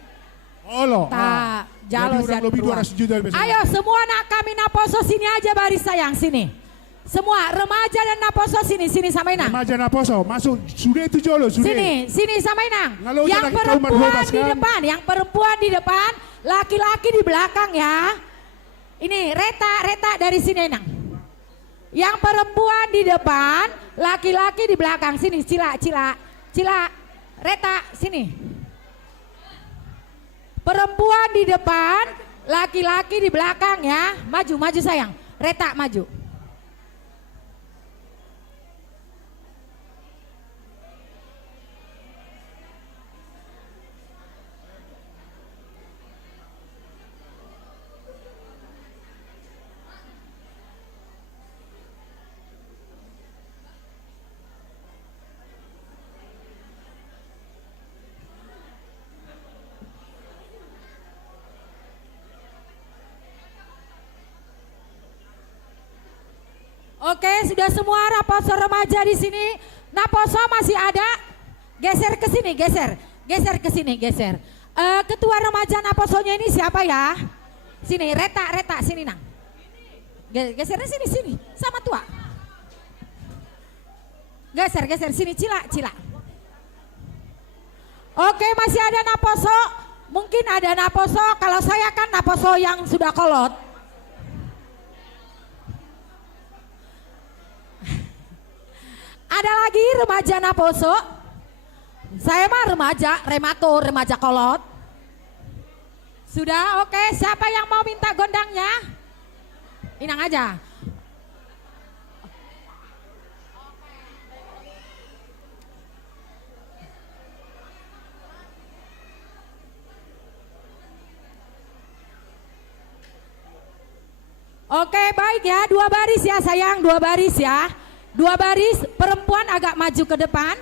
Ta jalo sian beruang. Ayo semua anak kami naposo sini aja baris sayang sini. Semua remaja dan naposo sini sama Inang. Remaja naposo masuk sudah itu jolo sudah. Sini sama Inang. Yang perempuan di depan, laki-laki di belakang ya. Ini Reta dari sini Inang. Yang perempuan di depan, laki-laki di belakang sini. Cila, Reta sini. Perempuan di depan, laki-laki di belakang ya. Maju sayang. Reta maju. Oke, sudah semua Naposo remaja di sini. Naposo masih ada? Geser ke sini, geser. Geser ke sini, geser. Ketua remaja Naposonya ini siapa ya? Sini, Reta, sini nang. Gesernya sini, sama tua. Geser, sini, Cila. Oke, masih ada Naposo. Mungkin ada Naposo, kalau saya kan Naposo yang sudah kolot. Ada lagi remaja Naposo? Saya mah remaja, remaja kolot. Sudah, oke. Siapa yang mau minta gondangnya? Inang aja. Oke, baik ya, 2 baris ya sayang, 2 baris ya. 2 baris, perempuan agak maju ke depan.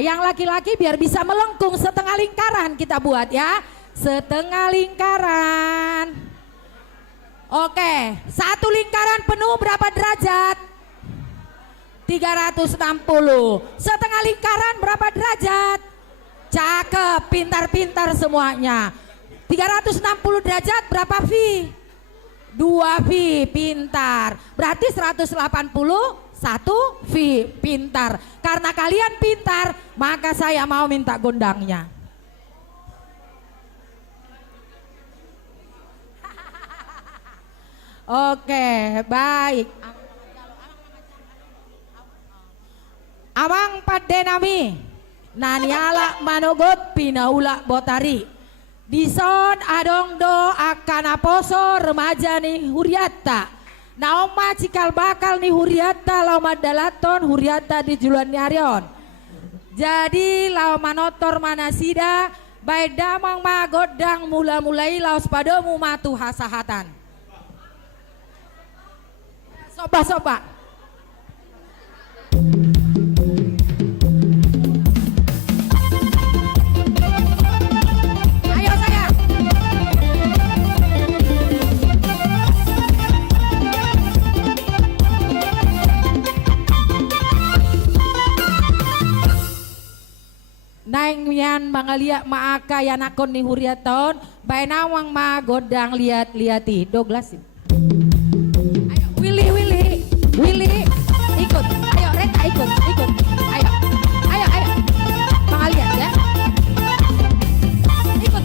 Yang laki-laki biar bisa melengkung, setengah lingkaran kita buat ya. Setengah lingkaran. Oke, 1 lingkaran penuh berapa derajat? 360. Setengah lingkaran berapa derajat? Cakep, pintar-pintar semuanya. 360 derajat berapa V? 2 V, pintar. Berarti 181 V, pintar. Karena kalian pintar, maka saya mau minta gondangnya. Oke, baik. Awang padenami, naniala manogot pinaula botari. Dison adong do akan Naposo remaja ni Huriata. Naoma cikal bakal ni Huriata lauma dalaton Huriata di juluan nyarion. Jadi lauma notor manasida baik damang magodang mula-mulai laos padomu matu hasahatan. Soba. Ayo saya. Naing mian mangalia maaka yanakon ni Huriaton, bae nawang magodang lihat-lihati. Douglas. Willy, ikut. Ayo Reta ikut. Ayo. Pengalian ya. Ikut.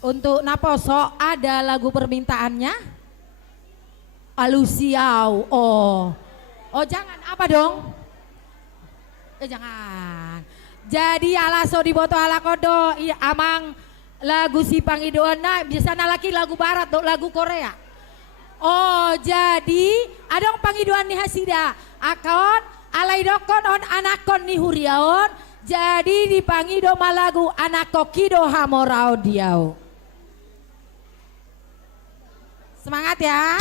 Untuk Naposo ada lagu permintaannya? Alusiau. Oh jangan apa dong? Jangan. Jadi alaso di boto ala kodo amang lagu si pangidoana biasanya laki lagu barat do lagu Korea. Oh jadi adong pangidoan ni hasida akon alai dokon on anakon ni huriaon jadi dipangido malagu anakokido hamorao diau. Semangat ya.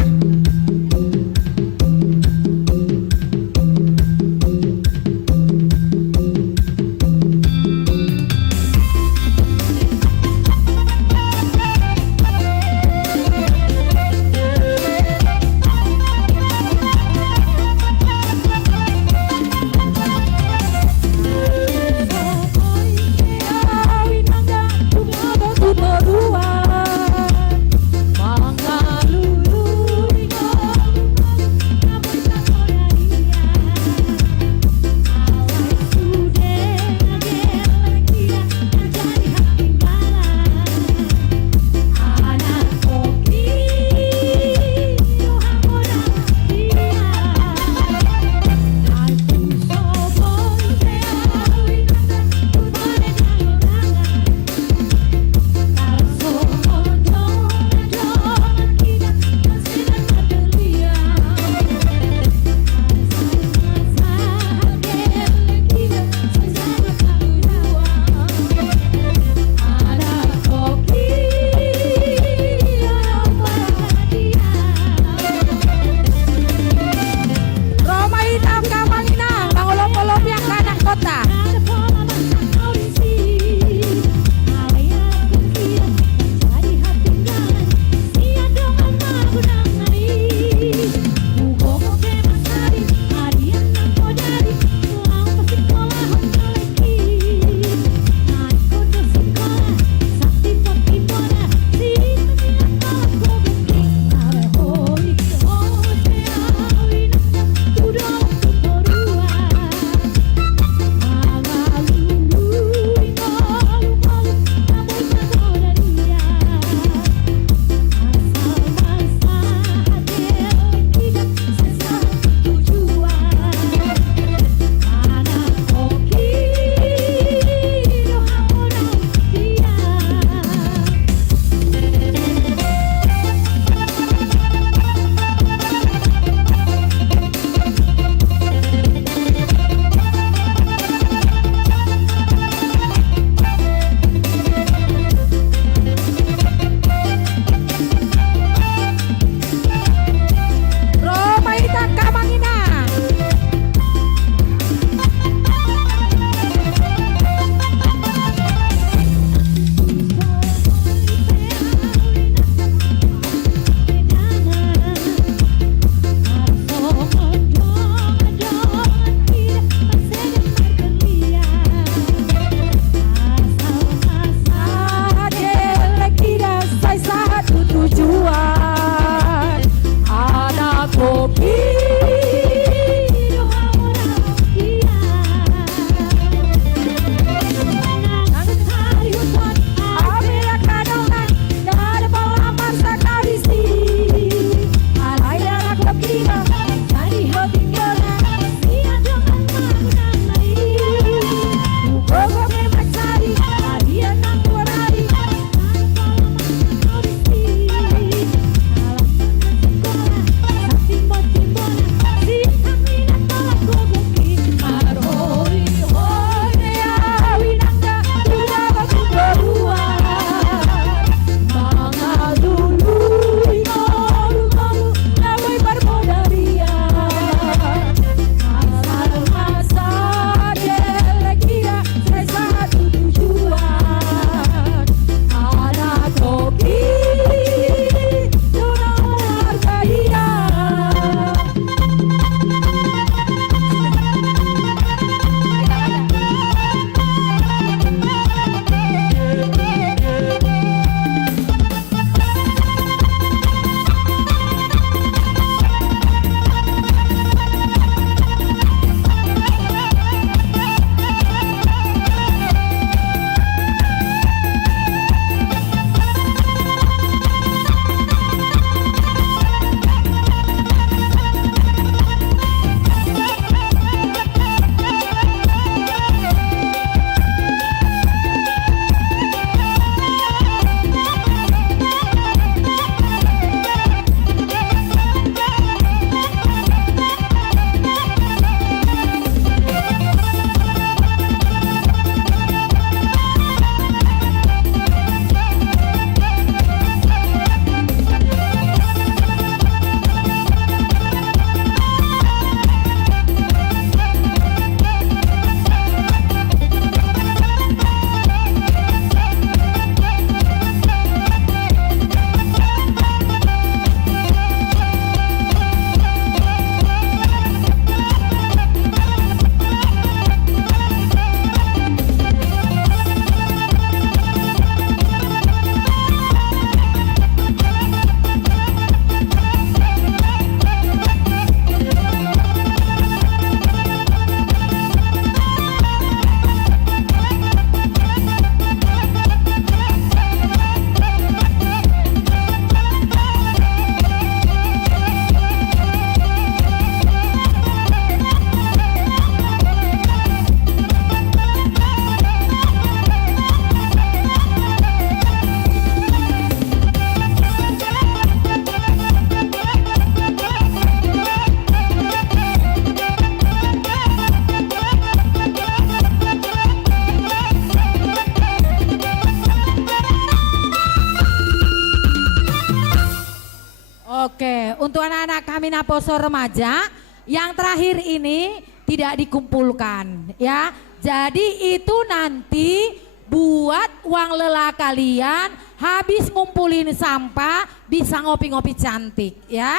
untuk anak-anak kami Naposo remaja yang terakhir ini tidak dikumpulkan ya. Jadi itu nanti buat uang lelah kalian, habis ngumpulin sampah bisa ngopi-ngopi cantik ya.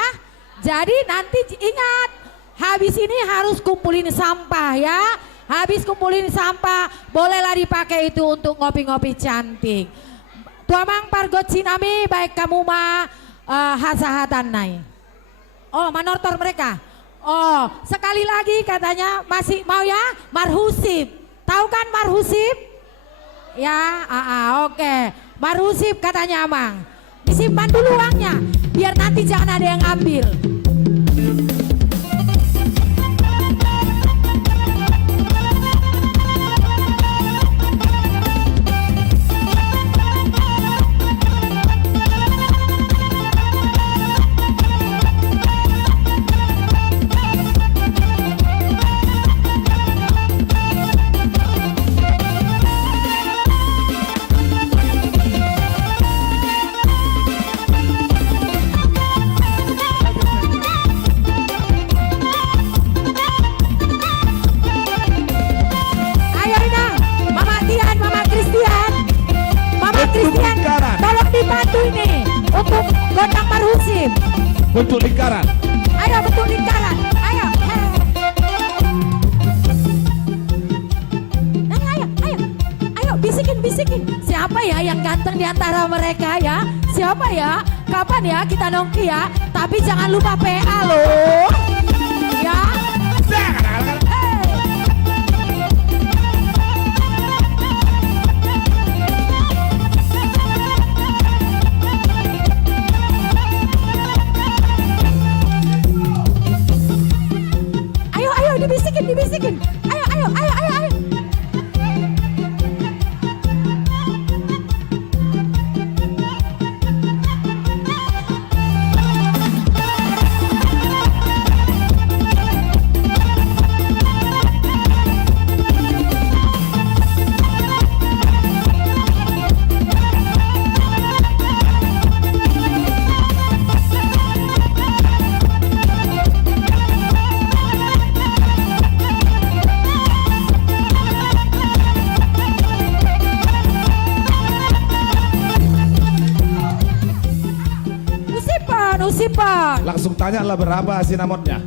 Jadi nanti ingat, habis ini harus kumpulin sampah ya. Habis kumpulin sampah bolehlah dipakai itu untuk ngopi-ngopi cantik. Tuamang pargot sinami baik kamu mah hasahatan nai. Oh manortor mereka. Oh sekali lagi katanya masih mau ya Marhusib. Tahu kan Marhusib? Ya, oke. Marhusib katanya Amang. Disimpan dulu uangnya, biar nanti jangan ada yang ambil. Tolong dibantu ini untuk gondang Marhusib. Bentuk lingkaran. Ayo bentuk lingkaran. Ayo. Ayo bisikin. Siapa ya yang ganteng di antara mereka ya? Siapa ya? Kapan ya kita nongki ya? Tapi jangan lupa PA loh. Ya. Dibisikin. Ayo. Usipan. Langsung tanya lah berapa sinamotnya.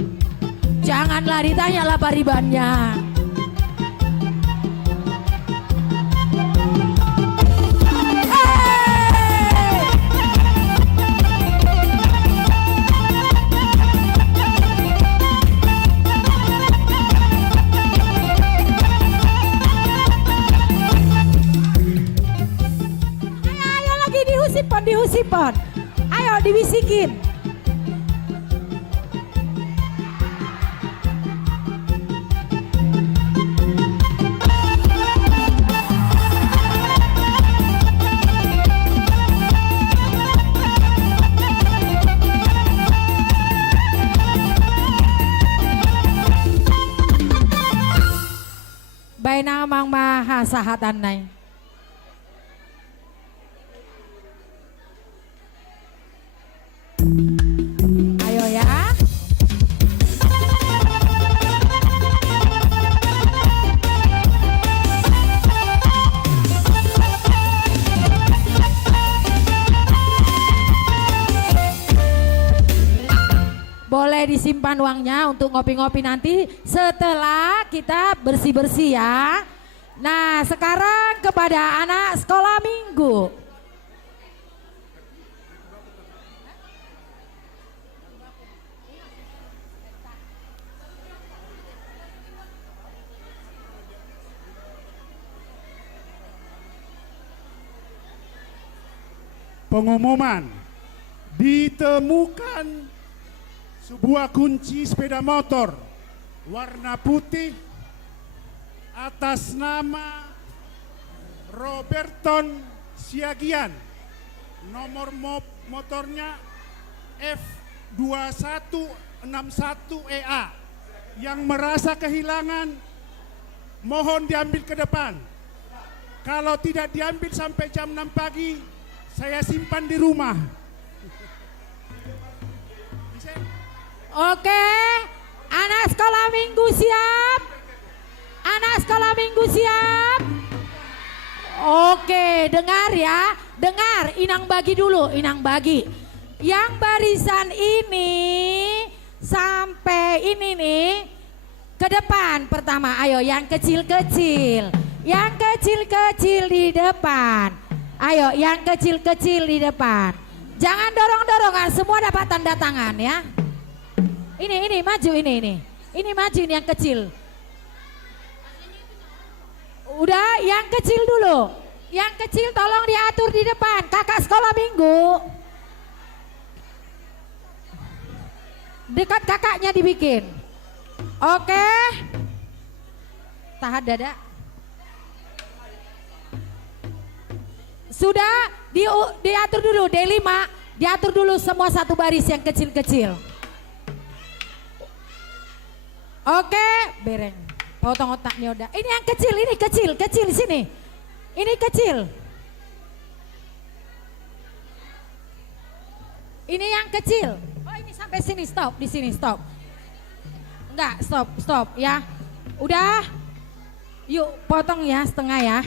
Janganlah ditanya lah paribannya. Ayo lagi dihusipan. Ayo dibisikin. Baina mang maha sahatan nai. Ayo ya. Boleh disimpan uangnya untuk ngopi-ngopi nanti setelah kita bersih-bersih ya. Nah sekarang kepada anak sekolah minggu. Pengumuman, ditemukan sebuah kunci sepeda motor warna putih atas nama Roberton Siagian, nomor motornya F2161EA. Yang merasa kehilangan mohon diambil ke depan. Kalau tidak diambil sampai jam 6 pagi, saya simpan di rumah. Bisa Oke, anak sekolah minggu siap? Anak sekolah minggu siap? Oke, dengar ya, dengar. Inang bagi dulu, Inang bagi. Yang barisan ini sampai ini nih ke depan pertama. Ayo yang kecil-kecil, yang kecil-kecil di depan. Ayo yang kecil-kecil di depan. Jangan dorong-dorongan, semua dapat tanda tangan ya. Ini maju ini maju ini yang kecil. Udah yang kecil dulu, yang kecil tolong diatur di depan. Kakak sekolah minggu. Dekat kakaknya dibikin. Oke. Tahan dada. Sudah diatur dulu D5, diatur dulu semua satu baris yang kecil-kecil. Oke, bereng. Potong otaknya udah. Ini yang kecil, ini kecil di sini. Ini kecil. Ini yang kecil. Oh, ini sampai sini, stop, di sini stop. Enggak, stop ya. Udah. Yuk, potong ya setengah ya.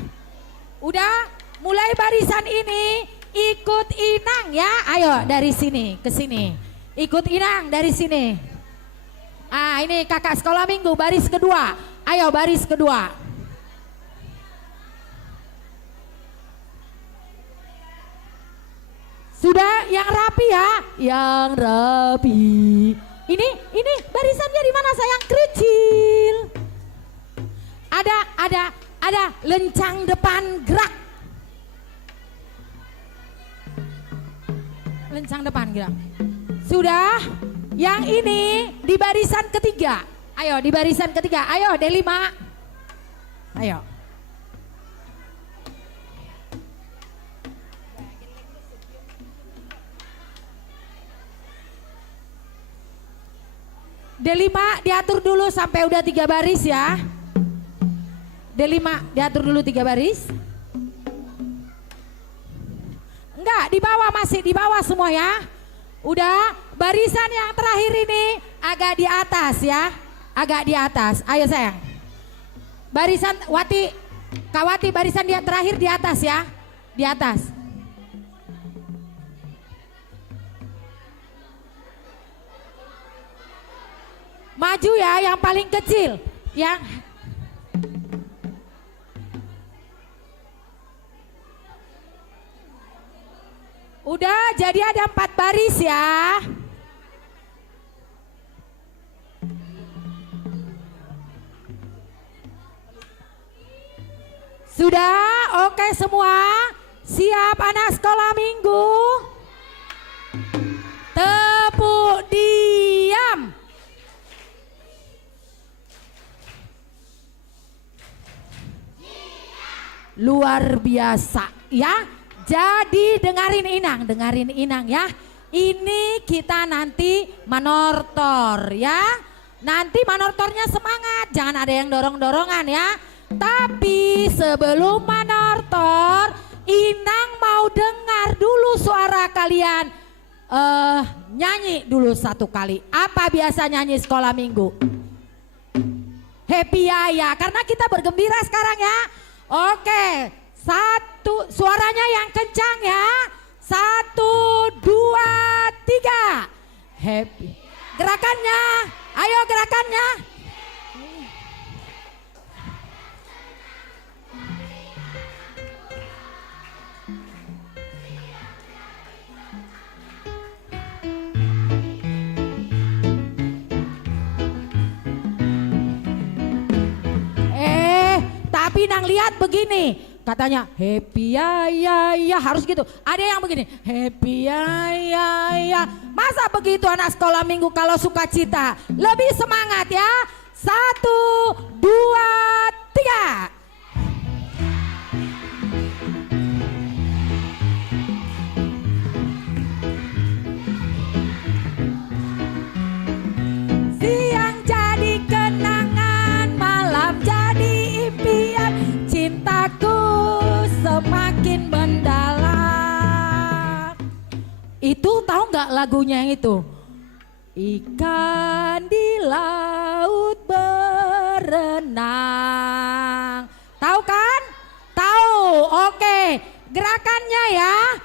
Udah, mulai barisan ini ikut Inang ya. Ayo dari sini ke sini. Ikut Inang dari sini. Ah, ini kakak sekolah minggu baris kedua. Ayo baris kedua. Sudah yang rapi ya, yang rapi. Ini barisannya di mana sayang? Kecil. Ada lencang depan gerak. Lencang depan gerak. Sudah, yang ini di barisan ketiga. Ayo di barisan ketiga, ayo D5. Ayo. D5 diatur dulu sampai udah 3 baris ya. D5 diatur dulu 3 baris. Enggak, di bawah, masih di bawah semua ya. Udah, barisan yang terakhir ini agak di atas ya. Agak di atas, ayo sayang. Barisan Wati, Kak Wati barisan dia terakhir di atas ya. Di atas. Maju ya yang paling kecil. Yang udah, jadi ada 4 baris ya. Sudah, oke semua. Siap anak sekolah minggu? Tepuk diam. Luar biasa ya. Jadi dengerin Inang ya. Ini kita nanti manortor ya. Nanti manortornya semangat, jangan ada yang dorong-dorongan ya. Tapi sebelum manortor, Inang mau dengar dulu suara kalian. Nyanyi dulu 1 kali. Apa biasa nyanyi sekolah minggu? Happy ya, karena kita bergembira sekarang ya. Oke, 1, suaranya yang kencang ya. 1, 2, 3. Happy. Gerakannya, ayo gerakannya. Tapi Nang lihat begini, katanya happy ya harus gitu. Ada yang begini, happy ya. Masa begitu anak sekolah minggu kalau sukacita? Lebih semangat ya. 1, 2, 3. Siang jadi kenangan, malam jadi impian, cintaku semakin mendalam. Itu tahu nggak lagunya yang itu? Ikan di laut berenang. Tahu kan? Tahu. Oke. Gerakannya ya.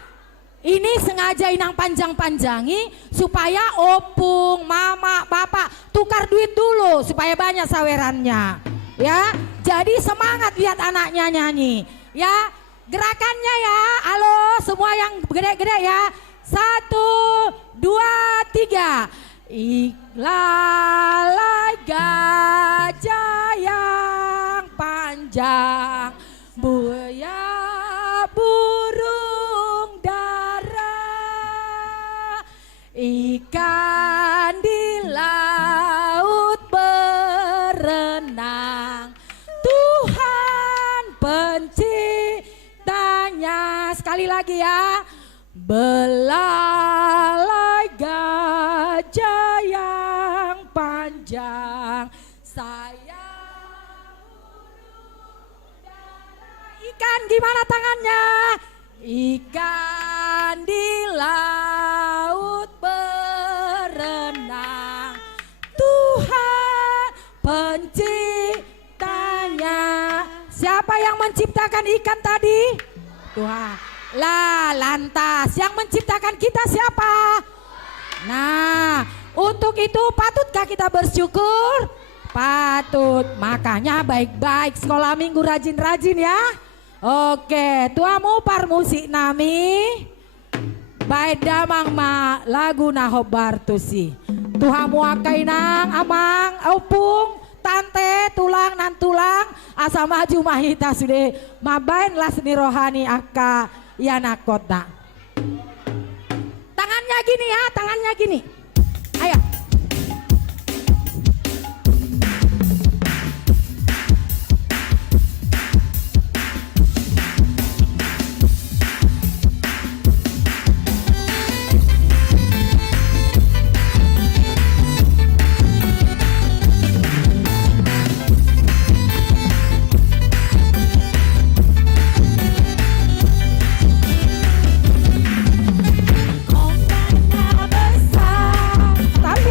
Ini sengaja Inang panjang-panjangi supaya opung, mama, bapak tukar duit dulu supaya banyak sawerannya. Ya, jadi semangat lihat anaknya nyanyi. Ya, gerakannya ya. Halo, semua yang gede-gede ya. 1, 2, 3. Iklalai gajah yang panjang, buaya burung dara, ikan di laut berenang, Tuhan penciptanya. Sekali lagi ya. Belalai gajah yang panjang, sayang burung dara. Ikan gimana tangannya? Ikan di laut berenang, Tuhan penciptanya. Siapa yang menciptakan ikan tadi? Tuhan. Lah, lantas yang menciptakan kita siapa? Nah, untuk itu patutkah kita bersyukur? Patut. Makanya baik-baik sekolah minggu rajin-rajin ya. Oke, tuamu parmusik nami. Baik damang ma lagu nahobar tusi. Tuhamu akai nang amang opung tante tulang nan tulang asa maju mahita sude mabain lasni rohani aka yana kota. Tangannya gini ya, tangannya gini. Ayo. Tapi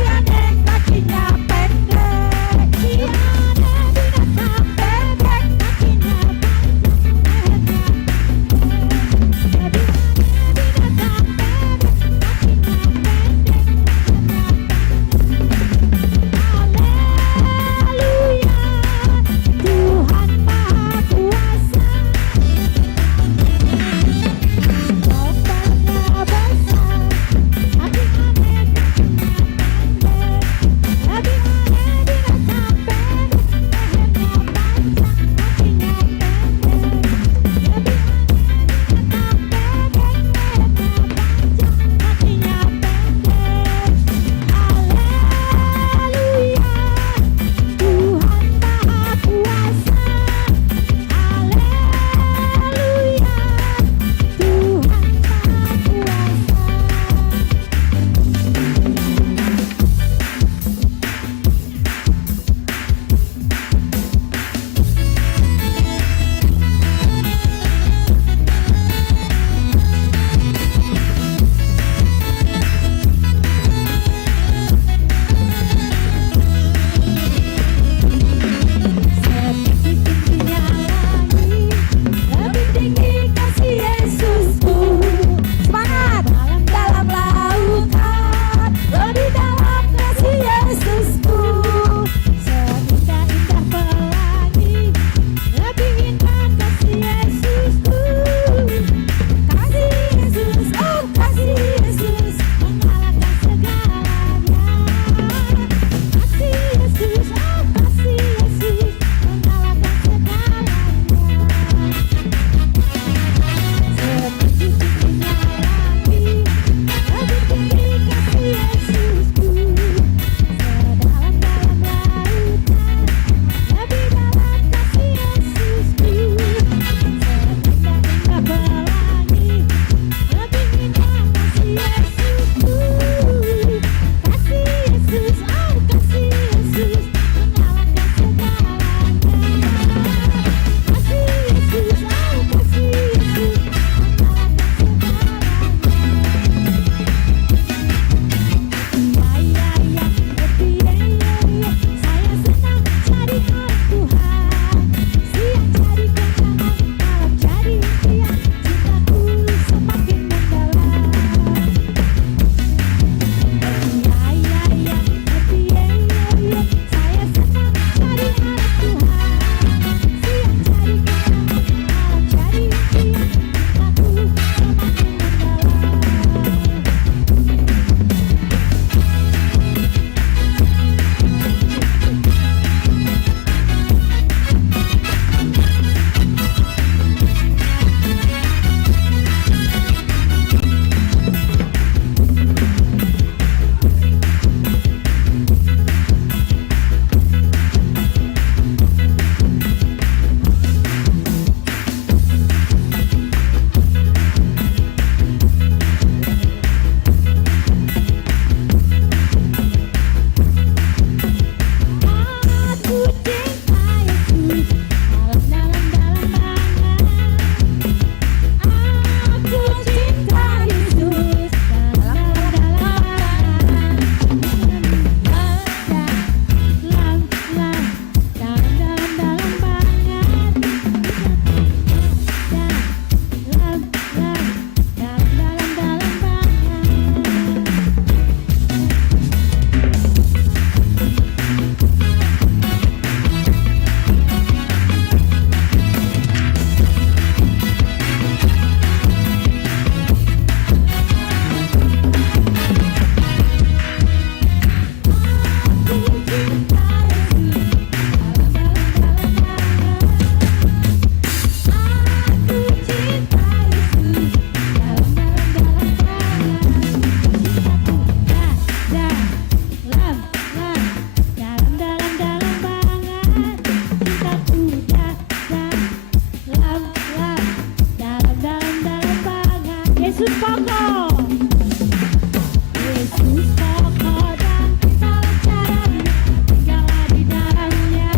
Yesus pokok, Yesus pokok dan kita caranya, tinggallah di dalamnya.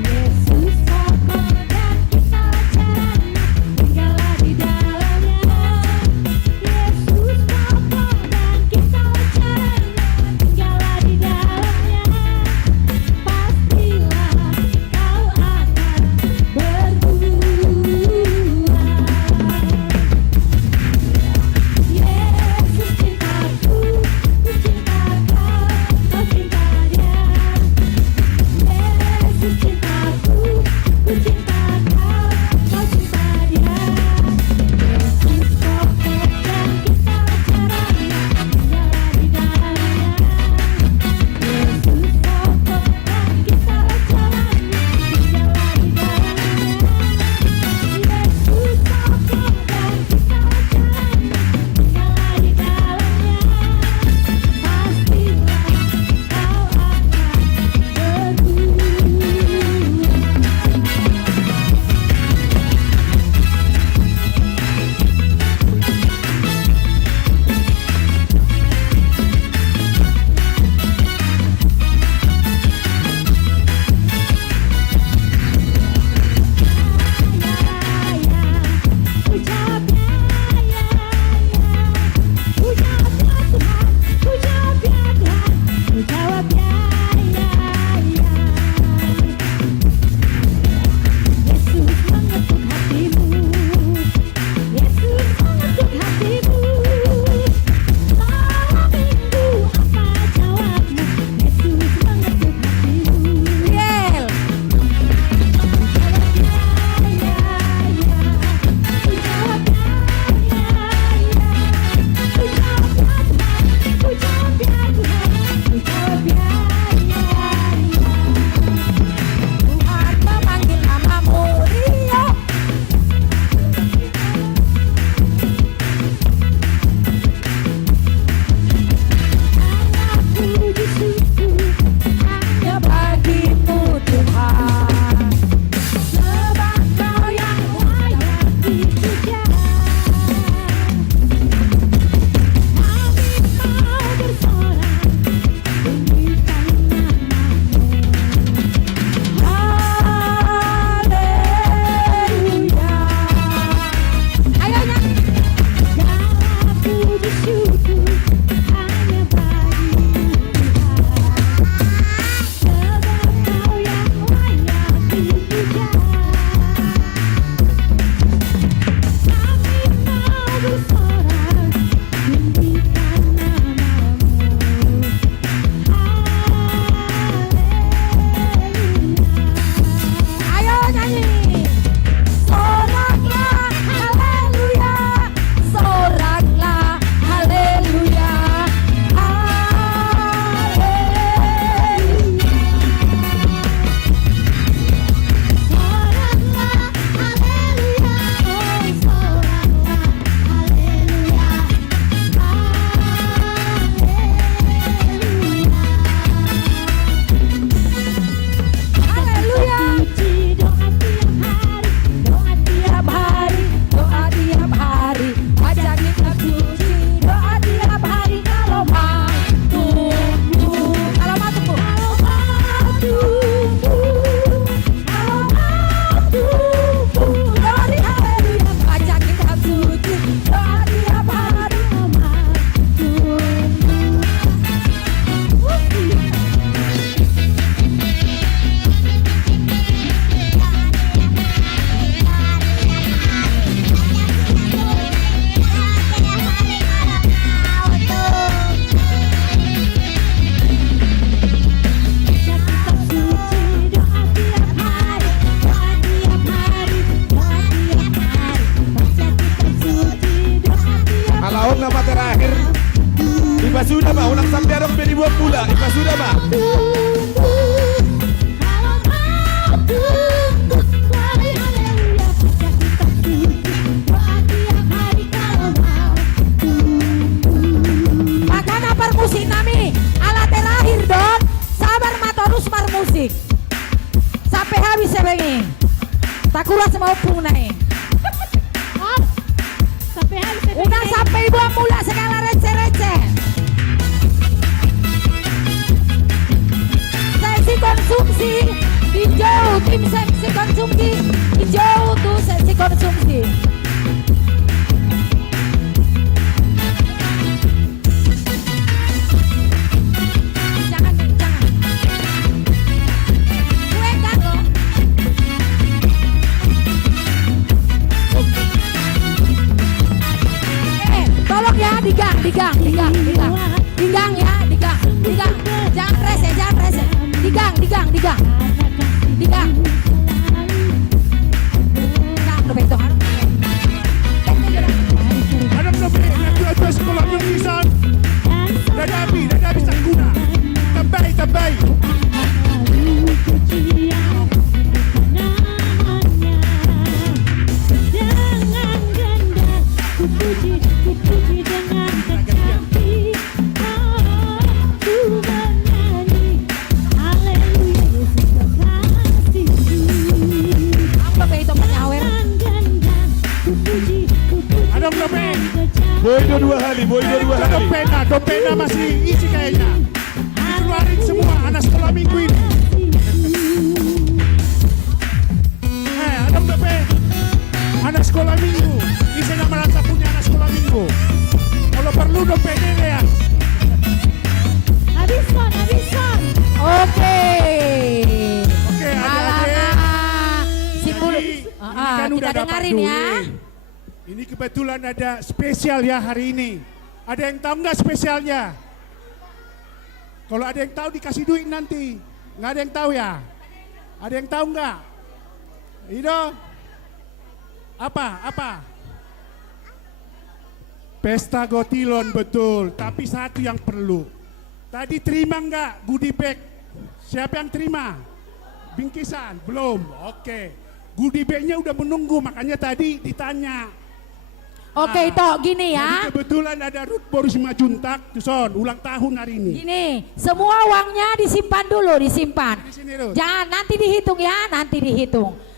Yesus pokok dan kita caranya, tinggallah di dalamnya. Yesus pokok dan kita caranya, tinggallah di dalamnya. Pastilah kau akan berbuah. Yesus cintaku, ku cinta kau, kau cinta dia. Yesus cintaku, ku cinta kau, kau cinta dia. Yesus pokok dan kita caranya, tinggallah di dalamnya. Yesus pokok dan kita caranya, tinggallah di dalamnya. Yesus pokok dan kita caranya, tinggallah di dalamnya. Pastilah kau akan nama terakhir Iba sudah mah, ulang sampai ada udah dibuat pula. Iba sudah mah. Makanya permusik nami alat terakhir dong. Sabar matorus musik sampai habis ya bengi. Tak kuras mau pun naik. sampai habis. Udah sampai ibu mula segala receh-receh. Sesi konsumsi hijau, tim sesi konsumsi hijau tuh sesi konsumsi. Jangan. Gue enggak loh. Tolong ya, digang ya, digang. Jangan rese. Digang. Nah, udah begitu kan? Ada lebih dua sekolah yang bisa. Dah habis tak guna. Tambai. Kupuji dengan hati, ku menyanyi haleluya Yesus kekasihku. Apa begitu menyawer? Ada lebih. Boydo dua kali. Dompena masih isi kayaknya. Dikeluarin semua anak sekolah minggu ini. Ada lebih. Anak sekolah minggu. Isinya merasa punya anak sekolah minggu. Kalau perlu dompetnya ya. Habiskan. Oke, adik-adik. Simpul. Kan Kita dengerin ya. Ini kebetulan ada spesial ya hari ini. Ada yang tahu nggak spesialnya? Kalau ada yang tahu dikasih duit nanti. Nggak ada yang tahu ya? Ada yang tahu nggak? Ido? Apa? Pesta Gotilon betul, tapi satu yang perlu. Tadi terima nggak goodie bag? Siapa yang terima? Bingkisan? Belum, oke. Goodie bagnya udah menunggu, makanya tadi ditanya. Oke, itu gini ya. Jadi kebetulan ada Ruth Boris Majuntak, Tuson, ulang tahun hari ini. Gini, semua uangnya disimpan dulu, disimpan. Di sini, Ruth. Jangan nanti dihitung ya,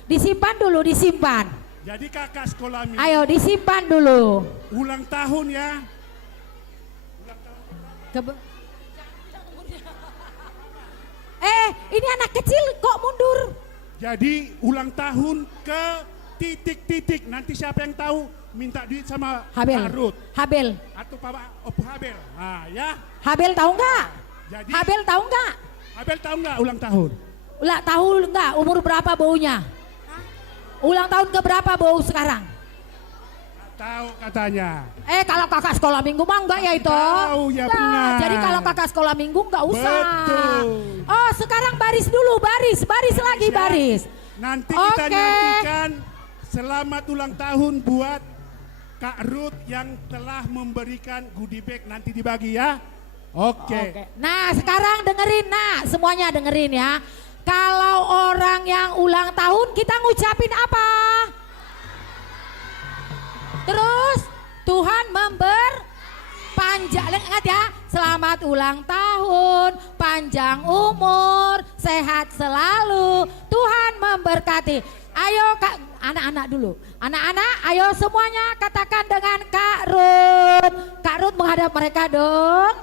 Disimpan dulu, disimpan. Jadi kakak sekolah minggu. Ayo disimpan dulu. Ulang tahun ya. Ini anak kecil kok mundur? Jadi ulang tahun ke titik-titik. Nanti siapa yang tahu minta duit sama Ruth. Habel. Atau Papa Opu Habel. Nah, ya. Habel tahu nggak? Jadi Habel tahu nggak? Habel tahu nggak ulang tahun? Tahu nggak umur berapa baunya? Ulang tahun ke berapa bau sekarang? Tahu katanya. Kalau kakak sekolah minggu mah enggak ya itu? Tahu ya benar. Jadi kalau kakak sekolah minggu enggak usah. Betul. Oh sekarang baris dulu, baris lagi baris. Nanti kita nyanyikan selamat ulang tahun buat Kak Ruth yang telah memberikan goodie bag, nanti dibagi ya. Oke. Nah sekarang dengerin, semuanya dengerin ya. Kalau orang yang ulang tahun kita ngucapin apa? Terus Tuhan memberpanjang, ingat ya, selamat ulang tahun, panjang umur, sehat selalu, Tuhan memberkati. Ayo Kak, anak-anak dulu, anak-anak ayo semuanya katakan dengan Kak Ruth. Kak Ruth menghadap mereka dong.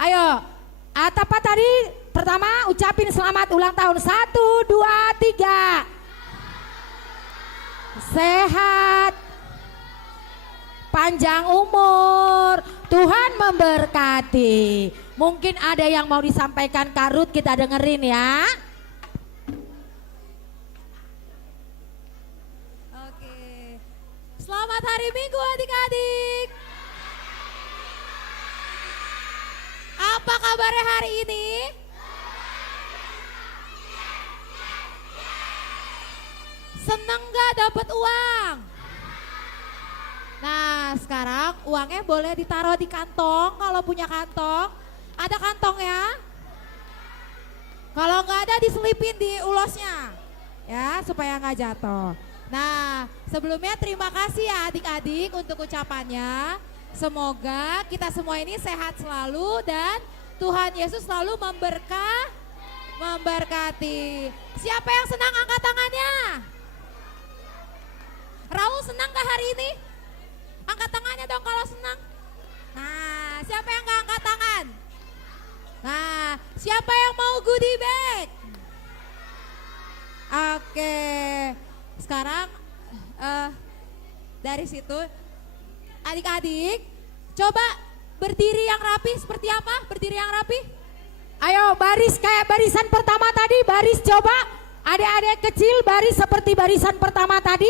Ayo, apa tadi? Pertama ucapin selamat ulang tahun, 1, 2, 3. Sehat, panjang umur, Tuhan memberkati. Mungkin ada yang mau disampaikan Kak Ruth, kita dengerin ya. Oke. Selamat hari Minggu adik-adik. Apa kabarnya hari ini? Seneng gak dapat uang? Nah sekarang uangnya boleh ditaruh di kantong kalau punya kantong. Ada kantong ya? Kalau nggak ada diselipin di ulosnya ya supaya nggak jatuh. Nah sebelumnya terima kasih ya adik-adik untuk ucapannya. Semoga kita semua ini sehat selalu dan Tuhan Yesus selalu memberkati. Siapa yang senang angkat tangannya? Raul senang gak hari ini? Angkat tangan tangannya dong kalau senang. Nah, siapa yang nggak angkat tangan? Nah, siapa yang mau goodie bag? Oke, sekarang dari situ adik-adik coba berdiri yang rapi. Seperti apa berdiri yang rapi? Ayo baris kayak barisan pertama tadi, baris coba. Adik-adik kecil baris seperti barisan pertama tadi.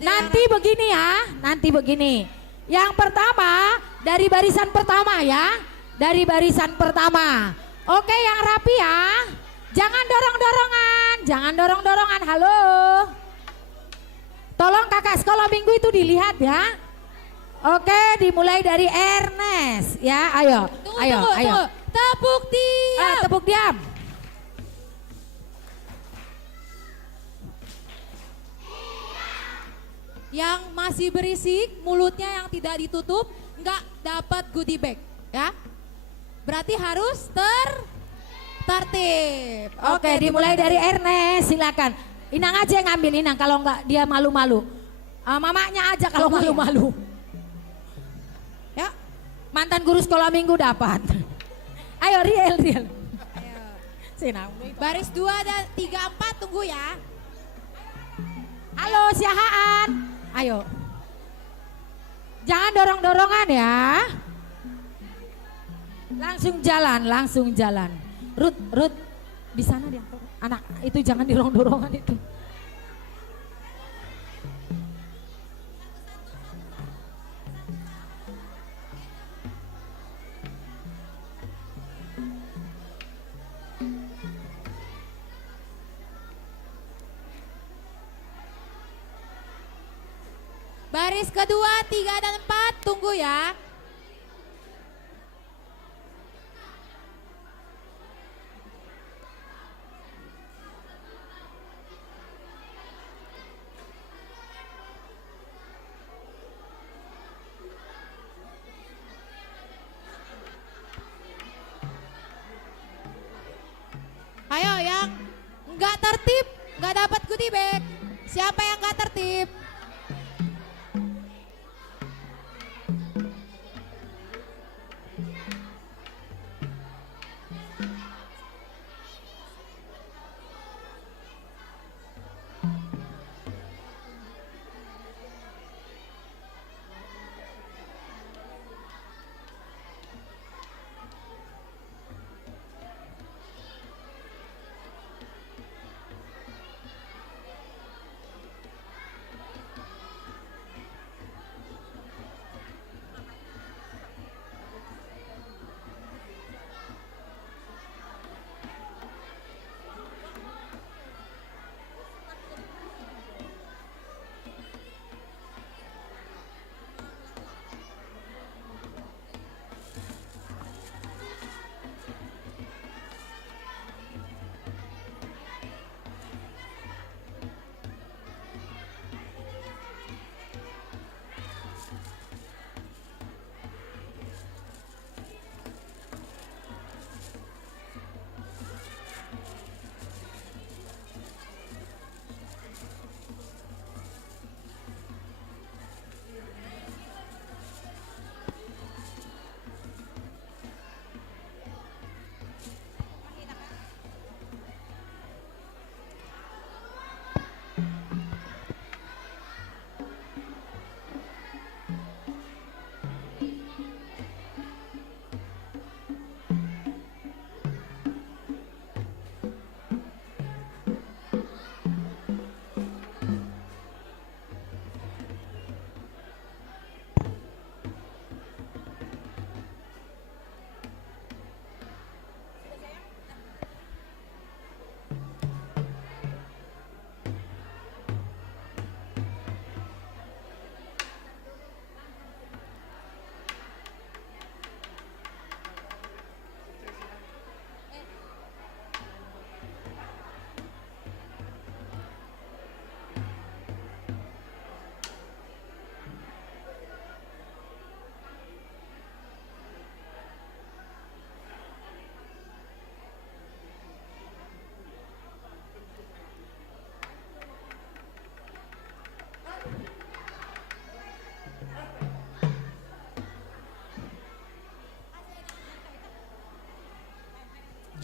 Nanti begini ya, nanti begini. Yang pertama dari barisan pertama ya, dari barisan pertama. Oke yang rapi ya, jangan dorong-dorongan, jangan dorong-dorongan. Halo, tolong kakak sekolah minggu itu dilihat ya. Oke, dimulai dari Ernest ya, ayo, ayo, ayo. Tepuk diam. Tepuk diam. Yang masih berisik, mulutnya yang tidak ditutup, nggak dapat goodie bag, ya. Berarti harus tertib. Oke, dimulai dari Ernest, silakan. Inang aja yang ngambil, Inang, kalau nggak dia malu-malu. Mamanya aja kalau malu-malu. Ya, mantan guru sekolah minggu dapat. Ayo, Riel. Ayo. Sini, baris 2 dan 3, 4 tunggu ya. Halo, Siahaan. Ayo. Jangan dorong-dorongan ya. Langsung jalan. Ruth, di sana dia. Anak itu jangan dorong-dorongan itu. Baris kedua, 3 dan 4, tunggu ya. Ayo yang nggak tertib, nggak dapat goodie bag. Siapa yang nggak tertib?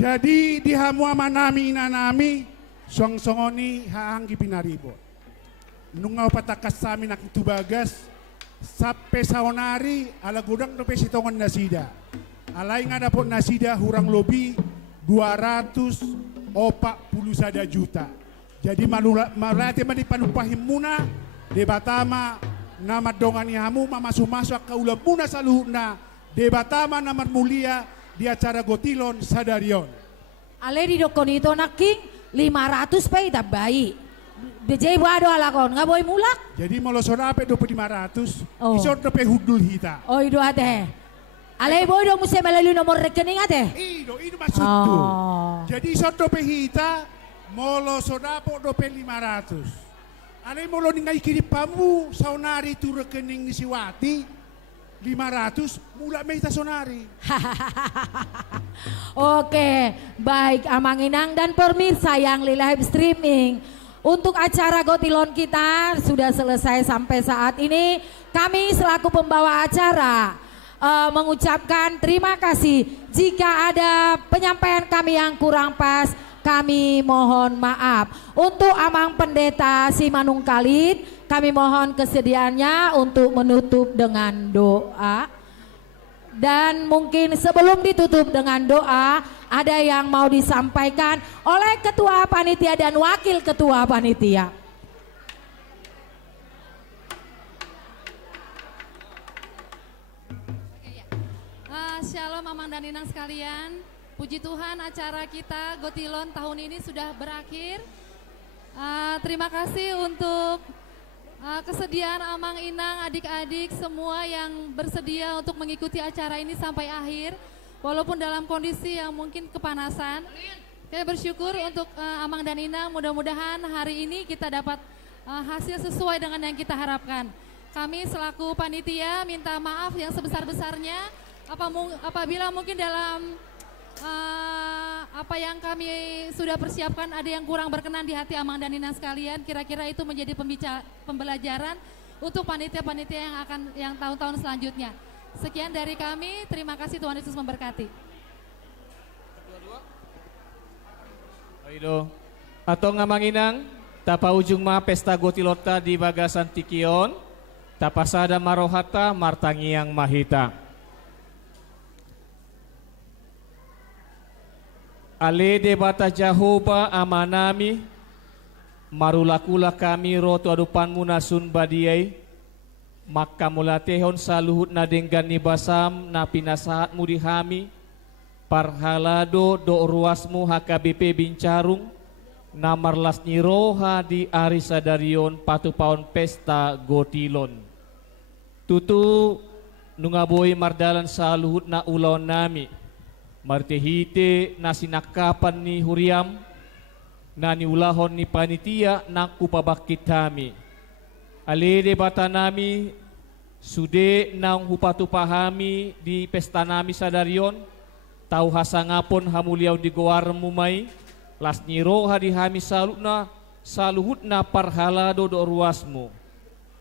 Jadi di hamua manami inanami song-songoni haanggi pinaribo. Nungau patakas sami nak itu bagas sampai saonari ala gudang dope sitongon nasida. Alai ngada pun nasida hurang lobi 240 sada juta. Jadi malati madi panupahim muna debatama nama dongani hamu masuk ke ulam muna saluhna debatama nama mulia di acara Gotilon Sadarion. Ale di dokon itu naking 500 pay tak baik. Bejai wado alakon nggak boleh mulak. Jadi mau sorape 500, iso dope hudul hita. Oh itu ate. Ale boy dong mesti melalui nomor rekening ate. Itu maksudku. Jadi iso dope hita, molo sodapo dope 500. Ale molo ningai kiri pamu saunari tu rekening ni siwati. 500 mula meita sonari. Oke, baik Amang Inang dan pemirsa yang live streaming. Untuk acara Gotilon kita sudah selesai sampai saat ini. Kami selaku pembawa acara mengucapkan terima kasih. Jika ada penyampaian kami yang kurang pas, kami mohon maaf. Untuk Amang Pendeta Simanung Kalit, kami mohon kesediaannya untuk menutup dengan doa. Dan mungkin sebelum ditutup dengan doa, ada yang mau disampaikan oleh Ketua Panitia dan Wakil Ketua Panitia. Shalom Amang dan Inang sekalian. Puji Tuhan acara kita Gotilon tahun ini sudah berakhir. Terima kasih untuk kesediaan Amang Inang, adik-adik semua yang bersedia untuk mengikuti acara ini sampai akhir. Walaupun dalam kondisi yang mungkin kepanasan. Saya bersyukur untuk Amang dan Inang, mudah-mudahan hari ini kita dapat hasil sesuai dengan yang kita harapkan. Kami selaku panitia minta maaf yang sebesar-besarnya apabila mungkin dalam apa yang kami sudah persiapkan ada yang kurang berkenan di hati Amang dan Inang sekalian. Kira-kira itu menjadi pembelajaran untuk panitia-panitia yang tahun-tahun selanjutnya. Sekian dari kami, terima kasih, Tuhan Yesus memberkati. Aido. Atau Amang Inang, tapa ujung ma pesta Gotilota di Bagasan Tikion, tapa sada marohata martangiang mahita. Ale debata Jehovah amanami marulakula kami roto adupan munasun badiai maka mulatehon saluhut na denggan ni basam na pinasahat mu dihami parhalado do ruasmu HKBP Bincarung na marlas niroha di Arisadarion patupaon pesta Gotilon tutu nungaboy mardalan saluhut na ulaw nami martehite na sinakapan ni Huriam na niulahon ni panitia na kupabakit kami. Alede bata nami sude nang hupatupahami di pesta nami sa Darion tau hasangapon hamuliaw di goar mumay las niroha di hami saluhut na parhalado do ruasmu.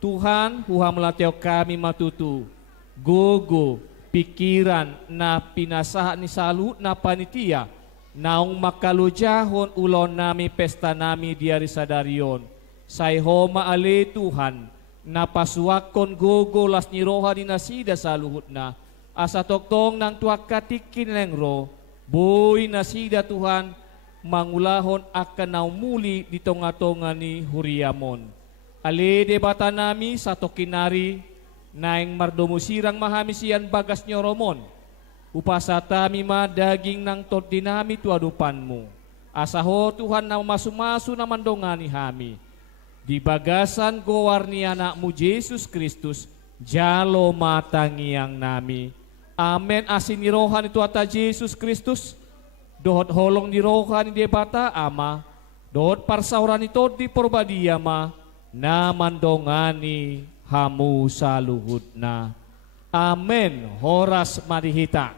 Tuhan huhamlateo kami matutu gogo pikiran na pinasahan ni saluhut na panitia naong makalujahon ulon nami pesta nami di Arisadarion. Sayhoma ale Tuhan na pasuakon gogo las niroha ni nasida saluhut na asa toktong nang tuak katikin lengro boy nasida Tuhan mangulahon akan naumuli di tonga-tonga ni Huriamon. Ale debata nami sa tokinari naing mardomusirang mahamisian bagas nyoromon upasata mima daging nang tordinami tuadupanmu asaho Tuhan na masu-masu na mandongani hami di bagasan gowar ni anakmu Yesus Kristus jalo matangiang nami amen. Asin ni rohan itu ata Yesus Kristus dohot holong ni rohan ni debata ama dohot parsauran itu di porbadia ma na mandongani hamu saluhut na. Amen. Horas marihita.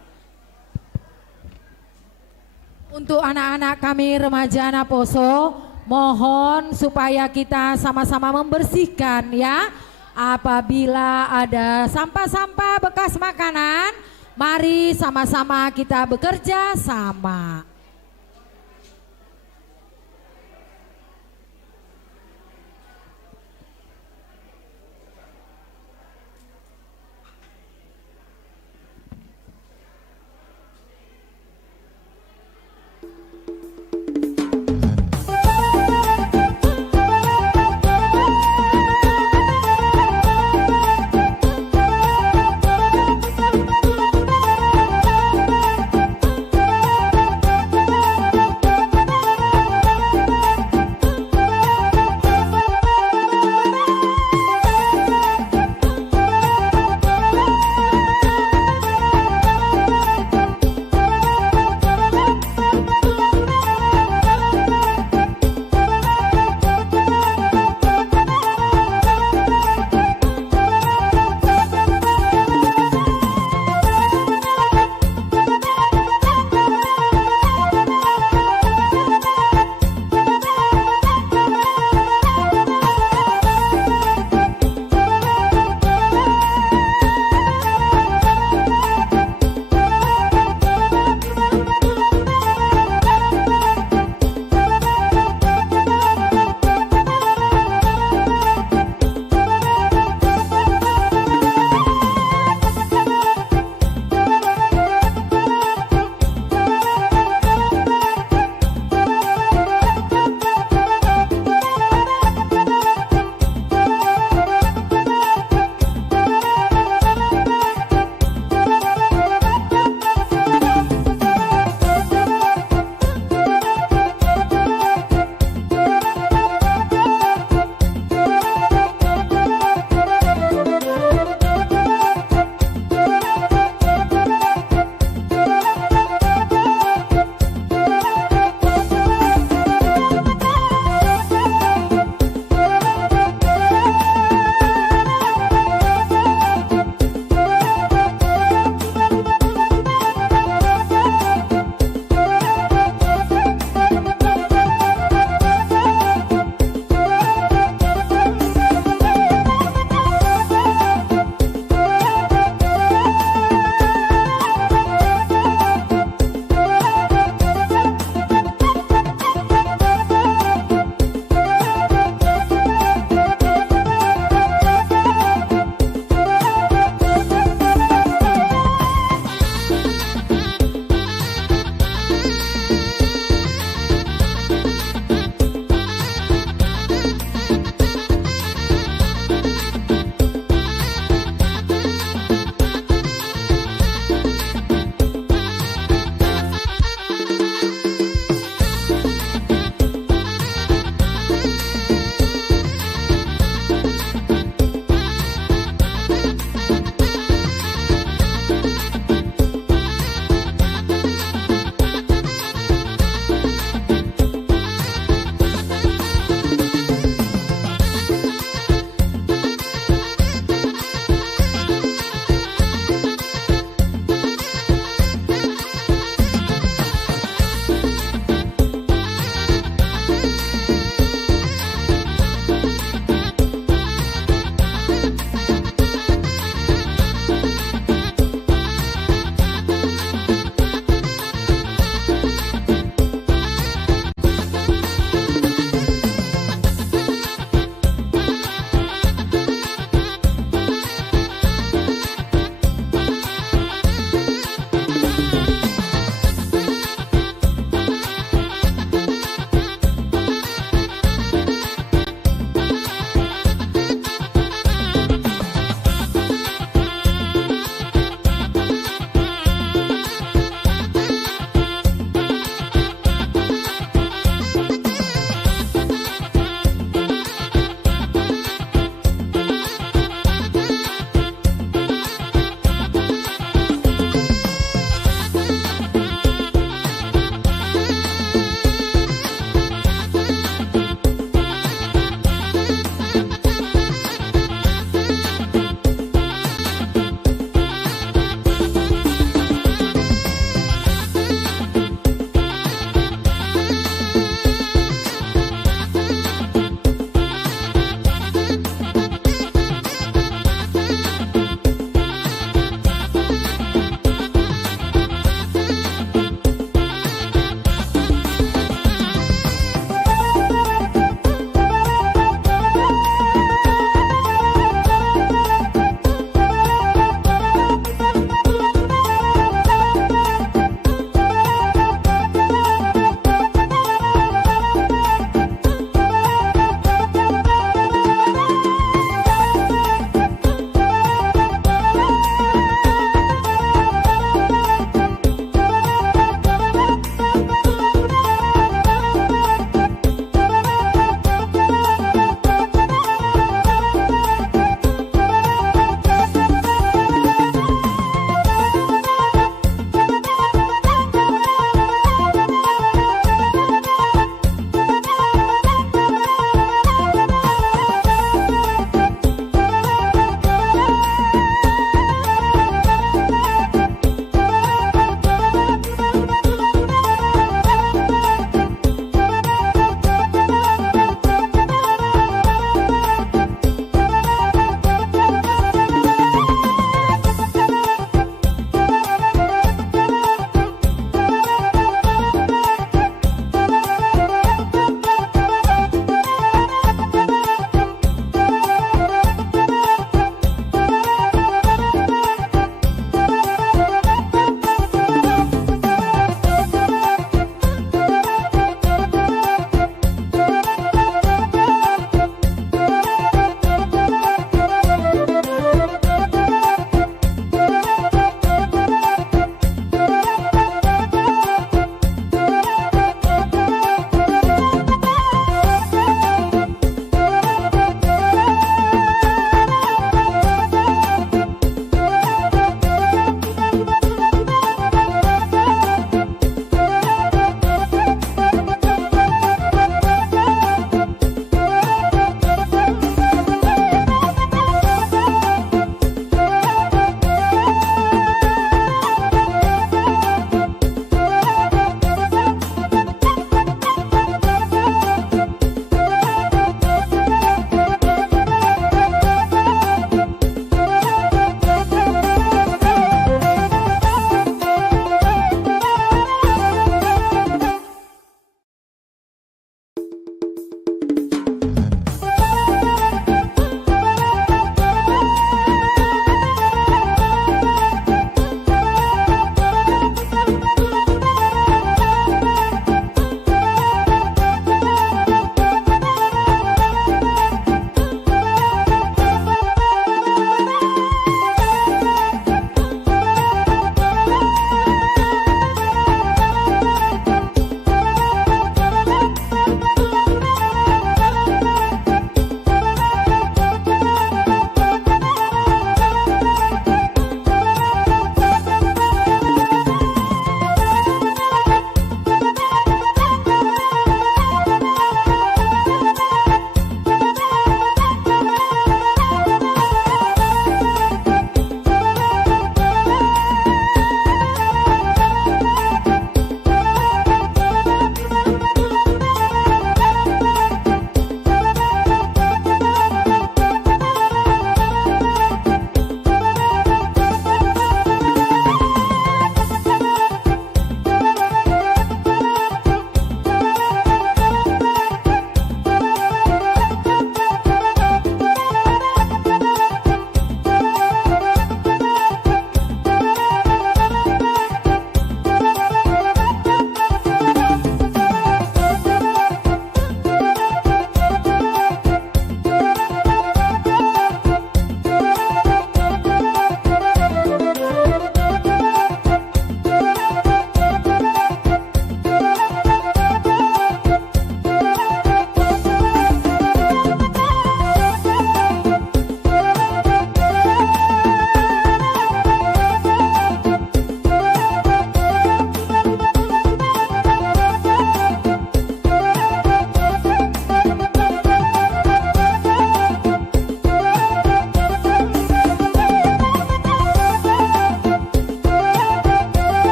Untuk anak-anak kami remaja Naposo, mohon supaya kita sama-sama membersihkan ya. Apabila ada sampah-sampah bekas makanan, mari sama-sama kita bekerja sama.